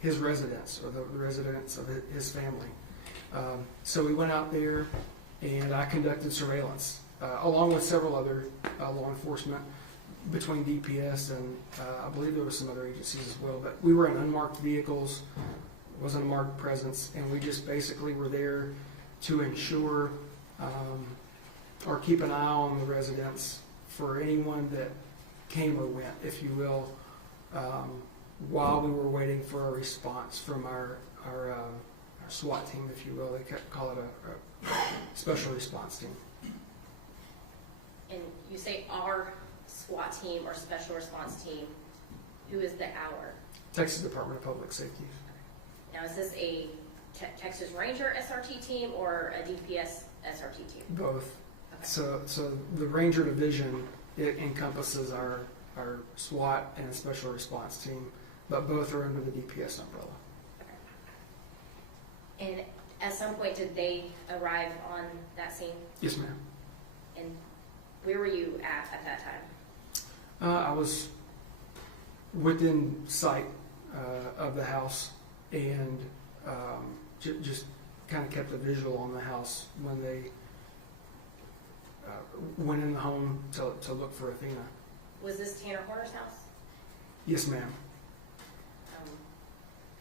his residence, or the residence of his family. So we went out there, and I conducted surveillance, along with several other law enforcement, between DPS and I believe there were some other agencies as well. But we were in unmarked vehicles, wasn't a marked presence, and we just basically were there to ensure or keep an eye on the residents for anyone that came or went, if you will, while we were waiting for a response from our SWAT team, if you will. They call it a special response team. And you say our SWAT team or special response team, who is the our? Texas Department of Public Safety. Now, is this a Texas Ranger SRT team or a DPS SRT team? Both. Okay. So the Ranger Division, it encompasses our SWAT and special response team, but both are under the DPS umbrella. And at some point, did they arrive on that scene? Yes, ma'am. And where were you at that time? I was within sight of the house, and just kind of kept a visual on the house when they went in the home to look for Athena. Was this Tanner Horner's house? Yes, ma'am.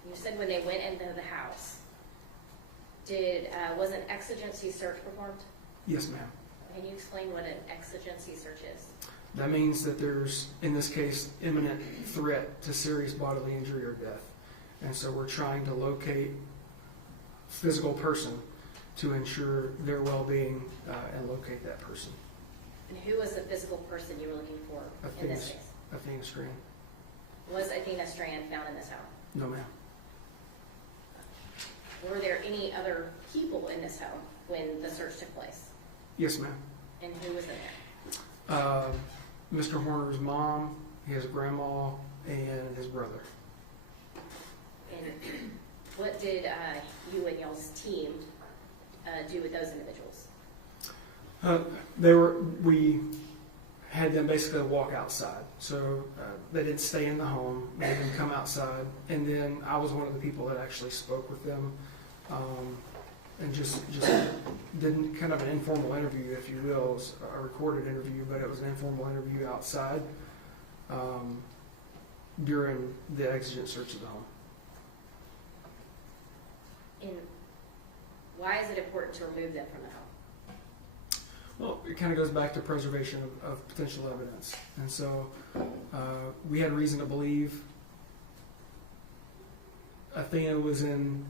You said when they went into the house, was an exigency search performed? Yes, ma'am. Can you explain what an exigency search is? That means that there's, in this case, imminent threat to serious bodily injury or death. And so we're trying to locate a physical person to ensure their well-being and locate that person. And who was the physical person you were looking for in this case? Athena Strand. Was Athena Strand found in this house? No, ma'am. Were there any other people in this home when the search took place? Yes, ma'am. And who was in there? Mr. Horner's mom, his grandma, and his brother. And what did you and y'all's team do with those individuals? We had them basically walk outside. So they didn't stay in the home, they didn't come outside. And then I was one of the people that actually spoke with them and just did kind of an informal interview, if you will. It was a recorded interview, but it was an informal interview outside during the exigent search of the home. And why is it important to remove them from the home? Well, it kind of goes back to preservation of potential evidence. And so we had reason to believe Athena was in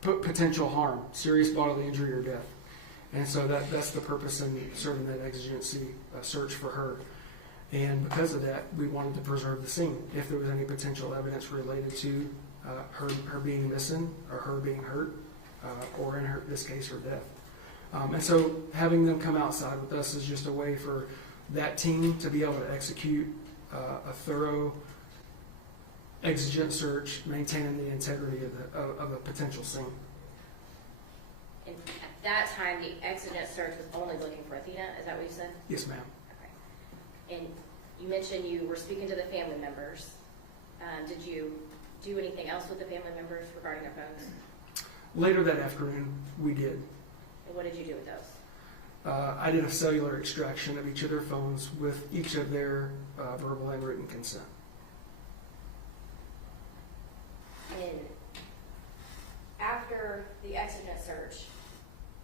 potential harm, serious bodily injury or death. And so that's the purpose in serving that exigency search for her. And because of that, we wanted to preserve the scene. If there was any potential evidence related to her being missing or her being hurt, or in this case, her death. And so having them come outside with us is just a way for that team to be able to execute a thorough exigent search, maintaining the integrity of a potential scene. And at that time, the exigent search was only looking for Athena, is that what you said? Yes, ma'am. Okay. And you mentioned you were speaking to the family members. Did you do anything else with the family members regarding their phones? Later that afternoon, we did. And what did you do with those? I did a cellular extraction of each of their phones with each of their verbal and written consent. And after the exigent search,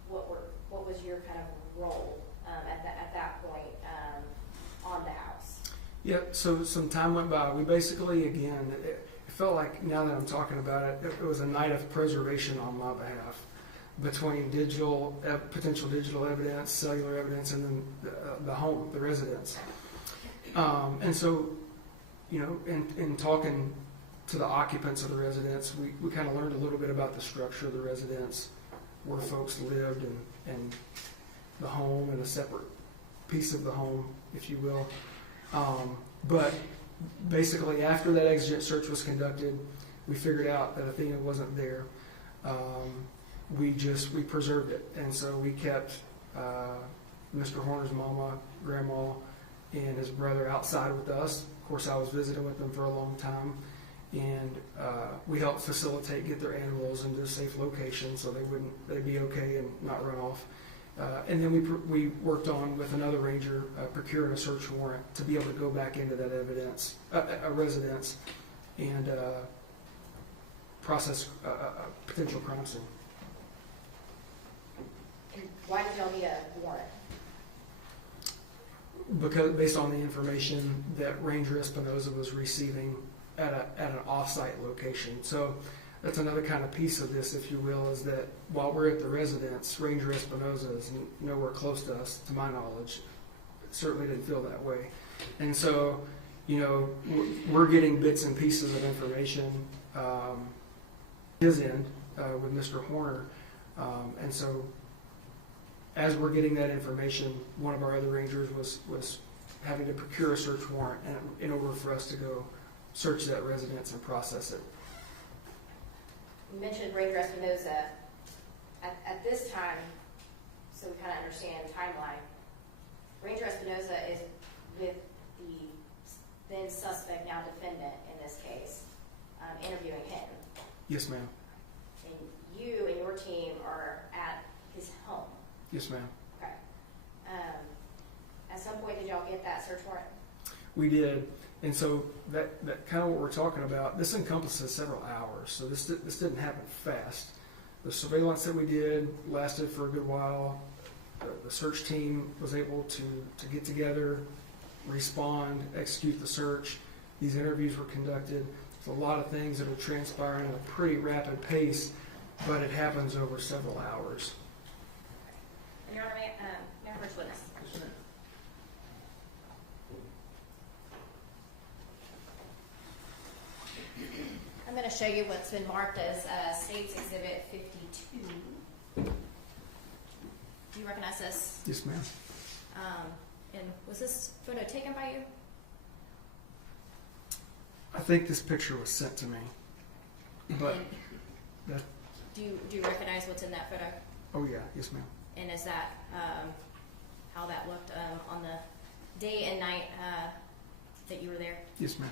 what was your kind of role at that point on the house? Yeah, so some time went by. We basically, again, it felt like, now that I'm talking about it, it was a night of preservation on my behalf, between potential digital evidence, cellular evidence, and then the home, the residence. And so, in talking to the occupants of the residence, we kind of learned a little bit about the structure of the residence, where folks lived, and the home, and a separate piece of the home, if you will. But basically, after that exigent search was conducted, we figured out that Athena wasn't there. We preserved it, and so we kept Mr. Horner's mama, grandma, and his brother outside with us. Of course, I was visiting with them for a long time, and we helped facilitate get their animals into a safe location so they'd be okay and not run off. And then we worked on, with another ranger, procuring a search warrant to be able to go back into that evidence, a residence, and process a potential crime scene. And Why did y'all need a warrant? Because based on the information that Ranger Espinoza was receiving at an off-site location. So that's another kind of piece of this, if you will, is that while we're at the residence, Ranger Espinoza is nowhere close to us, to my knowledge. It certainly didn't feel that way. And so, you know, we're getting bits and pieces of information, his end, with Mr. Horner. And so as we're getting that information, one of our other rangers was having to procure a search warrant in order for us to go search that residence and process it. You mentioned Ranger Espinoza. At this time, so we kind of understand the timeline, Ranger Espinoza is with the then suspect, now defendant in this case, interviewing him. Yes, ma'am. And you and your team are at his home. Yes, ma'am. Okay. At some point, did y'all get that search warrant? We did. And so that kind of what we're talking about, this encompasses several hours. So this didn't happen fast. The surveillance that we did lasted for a good while. The search team was able to get together, respond, execute the search. These interviews were conducted. There's a lot of things that are transpiring at a pretty rapid pace, but it happens over several hours. And Your Honor, may I first witness? I'm going to show you what's been marked as State's Exhibit 52. Do you recognize this? Yes, ma'am. And was this photo taken by you? I think this picture was sent to me, but that. Do you recognize what's in that photo? Oh yeah, yes, ma'am. And is that how that looked on the day and night that you were there? Yes, ma'am.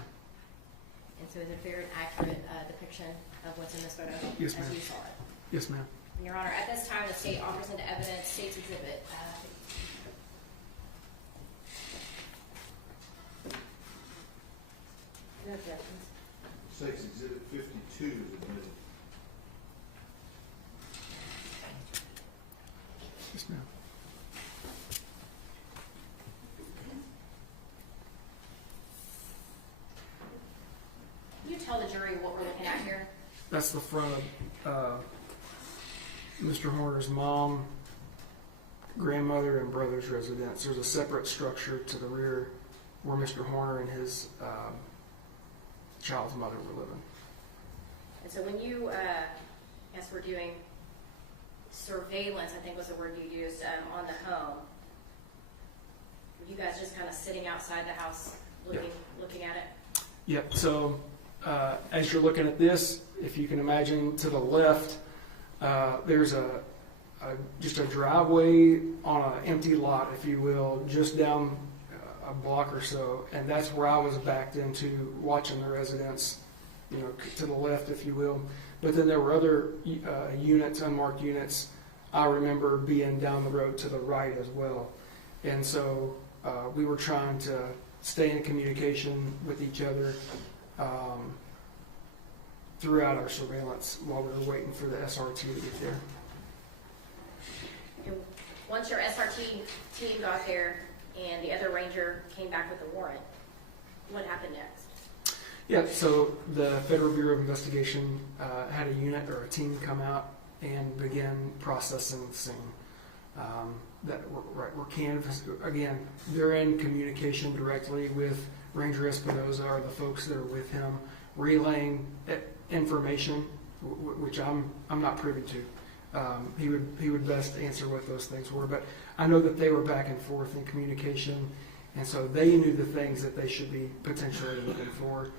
And so is it a very accurate depiction of what's in this photo Yes, as ma'am. you saw it? Yes, ma'am. And Your Honor, at this time, the state offers into evidence State's Exhibit. No objections. State's Exhibit 52 is admitted. Yes, ma'am. Can you tell the jury what we're looking at here? That's the front of Mr. Horner's mom, grandmother, and brother's residence. There's a separate structure to the rear where Mr. Horner and his child's mother were living. And so when you, were doing surveillance, I think was the word you used, on the home, were you guys just kind of sitting outside the house looking at it? Yep. So as you're looking at this, if you can imagine to the left, there's just a driveway on an empty lot, if you will, just down a block or so, and that's where I was backed into watching the residents, you know, to the left, if you will. But then there were other units, unmarked units. I remember being down the road to the right as well, and so we were trying to stay in communication with each other throughout our surveillance while we were waiting for the SRT to get there. And once your SRT team got there and the other ranger came back with the warrant, what happened next? Yeah, so the Federal Bureau of Investigation had a unit or a team come out and begin processing the scene. We're canvassed again. They're in communication directly with Ranger Espinoza or the folks that are with him, relaying information, which I'm not privy to. He would best answer what those things were, but I know that they were back and forth in communication, and so they knew the things that they should be potentially looking for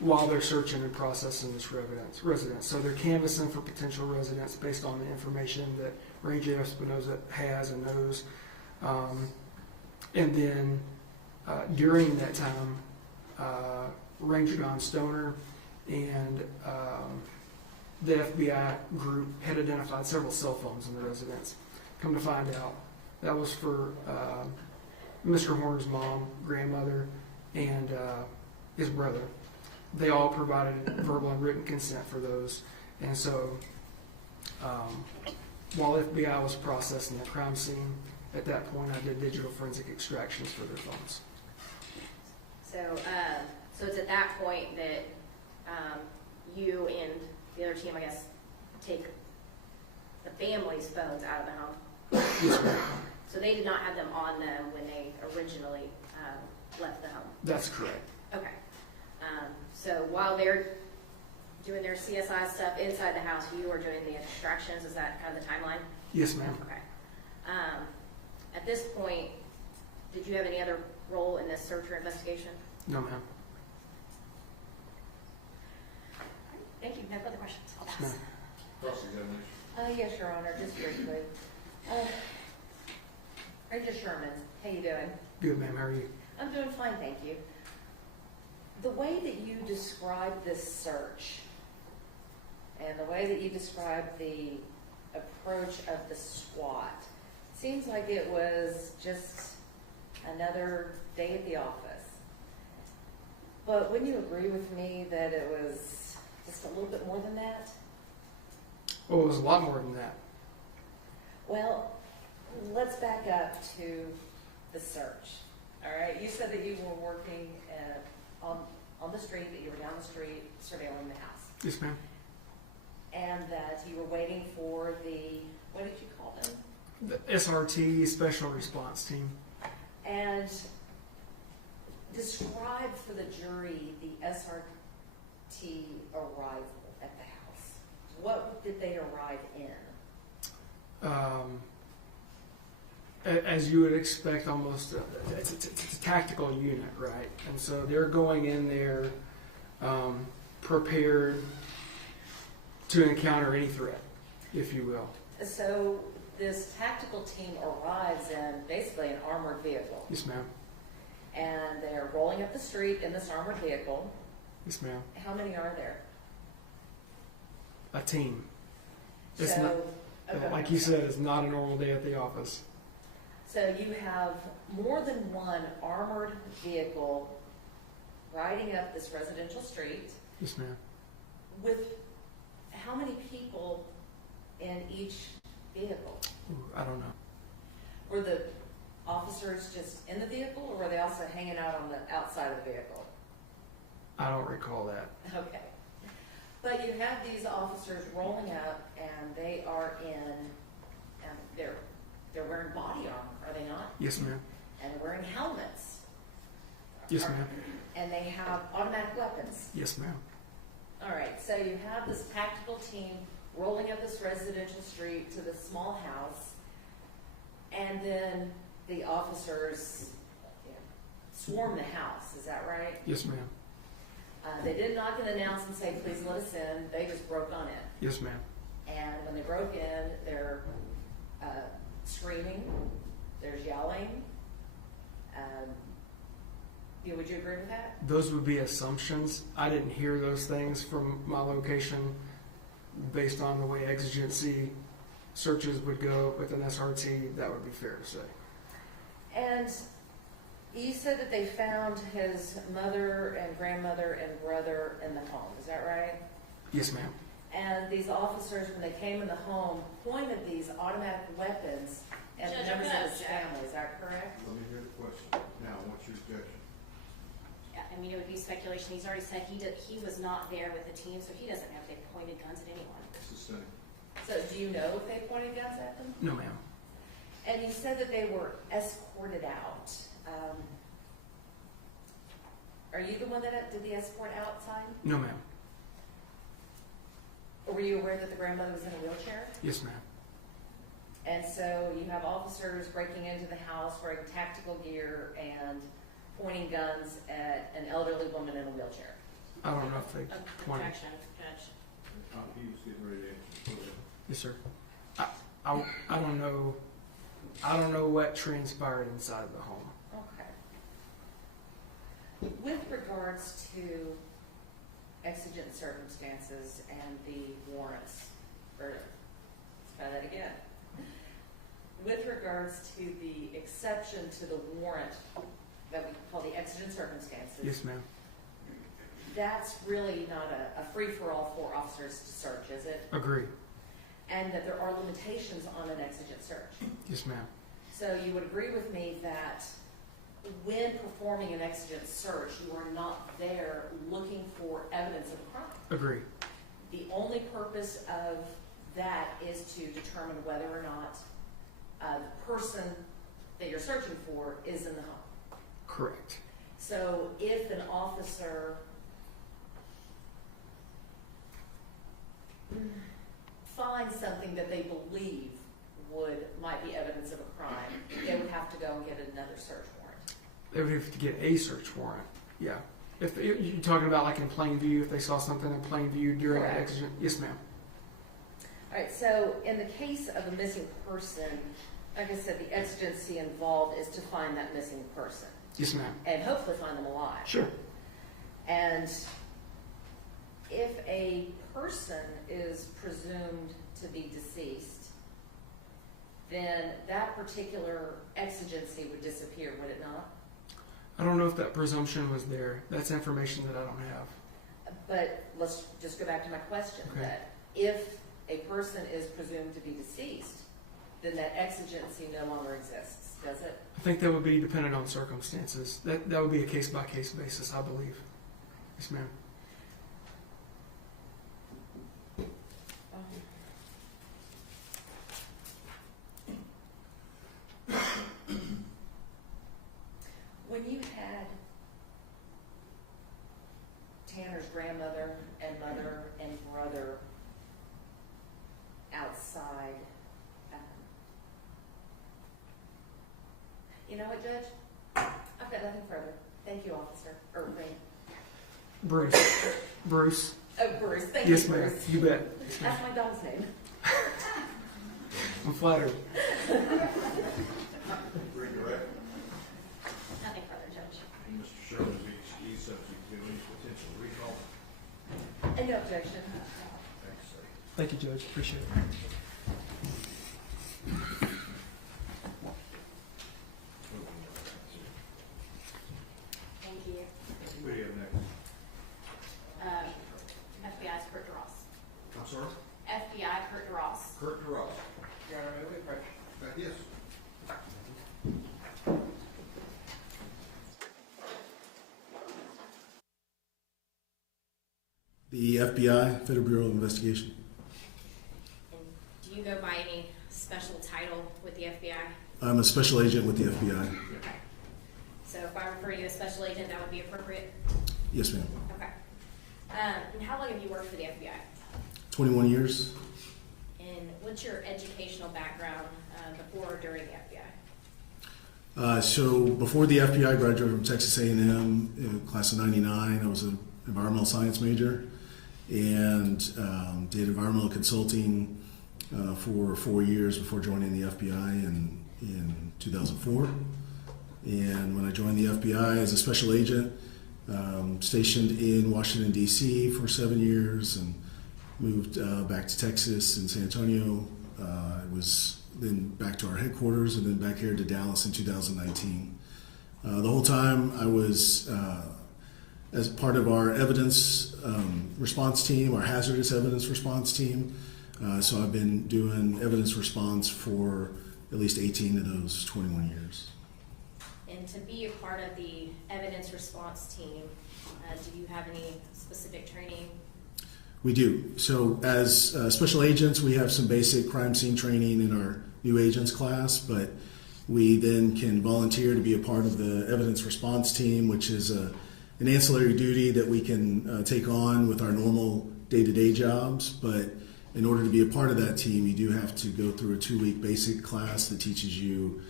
while they're searching and processing this residence. So they're canvassing for potential residents based on the information that Ranger Espinoza has and knows, and then during that time, Ranger Don Stoner and the FBI group had identified several cell phones in the residence. Come to find out, that was for Mr. Horner's mom, grandmother, and his brother. They all provided verbal and written consent for those. And so while FBI was processing the crime scene, at that point I did digital forensic extractions for their phones. So, so it's at that point that you and the other team, I guess, take the family's phones out of the home? Yes, ma'am. So they did not have them on them when they originally left the home? That's correct. Okay. So while they're doing their CSI stuff inside the house, you are doing the extractions. Is that kind of the timeline? Yes, ma'am. Okay. At this point, did you have any other role in this search or investigation? No, ma'am. Thank you. No further questions. I'll pass. Ma'am. Cross-examination. Yes, Your Honor, just briefly. Ranger Sherman, how you doing? Good, ma'am. How are you? I'm doing fine, thank you. The way that you described this search and the way that you described the approach of the SWAT seems like it was just another day at the office. But wouldn't you agree with me that it was just a little bit more than that? Oh, it was a lot more than that. Well, let's back up to the search. All right, you said that you were working on the street, that you were down the street surveilling the house. Yes, ma'am. And that you were waiting for the, what did you call them? The SRT, Special Response Team. And describe for the jury the SRT arrival at the house. What did they arrive in? As you would expect, almost it's a tactical unit, right? And so they're going in there prepared to encounter any threat, if you will. So this tactical team arrives in basically an armored vehicle. Yes, ma'am. And they're rolling up the street in this armored vehicle. Yes, ma'am. How many are there? A team. It's So, not, okay. like you said, it's not a normal day at the office. So you have more than one armored vehicle riding up this residential street Yes, ma'am. with how many people in each vehicle? Ooh, I don't know. Were the officers just in the vehicle, or were they also hanging out on the outside of the vehicle? I don't recall that. Okay. But you have these officers rolling up, and they are in, and they're wearing body armor, are they not? Yes, ma'am. And they're wearing helmets. Yes, ma'am. And they have automatic weapons. Yes, ma'am. All right, so you have this tactical team rolling up this residential street to the small house, and then the officers swarm the house. Is that right? Yes, ma'am. They didn't knock and announce and say, please let us in. They just broke on in. Yes, ma'am. And when they broke in, they're screaming, there's yelling. Would you agree with that? Those would be assumptions. I didn't hear those things from my location based on the way exigency searches would go with an SRT. That would be fair to say. And you said that they found his mother and grandmother and brother in the home. Is that right? Yes, ma'am. And these officers, when they came in the home, pointed these automatic weapons at the members of his family. Is that correct? Let me hear the question. Now, what's your objection? Yeah, I mean, it would be speculation. He's already said he was not there with the team, so he doesn't know if they pointed guns at anyone. It's the same. So do you know if they pointed guns at them? No, ma'am. And you said that they were escorted out. Are you the one that did the escort outside? No, ma'am. Or were you aware that the grandmother was in a wheelchair? Yes, ma'am. And so you have officers breaking into the house wearing tactical gear and pointing guns at an elderly woman in a wheelchair. I don't know if they pointed. Objection, Judge. He was getting ready to answer. Go ahead. Yes, sir. I don't know. I don't know what transpired inside the home. Okay. With regards to exigent circumstances and the warrants, or let's try that again. With regards to the exception to the warrant that we call the exigent circumstances. Yes, ma'am. That's really not a free-for-all for officers to search, is it? Agree. and that there are limitations on an exigent search. Yes, ma'am. So you would agree with me that when performing an exigent search, you are not there looking for evidence of a crime. Agree. The only purpose of that is to determine whether or not the person that you're searching for is in the home. Correct. So if an officer finds something that they believe might be evidence of a crime, they would have to go and get another search warrant. They would have to get a search warrant. Yeah. If you're talking about like in plain view, if they saw something in plain view during an exigent, yes, ma'am. All right, so in the case of a missing person, like I said, the exigency involved is to find that missing person. Yes, ma'am. And hopefully find them alive. Sure. And if a person is presumed to be deceased, then that particular exigency would disappear, would it not? I don't know if that presumption was there. That's information that I don't have. But let's just go back to my question, Okay. that if a person is presumed to be deceased, then that exigency no longer exists, does it? I think that would be dependent on circumstances. That would be a case-by-case basis, I believe. Yes, ma'am. When you had Tanner's grandmother and mother and brother outside, you know what, Judge? I've got nothing further. Thank you, officer. Or Bruce. Bruce. Oh, Bruce. Thank yes, you, ma'am. Bruce. You bet. That's my dog's name. I'm flattered. Redirect. Nothing further, Judge. Mr. Sherman will be excused subject to any potential recall. And no objection. Thanks, sir. Thank you, Judge. Appreciate it. Thank you. Who do you have next? FBI's Kurt DeRoss. I'm sorry? FBI Kurt DeRoss. Kurt DeRoss. Your Honor, may we approach? Yes. The FBI, Federal Bureau of Investigation. And do you go by any special title with the FBI? I'm a special agent with the FBI. Okay. So if I refer you as special agent, that would be appropriate? Yes, ma'am. Okay. And how long have you worked for the FBI? 21 years. And what's your educational background before or during the FBI? So before the FBI, I graduated from Texas A&M, class of '99. I was an environmental science major and did environmental consulting for 4 years before joining the FBI in 2004. And when I joined the FBI as a special agent, stationed in Washington, D.C. for 7 years and moved back to Texas and San Antonio. I was then back to our headquarters and then back here to Dallas in 2019. The whole time I was as part of our evidence response team, our hazardous evidence response team. So I've been doing evidence response for at least 18 of those 21 years. And to be a part of the evidence response team, do you have any specific training? We do. So as special agents, we have some basic crime scene training in our new agents class, but we then can volunteer to be a part of the evidence response team, which is an ancillary duty that we can take on with our normal day-to-day jobs. But in order to be a part of that team, you do have to go through a 2-week basic class that teaches you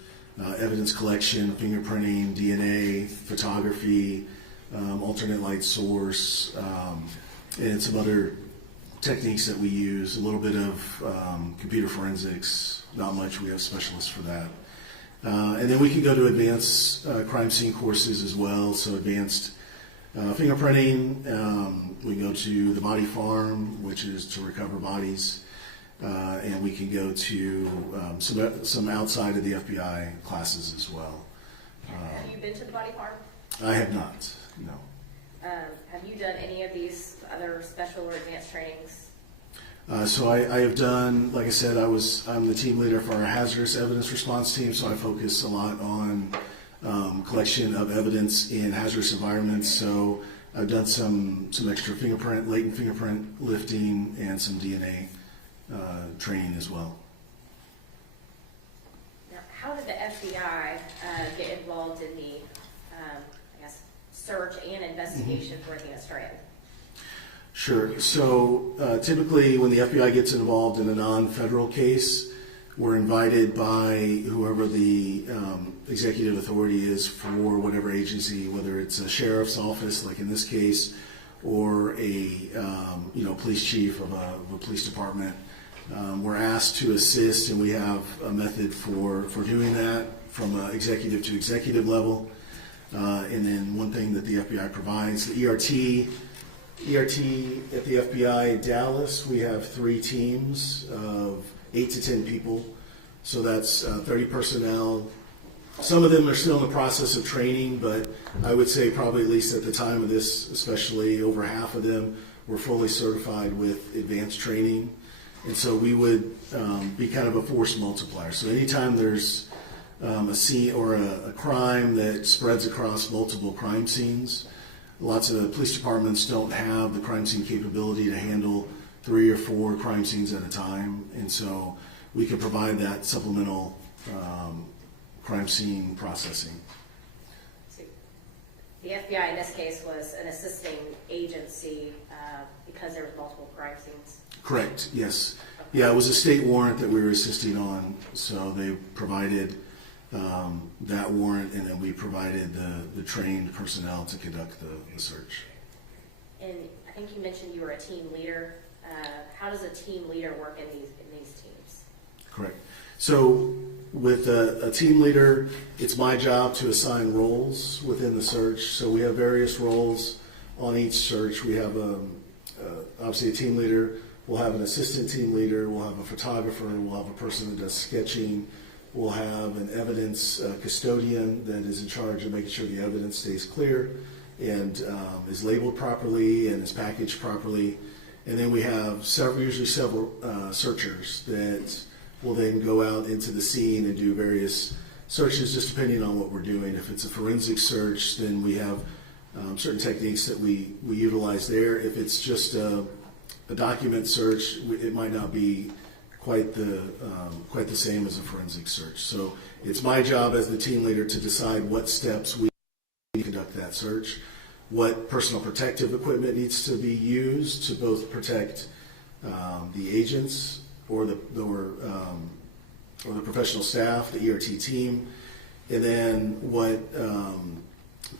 evidence collection, fingerprinting, DNA, photography, alternate light source, and some other techniques that we use, a little bit of computer forensics, not much, we have specialists for that. And then we can go to advanced crime scene courses as well, so advanced fingerprinting, we go to the body farm, which is to recover bodies, and we can go to some outside of the FBI classes as well. Have you been to the body farm? I have not, no. Have you done any of these other special or advanced trainings? So I have done, like I said, I'm the team leader for our hazardous evidence response team, so I focus a lot on collection of evidence in hazardous environments. So I've done some extra latent fingerprint lifting, and some DNA training as well. Now, how did the FBI get involved in the, I guess, search and investigation for Athena Strand? Sure. So typically when the FBI gets involved in a non-federal case, we're invited by whoever the executive authority is for whatever agency, whether it's a sheriff's office, like in this case, or a police chief of a police department. We're asked to assist, and we have a method for doing that from executive to executive level. And then one thing that the FBI provides, the ERT at the FBI Dallas, we have 3 teams of 8 to 10 people. So that's 30 personnel. Some of them are still in the process of training, but I would say probably at least at the time of this, especially over half of them were fully certified with advanced training. And so we would be kind of a force multiplier. So anytime there's a scene or a crime that spreads across multiple crime scenes, lots of the police departments don't have the crime scene capability to handle 3 or 4 crime scenes at a time. And so we can provide that supplemental crime scene processing. So the FBI in this case was an assisting agency because there was multiple crime scenes? Correct, yes. Yeah, it was a state warrant that we were assisting on, so they provided that warrant, and then we provided the trained personnel to conduct the search. And I think you mentioned you were a team leader. How does a team leader work in these teams? Correct. So with a team leader, it's my job to assign roles within the search. So we have various roles on each search. We have obviously a team leader. We'll have an assistant team leader. We'll have a photographer. We'll have a person that does sketching. We'll have an evidence custodian that is in charge of making sure the evidence stays clear and is labeled properly and is packaged properly. And then we have usually several searchers that will then go out into the scene and do various searches, just depending on what we're doing. If it's a forensic search, then we have certain techniques that we utilize there. If it's just a document search, it might not be quite the same as a forensic search. So it's my job as the team leader to decide what steps we conduct that search, what personal protective equipment needs to be used to both protect the agents or the professional staff, the ERT team, and then what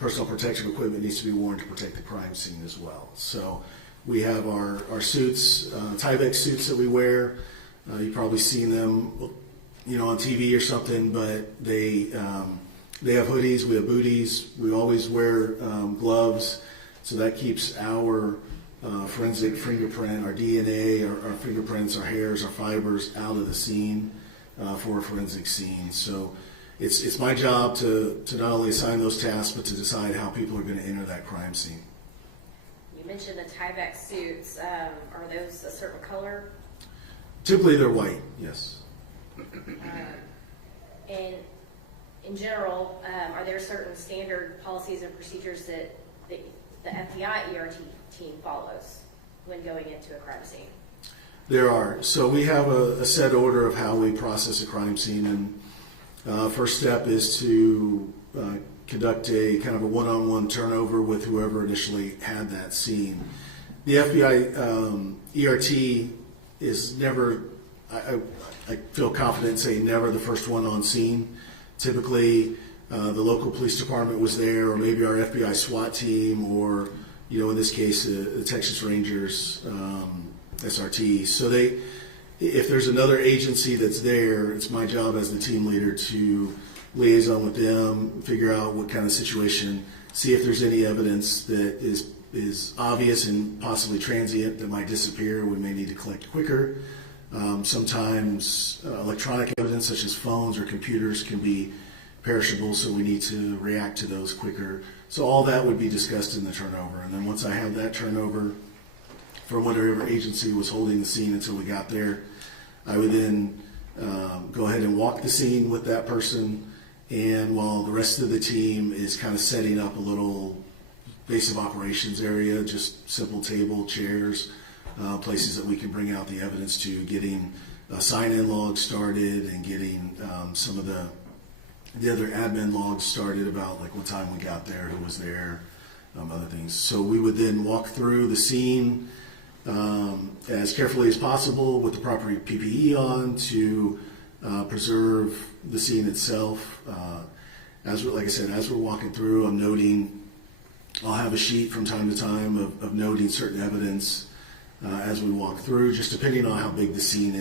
personal protective equipment needs to be worn to protect the crime scene as well. So we have our suits, Tyvek suits that we wear. You've probably seen them, on TV or something, but they have hoodies, we have booties, we always wear gloves, so that keeps our forensic fingerprint, our DNA, our fingerprints, our hairs, our fibers out of the scene for a forensic scene. So it's my job to not only assign those tasks, but to decide how people are going to enter that crime scene. You mentioned the Tyvek suits. Are those a certain color? Typically they're white, yes. And in general, are there certain standard policies and procedures that the FBI ERT team follows when going into a crime scene? There are. So we have a set order of how we process a crime scene, and first step is to conduct a kind of a one-on-one turnover with whoever initially had that scene. The FBI ERT is never, I feel confident saying never the first one on scene. Typically, the local police department was there, or maybe our FBI SWAT team, or in this case, the Texas Rangers, SRT. So if there's another agency that's there, it's my job as the team leader to liaison with them, figure out what kind of situation, see if there's any evidence that is obvious and possibly transient that might disappear. We may need to collect quicker. Sometimes electronic evidence such as phones or computers can be perishable, so we need to react to those quicker. So all that would be discussed in the turnover. And then once I have that turnover from whatever agency was holding the scene until we got there. I would then go ahead and walk the scene with that person, and while the rest of the team is kind of setting up a little base of operations area, just simple table, chairs, places that we can bring out the evidence to, getting sign-in logs started and getting some of the other admin logs started about like what time we got there, who was there, other things. So we would then walk through the scene as carefully as possible with the proper PPE on to preserve the scene itself. Like I said, as we're walking through, I'm noting, I'll have a sheet from time to time of noting certain evidence as we walk through, just depending on how big the scene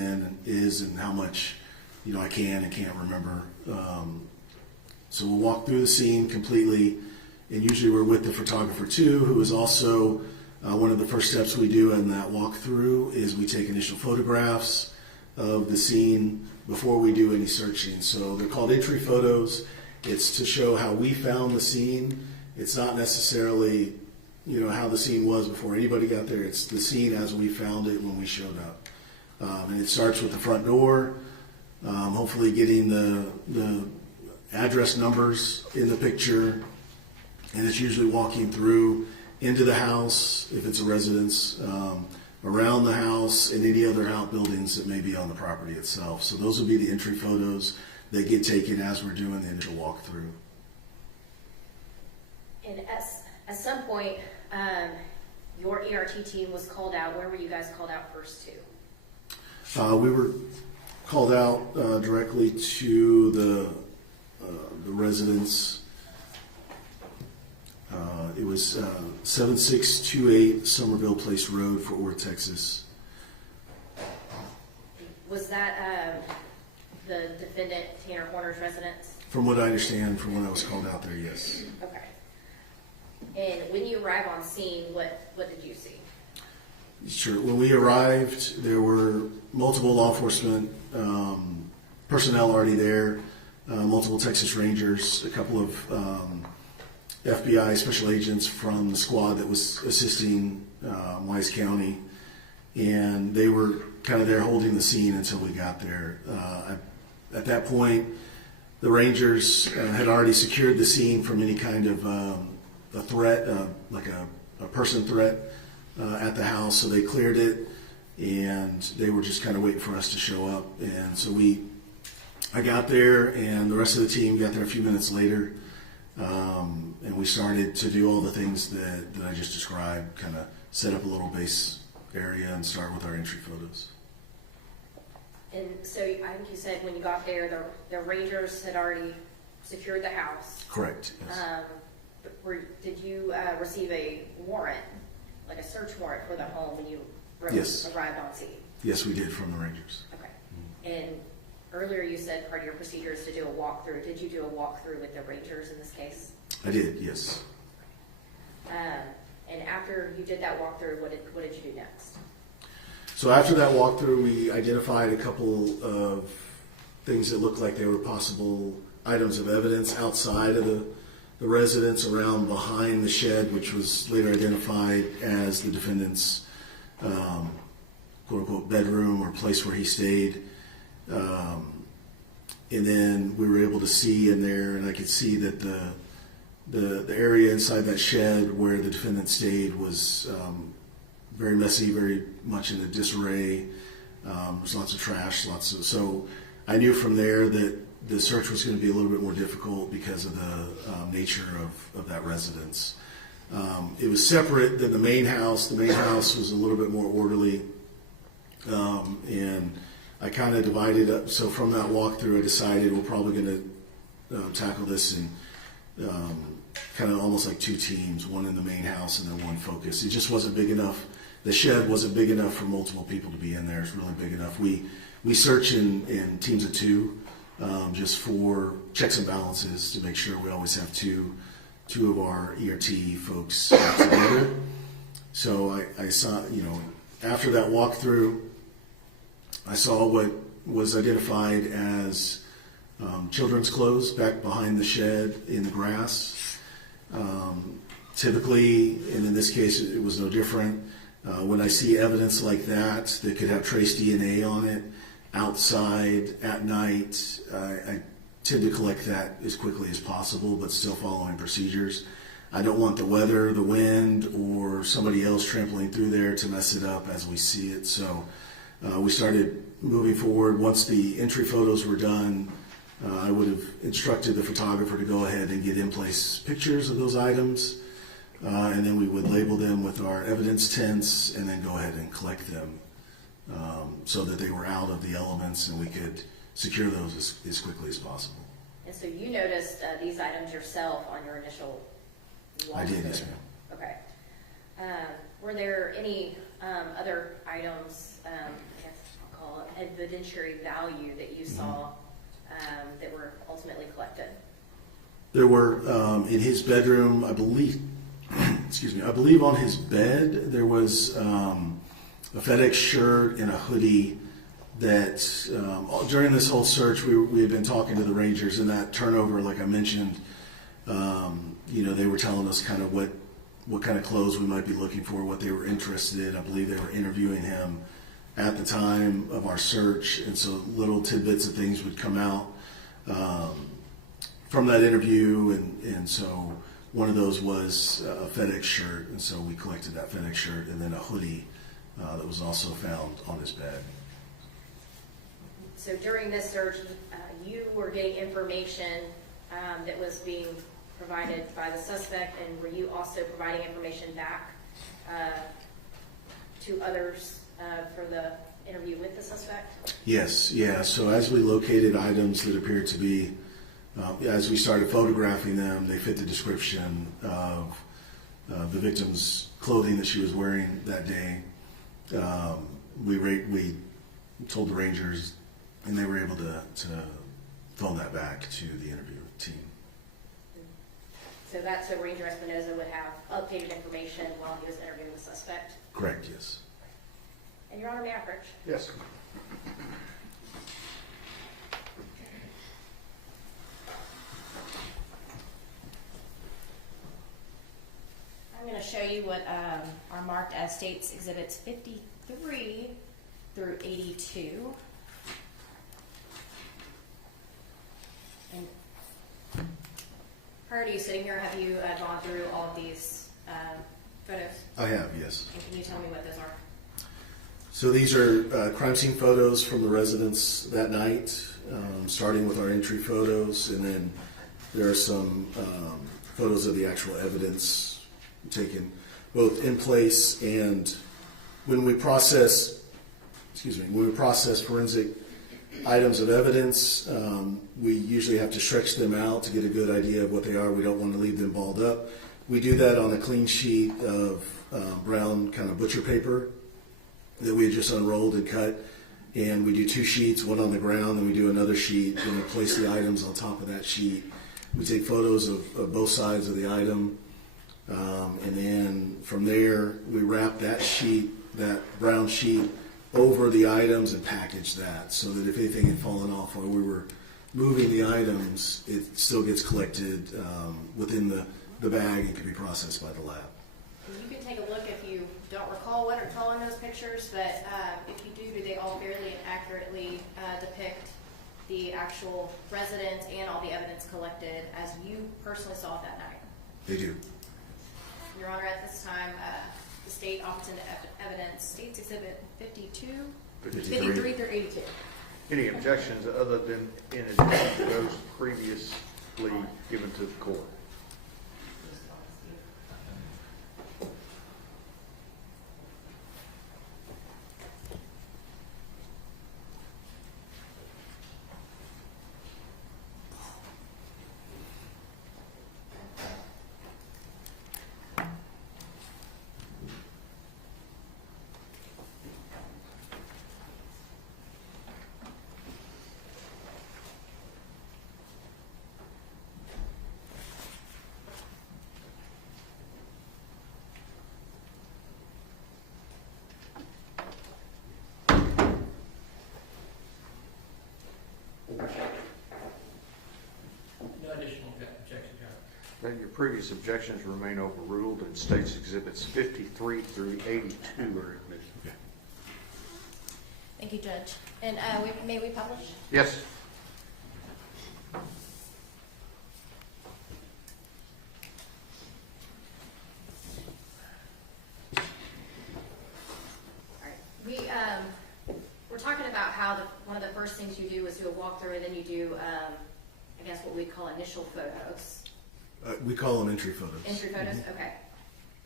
is and how much I can and can't remember. So we'll walk through the scene completely, and usually we're with the photographer too, who is also one of the first steps we do in that walkthrough is we take initial photographs of the scene before we do any searching. So they're called entry photos. It's to show how we found the scene. It's not necessarily how the scene was before anybody got there. It's the scene as we found it when we showed up. And it starts with the front door, hopefully getting the address numbers in the picture, and it's usually walking through into the house, if it's a residence, around the house, and any other outbuildings that may be on the property itself. So those will be the entry photos that get taken as we're doing the initial walkthrough. And at some point, your ERT team was called out. Where were you guys called out first to? We were called out directly to the residence. It was 7628 Somerville Place Road, Fort Worth, Texas. Was that the defendant, Tanner Horner's residence? From what I understand, from when I was called out there, yes. Okay. And when you arrive on scene, what did you see? Sure. When we arrived, there were multiple law enforcement personnel already there, multiple Texas Rangers, a couple of FBI special agents from the squad that was assisting Wise County, and they were kind of there holding the scene until we got there. At that point, the Rangers had already secured the scene from any kind of a threat, like a person threat at the house, so they cleared it, and they were just kind of waiting for us to show up. And so I got there, and the rest of the team got there a few minutes later. And we started to do all the things that I just described, kind of set up a little base area and start with our entry photos. And so I think you said when you got there, the Rangers had already secured the house. Correct, yes. Did you receive a warrant, like a search warrant for the home when you arrived on scene? Yes, we did, from the Rangers. Okay. And earlier you said part of your procedure is to do a walkthrough. Did you do a walkthrough with the Rangers in this case? I did, yes. And after you did that walkthrough, what did you do next? So after that walkthrough, we identified a couple of things that looked like they were possible items of evidence outside of the residence, around behind the shed, which was later identified as the defendant's quote-unquote bedroom or place where he stayed. And then we were able to see in there, and I could see that the area inside that shed where the defendant stayed was very messy, very much in a disarray. There's lots of trash, so I knew from there that the search was going to be a little bit more difficult because of the nature of that residence. It was separate than the main house. The main house was a little bit more orderly, and I kind of divided up. So from that walkthrough, I decided we're probably going to tackle this in kind of almost like two teams, one in the main house and then one focus. It just wasn't big enough. The shed wasn't big enough for multiple people to be in there. It's really big enough. We search in teams of two, just for checks and balances to make sure we always have two of our ERT folks together. So I saw, after that walkthrough, I saw what was identified as children's clothes back behind the shed in the grass. Typically, and in this case it was no different, When I see evidence like that could have trace DNA on it outside at night, I tend to collect that as quickly as possible, but still following procedures. I don't want the weather, the wind, or somebody else trampling through there to mess it up as we see it. So we started moving forward. Once the entry photos were done, I would have instructed the photographer to go ahead and get in-place pictures of those items, and then we would label them with our evidence tints and then go ahead and collect them so that they were out of the elements and we could secure those as quickly as possible. And so you noticed these items yourself on your initial walkthrough? I did, yes, ma'am. Okay. Were there any other items, I guess I'll call it evidentiary value that you saw that were ultimately collected? There were in his bedroom, I believe, I believe on his bed there was a FedEx shirt and a hoodie that during this whole search we had been talking to the Rangers, and that turnover, like I mentioned, they were telling us kind of what kind of clothes we might be looking for, what they were interested in. I believe they were interviewing him at the time of our search, and so little tidbits of things would come out from that interview, and so one of those was a FedEx shirt, and so we collected that FedEx shirt, and then a hoodie that was also found on his bed. So during this search, you were getting information that was being provided by the suspect, and were you also providing information back to others for the interview with the suspect? Yes, yeah. So as we located items that appeared to be, as we started photographing them, they fit the description of the victim's clothing that she was wearing that day. We told the Rangers, and they were able to phone that back to the interview team. So that's so Ranger Espinoza would have updated information while he was interviewing the suspect? Correct, yes. And Your Honor, may I approach? Yes. I'm going to show you what are marked as States Exhibits 53 through 82. And prior to you sitting here, have you gone through all of these photos? I have, yes. And can you tell me what those are? So these are crime scene photos from the residence that night, starting with our entry photos, and then there are some photos of the actual evidence taken both in place and when we process forensic items of evidence, we usually have to stretch them out to get a good idea of what they are. We don't want to leave them balled up. We do that on a clean sheet of brown kind of butcher paper that we had just unrolled and cut, and we do two sheets, one on the ground, and we do another sheet, and we place the items on top of that sheet. We take photos of both sides of the item, and then from there we wrap that sheet, that brown sheet, over the items and package that so that if anything had fallen off while we were moving the items, it still gets collected within the bag and can be processed by the lab. You can take a look if you don't recall what are tall in those pictures, but if you do they all fairly and accurately depict the actual residence and all the evidence collected as you personally saw it that night? They do. Your Honor, at this time, the state offers into evidence States Exhibit 53 through 82. Any objections other than in addition to those previously given to the court? No additional objection, Your Honor. Then your previous objections remain overruled, and States Exhibits 53 through 82 are admitted. Thank you, Judge. And may we publish? Yes. We're talking about how one of the first things you do is do a walkthrough, and then you do, I guess, what we call initial photos. We call them entry photos. Entry photos? Okay.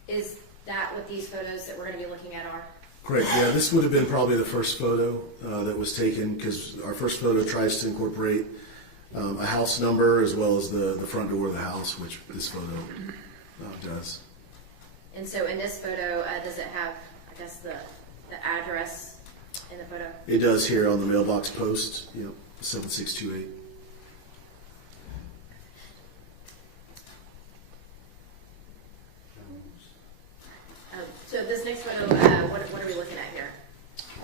Is that what these photos that we're going to be looking at are? Correct. Yeah, this would have been probably the first photo that was taken, because our first photo tries to incorporate a house number as well as the front door of the house, which this photo does. And so in this photo, does it have, I guess, the address in the photo? It does here on the mailbox post, 7628. So this next photo, what are we looking at here?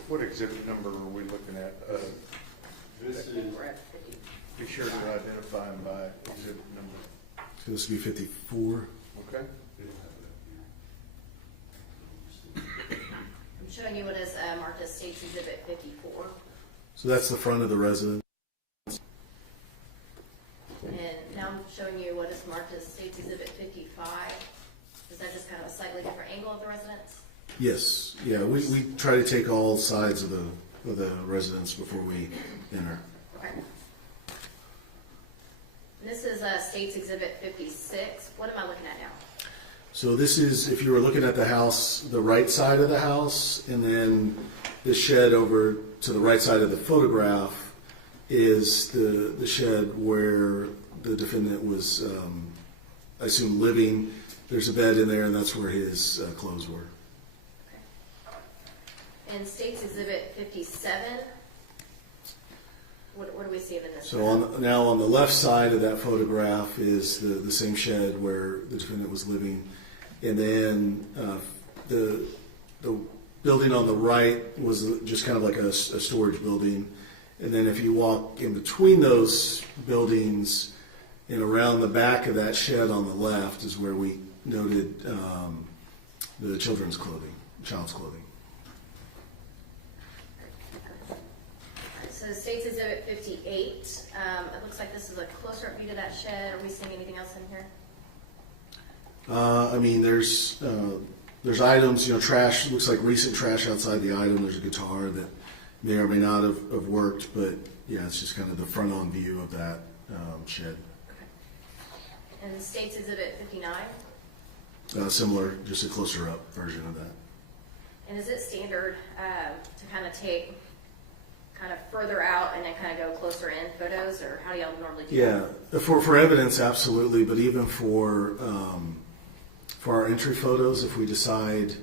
What exhibit number are we looking at? This is, We're at 50. Be sure to identify them by exhibit number. So this would be 54. Okay. I'm showing you what is marked as States Exhibit 54. So that's the front of the residence. And now I'm showing you what is marked as States Exhibit 55. Is that just kind of a slightly different angle of the residence? Yes. Yeah, we try to take all sides of the residence before we enter. Okay. This is States Exhibit 56. What am I looking at now? So this is, if you were looking at the house, the right side of the house, and then the shed over to the right side of the photograph is the shed where the defendant was, I assume, living. There's a bed in there, and that's where his clothes were. Okay. And States Exhibit 57, what do we see in this? So now on the left side of that photograph is the same shed where the defendant was living. And then the building on the right was just kind of like a storage building. And then if you walk in between those buildings and around the back of that shed on the left is where we noted the child's clothing. So States Exhibit 58, it looks like this is a closer-up view to that shed. Are we seeing anything else in here? I mean, there's items, trash. Looks like recent trash outside the item. There's a guitar that may or may not have worked, but yeah, it's just kind of the front-on view of that shed. Okay. And States Exhibit 59? Similar, just a closer-up version of that. And is it standard to kind of take kind of further out and then kind of go closer in photos, or how do y'all normally do that? Yeah, for evidence, absolutely, but even for our entry photos, if we decide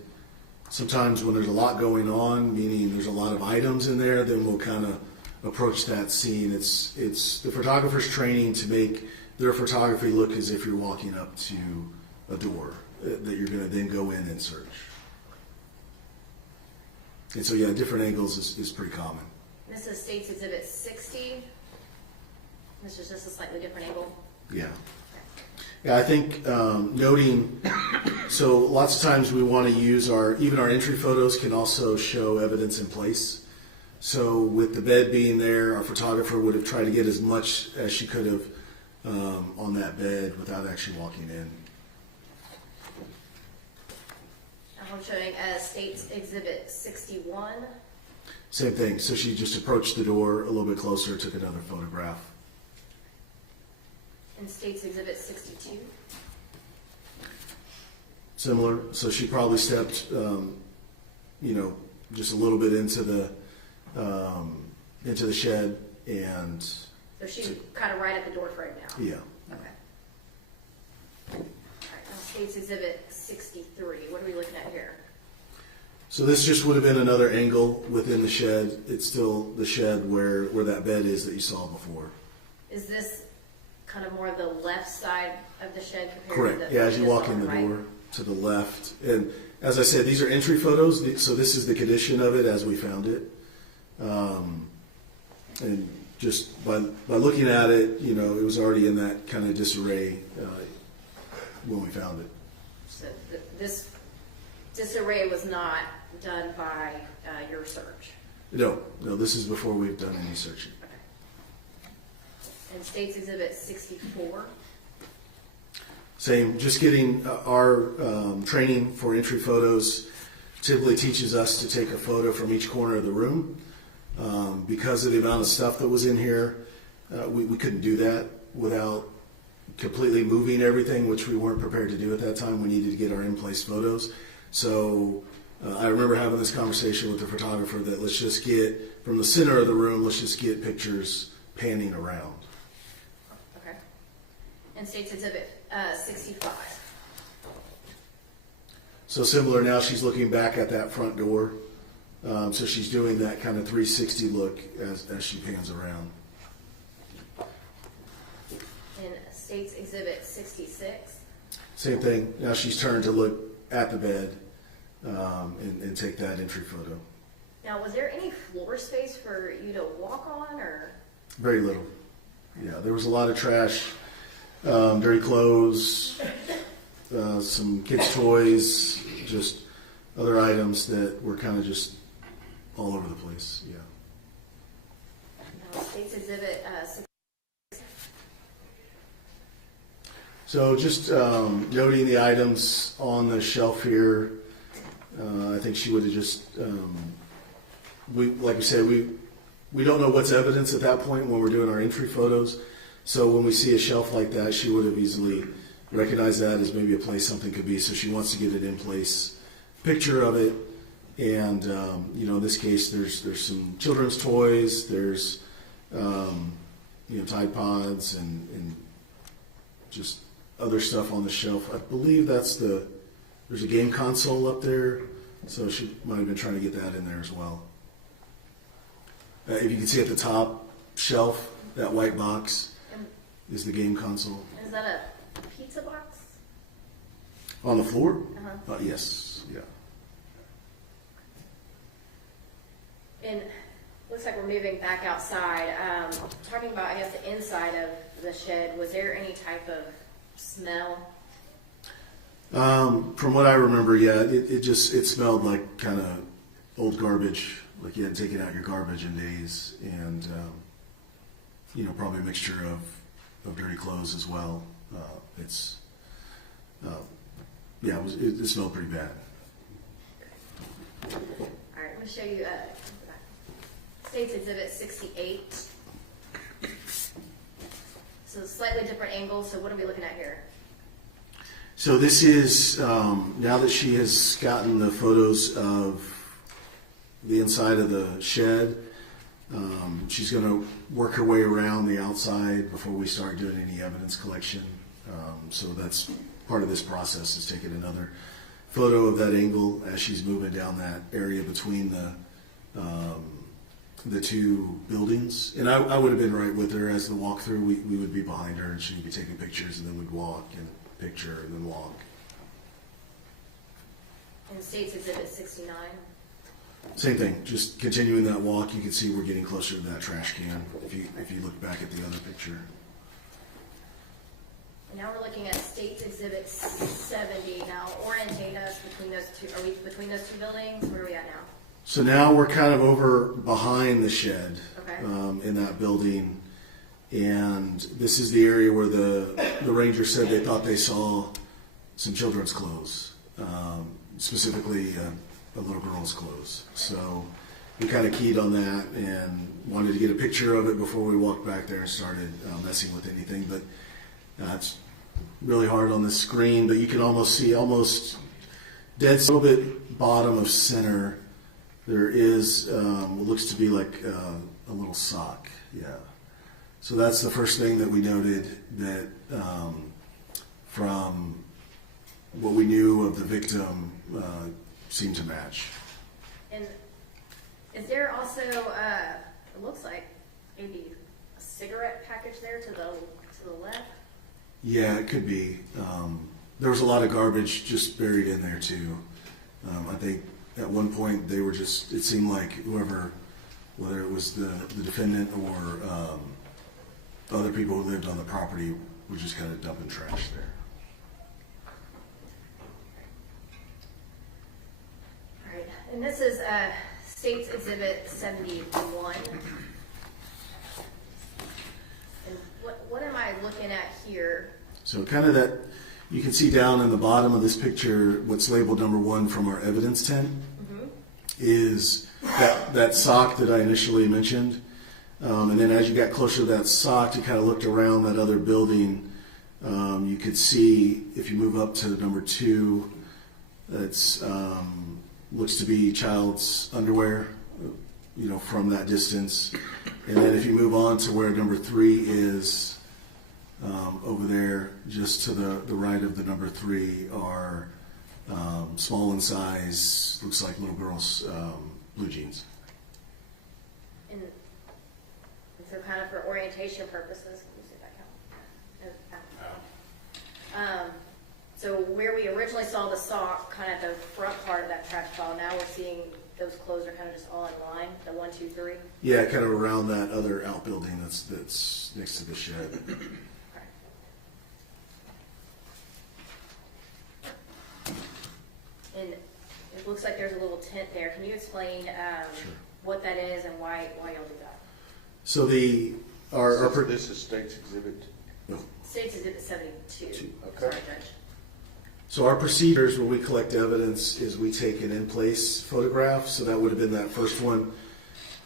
sometimes when there's a lot going on, meaning there's a lot of items in there, then we'll kind of approach that scene. It's the photographer's training to make their photography look as if you're walking up to a door that you're going to then go in and search. And so, yeah, different angles is pretty common. This is States Exhibit 60. This is just a slightly different angle. Yeah. Yeah, I think noting, so lots of times we want to use even our entry photos can also show evidence in place. So with the bed being there, our photographer would have tried to get as much as she could have on that bed without actually walking in. I'm showing States Exhibit 61. Same thing. So she just approached the door a little bit closer, took another photograph. And States Exhibit 62. Similar. So she probably stepped, just a little bit into the shed, and. So she's kind of right at the door frame now. Yeah. Okay. All right. Now States Exhibit 63. What are we looking at here? So this just would have been another angle within the shed. It's still the shed where that bed is that you saw before. Is this kind of more of the left side of the shed compared Correct. to the Yeah, as you walk in the right? door to the left. And as I said, these are entry photos, so this is the condition of it as we found it. And just by looking at it, it was already in that kind of disarray when we found it. So this disarray was not done by your search? No, this is before we've done any searching. And State's Exhibit 64? Same, just getting our training for entry photos typically teaches us to take a photo from each corner of the room. Because of the amount of stuff that was in here, we couldn't do that without completely moving everything, which we weren't prepared to do at that time. We needed to get our in-place photos. So I remember having this conversation with the photographer that let's just get, from the center of the room, let's just get pictures panning around. Okay. And State's Exhibit 65? So similar, now she's looking back at that front door. So she's doing that kind of 360 look as she pans around. In State's Exhibit 66? Same thing. Now she's turned to look at the bed and take that entry photo. Now, was there any floor space for you to walk on, or? Very little. Yeah, there was a lot of trash, dirty clothes, some kids' toys, just other items that were kind of just all over the place. Yeah. Now, State's Exhibit 66? So just noting the items on the shelf here, I think she would have just, like we said, we don't know what's evidence at that point when we're doing our entry photos. So when we see a shelf like that, she would have easily recognized that as maybe a place something could be. So she wants to get it in place, picture of it. And, in this case, there's some children's toys, there's, Tide Pods and just other stuff on the shelf. I believe there's a game console up there, so she might have been trying to get that in there as well. If you can see at the top shelf, that white box is the game console. Is that a pizza box? On the floor? Uh-huh. Yes, yeah. And looks like we're moving back outside. Talking about, I guess, the inside of the shed, was there any type of smell? From what I remember, yeah, it smelled like kind of old garbage, like you hadn't taken out your garbage in days, and probably a mixture of dirty clothes as well. It smelled pretty bad. All right, I'm going to show you State's Exhibit 68. So slightly different angle. So what are we looking at here? So this is, now that she has gotten the photos of the inside of the shed, she's going to work her way around the outside before we start doing any evidence collection. So that's part of this process, is taking another photo of that angle as she's moving down that area between the two buildings. And I would have been right with her as the walkthrough. We would be behind her and she'd be taking pictures, and then we'd walk and picture and then walk. In State's Exhibit 69? Same thing, just continuing that walk. You can see we're getting closer to that trash can if you look back at the other picture. And now we're looking at State's Exhibit 70. Now orientate us between those two. Are we between those two buildings? Where are we at now? So now we're kind of over behind the shed, Okay. In that building. And this is the area where the ranger said they thought they saw some children's clothes, specifically a little girl's clothes. So we kind of keyed on that and wanted to get a picture of it before we walked back there and started messing with anything. But it's really hard on the screen, but you can almost see dead a little bit bottom of center. There is what looks to be like a little sock. Yeah. So that's the first thing that we noted, that from what we knew of the victim seemed to match. And is there also, it looks like maybe a cigarette package there to the left? Yeah, it could be. There was a lot of garbage just buried in there too. I think at one point they were just, it seemed like whoever, whether it was the defendant or other people who lived on the property, were just kind of dumping trash there. And this is State's Exhibit 71. And what am I looking at here? So kind of that, you can see down in the bottom of this picture, what's labeled number 1 from our evidence tent is that sock that I initially mentioned. And then as you got closer to that sock, you kind of looked around that other building. You could see, if you move up to number 2, it's looks to be child's underwear, from that distance. And then if you move on to where number 3 is, over there, just to the right of the number 3 are small in size, looks like little girls' blue jeans. And so kind of for orientation purposes, let me see if I can. So where we originally saw the sock, kind of the front part of that trash pile, now we're seeing those clothes are kind of just all in line, the 1, 2, 3. Yeah, kind of around that other outbuilding that's next to the shed. And it looks like there's a little tent there. Can you explain what that is and why y'all do that? So this is State's Exhibit. State's Exhibit 72. Okay. Sorry, Judge. So our procedures when we collect evidence is we take an in-place photograph. So that would have been that first one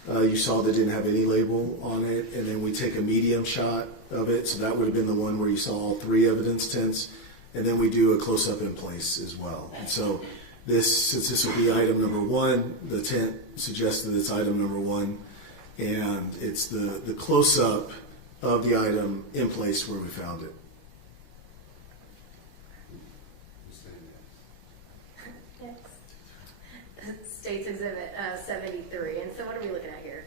you saw that didn't have any label on it. And then we take a medium shot of it. So that would have been the one where you saw all 3 evidence tents. And then we do a close-up in place as well. And so since this will be item number 1, the tent suggests that it's item number 1. And it's the close-up of the item in place where we found it. State's Exhibit 73. And so what are we looking at here?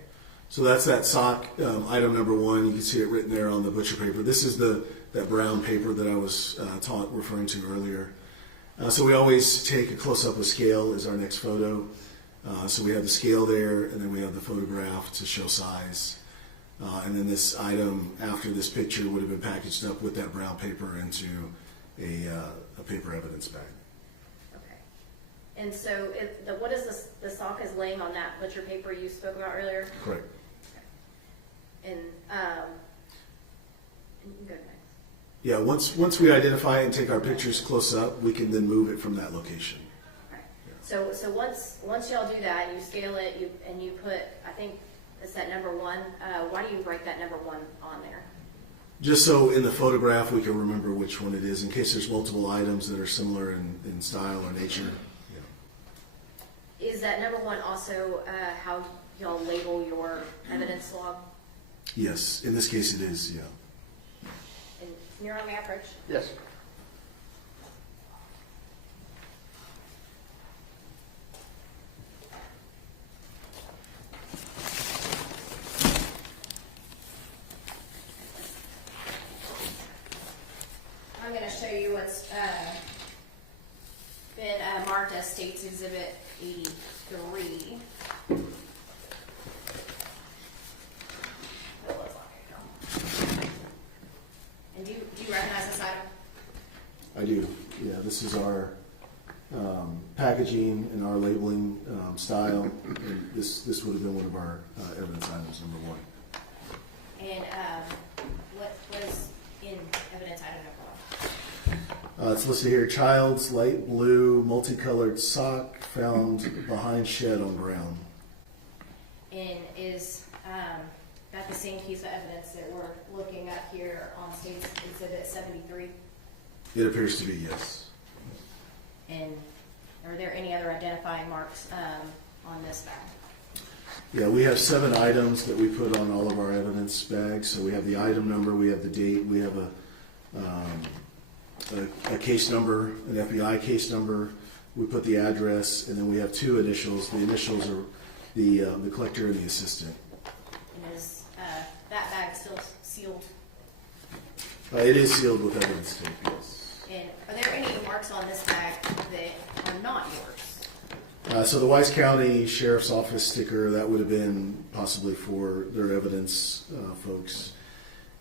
So that's that sock, item number 1. You can see it written there on the butcher paper. This is that brown paper that I was referring to earlier. So we always take a close-up with scale as our next photo. So we have the scale there, and then we have the photograph to show size. And then this item after this picture would have been packaged up with that brown paper into a paper evidence bag. Okay. And so what is the sock is laying on that butcher paper you spoke about earlier? Correct. Okay. And go next. Yeah, once we identify it and take our pictures close up, we can then move it from that location. Right. So once y'all do that, you scale it, and you put, I think it's that number 1. Why do you write that number 1 on there? Just so in the photograph we can remember which one it is, in case there's multiple items that are similar in style or nature. Yeah. Is that number 1 also how y'all label your evidence log? Yes, in this case it is, yeah. And you're on the approach? Yes. I'm going to show you what's been marked as State's Exhibit 83. And do you recognize this item? I do. Yeah, this is our packaging and our labeling style. And this would have been one of our evidence items, number 1. And what was in evidence item number 1? It's listed here, child's light blue multicolored sock found behind shed on ground. And is that the same piece of evidence that we're looking at here on State's Exhibit 73? It appears to be, yes. And are there any other identifying marks on this bag? Yeah, we have 7 items that we put on all of our evidence bags. So we have the item number, we have the date, we have a case number, an FBI case number. We put the address, and then we have 2 initials. The initials are the collector and the assistant. And is that bag still sealed? It is sealed with evidence tape, yes. And are there any marks on this bag that are not yours? So the Wise County Sheriff's Office sticker, that would have been possibly for their evidence folks.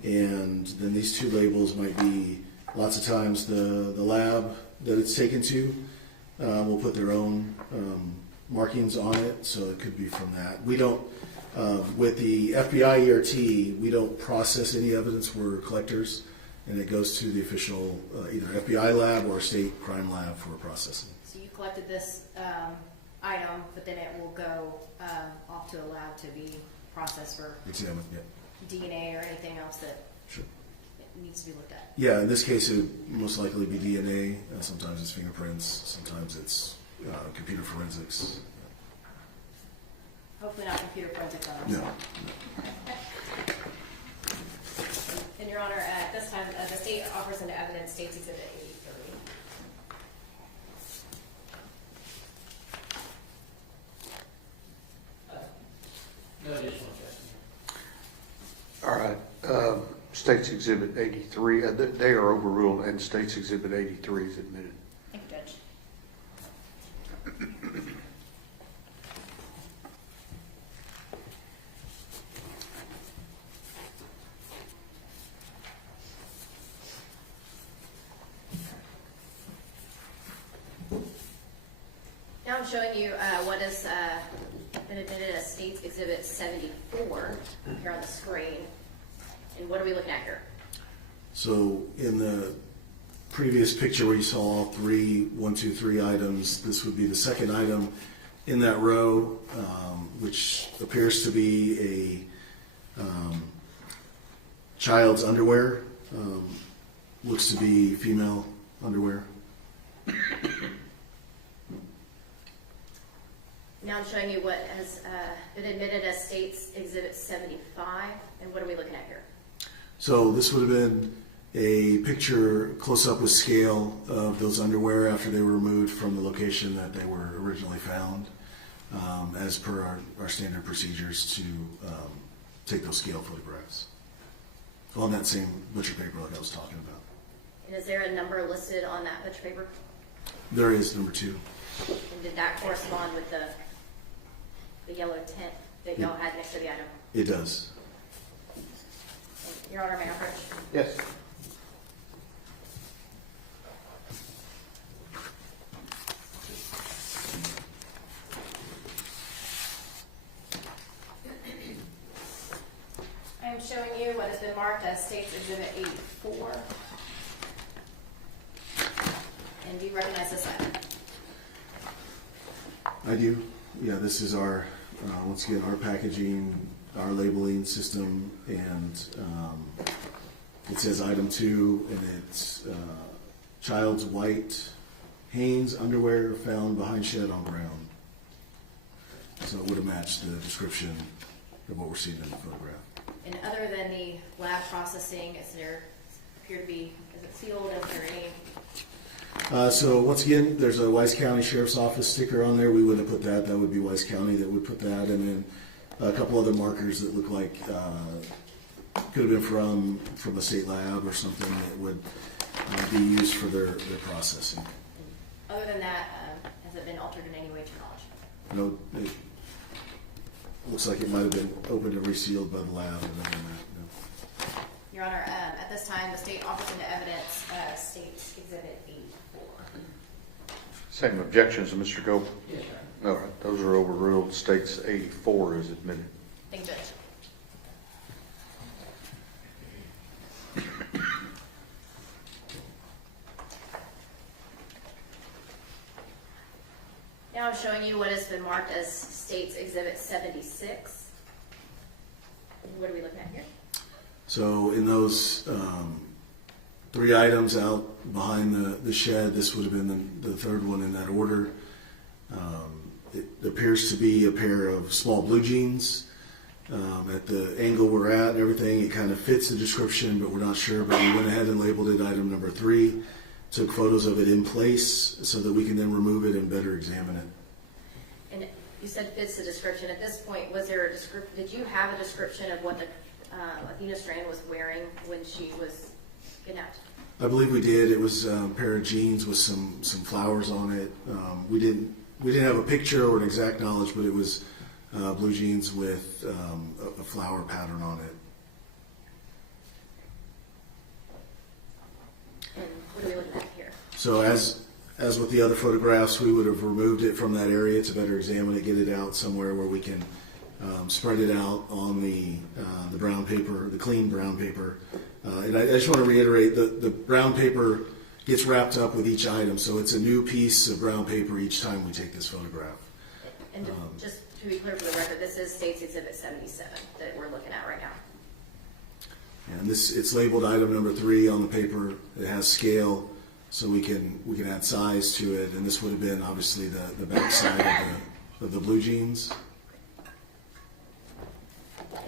And then these 2 labels might be, lots of times, the lab that it's taken to will put their own markings on it, so it could be from that. We don't, with the FBI ERT, we don't process any evidence. We're collectors, and it goes to the official either FBI lab or state crime lab for processing. So you collected this item, but then it will go off to a lab to be processed for Examined, yeah. DNA or anything else that Sure. needs to be looked at. Yeah, in this case, it would most likely be DNA. Sometimes it's fingerprints. Sometimes it's computer forensics. Hopefully not computer forensics on our No. side. And Your Honor, at this time, the state offers into evidence State's Exhibit 83. No additional testimony. All right, State's Exhibit 83, they are overruled, and State's Exhibit 83 is admitted. Thank you, Judge. Now I'm showing you what has been admitted as State's Exhibit 74 here on the screen. And what are we looking at here? So in the previous picture where you saw all 3, 1, 2, 3 items, this would be the second item in that row, which appears to be a child's underwear. Looks to be female underwear. Now I'm showing you what has been admitted as State's Exhibit 75. And what are we looking at here? So this would have been a picture close up with scale of those underwear after they were removed from the location that they were originally found, as per our standard procedures to take those scale photographs on that same butcher paper like I was talking about. And is there a number listed on that butcher paper? There is number 2. And did that correspond with the yellow tint that y'all had next to the item? It does. Your Honor, may I approach? Yes. I am showing you what has been marked as State's Exhibit 84. And do you recognize this item? I do. Yeah, this is our, once again, our packaging, our labeling system, and it says item 2, and it's child's white Hanes underwear found behind shed on ground. So it would have matched the description of what we're seeing in the photograph. And other than the lab processing, is there appear to be, is it sealed? Is there any? So once again, there's a Wise County Sheriff's Office sticker on there. We wouldn't have put that. That would be Wise County that would put that. And then a couple other markers that look like could have been from a state lab or something that would be used for their processing. Other than that, has it been altered in any way to your knowledge? No, it looks like it might have been opened and resealed by the lab. Other than that, no. Your Honor, at this time, the state offers into evidence State's Exhibit 84. Same objections to Mr. Gold? Yes, sir. All right, those are overruled. State's 84 is admitted. Thank you, Judge. Now I'm showing you what has been marked as State's Exhibit 76. What are we looking at here? So in those 3 items out behind the shed, this would have been the third one in that order. It appears to be a pair of small blue jeans. At the angle we're at and everything, it kind of fits the description, but we're not sure. But we went ahead and labeled it item number 3, took photos of it in place so that we can then remove it and better examine it. And you said fits the description. At this point, was there a description? Did you have a description of what the Athena Strand was wearing when she was kidnapped? I believe we did. It was a pair of jeans with some flowers on it. We didn't have a picture or an exact knowledge, but it was blue jeans with a flower pattern on it. And what are we looking at here? So as as with the other photographs, we would have removed it from that area to better examine it, get it out somewhere where we can spread it out on the brown paper, the clean brown paper. And I just want to reiterate, the brown paper gets wrapped up with each item, so it's a new piece of brown paper each time we take this photograph. And just to be clear for the record, this is State's Exhibit 77 that we're looking at right now. And it's labeled item number 3 on the paper. It has scale, so we can add size to it. And this would have been obviously the back side of the blue jeans.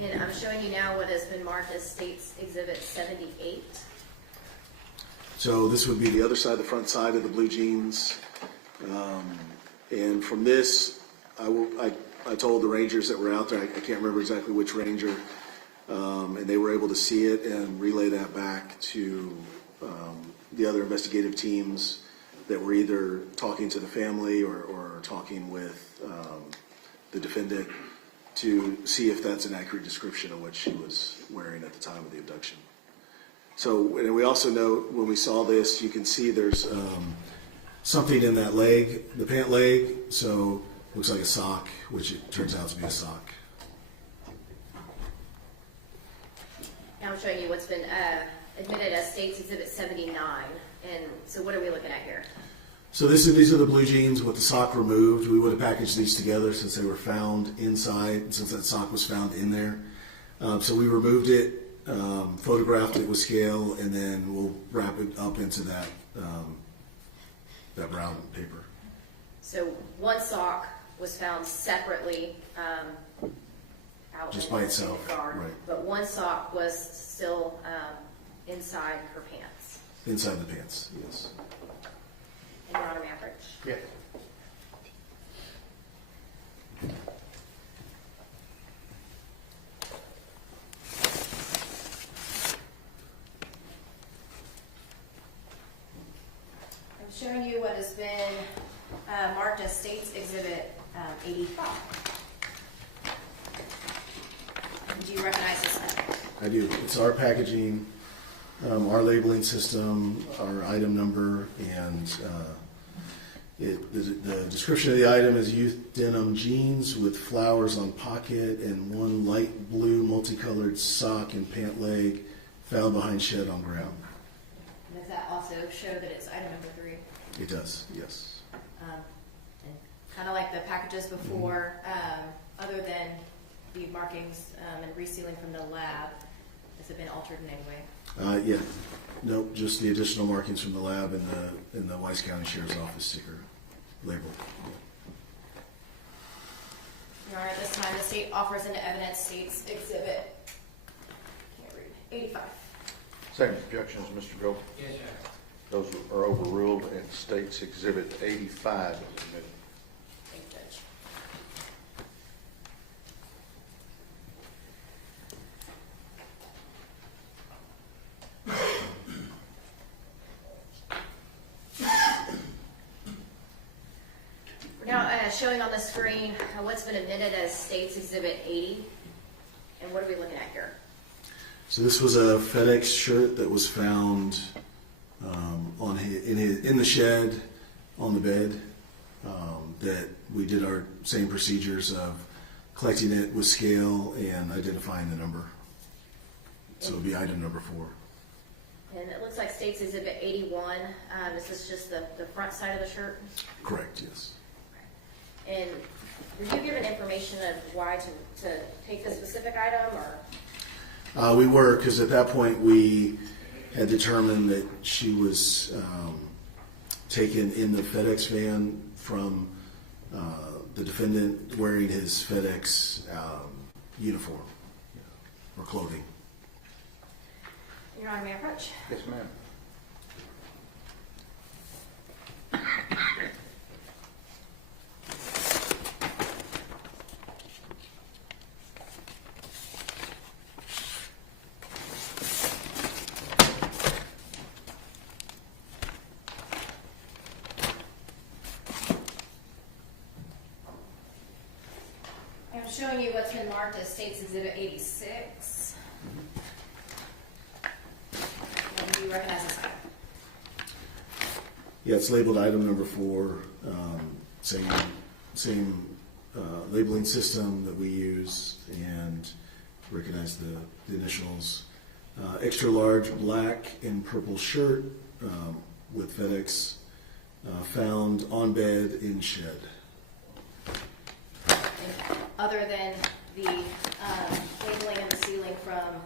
And I'm showing you now what has been marked as State's Exhibit 78. So this would be the other side, the front side of the blue jeans. And from this, I told the rangers that were out there, I can't remember exactly which ranger, and they were able to see it and relay that back to the other investigative teams that were either talking to the family or talking with the defendant to see if that's an accurate description of what she was wearing at the time of the abduction. So, and we also note when we saw this, you can see there's something in that leg, the pant leg, so looks like a sock, which it turns out to be a sock. Now I'm showing you what's been admitted as State's Exhibit 79. And so what are we looking at here? So these are the blue jeans with the sock removed. We would have packaged these together since they were found inside, since that sock was found in there. So we removed it, photographed it with scale, and then we'll wrap it up into that brown paper. So one sock was found separately out Just in by the itself, garden, right. but one sock was still inside her pants. Inside the pants, yes. And Your Honor, may I approach? Yeah. I'm showing you what has been marked as State's Exhibit 85. Do you recognize this one? I do. It's our packaging, our labeling system, our item number, and the description of the item is youth denim jeans with flowers on pocket and one light blue multicolored sock and pant leg found behind shed on ground. And does that also show that it's item number 3? It does, yes. And kind of like the packages before, other than the markings and resealing from the lab, has it been altered in any way? Yeah. Nope, just the additional markings from the lab and the Weiss County Sheriff's Office sticker label. Your Honor, at this time, the state offers into evidence State's Exhibit 85. Same objections, Mr. Gold? Yes, sir. Those are overruled, and State's Exhibit 85 is admitted. Thank you, Judge. Now, showing on the screen what's been admitted as State's Exhibit 80, and what are we looking at here? So this was a FedEx shirt that was found in the shed on the bed. That we did our same procedures of collecting it with scale and identifying the number. So it would be item number 4. And it looks like State's Exhibit 81. Is this just the front side of the shirt? Correct, yes. And were you given information of why to take this specific item, or? We were, because at that point we had determined that she was taken in the FedEx van from the defendant wearing his FedEx uniform or clothing. Your Honor, may I approach? Yes, ma'am. I'm showing you what's been marked as State's Exhibit 86. And do you recognize this item? Yeah, it's labeled item number 4. Same labeling system that we use, and recognize the initials. Extra large black and purple shirt with FedEx, found on bed in shed. Other than the labeling and the sealing from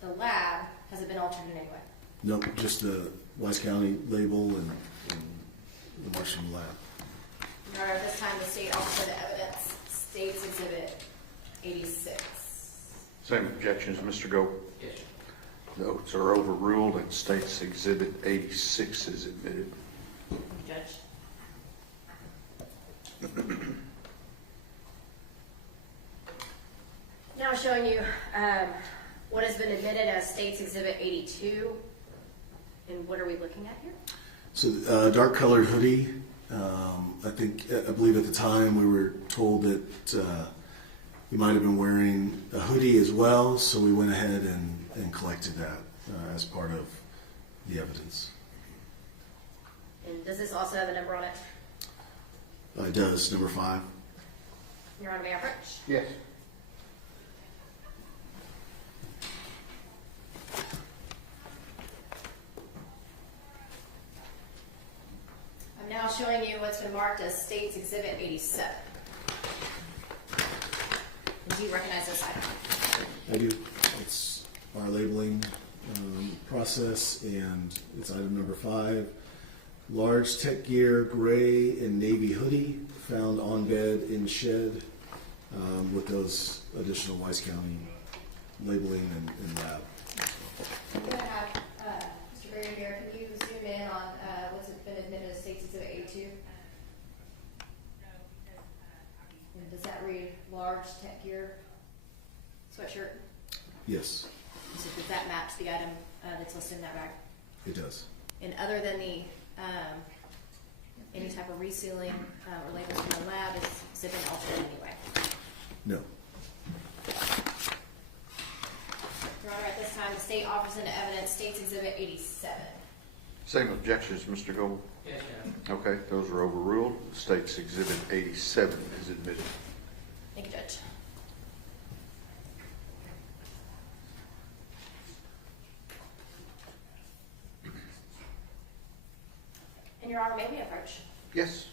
the lab, has it been altered in any way? Nope, just the Wise County label and the marks from the lab. Your Honor, at this time, the state officer of the evidence states Exhibit 86. Same objections, Mr. Gold? Yes. Notes are overruled and states Exhibit 86 is admitted. Judge. Now showing you what has been admitted as State's Exhibit 82. And what are we looking at here? So dark colored hoodie. I believe at the time we were told that you might have been wearing a hoodie as well, so we went ahead and collected that as part of the evidence. And does this also have a number on it? It does, number 5. Your Honor, may I approach? Yes. I'm now showing you what's been marked as State's Exhibit 87. Do you recognize this item? I do. It's our labeling process, and it's item number 5. Large tech gear, gray and navy hoodie, found on bed in shed, with those additional Wise County labeling and lab. I'm going to have Mr. Berry here. Can you zoom in on what's been admitted as State's Exhibit 82? And does that read large tech gear sweatshirt? Yes, So does that match the item that's listed in that bag? it does. And other than the any type of resealing or labels from the lab, is it been altered in any way? No. Your Honor, at this time, the state offers into evidence State's Exhibit 87. Same objections, Mr. Gold? Yes, Your Honor. Okay, those are overruled. State's Exhibit 87 is admitted. Thank you, Judge. And Your Honor, may we approach? Yes.